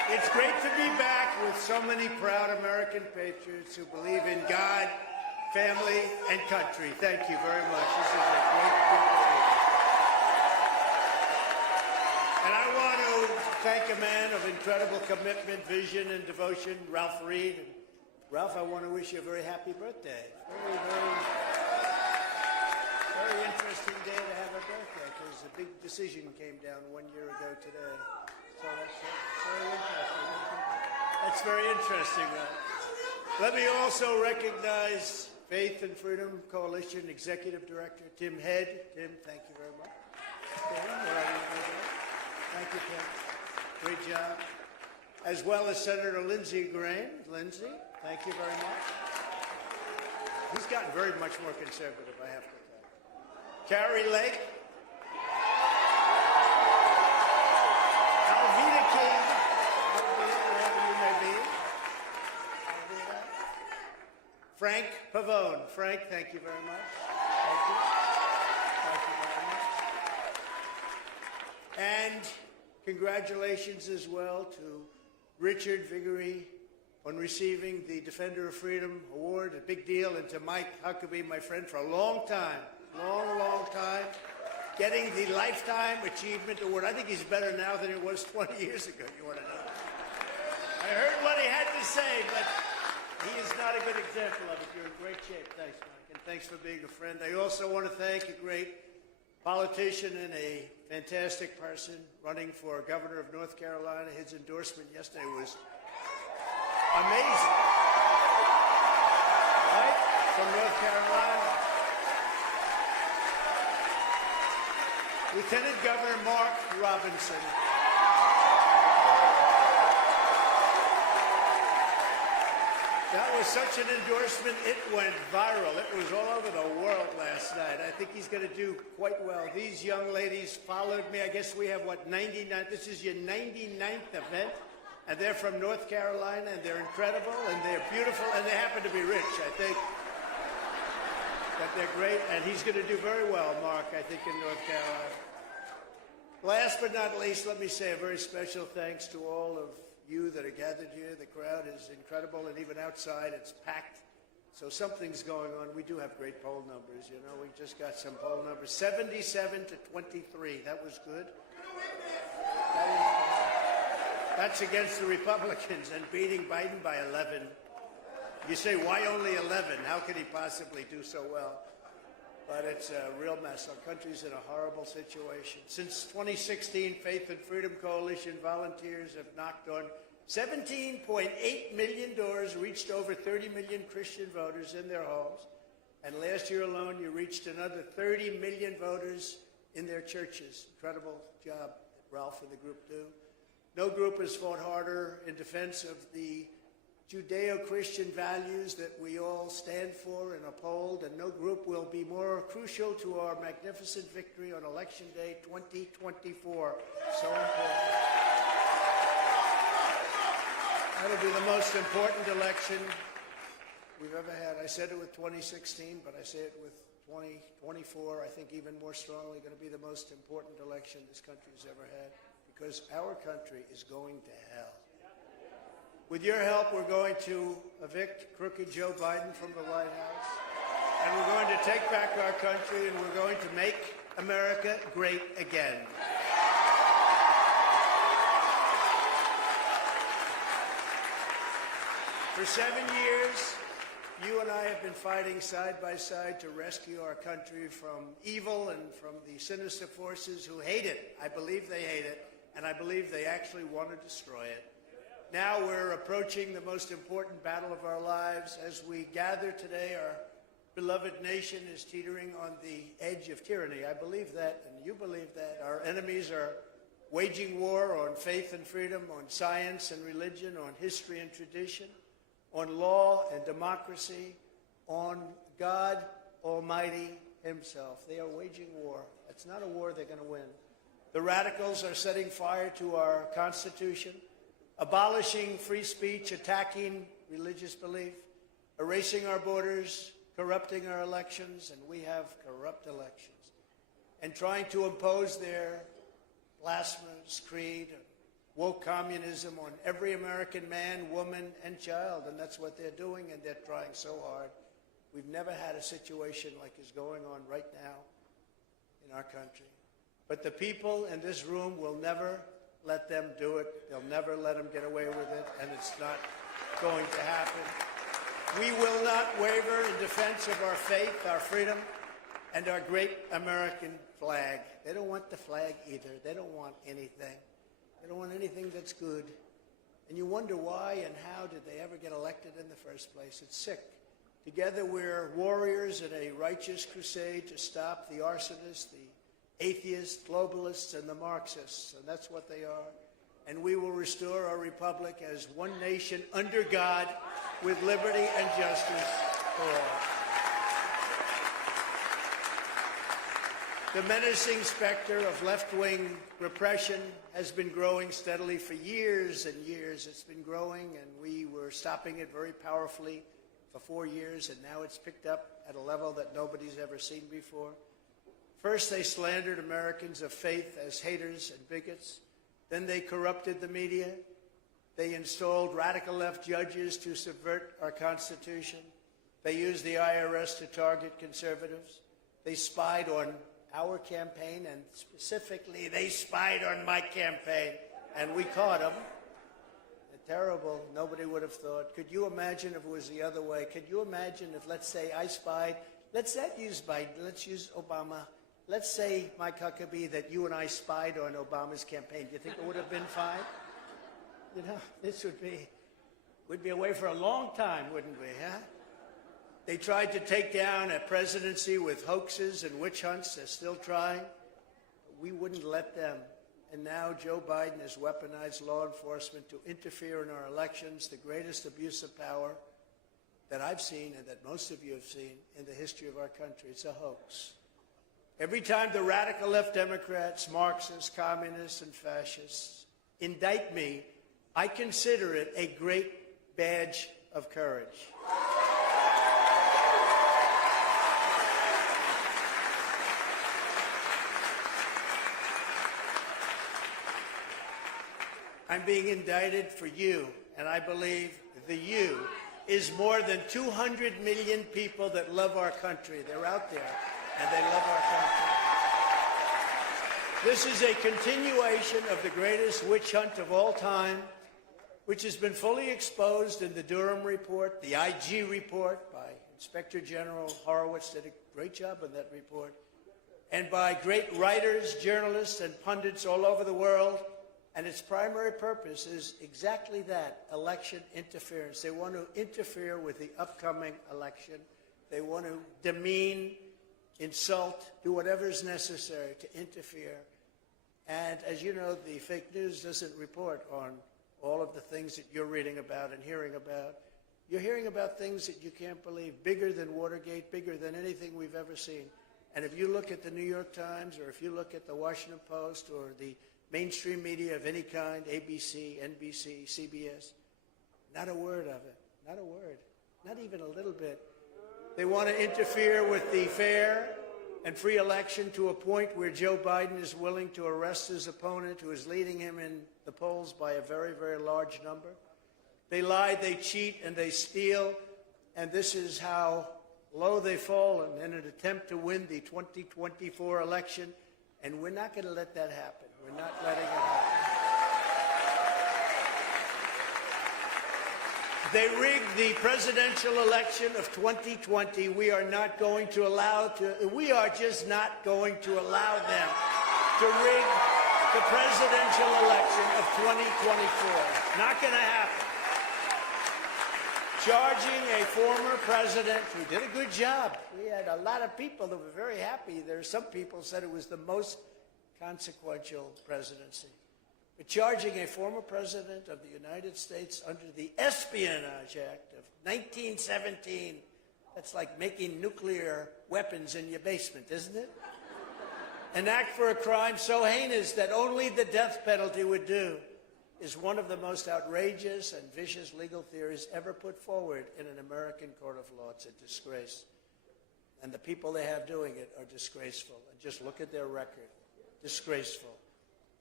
It's great to be back with so many proud American patriots who believe in God, family, and country. Thank you very much. This is a great group of people. And I want to thank a man of incredible commitment, vision, and devotion, Ralph Reed. And Ralph, I want to wish you a very happy birthday. Very interesting day to have a birthday, because a big decision came down 1 year ago today. So that's very interesting. That's very interesting. Let me also recognize Faith and Freedom Coalition Executive Director Tim Head. Tim, thank you very much. Thank you, Tim. Great job. As well as Senator Lindsey Graham. Lindsey, thank you very much. He's gotten very much more conservative, I have to tell you. Carrie Lake. Alveda King. Wherever you may be. Alveda. Frank Pavone. Frank, thank you very much. Thank you. Thank you very much. And congratulations as well to Richard Viguerie on receiving the Defender of Freedom Award, a big deal, and to Mike Huckabee, my friend, for a long time, long time, getting the Lifetime Achievement Award. I think he's better now than he was 20 years ago, you want to know. I heard what he had to say, but he is not a good example of it. You're in great shape. Thanks, Mike, and thanks for being a friend. I also want to thank a great politician and a fantastic person running for governor of North Carolina. His endorsement yesterday was amazing. Right? From North Carolina. Lieutenant Governor Mark Robinson. That was such an endorsement, it went viral. It was all over the world last night. I think he's going to do quite well. These young ladies followed me. I guess we have, 99? This is your 99th event. And they're from North Carolina, and they're incredible, and they're beautiful, and they happen to be rich, I think. But they're great, and he's going to do very well, Mark, I think, in North Carolina. Last but not least, let me say a very special thanks to all of you that are gathered here. The crowd is incredible, and even outside it's packed. So something's going on. We do have great poll numbers, you know. We just got some poll numbers. 77 to 23. That was good. That's against the Republicans and beating Biden by 11. You say, why only 11? How could he possibly do so well? But it's a real mess. Our country's in a horrible situation. Since 2016, Faith and Freedom Coalition volunteers have knocked on 17.8 million doors, reached over 30 million Christian voters in their homes. And last year alone, you reached another 30 million voters in their churches. Incredible job that Ralph and the group do. No group has fought harder in defense of the Judeo-Christian values that we all stand for and uphold, and no group will be more crucial to our magnificent victory on Election Day 2024. So important. That'll be the most important election we've ever had. I said it with 2016, but I say it with 2024. I think even more strongly going to be the most important election this country's ever had, because our country is going to hell. With your help, we're going to evict crooked Joe Biden from the White House, and we're going to take back our country, and we're going to make America great again. For 7 years, you and I have been fighting side by side to rescue our country from evil and from the sinister forces who hate it. I believe they hate it, and I believe they actually want to destroy it. Now we're approaching the most important battle of our lives. As we gather today, our beloved nation is teetering on the edge of tyranny. I believe that, and you believe that. Our enemies are waging war on faith and freedom, on science and religion, on history and tradition, on law and democracy, on God Almighty himself. They are waging war. It's not a war they're going to win. The radicals are setting fire to our Constitution, abolishing free speech, attacking religious belief, erasing our borders, corrupting our elections, and we have corrupt elections, and trying to impose their blasphemous creed, woke communism on every American man, woman, and child, and that's what they're doing, and they're trying so hard. We've never had a situation like is going on right now in our country. But the people in this room will never let them do it. They'll never let them get away with it, and it's not going to happen. We will not waver in defense of our faith, our freedom, and our great American flag. They don't want the flag either. They don't want anything. They don't want anything that's good. And you wonder why and how did they ever get elected in the first place. It's sick. Together we're warriors in a righteous crusade to stop the arsonists, the atheists, globalists, and the Marxists. And that's what they are. And we will restore our republic as one nation under God with liberty and justice for all. The menacing specter of left-wing repression has been growing steadily for years and years. It's been growing, and we were stopping it very powerfully for 4 years, and now it's picked up at a level that nobody's ever seen before. First, they slandered Americans of faith as haters and bigots. Then they corrupted the media. They installed radical left judges to subvert our Constitution. They used the IRS to target conservatives. They spied on our campaign, and specifically, they spied on my campaign, and we caught them. Terrible. Nobody would have thought. Could you imagine if it was the other way? Could you imagine if, let's say, I spied? Let's not use Biden. Let's use Obama. Let's say, Mike Huckabee, that you and I spied on Obama's campaign. Do you think it would have been fine? You know, this we'd be away for a long time, wouldn't we, huh? They tried to take down a presidency with hoaxes and witch hunts. They're still trying. We wouldn't let them. And now Joe Biden has weaponized law enforcement to interfere in our elections, the greatest abuse of power that I've seen and that most of you have seen in the history of our country. It's a hoax. Every time the radical left Democrats, Marxists, communists, and fascists indict me, I consider it a great badge of courage. I'm being indicted for you, and I believe the you is more than 200 million people that love our country. They're out there, and they love our country. This is a continuation of the greatest witch hunt of all time, which has been fully exposed in the Durham report, the IG report by Inspector General Horowitz did a great job on that report, and by great writers, journalists, and pundits all over the world. And its primary purpose is exactly that, election interference. They want to interfere with the upcoming election. They want to demean, insult, do whatever is necessary to interfere. And as you know, the fake news doesn't report on all of the things that you're reading about and hearing about. You're hearing about things that you can't believe, bigger than Watergate, bigger than anything we've ever seen. And if you look at the New York Times, or if you look at the Washington Post, or the mainstream media of any kind, ABC, NBC, CBS, not a word of it, not a word, not even a little bit. They want to interfere with the fair and free election to a point where Joe Biden is willing to arrest his opponent, who is leading him in the polls by a very, very large number. They lie, they cheat, and they steal, and this is how low they've fallen in an attempt to win the 2024 election, and we're not going to let that happen. We're not letting it happen. They rigged the presidential election of 2020. We are not going to allow we are just not going to allow them to rig the presidential election of 2024. Not going to happen. Charging a former president who did a good job. We had a lot of people that were very happy. There are some people said it was the most consequential presidency. But charging a former president of the United States under the Espionage Act of 1917, that's like making nuclear weapons in your basement, isn't it? An act for a crime so heinous that only the death penalty would do, is one of the most outrageous and vicious legal theories ever put forward in an American court of law. It's a disgrace. And the people they have doing it are disgraceful. And just look at their record. Disgraceful.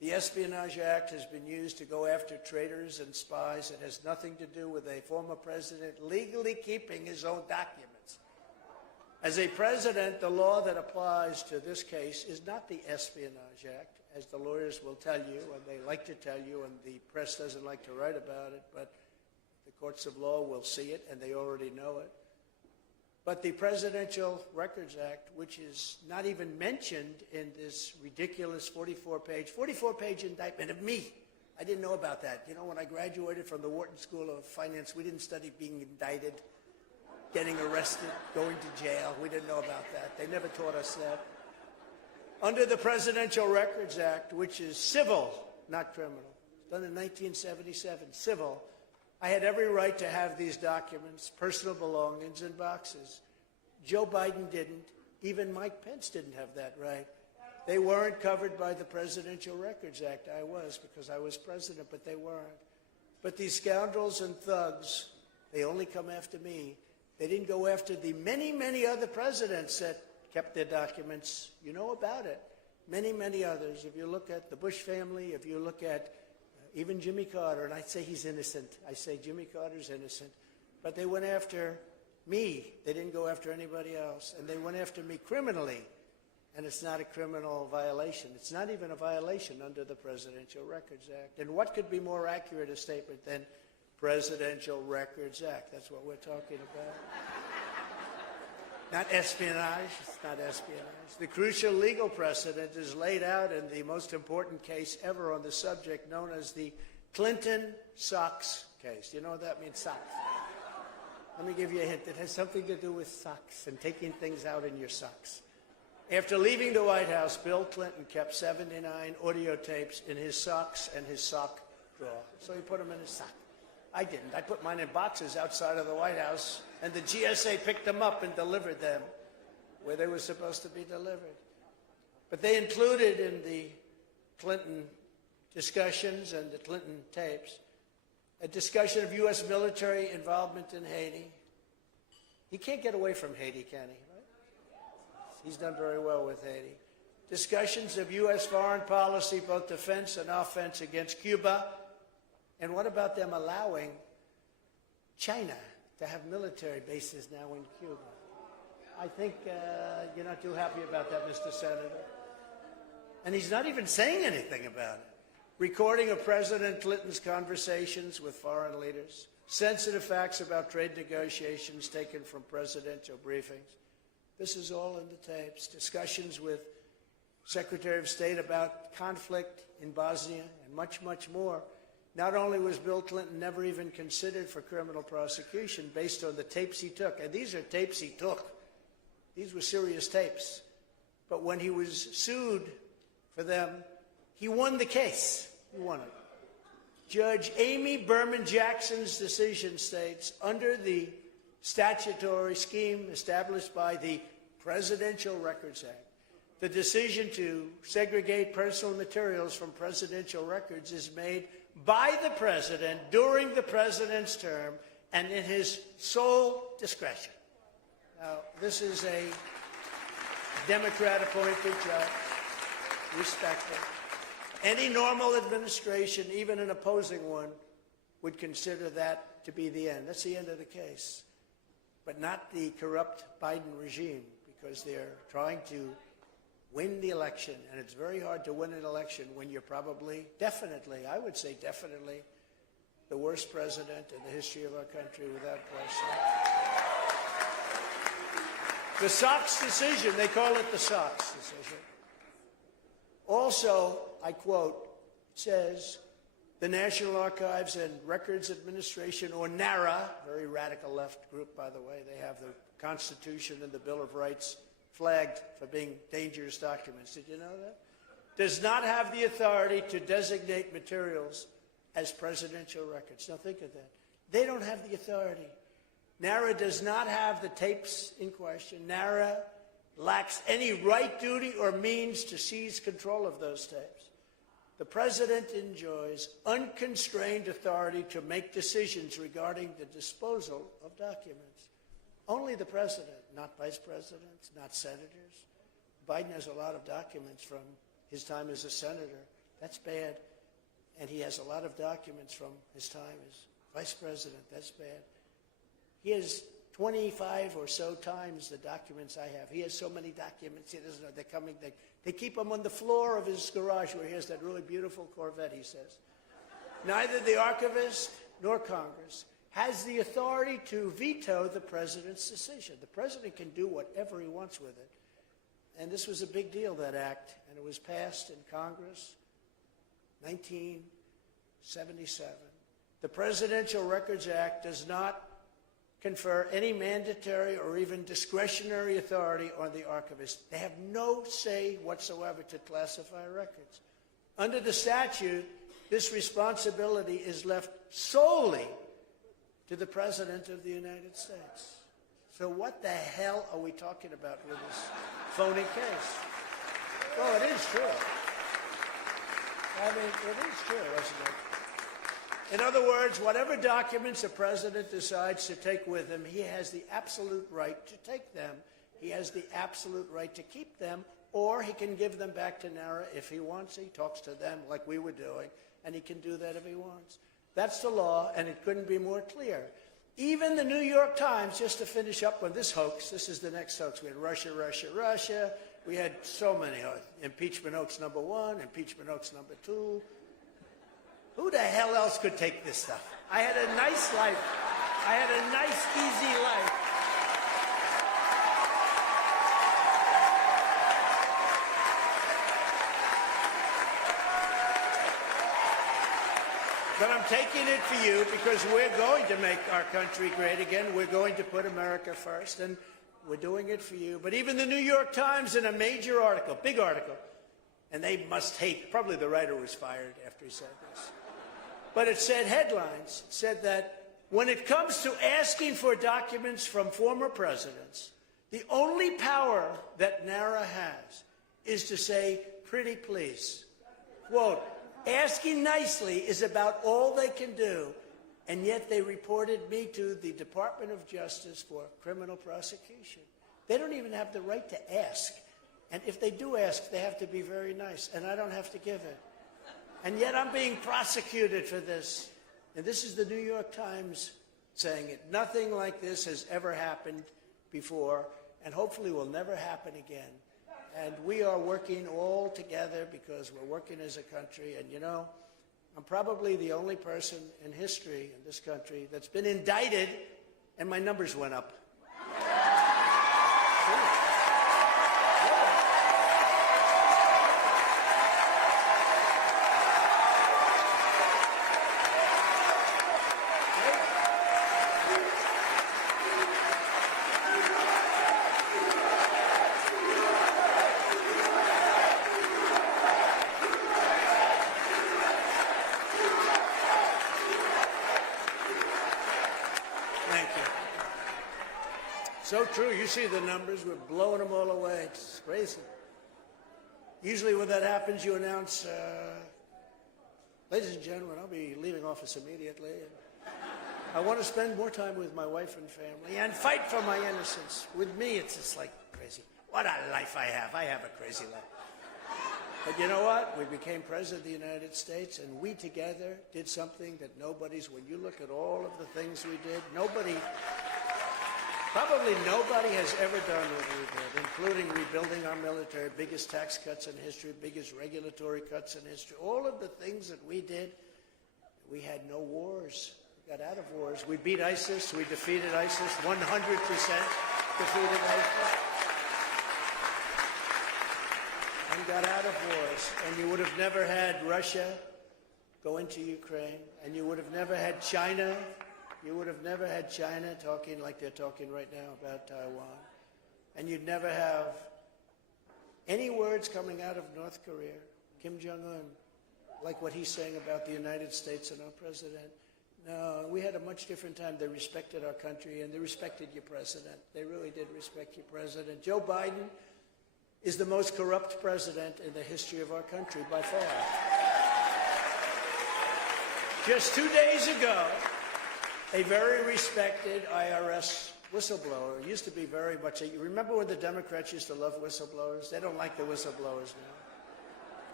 The Espionage Act has been used to go after traitors and spies. It has nothing to do with a former president legally keeping his own documents. As a president, the law that applies to this case is not the Espionage Act, as the lawyers will tell you, and they like to tell you, and the press doesn't like to write about it, but the courts of law will see it, and they already know it. But the Presidential Records Act, which is not even mentioned in this ridiculous 44-page indictment of me. I didn't know about that. You know, when I graduated from the Wharton School of Finance, we didn't study being indicted, getting arrested, going to jail. We didn't know about that. They never taught us that. Under the Presidential Records Act, which is civil, not criminal, done in 1977, civil, I had every right to have these documents, personal belongings, in boxes. Joe Biden didn't. Even Mike Pence didn't have that right. They weren't covered by the Presidential Records Act. I was, because I was president, but they weren't. But these scoundrels and thugs, they only come after me. They didn't go after the many, many other presidents that kept their documents. You know about it. Many, many others. If you look at the Bush family, if you look at even Jimmy Carter, and I say he's innocent. I say Jimmy Carter's innocent. But they went after me. They didn't go after anybody else. And they went after me criminally. And it's not a criminal violation. It's not even a violation under the Presidential Records Act. And what could be more accurate a statement than Presidential Records Act? That's what we're talking about. Not espionage. It's not espionage. The crucial legal precedent is laid out in the most important case ever on the subject, known as the Clinton socks case. You know what that means, socks? Let me give you a hint. It has something to do with socks and taking things out in your socks. After leaving the White House, Bill Clinton kept 79 audio tapes in his socks and his sock drawer. So he put them in his sock. I didn't. I put mine in boxes outside of the White House, and the GSA picked them up and delivered them where they were supposed to be delivered. But they included in the Clinton discussions and the Clinton tapes a discussion of U.S. military involvement in Haiti. He can't get away from Haiti, can he? Right? He's done very well with Haiti. Discussions of U.S. foreign policy, both defense and offense, against Cuba. And what about them allowing China to have military bases now in Cuba? I think you're not too happy about that, Mr. Senator. And he's not even saying anything about it. Recording of President Clinton's conversations with foreign leaders, sensitive facts about trade negotiations taken from presidential briefings. This is all in the tapes. Discussions with Secretary of State about conflict in Bosnia and much, much more. Not only was Bill Clinton never even considered for criminal prosecution based on the tapes he took, and these are tapes he took. These were serious tapes. But when he was sued for them, he won the case. He won it. Judge Amy Berman Jackson's decision states, under the statutory scheme established by the Presidential Records Act, the decision to segregate personal materials from presidential records is made by the president during the president's term and in his sole discretion. Now, this is a Democrat-appointed judge, respected. Any normal administration, even an opposing one, would consider that to be the end. That's the end of the case. But not the corrupt Biden regime, because they're trying to win the election, and it's very hard to win an election when you're probably, definitely, I would say definitely, the worst president in the history of our country, without question. The Sox decision, they call it the Sox decision. Also, I quote, it says, the National Archives and Records Administration, or NARA, very radical left group, by the way, they have the Constitution and the Bill of Rights flagged for being dangerous documents. Did you know that? Does not have the authority to designate materials as presidential records. Now think of that. They don't have the authority. NARA does not have the tapes in question. NARA lacks any right, duty, or means to seize control of those tapes. The president enjoys unconstrained authority to make decisions regarding the disposal of documents. Only the president, not vice presidents, not senators. Biden has a lot of documents from his time as a senator That's bad. And he has a lot of documents from his time as vice president. That's bad. He has 25 or so times the documents I have. He has so many documents, he doesn't know. They're coming. They keep them on the floor of his garage where he has that really beautiful Corvette, he says. Neither the archivist nor Congress has the authority to veto the president's decision. The president can do whatever he wants with it. And this was a big deal, that act, and it was passed in Congress, 1977. The Presidential Records Act does not confer any mandatory or even discretionary authority on the archivist. They have no say whatsoever to classify records. Under the statute, this responsibility is left solely to the President of the United States. So what the hell are we talking about with this phony case? Well, it is true. I mean, it is true, isn't it? In other words, whatever documents a president decides to take with him, he has the absolute right to take them. He has the absolute right to keep them, or he can give them back to NARA if he wants. He talks to them like we were doing, and he can do that if he wants. That's the law, and it couldn't be more clear. Even the New York Times, just to finish up on this hoax, this is the next hoax. We had Russia, Russia, Russia. We had so many. Impeachment hoax number 1, impeachment hoax number 2. Who the hell else could take this stuff? I had a nice life. I had a nice, easy life. But I'm taking it for you because we're going to make our country great again. We're going to put America first, and we're doing it for you. But even the New York Times, in a major article, big article, and they must hate, probably the writer was fired after he said this. But it said headlines. It said that when it comes to asking for documents from former presidents, the only power that NARA has is to say, pretty please. Quote, asking nicely is about all they can do, and yet they reported me to the Department of Justice for criminal prosecution. They don't even have the right to ask. And if they do ask, they have to be very nice, and I don't have to give it. And yet I'm being prosecuted for this. And this is the New York Times saying it. Nothing like this has ever happened before, and hopefully will never happen again. And we are working all together because we're working as a country. And, you know, I'm probably the only person in history in this country that's been indicted, and my numbers went up. So true. You see the numbers. We're blowing them all away. It's crazy. Usually when that happens, you announce, ladies and gentlemen, I'll be leaving office immediately. I want to spend more time with my wife and family and fight for my innocence. With me, it's just like crazy. What a life I have. I have a crazy life. But you know what? We became president of the United States, and we together did something that nobody's, when you look at all of the things we did, probably nobody has ever done what we did, including rebuilding our military, biggest tax cuts in history, biggest regulatory cuts in history. All of the things that we did, we had no wars. We got out of wars. We beat ISIS. We defeated ISIS. 100% defeated ISIS. And got out of wars. And you would have never had Russia go into Ukraine. And you would have never had China. You would have never had China talking like they're talking right now about Taiwan. And you'd never have any words coming out of North Korea, Kim Jong-un, like what he's saying about the United States and our president. No, we had a much different time. They respected our country, and they respected your president. They really did respect your president. Joe Biden is the most corrupt president in the history of our country by far. Just 2 days ago, a very respected IRS whistleblower, used to be very much, you remember when the Democrats used to love whistleblowers? They don't like the whistleblowers now.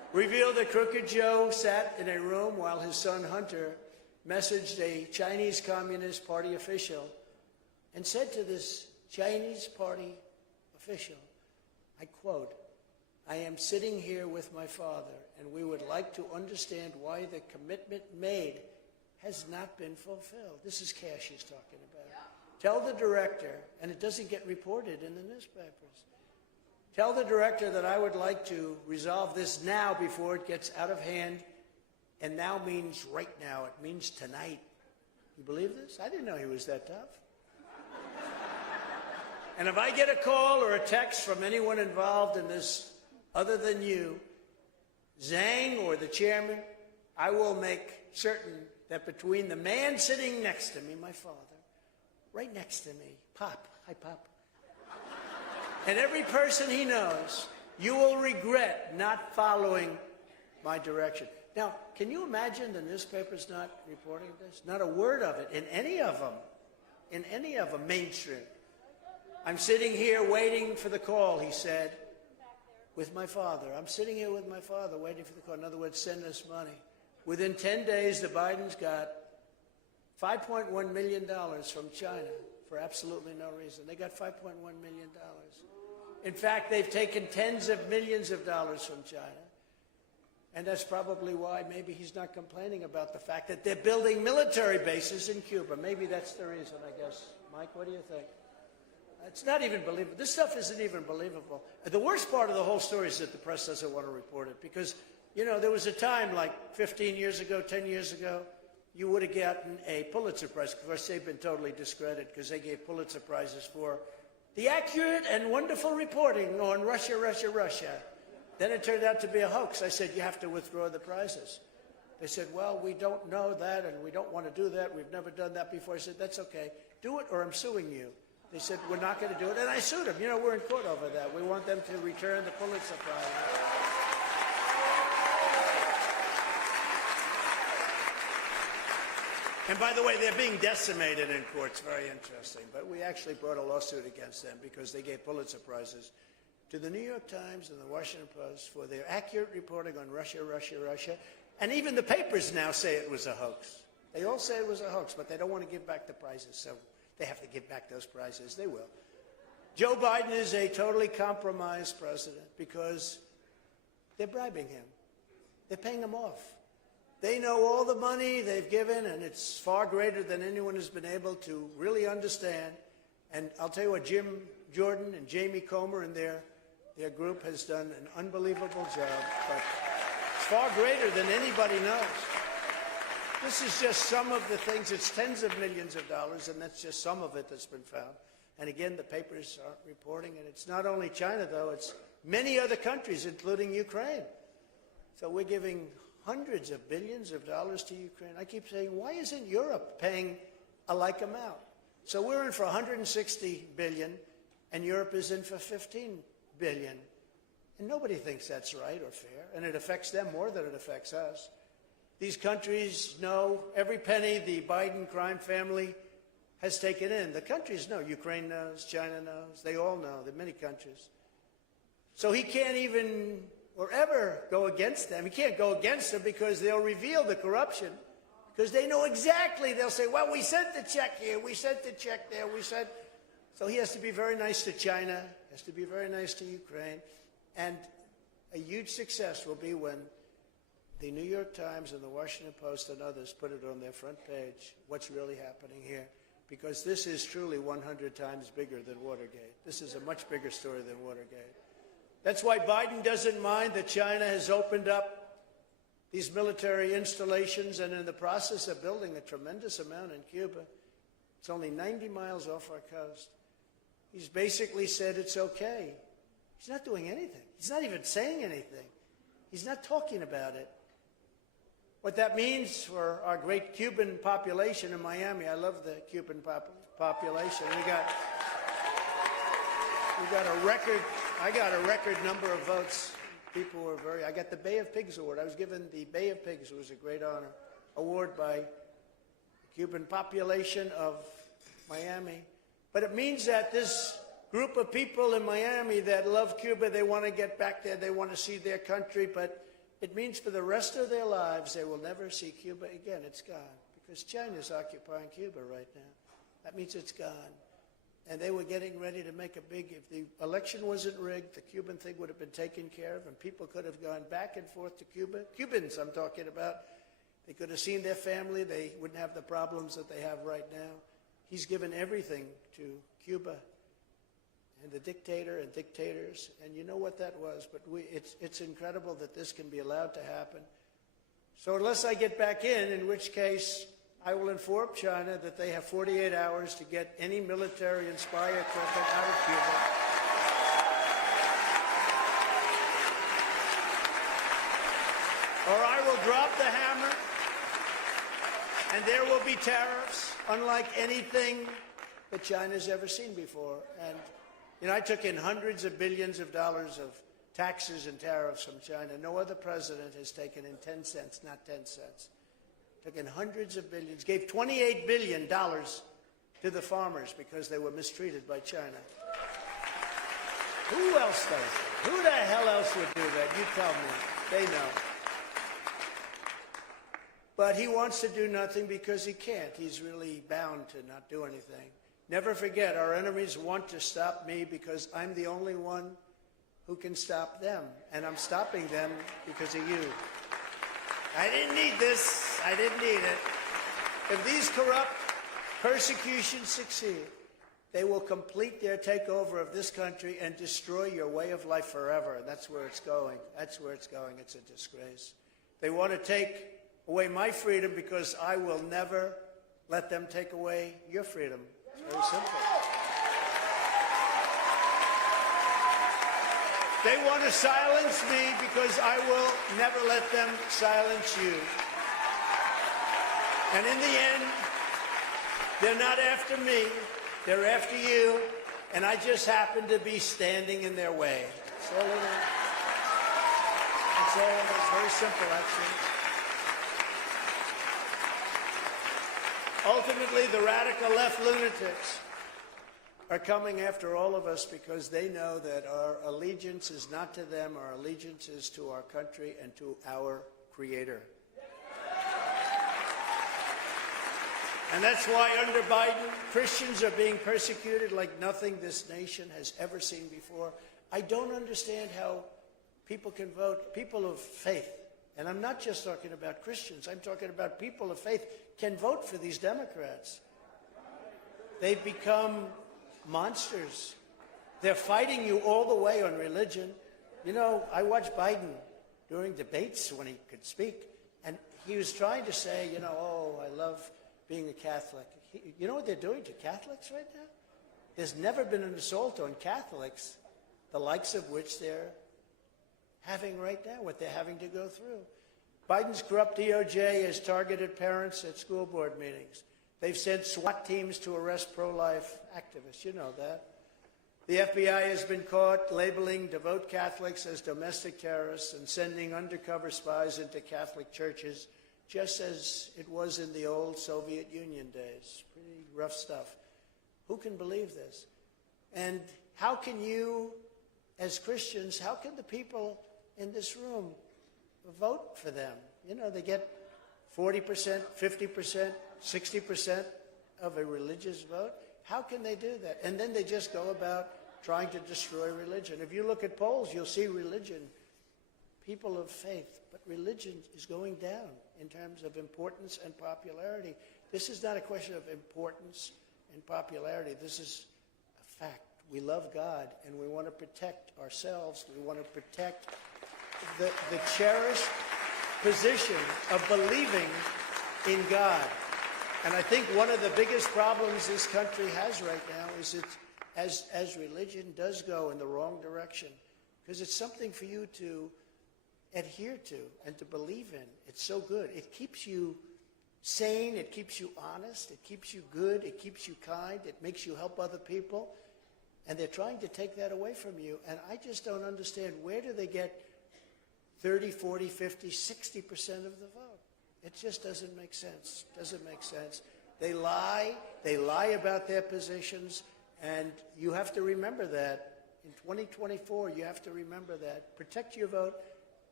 revealed that Crooked Joe sat in a room while his son Hunter messaged a Chinese Communist Party official and said to this Chinese Party official, I quote, "I am sitting here with my father, and we would like to understand why the commitment made has not been fulfilled." This is Cash he's talking about. Tell the director, and it doesn't get reported in the newspapers, tell the director that I would like to resolve this now before it gets out of hand. And now means right now. It means tonight. You believe this? I didn't know he was that tough. And if I get a call or a text from anyone involved in this other than you, Zhang or the chairman, I will make certain that between the man sitting next to me, my father, right next to me, Pop, hi Pop, and every person he knows, you will regret not following my direction. Now, can you imagine the newspapers not reporting this? Not a word of it in any of them, mainstream. I'm sitting here waiting for the call, he said, with my father. I'm sitting here with my father waiting for the call. In other words, send us money. Within 10 days, the Bidens got $5.1 million from China for absolutely no reason. They got $5.1 million. In fact, they've taken tens of millions of dollars from China. And that's probably why maybe he's not complaining about the fact that they're building military bases in Cuba. Maybe that's the reason, I guess. Mike, what do you think? It's not even believable. This stuff isn't even believable. The worst part of the whole story is that the press doesn't want to report it because, you know, there was a time like 15 years ago, 10 years ago, you would have gotten a Pulitzer Prize. Of course, they've been totally discredited because they gave Pulitzer Prizes for the accurate and wonderful reporting on Russia, Russia, Russia. Then it turned out to be a hoax. I said, you have to withdraw the prizes. They said, well, we don't know that, and we don't want to do that. We've never done that before. I said, that's okay. Do it, or I'm suing you. They said, we're not going to do it. And I sued them. You know, we're in court over that. We want them to return the Pulitzer Prize. And by the way, they're being decimated in courts. Very interesting. But we actually brought a lawsuit against them because they gave Pulitzer Prizes to the New York Times and the Washington Post for their accurate reporting on Russia, Russia, Russia. And even the papers now say it was a hoax. They all say it was a hoax, but they don't want to give back the prizes, so they have to give back those prizes. They will. Joe Biden is a totally compromised president because they're bribing him. They're paying him off. They know all the money they've given, and it's far greater than anyone has been able to really understand. And I'll tell you what, Jim Jordan and Jamie Comer and their group has done an unbelievable job, but it's far greater than anybody knows. This is just some of the things. It's tens of millions of dollars, and that's just some of it that's been found. And again, the papers aren't reporting, and it's not only China, though. It's many other countries, including Ukraine. So we're giving hundreds of billions of dollars to Ukraine. I keep saying, why isn't Europe paying a like amount? So we're in for $160 billion, and Europe is in for $15 billion. And nobody thinks that's right or fair, and it affects them more than it affects us. These countries know every penny the Biden crime family has taken in. The countries know. Ukraine knows. China knows. They all know. There are many countries. So he can't even or ever go against them. He can't go against them because they'll reveal the corruption. Because they know exactly. They'll say, well, we sent the check here. We sent the check there. We sent. So he has to be very nice to China. Has to be very nice to Ukraine. And a huge success will be when the New York Times and the Washington Post and others put it on their front page, what's really happening here. Because this is truly 100 times bigger than Watergate. This is a much bigger story than Watergate. That's why Biden doesn't mind that China has opened up these military installations and in the process of building a tremendous amount in Cuba. It's only 90 miles off our coast. He's basically said it's okay. He's not doing anything. He's not even saying anything. He's not talking about it. What that means for our great Cuban population in Miami, I love the Cuban population. We got a record, I got a record number of votes. People were I got the Bay of Pigs Award. I was given the Bay of Pigs, it was a great honor, award by the Cuban population of Miami. But it means that this group of people in Miami that love Cuba, they want to get back there, they want to see their country, but It means for the rest of their lives they will never see Cuba again. It's gone. Because China's occupying Cuba right now. That means it's gone. And they were getting ready to make a big, if the election wasn't rigged, the Cuban thing would have been taken care of, and people could have gone back and forth to Cuba. Cubans, I'm talking about. They could have seen their family. They wouldn't have the problems that they have right now. He's given everything to Cuba and the dictator and dictators. And you know what that was. But it's incredible that this can be allowed to happen. So unless I get back in which case I will inform China that they have 48 hours to get any military and spy equipment out of Cuba. Or I will drop the hammer, and there will be tariffs unlike anything that China's ever seen before. And, you know, I took in hundreds of billions of dollars of taxes and tariffs from China. No other president has taken in 10 cents, not 10 cents. Took in hundreds of billions, gave $28 billion to the farmers because they were mistreated by China. Who else does it? Who the hell else would do that? You tell me. They know. But he wants to do nothing because he can't. He's really bound to not do anything. Never forget, our enemies want to stop me because I'm the only one who can stop them. And I'm stopping them because of you. I didn't need this. I didn't need it. If these corrupt persecutions succeed, they will complete their takeover of this country and destroy your way of life forever. And that's where it's going. That's where it's going. It's a disgrace. They want to take away my freedom because I will never let them take away your freedom. It's very simple. They want to silence me because I will never let them silence you. And in the end, they're not after me, they're after you, and I just happen to be standing in their way. That's all it is. That's all it is. It's very simple, actually. Ultimately, the radical left lunatics are coming after all of us because they know that our allegiance is not to them, our allegiance is to our country and to our Creator. And that's why under Biden, Christians are being persecuted like nothing this nation has ever seen before. I don't understand how people can vote, people of faith, and I'm not just talking about Christians, I'm talking about people of faith, can vote for these Democrats. They've become monsters. They're fighting you all the way on religion. You know, I watched Biden during debates when he could speak, and he was trying to say, you know, oh, I love being a Catholic. You know what they're doing to Catholics right now? There's never been an assault on Catholics, the likes of which they're having right now, what they're having to go through. Biden's corrupt DOJ has targeted parents at school board meetings. They've sent SWAT teams to arrest pro-life activists. You know that. The FBI has been caught labeling devout Catholics as domestic terrorists and sending undercover spies into Catholic churches, just as it was in the old Soviet Union days. Pretty rough stuff. Who can believe this? And how can you, as Christians, how can the people in this room vote for them? You know, they get 40%, 50%, 60% of a religious vote. How can they do that? And then they just go about trying to destroy religion. If you look at polls, you'll see religion, people of faith, but religion is going down in terms of importance and popularity. This is not a question of importance and popularity. This is a fact. We love God, and we want to protect ourselves. We want to protect the cherished position of believing in God. And I think one of the biggest problems this country has right now is it, as religion does go in the wrong direction, because it's something for you to adhere to and to believe in. It's so good. It keeps you sane. It keeps you honest. It keeps you good. It keeps you kind. It makes you help other people. And they're trying to take that away from you. And I just don't understand, where do they get 30, 40, 50, 60% of the vote? It just doesn't make sense. Doesn't make sense. They lie. They lie about their positions. And you have to remember that. In 2024, you have to remember that. Protect your vote.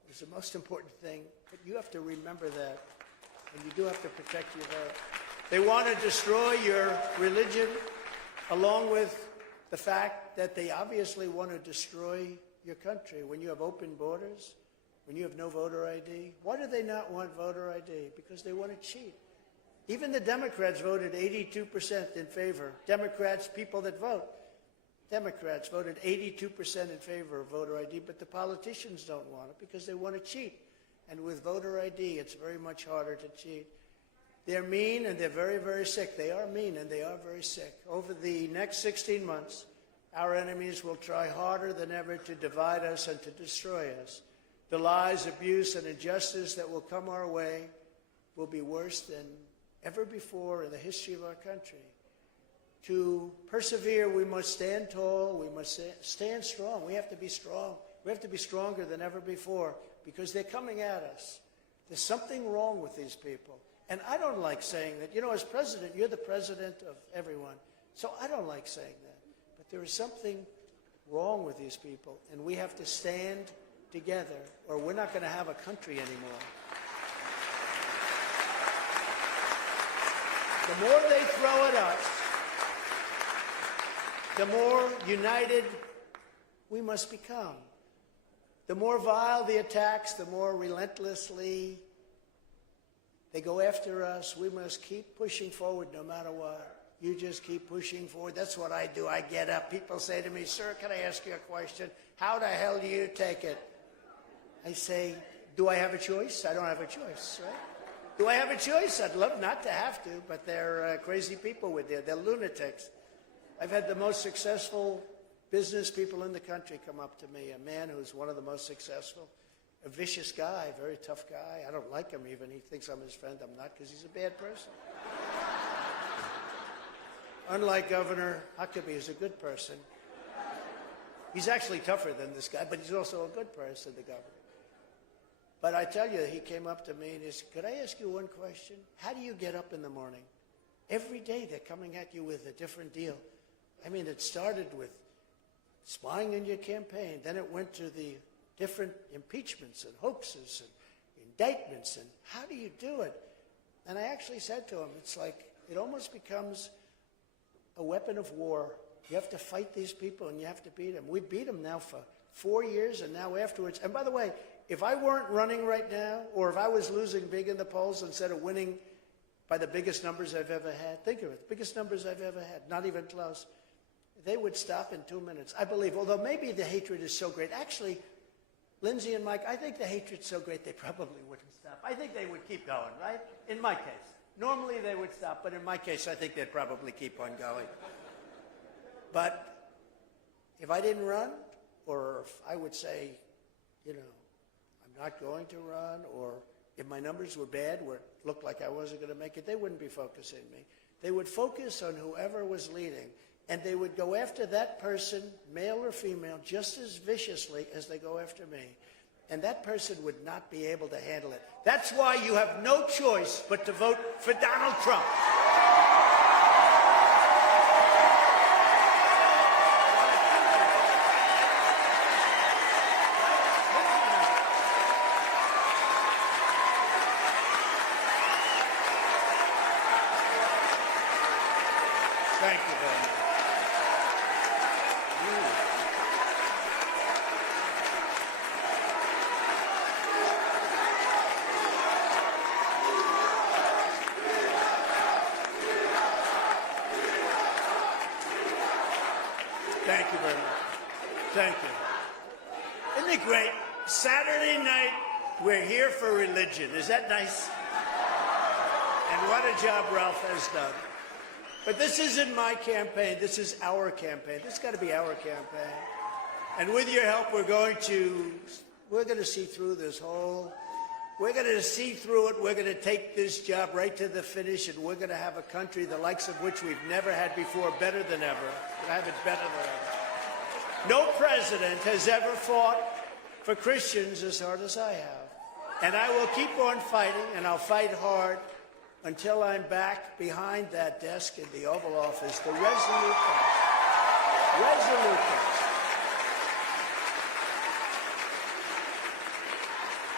is the most important thing, but you have to remember that, and you do have to protect your vote. They want to destroy your religion, along with the fact that they obviously want to destroy your country. When you have open borders, when you have no voter ID, why do they not want voter ID? Because they want to cheat. Even the Democrats voted 82% in favor. Democrats, people that vote. Democrats voted 82% in favor of voter ID, but the politicians don't want it because they want to cheat. And with voter ID, it's very much harder to cheat. They're mean and they're very, very sick. They are mean and they are very sick. Over the next 16 months, our enemies will try harder than ever to divide us and to destroy us. The lies, abuse, and injustice that will come our way will be worse than ever before in the history of our country. To persevere, we must stand tall, we must stand strong. We have to be strong. We have to be stronger than ever before because they're coming at us. There's something wrong with these people. And I don't like saying that. You know, as president, you're the president of everyone. So I don't like saying that. But there is something wrong with these people, and we have to stand together, or we're not going to have a country anymore. The more they throw at us, the more united we must become. The more vile the attacks, the more relentlessly they go after us. We must keep pushing forward no matter what. You just keep pushing forward. That's what I do. I get up. People say to me, "Sir, can I ask you a question? How the hell do you take it?" I say, do I have a choice? I don't have a choice, right? Do I have a choice? I'd love not to have to, but they're crazy people with there. They're lunatics. I've had the most successful business people in the country come up to me, a man who's one of the most successful, a vicious guy, very tough guy. I don't like him even. He thinks I'm his friend. I'm not, because he's a bad person. Unlike Governor Huckabee, who's a good person. He's actually tougher than this guy, but he's also a good person, the governor. But I tell you, he came up to me and he said, "Could I ask you one question? How do you get up in the morning? Every day they're coming at you with a different deal. I mean, it started with spying on your campaign. Then it went to the different impeachments and hoaxes and indictments. And how do you do it?" And I actually said to him, it's like it almost becomes a weapon of war. You have to fight these people and you have to beat them. We beat them now for 4 years and now afterwards. And by the way, if I weren't running right now, or if I was losing big in the polls instead of winning by the biggest numbers I've ever had, think of it, the biggest numbers I've ever had, not even close, they would stop in 2 minutes. I believe, although maybe the hatred is so great. Actually, Lindsay and Mike, I think the hatred's so great they probably wouldn't stop. I think they would keep going, right? In my case. Normally they would stop, but in my case, I think they'd probably keep on going. But if I didn't run, or if I would say, you know, I'm not going to run, or if my numbers were bad, where it looked like I wasn't going to make it, they wouldn't be focusing me. They would focus on whoever was leading, and they would go after that person, male or female, just as viciously as they go after me. And that person would not be able to handle it. That's why you have no choice but to vote for Donald Trump. Thank you very much. Thank you very much. Thank you. Isn't it great? Saturday night, we're here for religion. Is that nice? And what a job Ralph has done. But this isn't my campaign. This is our campaign. This has got to be our campaign. And with your help, we're going to see through this whole. We're going to see through it. We're going to take this job right to the finish, and we're going to have a country the likes of which we've never had before, better than ever. We'll have it better than ever. No president has ever fought for Christians as hard as I have. And I will keep on fighting, and I'll fight hard until I'm back behind that desk in the Oval Office, the resolute person. Resolute person.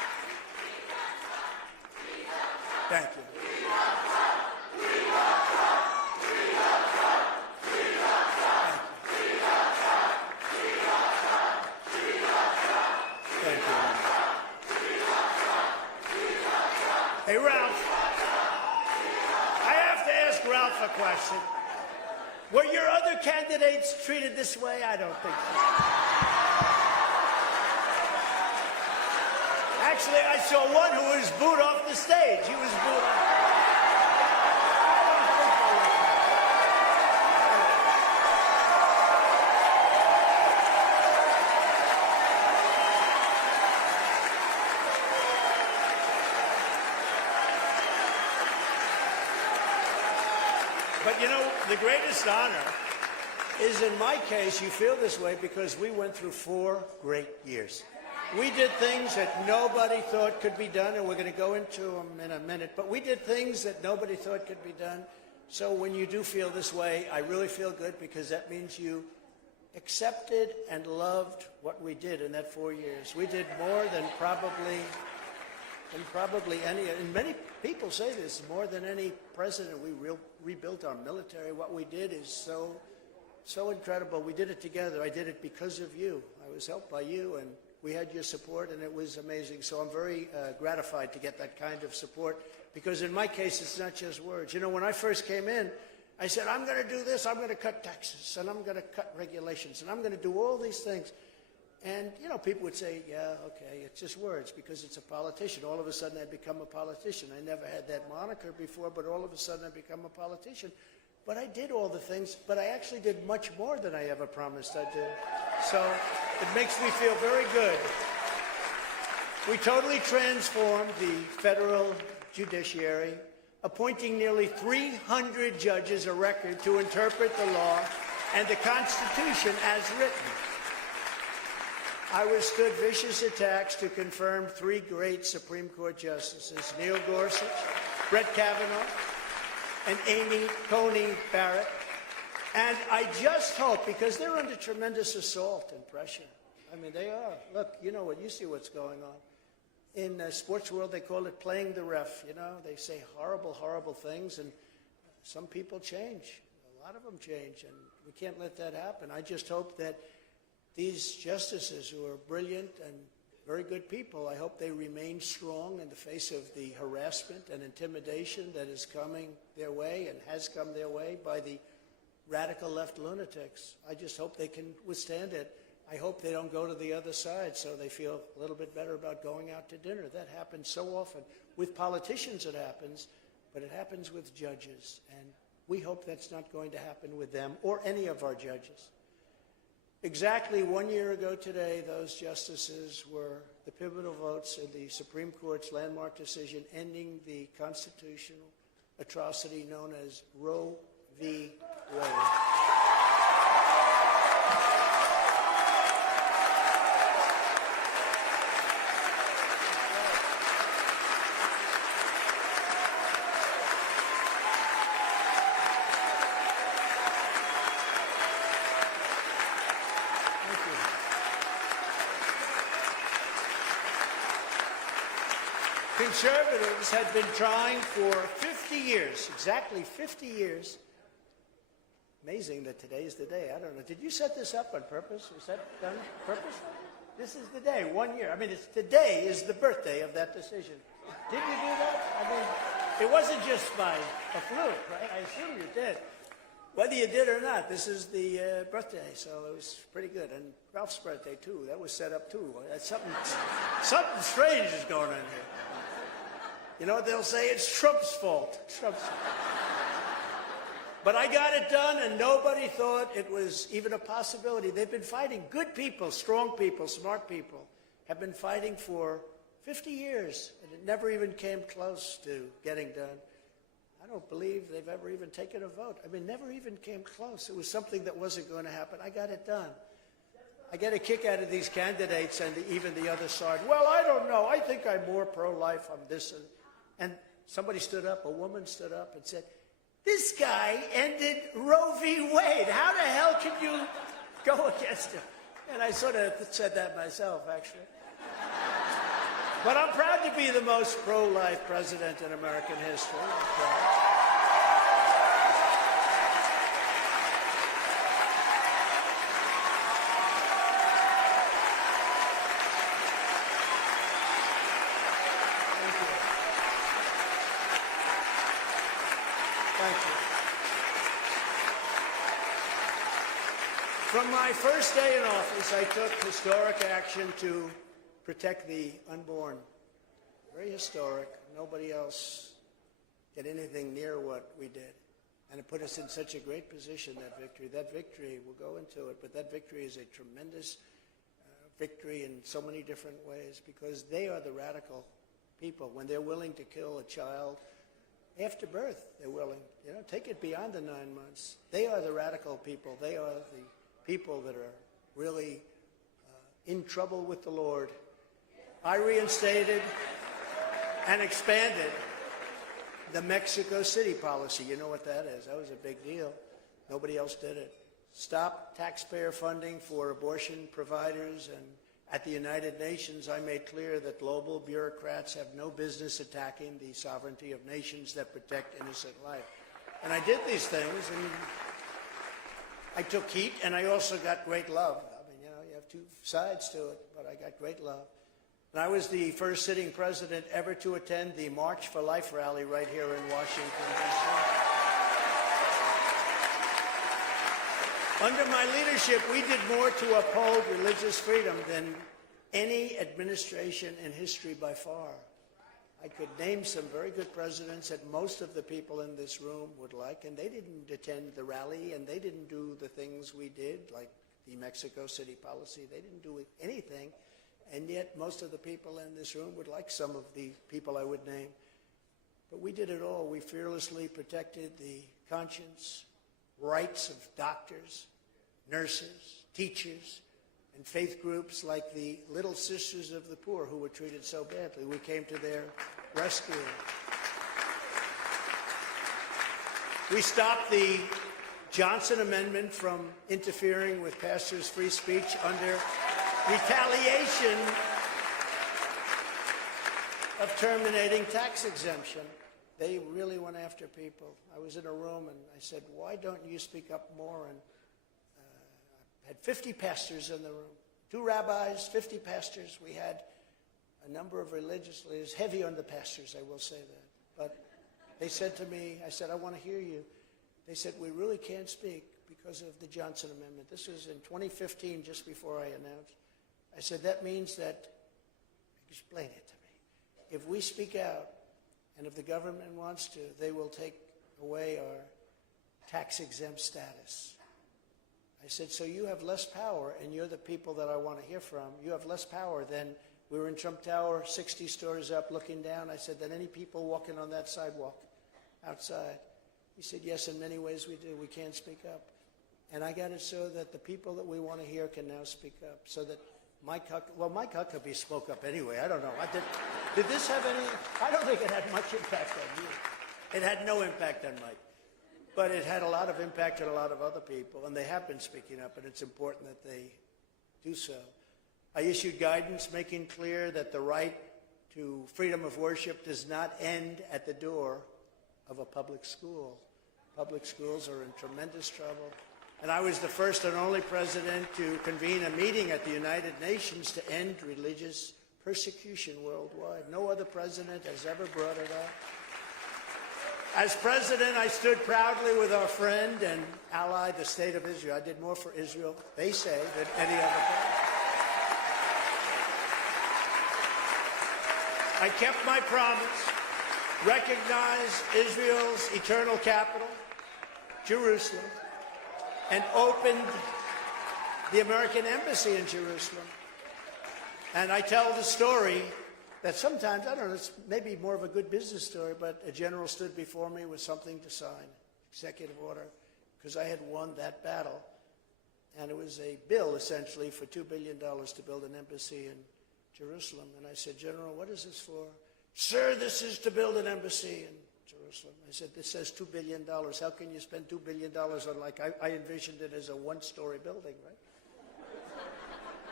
Thank you. Thank you. Hey, Ralph. I have to ask Ralph a question. Were your other candidates treated this way? I don't think so. Actually, I saw one who was booed off the stage. He was booed off. But you know, the greatest honor is, in my case, you feel this way because we went through 4 great years. We did things that nobody thought could be done, and we're going to go into them in a minute, but we did things that nobody thought could be done. So when you do feel this way, I really feel good because that means you accepted and loved what we did in that 4 years. We did more than probably any, and many people say this, more than any president. We rebuilt our military. What we did is so incredible. We did it together. I did it because of you. I was helped by you, and we had your support, and it was amazing. So I'm very gratified to get that kind of support, because in my case, it's not just words. You know, when I first came in, I said, I'm going to do this. I'm going to cut taxes, and I'm going to cut regulations, and I'm going to do all these things. And, you know, people would say, yeah, okay, it's just words because it's a politician. All of a sudden, I become a politician. I never had that moniker before, but all of a sudden, I become a politician. But I did all the things, but I actually did much more than I ever promised I'd do. So it makes me feel very good. We totally transformed the federal judiciary, appointing nearly 300 judges, a record, to interpret the law and the Constitution as written. I withstood vicious attacks to confirm 3 great Supreme Court justices, Neil Gorsuch, Brett Kavanaugh, and Amy Coney Barrett. And I just hope, because they're under tremendous assault and pressure. I mean, they are. Look, you know what? You see what's going on. In the sports world, they call it playing the ref. You know, they say horrible, horrible things, and some people change. A lot of them change, and we can't let that happen. I just hope that these justices, who are brilliant and very good people, I hope they remain strong in the face of the harassment and intimidation that is coming their way and has come their way by the radical left lunatics. I just hope they can withstand it. I hope they don't go to the other side so they feel a little bit better about going out to dinner. That happens so often. With politicians it happens, but it happens with judges. And we hope that's not going to happen with them or any of our judges. Exactly 1 year ago today, those justices were the pivotal votes in the Supreme Court's landmark decision ending the constitutional atrocity known as Roe v. Wade. Conservatives had been trying for 50 years, exactly 50 years. Amazing that today is the day. I don't know. Did you set this up on purpose? Was that done on purpose? This is the day, 1 year. I mean, today is the birthday of that decision. Did you do that? I mean, it wasn't just by a fluke, right? I assume you did. Whether you did or not, this is the birthday, so it was pretty good. And Ralph's birthday, too. That was set up, too. Something strange is going on here. You know what they'll say? It's Trump's fault. Trump's fault. But I got it done, and nobody thought it was even a possibility. They've been fighting. Good people, strong people, smart people have been fighting for 50 years, and it never even came close to getting done. I don't believe they've ever even taken a vote. I mean, never even came close. It was something that wasn't going to happen. I got it done. I get a kick out of these candidates and even the other side. Well, I don't know. I think I'm more pro-life. I'm this. And somebody stood up, a woman stood up and said, this guy ended Roe v. Wade. How the hell can you go against him? And I sort of said that myself, actually. But I'm proud to be the most pro-life president in American history. I'm proud. Thank you. Thank you. From my first day in office, I took historic action to protect the unborn. Very historic. Nobody else did anything near what we did. And it put us in such a great position, that victory. That victory, we'll go into it, but that victory is a tremendous victory in so many different ways, because they are the radical people. When they're willing to kill a child after birth, they're willing. You know, take it beyond the 9 months. They are the radical people. They are the people that are really in trouble with the Lord. I reinstated and expanded the Mexico City policy. You know what that is? That was a big deal. Nobody else did it. Stop taxpayer funding for abortion providers. And at the United Nations, I made clear that global bureaucrats have no business attacking the sovereignty of nations that protect innocent life. And I did these things, and I took heat, and I also got great love. I mean, you know, you have two sides to it, but I got great love. And I was the first sitting president ever to attend the March for Life rally right here in Washington, D.C. Under my leadership, we did more to uphold religious freedom than any administration in history by far. I could name some very good presidents that most of the people in this room would like, and they didn't attend the rally, and they didn't do the things we did, like the Mexico City policy. They didn't do anything, and yet most of the people in this room would like some of the people I would name. But we did it all. We fearlessly protected the conscience, rights of doctors, nurses, teachers, and faith groups like the Little Sisters of the Poor, who were treated so badly. We came to their rescue. We stopped the Johnson Amendment from interfering with pastors' free speech under retaliation of terminating tax exemption. They really went after people. I was in a room and I said, why don't you speak up more? And had 50 pastors in the room, 2 rabbis, 50 pastors. We had a number of religious leaders, heavy on the pastors, I will say that. But they said to me, I said, I want to hear you. They said, we really can't speak because of the Johnson Amendment. This was in 2015, just before I announced. I said, that means that, explain it to me. If we speak out, and if the government wants to, they will take away our tax-exempt status. I said, so you have less power, and you're the people that I want to hear from. You have less power than, we were in Trump Tower, 60 stories up, looking down. I said, than any people walking on that sidewalk outside. He said, yes, in many ways we do. We can't speak up. And I got it so that the people that we want to hear can now speak up, so that Mike Huckabee spoke up anyway. I don't know. Did this have any? I don't think it had much impact on you. It had no impact on Mike. But it had a lot of impact on a lot of other people, and they have been speaking up, and it's important that they do so. I issued guidance making clear that the right to freedom of worship does not end at the door of a public school. Public schools are in tremendous trouble. And I was the first and only president to convene a meeting at the United Nations to end religious persecution worldwide. No other president has ever brought it up. As president, I stood proudly with our friend and ally, the State of Israel. I did more for Israel, they say, than any other president. I kept my promise, recognized Israel's eternal capital, Jerusalem, and opened the American embassy in Jerusalem. And I tell the story that sometimes, I don't know, it's maybe more of a good business story, but a general stood before me with something to sign, executive order, because I had won that battle. And it was a bill, essentially, for $2 billion to build an embassy in Jerusalem. And I said, General, what is this for? Sir, this is to build an embassy in Jerusalem. I said, this says $2 billion. How can you spend $2 billion on, like, I envisioned it as a one-story building, right?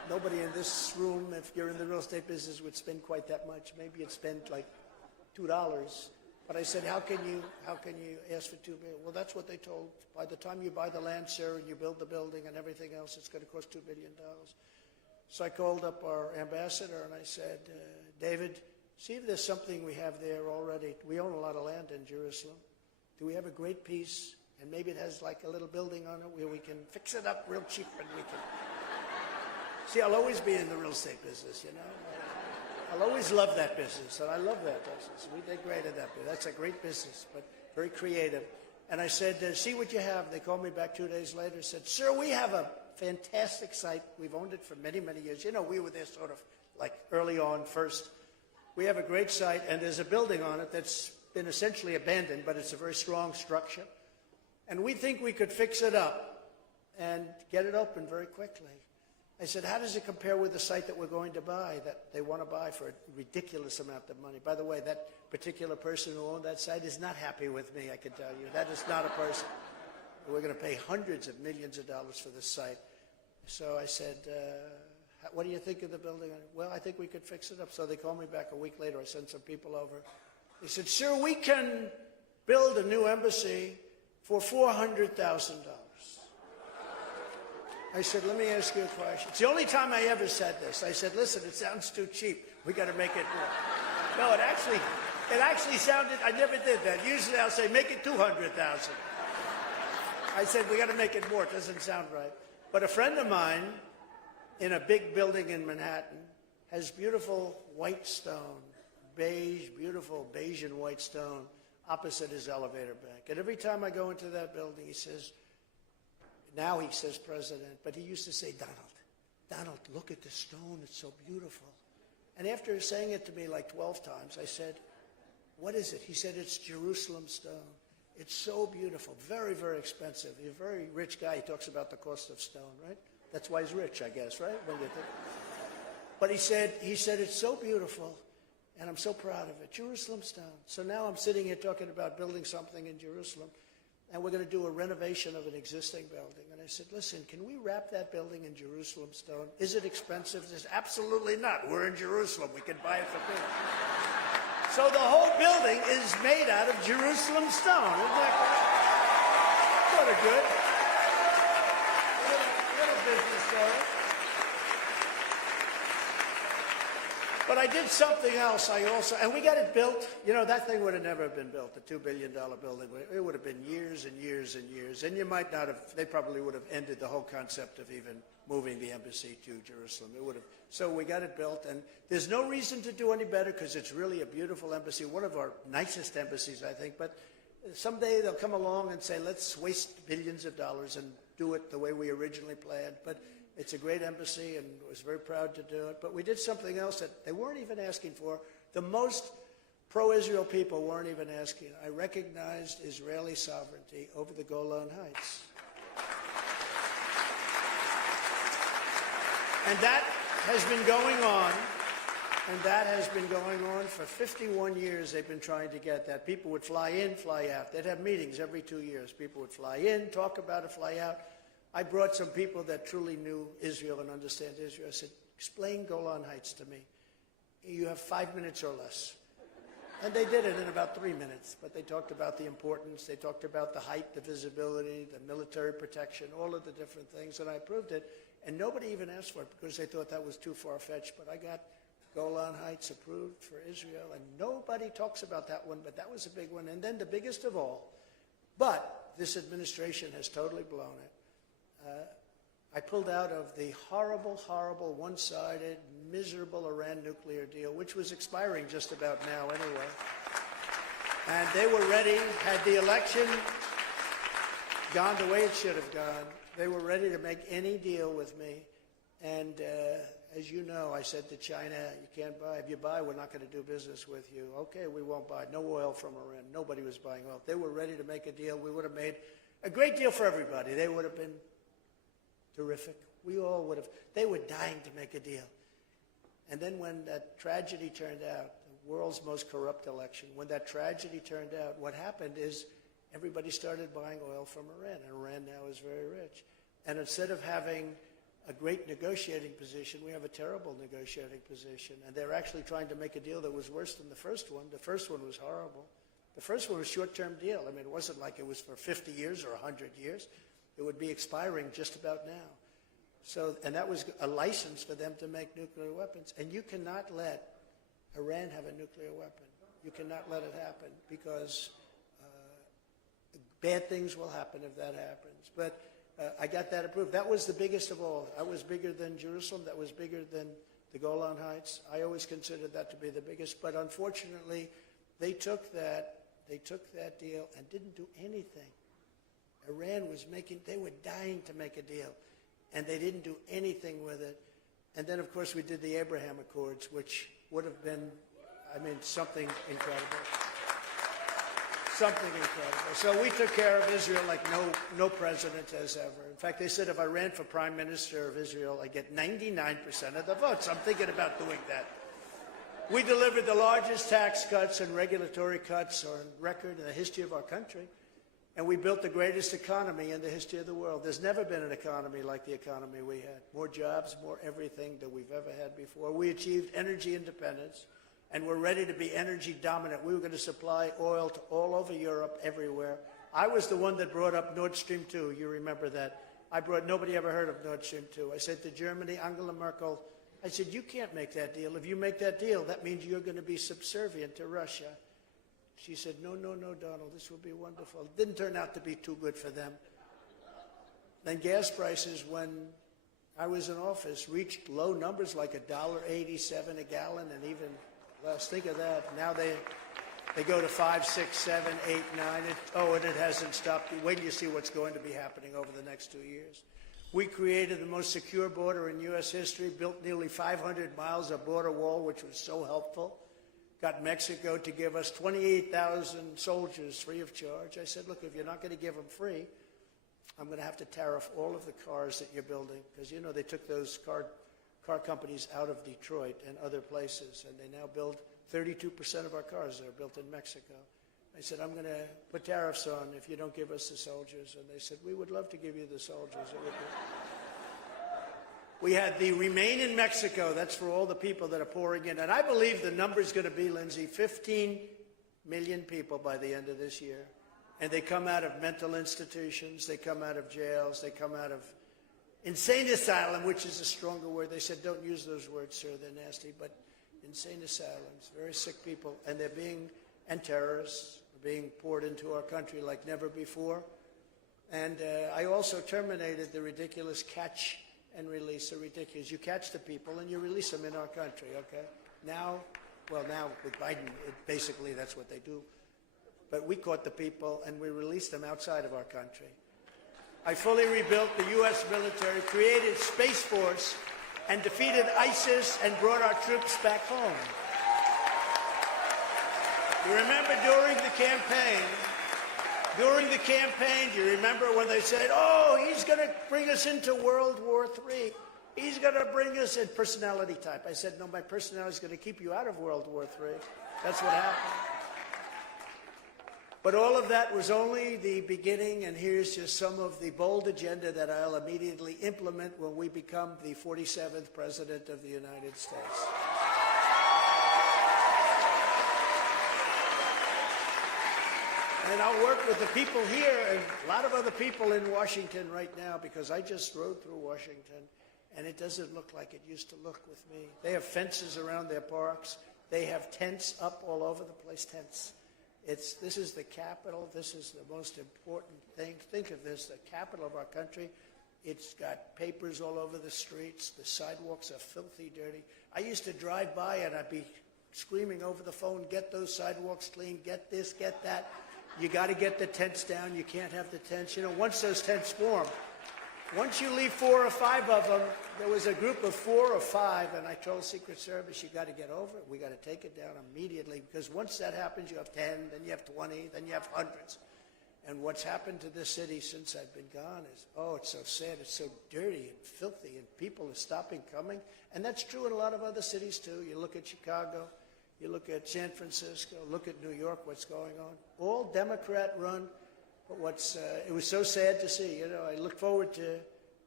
nobody in this room, if you're in the real estate business, would spend quite that much. Maybe you'd spend like $2. But I said, how can you ask for $2 billion? Well, that's what they told. By the time you buy the land, sir, and you build the building and everything else, it's going to cost $2 billion. So I called up our ambassador and I said, David, see if there's something we have there already. We own a lot of land in Jerusalem. Do we have a great piece? And maybe it has like a little building on it where we can fix it up real cheap and we can... See, I'll always be in the real estate business, you know. I'll always love that business, and I love that business. We did great at that business. That's a great business, but very creative. And I said, see what you have. They called me back 2 days later and said, sir, we have a fantastic site. We've owned it for many, many years. You know, we were there sort of like early on first. We have a great site, and there's a building on it that's been essentially abandoned, but it's a very strong structure. And we think we could fix it up and get it open very quickly. I said, how does it compare with the site that we're going to buy, that they want to buy for a ridiculous amount of money? By the way, that particular person who owned that site is not happy with me, I can tell you. That is not a person. We're going to pay hundreds of millions of dollars for this site. So I said, what do you think of the building? Well, I think we could fix it up. So they called me back a week later. I sent some people over. They said, sir, we can build a new embassy for $400,000. I said, let me ask you a question. It's the only time I ever said this. I said, listen, it sounds too cheap. We got to make it more. No, it actually sounded, I never did that. Usually I'll say, make it 200,000. I said, we got to make it more. It doesn't sound right. But a friend of mine in a big building in Manhattan has beautiful white stone, beige, beautiful beige and white stone opposite his elevator bank. And every time I go into that building, he says, now he says president, but he used to say, Donald, look at the stone. It's so beautiful. And after saying it to me like 12 times, I said, what is it? He said, it's Jerusalem stone. It's so beautiful, very, very expensive. He's a very rich guy. He talks about the cost of stone, right? That's why he's rich, I guess, right? When you think. But he said, it's so beautiful, and I'm so proud of it. Jerusalem stone. So now I'm sitting here talking about building something in Jerusalem, and we're going to do a renovation of an existing building. And I said, listen, can we wrap that building in Jerusalem stone? Is it expensive? He says, absolutely not. We're in Jerusalem. We can buy it for free. So the whole building is made out of Jerusalem stone. Isn't that great? Sort of good. Little business story. But I did something else. And we got it built. You know, that thing would have never been built, the $2 billion building. It would have been years and years and years. And you might not have, they probably would have ended the whole concept of even moving the embassy to Jerusalem. It would have. So we got it built. And there's no reason to do any better because it's really a beautiful embassy, one of our nicest embassies, I think. But someday they'll come along and say, let's waste billions of dollars and do it the way we originally planned. But it's a great embassy, and I was very proud to do it. But we did something else that they weren't even asking for. The most pro-Israel people weren't even asking. I recognized Israeli sovereignty over the Golan Heights. And that has been going on. And that has been going on for 51 years. They've been trying to get that. People would fly in, fly out. They'd have meetings every 2 years. People would fly in, talk about it, fly out. I brought some people that truly knew Israel and understand Israel. I said, explain Golan Heights to me. You have 5 minutes or less. And they did it in about 3 minutes. But they talked about the importance. They talked about the height, the visibility, the military protection, all of the different things. And I approved it. And nobody even asked for it because they thought that was too far-fetched. But I got Golan Heights approved for Israel. And nobody talks about that one, but that was a big one. And then the biggest of all, but this administration has totally blown it. I pulled out of the horrible, horrible, one-sided, miserable Iran nuclear deal, which was expiring just about now anyway. And they were ready, had the election gone the way it should have gone, they were ready to make any deal with me. And as you know, I said to China, you can't buy. If you buy, we're not going to do business with you. Okay, we won't buy. No oil from Iran. Nobody was buying oil. They were ready to make a deal. We would have made a great deal for everybody. They would have been terrific. We all would have. They were dying to make a deal. And then when that tragedy turned out, the world's most corrupt election, when that tragedy turned out, what happened is everybody started buying oil from Iran, and Iran now is very rich. And instead of having a great negotiating position. We have a terrible negotiating position. And they're actually trying to make a deal that was worse than the first one. The first one was horrible. The first one was a short-term deal. I mean, it wasn't like it was for 50 years or 100 years. It would be expiring just about now. So, and that was a license for them to make nuclear weapons. And you cannot let Iran have a nuclear weapon. You cannot let it happen because bad things will happen if that happens. But I got that approved. That was the biggest of all. That was bigger than Jerusalem. That was bigger than the Golan Heights. I always considered that to be the biggest. But unfortunately, they took that deal and didn't do anything. Iran was they were dying to make a deal, and they didn't do anything with it. And then, of course, we did the Abraham Accords, which would have been, I mean, something incredible. Something incredible. So we took care of Israel like no president has ever. In fact, they said if I ran for prime minister of Israel, I'd get 99% of the votes. I'm thinking about doing that. We delivered the largest tax cuts and regulatory cuts on record in the history of our country. And we built the greatest economy in the history of the world. There's never been an economy like the economy we had. More jobs, more everything than we've ever had before. We achieved energy independence, and we're ready to be energy dominant. We were going to supply oil to all over Europe, everywhere. I was the one that brought up Nord Stream 2. You remember that. Nobody ever heard of Nord Stream 2. I said to Germany, Angela Merkel, I said, you can't make that deal. If you make that deal, that means you're going to be subservient to Russia. She said, no, Donald, this will be wonderful. It didn't turn out to be too good for them. Then gas prices, when I was in office, reached low numbers like $1.87 a gallon, and even less. Think of that. Now they go to 5, 6, 7, 8, 9. And it hasn't stopped. Wait till you see what's going to be happening over the next 2 years. We created the most secure border in U.S. history, built nearly 500 miles of border wall, which was so helpful. Got Mexico to give us 28,000 soldiers free of charge. I said, look, if you're not going to give them free, I'm going to have to tariff all of the cars that you're building. Because, you know, they took those car companies out of Detroit and other places, and they now build 32% of our cars that are built in Mexico. I said, I'm going to put tariffs on if you don't give us the soldiers. And they said, we would love to give you the soldiers. It would be... We had the Remain in Mexico. That's for all the people that are pouring in. And I believe the number's going to be, Lindsay, 15 million people by the end of this year. And they come out of mental institutions. They come out of jails. They come out of insane asylum, which is a stronger word. They said, don't use those words, sir. They're nasty. But insane asylums, very sick people. And and terrorists are being poured into our country like never before. And I also terminated the ridiculous catch and release. Are ridiculous. You catch the people and you release them in our country, okay? Now with Biden, basically that's what they do. But we caught the people and we released them outside of our country. I fully rebuilt the U.S. military, created Space Force, and defeated ISIS and brought our troops back home. You remember during the campaign, do you remember when they said, oh, he's going to bring us into World War III. He's going to bring us in personality type. I said, no, my personality is going to keep you out of World War III. That's what happened. But all of that was only the beginning, and here's just some of the bold agenda that I'll immediately implement when we become the 47th President of the United States. And I'll work with the people here and a lot of other people in Washington right now, because I just rode through Washington, and it doesn't look like it used to look with me. They have fences around their parks. They have tents up all over the place, tents. This is the capital. This is the most important thing. Think of this, the capital of our country. It's got papers all over the streets. The sidewalks are filthy dirty. I used to drive by and I'd be screaming over the phone, get those sidewalks clean, get this, get that. You got to get the tents down. You can't have the tents. You know, once those tents form, once you leave 4 or 5 of them, there was a group of 4 or 5, and I told Secret Service, you got to get over it. We got to take it down immediately, because once that happens, you have 10, then you have 20, then you have hundreds. And what's happened to this city since I've been gone is, oh, it's so sad. It's so dirty and filthy, and people are stopping coming. And that's true in a lot of other cities, too. You look at Chicago. You look at San Francisco, look at New York, what's going on. All Democrat run, but it was so sad to see. You know, I look forward to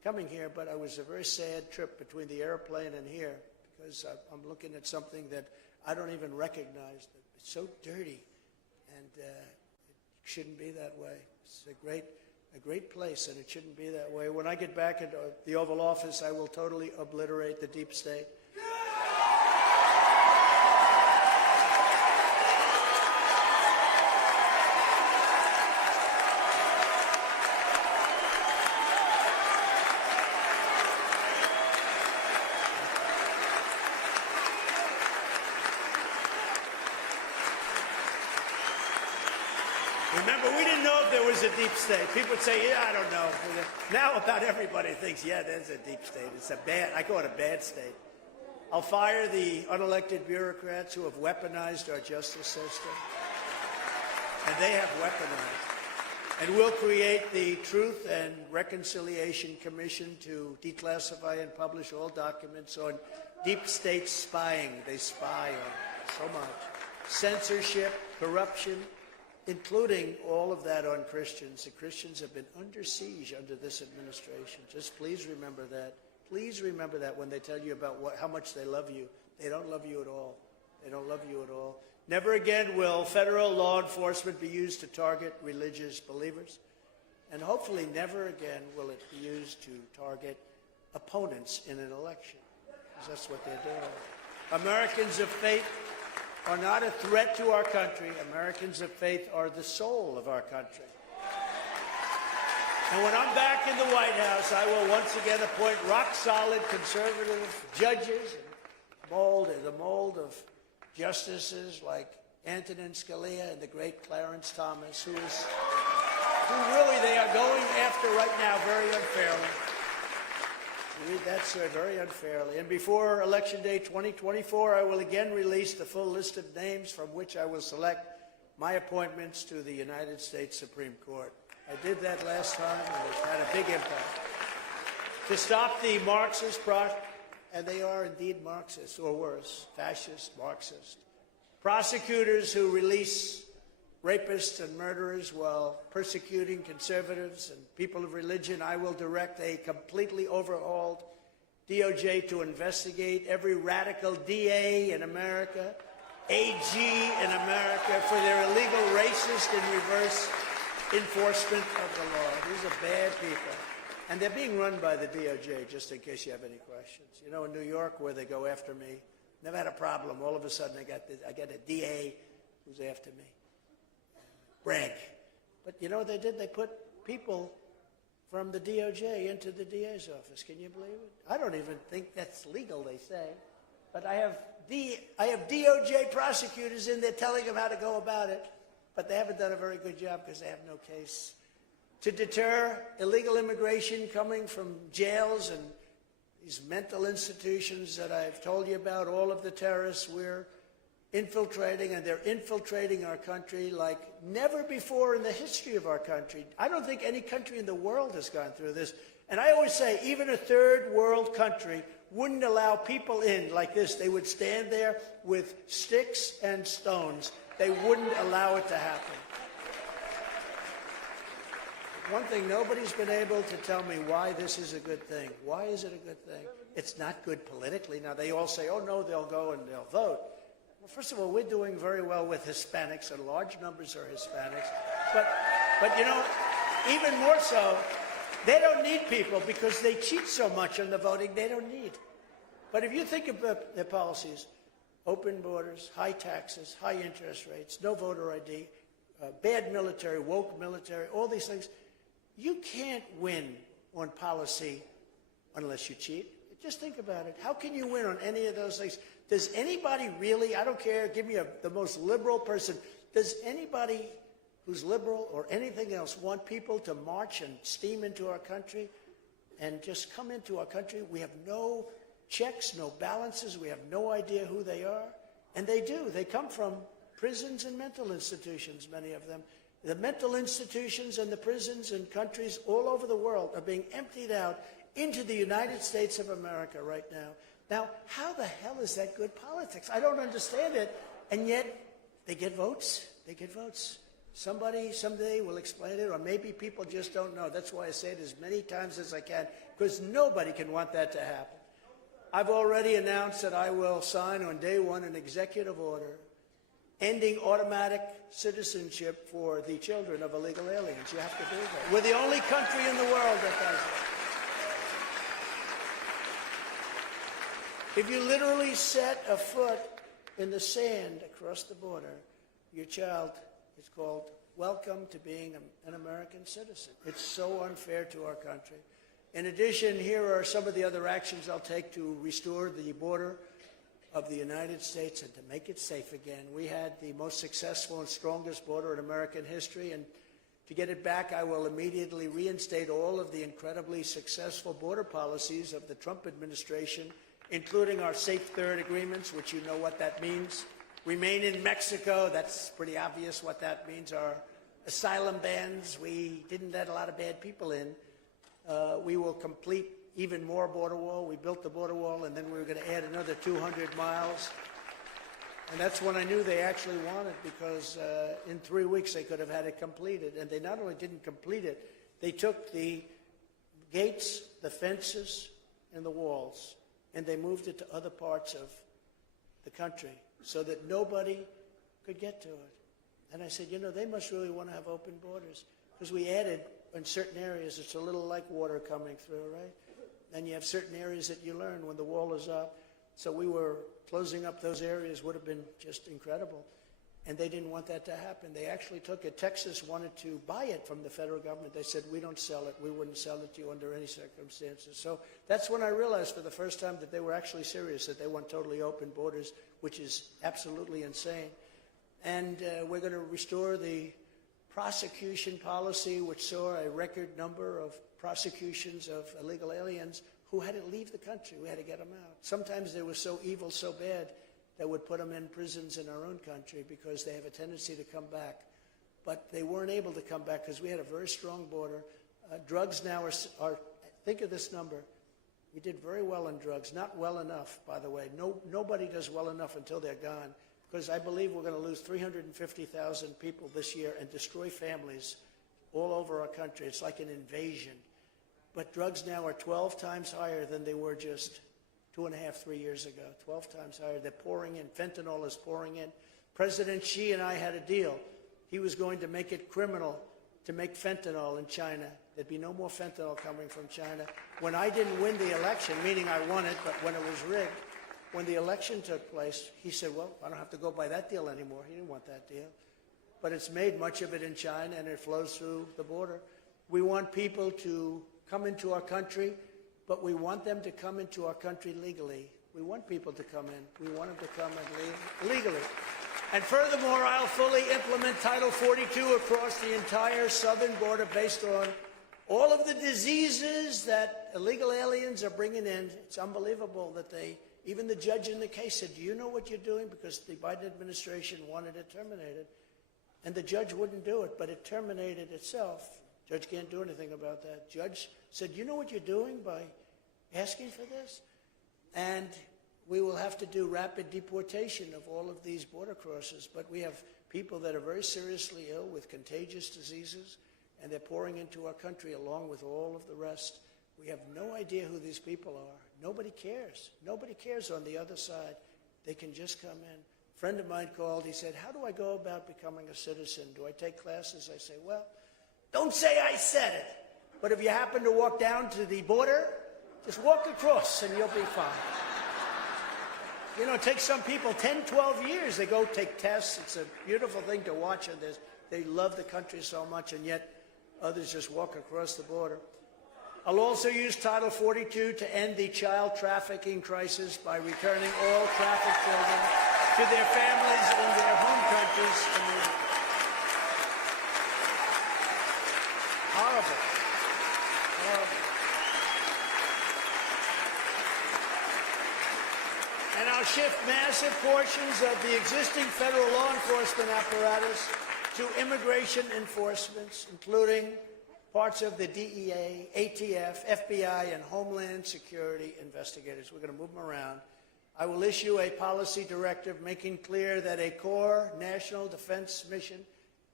coming here, but it was a very sad trip between the airplane and here because I'm looking at something that I don't even recognize. It's so dirty, and it shouldn't be that way. It's a great place, and it shouldn't be that way. When I get back into the Oval Office, I will totally obliterate the deep state. Remember, we didn't know if there was a deep state. People would say, yeah, I don't know. Now about everybody thinks, yeah, there's a deep state. It's I call it a bad state. I'll fire the unelected bureaucrats who have weaponized our justice system. And they have weaponized. And we'll create the Truth and Reconciliation Commission to declassify and publish all documents on deep state spying. They spy on so much. Censorship, corruption, including all of that on Christians. The Christians have been under siege under this administration. Just please remember that. Please remember that when they tell you about how much they love you. They don't love you at all. They don't love you at all. Never again will federal law enforcement be used to target religious believers. And hopefully never again will it be used to target opponents in an election. Because that's what they're doing. Americans of faith are not a threat to our country. Americans of faith are the soul of our country. And when I'm back in the White House, I will once again appoint rock-solid conservative judges and the mold of justices like Antonin Scalia and the great Clarence Thomas, who really they are going after right now very unfairly. You read that, sir, very unfairly. And before Election Day 2024, I will again release the full list of names from which I will select my appointments to the United States Supreme Court. I did that last time, and it's had a big impact. To stop the Marxist, and they are indeed Marxists, or worse, fascist, Marxist, prosecutors who release rapists and murderers while persecuting conservatives and people of religion. I will direct a completely overhauled DOJ to investigate every radical DA in America, AG in America, for their illegal racist and reverse enforcement of the law. These are bad people. And they're being run by the DOJ, just in case you have any questions. You know, in New York, where they go after me, never had a problem. All of a sudden, I got a DA who's after me. Brag. But you know what they did? They put people from the DOJ into the DA's office. Can you believe it? I don't even think that's legal, they say. But I have DOJ prosecutors in there telling them how to go about it. But they haven't done a very good job because they have no case. To deter illegal immigration coming from jails and these mental institutions that I've told you about, all of the terrorists we're infiltrating, and they're infiltrating our country like never before in the history of our country. I don't think any country in the world has gone through this. And I always say, even a third world country wouldn't allow people in like this. They would stand there with sticks and stones. They wouldn't allow it to happen. One thing, nobody's been able to tell me why this is a good thing. Why is it a good thing? It's not good politically. Now, they all say, oh, no, they'll go and they'll vote. Well, first of all, we're doing very well with Hispanics, and large numbers are Hispanics. But you know, even more so, they don't need people because they cheat so much on the voting, they don't need. But if you think of their policies, open borders, high taxes, high interest rates, no voter ID, bad military, woke military, all these things, you can't win on policy unless you cheat. Just think about it. How can you win on any of those things? Does anybody really, I don't care, give me the most liberal person, does anybody who's liberal or anything else want people to march and steam into our country and just come into our country? We have no checks, no balances. We have no idea who they are. And they do. They come from prisons and mental institutions, many of them. The mental institutions and the prisons in countries all over the world are being emptied out into the United States of America right now. Now, how the hell is that good politics? I don't understand it. And yet, they get votes. They get votes. Somebody someday will explain it, or maybe people just don't know. That's why I say it as many times as I can, because nobody can want that to happen. I've already announced that I will sign on day one an executive order ending automatic citizenship for the children of illegal aliens. You have to do that. We're the only country in the world that does it. If you literally set a foot in the sand across the border, your child is called welcome to being an American citizen. It's so unfair to our country. In addition, here are some of the other actions I'll take to restore the border of the United States and to make it safe again. We had the most successful and strongest border in American history, and to get it back, I will immediately reinstate all of the incredibly successful border policies of the Trump administration, including our Safe Third agreements, which you know what that means. Remain in Mexico, that's pretty obvious what that means. Our asylum bans, we didn't let a lot of bad people in. We will complete even more border wall. We built the border wall, and then we were going to add another 200 miles. And that's when I knew they actually wanted, because in 3 weeks they could have had it completed. And they not only didn't complete it, they took the gates, the fences, and the walls, and they moved it to other parts of the country so that nobody could get to it. And I said, you know, they must really want to have open borders, because we added, in certain areas, it's a little like water coming through, right? And you have certain areas that you learn when the wall is up. So we were closing up those areas, would have been just incredible. And they didn't want that to happen. They actually took it. Texas wanted to buy it from the federal government. They said, we don't sell it. We wouldn't sell it to you under any circumstances. So that's when I realized for the first time that they were actually serious, that they want totally open borders, which is absolutely insane. And we're going to restore the prosecution policy, which saw a record number of prosecutions of illegal aliens who had to leave the country. We had to get them out. Sometimes they were so evil, so bad, that would put them in prisons in our own country because they have a tendency to come back. But they weren't able to come back because we had a very strong border. Drugs now are, think of this number. We did very well in drugs. Not well enough, by the way. Nobody does well enough until they're gone, because I believe we're going to lose 350,000 people this year and destroy families all over our country. It's like an invasion. But drugs now are 12 times higher than they were just 2.5, 3 years ago. 12 times higher. They're pouring in. Fentanyl is pouring in. President Xi and I had a deal. He was going to make it criminal to make fentanyl in China. There'd be no more fentanyl coming from China. When I didn't win the election, meaning I won it, but when it was rigged, when the election took place, he said, well, I don't have to go by that deal anymore. He didn't want that deal. But it's made much of it in China, and it flows through the border. We want people to come into our country, but we want them to come into our country legally. We want people to come in. We want them to come in legally. And furthermore, I'll fully implement Title 42 across the entire southern border based on all of the diseases that illegal aliens are bringing in. It's unbelievable that even the judge in the case said, do you know what you're doing? Because the Biden administration wanted it terminated. And the judge wouldn't do it, but it terminated itself. Judge can't do anything about that. Judge said, you know what you're doing by asking for this? And we will have to do rapid deportation of all of these border crossers. But we have people that are very seriously ill with contagious diseases, and they're pouring into our country along with all of the rest. We have no idea who these people are. Nobody cares. Nobody cares on the other side. They can just come in. A friend of mine called. He said, how do I go about becoming a citizen? Do I take classes? I say, well, don't say I said it. But if you happen to walk down to the border, just walk across and you'll be fine. You know, it takes some people 10, 12 years. They go take tests. It's a beautiful thing to watch. And they love the country so much, and yet others just walk across the border. I'll also use Title 42 to end the child trafficking crisis by returning all trafficked children to their families in their home countries immediately. Horrible. Horrible. And I'll shift massive portions of the existing federal law enforcement apparatus to immigration enforcements, including parts of the DEA, ATF, FBI, and Homeland Security investigators. We're going to move them around. I will issue a policy directive making clear that a core national defense mission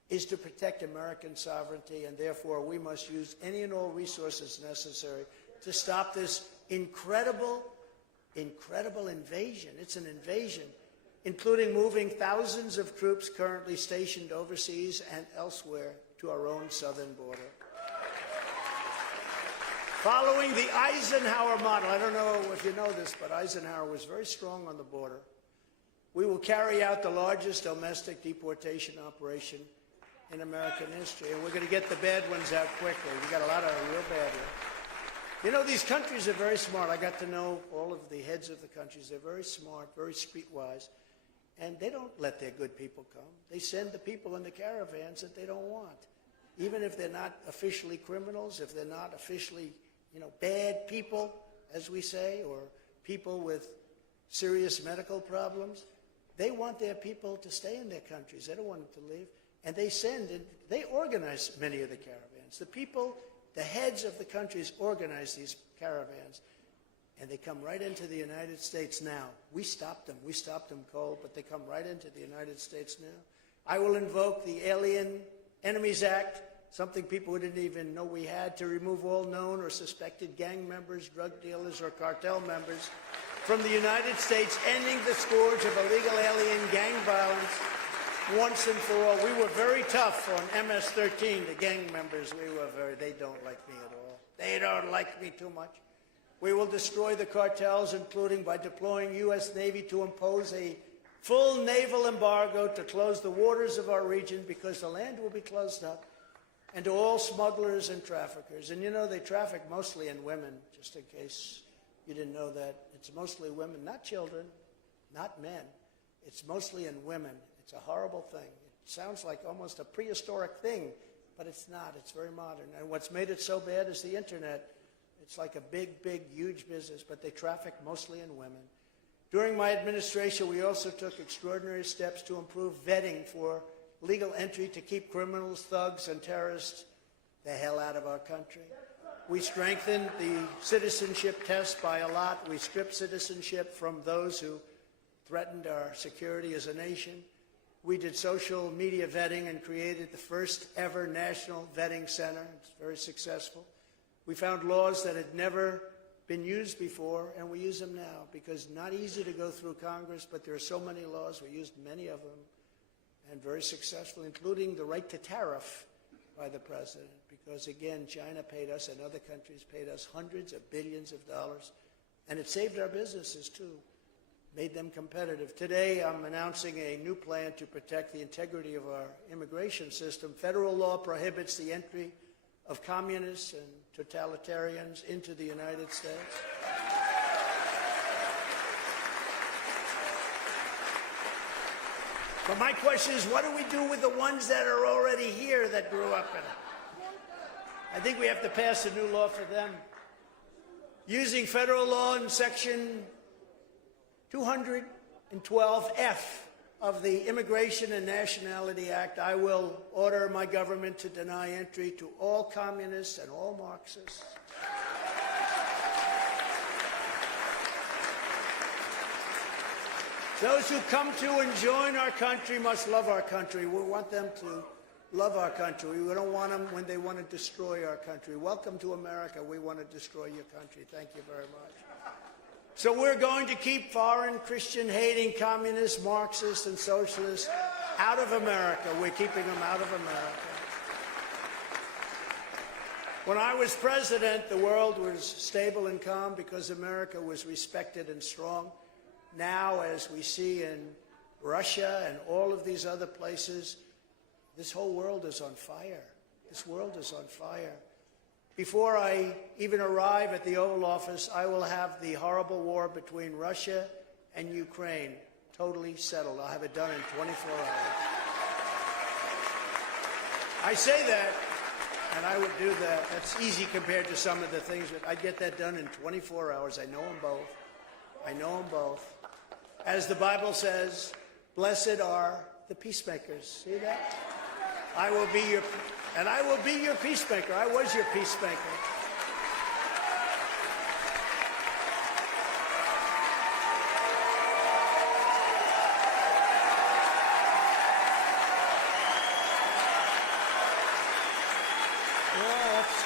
is to protect American sovereignty, and therefore we must use any and all resources necessary to stop this incredible invasion. It's an invasion, including moving thousands of troops currently stationed overseas and elsewhere to our own southern border. Following the Eisenhower model, I don't know if you know this, but Eisenhower was very strong on the border. We will carry out the largest domestic deportation operation in American history, and we're going to get the bad ones out quickly. We got a lot of real bad ones. You know, these countries are very smart. I got to know all of the heads of the countries. They're very smart, very streetwise, and they don't let their good people come. They send the people in the caravans that they don't want, even if they're not officially criminals, if they're not officially, bad people, as we say, or people with serious medical problems. They want their people to stay in their countries. They don't want them to leave. And they organize many of the caravans. The people, the heads of the countries organize these caravans, and they come right into the United States now. We stopped them. We stopped them cold, but they come right into the United States now. I will invoke the Alien Enemies Act, something people didn't even know we had, to remove all known or suspected gang members, drug dealers, or cartel members from the United States, ending the scourge of illegal alien gang violence once and for all. We were very tough on MS-13, the gang members. They don't like me at all. They don't like me too much. We will destroy the cartels, including by deploying U.S. Navy to impose a full naval embargo to close the waters of our region, because the land will be closed up, and to all smugglers and traffickers. And they traffic mostly in women, just in case you didn't know that. It's mostly women, not children, not men. It's mostly in women. It's a horrible thing. It sounds like almost a prehistoric thing, but it's not. It's very modern. And what's made it so bad is the internet. It's like a big, huge business, but they traffic mostly in women. During my administration, we also took extraordinary steps to improve vetting for legal entry to keep criminals, thugs, and terrorists the hell out of our country. We strengthened the citizenship test by a lot. We stripped citizenship from those who threatened our security as a nation. We did social media vetting and created the first ever national vetting center. It's very successful. We found laws that had never been used before, and we use them now, because not easy to go through Congress, but there are so many laws. We used many of them, and very successful, including the right to tariff by the president, because, again, China paid us and other countries paid us hundreds of billions of dollars, and it saved our businesses, too, made them competitive. Today, I'm announcing a new plan to protect the integrity of our immigration system. Federal law prohibits the entry of communists and totalitarians into the United States. But my question is, what do we do with the ones that are already here that grew up in it? I think we have to pass a new law for them. Using federal law in Section 212F of the Immigration and Nationality Act, I will order my government to deny entry to all communists and all Marxists. Those who come to and join our country must love our country. We want them to love our country. We don't want them when they want to destroy our country. Welcome to America. We want to destroy your country. Thank you very much. So we're going to keep foreign Christian-hating communists, Marxists, and socialists out of America. We're keeping them out of America. When I was president, the world was stable and calm because America was respected and strong. Now, as we see in Russia and all of these other places, this whole world is on fire. This world is on fire. Before I even arrive at the Oval Office, I will have the horrible war between Russia and Ukraine totally settled. I'll have it done in 24 hours. I say that, and I would do that. That's easy compared to some of the things, but I'd get that done in 24 hours. I know them both. I know them both. As the Bible says, blessed are the peacemakers. See that? I will be your peacemaker. I was your peacemaker.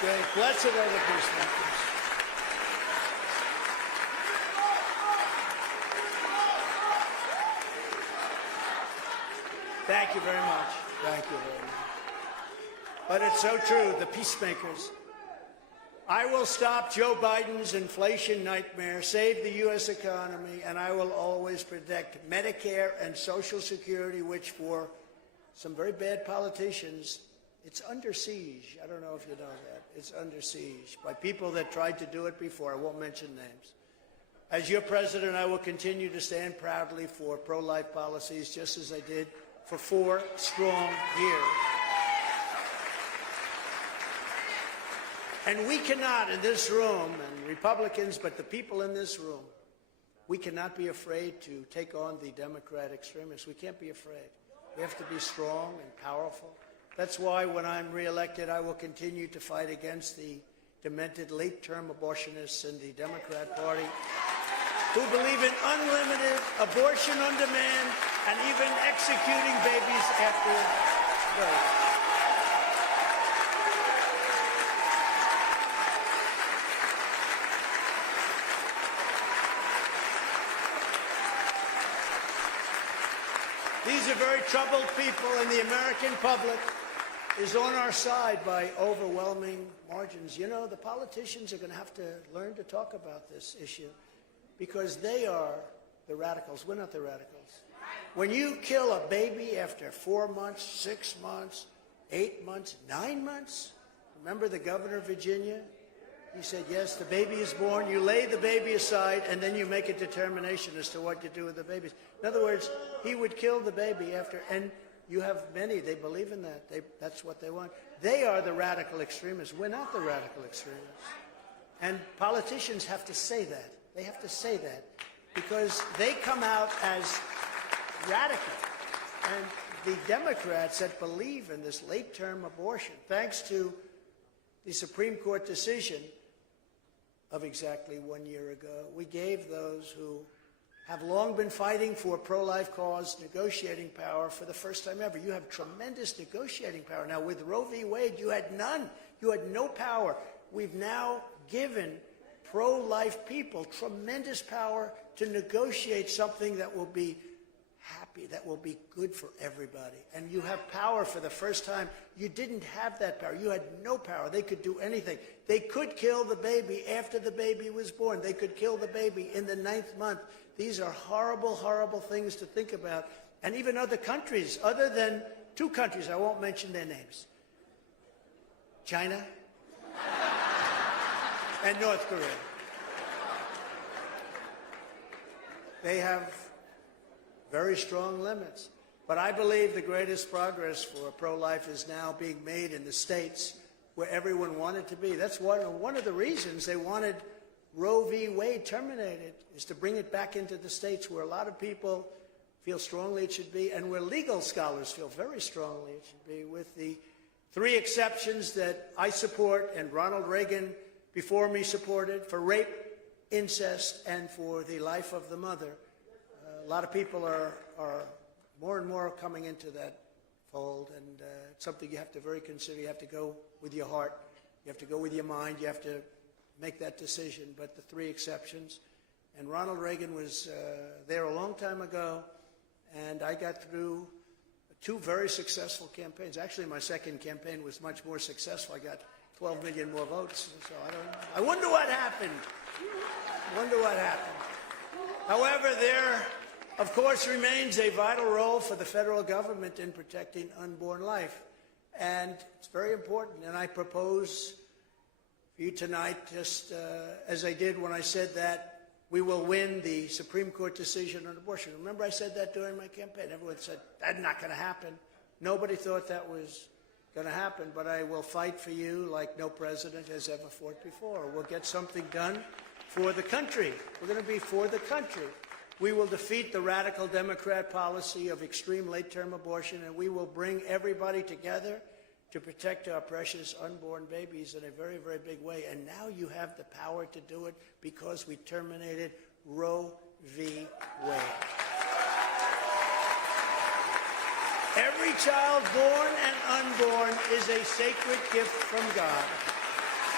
great. Blessed are the peacemakers. Thank you very much. Thank you very much. But it's so true, the peacemakers. I will stop Joe Biden's inflation nightmare, save the U.S. economy, and I will always protect Medicare and Social Security, which for some very bad politicians, it's under siege. I don't know if you know that. It's under siege by people that tried to do it before. I won't mention names. As your president, I will continue to stand proudly for pro-life policies, just as I did for 4 strong years. And we cannot, in this room, and Republicans, but the people in this room, we cannot be afraid to take on the Democrat extremists. We can't be afraid. We have to be strong and powerful. That's why when I'm reelected, I will continue to fight against the demented late-term abortionists in the Democrat Party who believe in unlimited abortion on demand and even executing babies after birth. These are very troubled people, and the American public is on our side by overwhelming margins. You know, the politicians are going to have to learn to talk about this issue because they are the radicals. We're not the radicals. When you kill a baby after 4 months, 6 months, 8 months, 9 months, remember the governor of Virginia? He said, yes, the baby is born. You lay the baby aside, and then you make a determination as to what you do with the babies. In other words, he would kill the baby after, and you have many, they believe in that. That's what they want. They are the radical extremists. We're not the radical extremists. And politicians have to say that. They have to say that because they come out as radical. And the Democrats that believe in this late-term abortion, thanks to the Supreme Court decision of exactly 1 year ago, we gave those who have long been fighting for pro-life cause negotiating power for the first time ever. You have tremendous negotiating power. Now, with Roe v. Wade, you had none. You had no power. We've now given pro-life people tremendous power to negotiate something that will be happy, that will be good for everybody. And you have power for the first time. You didn't have that power. You had no power. They could do anything. They could kill the baby after the baby was born. They could kill the baby in the 9th month. These are horrible, horrible things to think about. And even other countries, other than 2 countries, I won't mention their names, China and North Korea. They have very strong limits. But I believe the greatest progress for pro-life is now being made in the states where everyone wanted to be. That's one of the reasons they wanted Roe v. Wade terminated, is to bring it back into the states where a lot of people feel strongly it should be, and where legal scholars feel very strongly it should be, with the 3 exceptions that I support and Ronald Reagan before me supported for rape, incest, and for the life of the mother. A lot of people are more and more coming into that fold, and it's something you have to very consider. You have to go with your heart. You have to go with your mind. You have to make that decision. But the 3 exceptions, and Ronald Reagan was there a long time ago, and I got through 2 very successful campaigns. Actually, my second campaign was much more successful. I got 12 million more votes. So I wonder what happened. I wonder what happened. However, there, of course, remains a vital role for the federal government in protecting unborn life. And it's very important. And I propose for you tonight, just as I did when I said that we will win the Supreme Court decision on abortion. Remember I said that during my campaign. Everyone said, that's not going to happen. Nobody thought that was going to happen. But I will fight for you like no president has ever fought before. We'll get something done for the country. We're going to be for the country. We will defeat the radical Democrat policy of extreme late-term abortion, and we will bring everybody together to protect our precious unborn babies in a very, very big way. And now you have the power to do it because we terminated Roe v. Wade. Every child, born and unborn, is a sacred gift from God.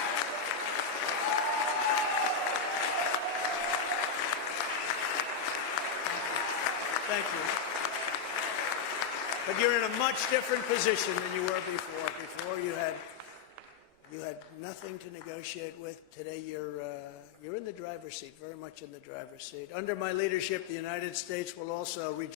Thank you. But you're in a much different position than you were before. Before you had nothing to negotiate with. Today you're in the driver's seat, very much in the driver's seat. Under my leadership, the United States will also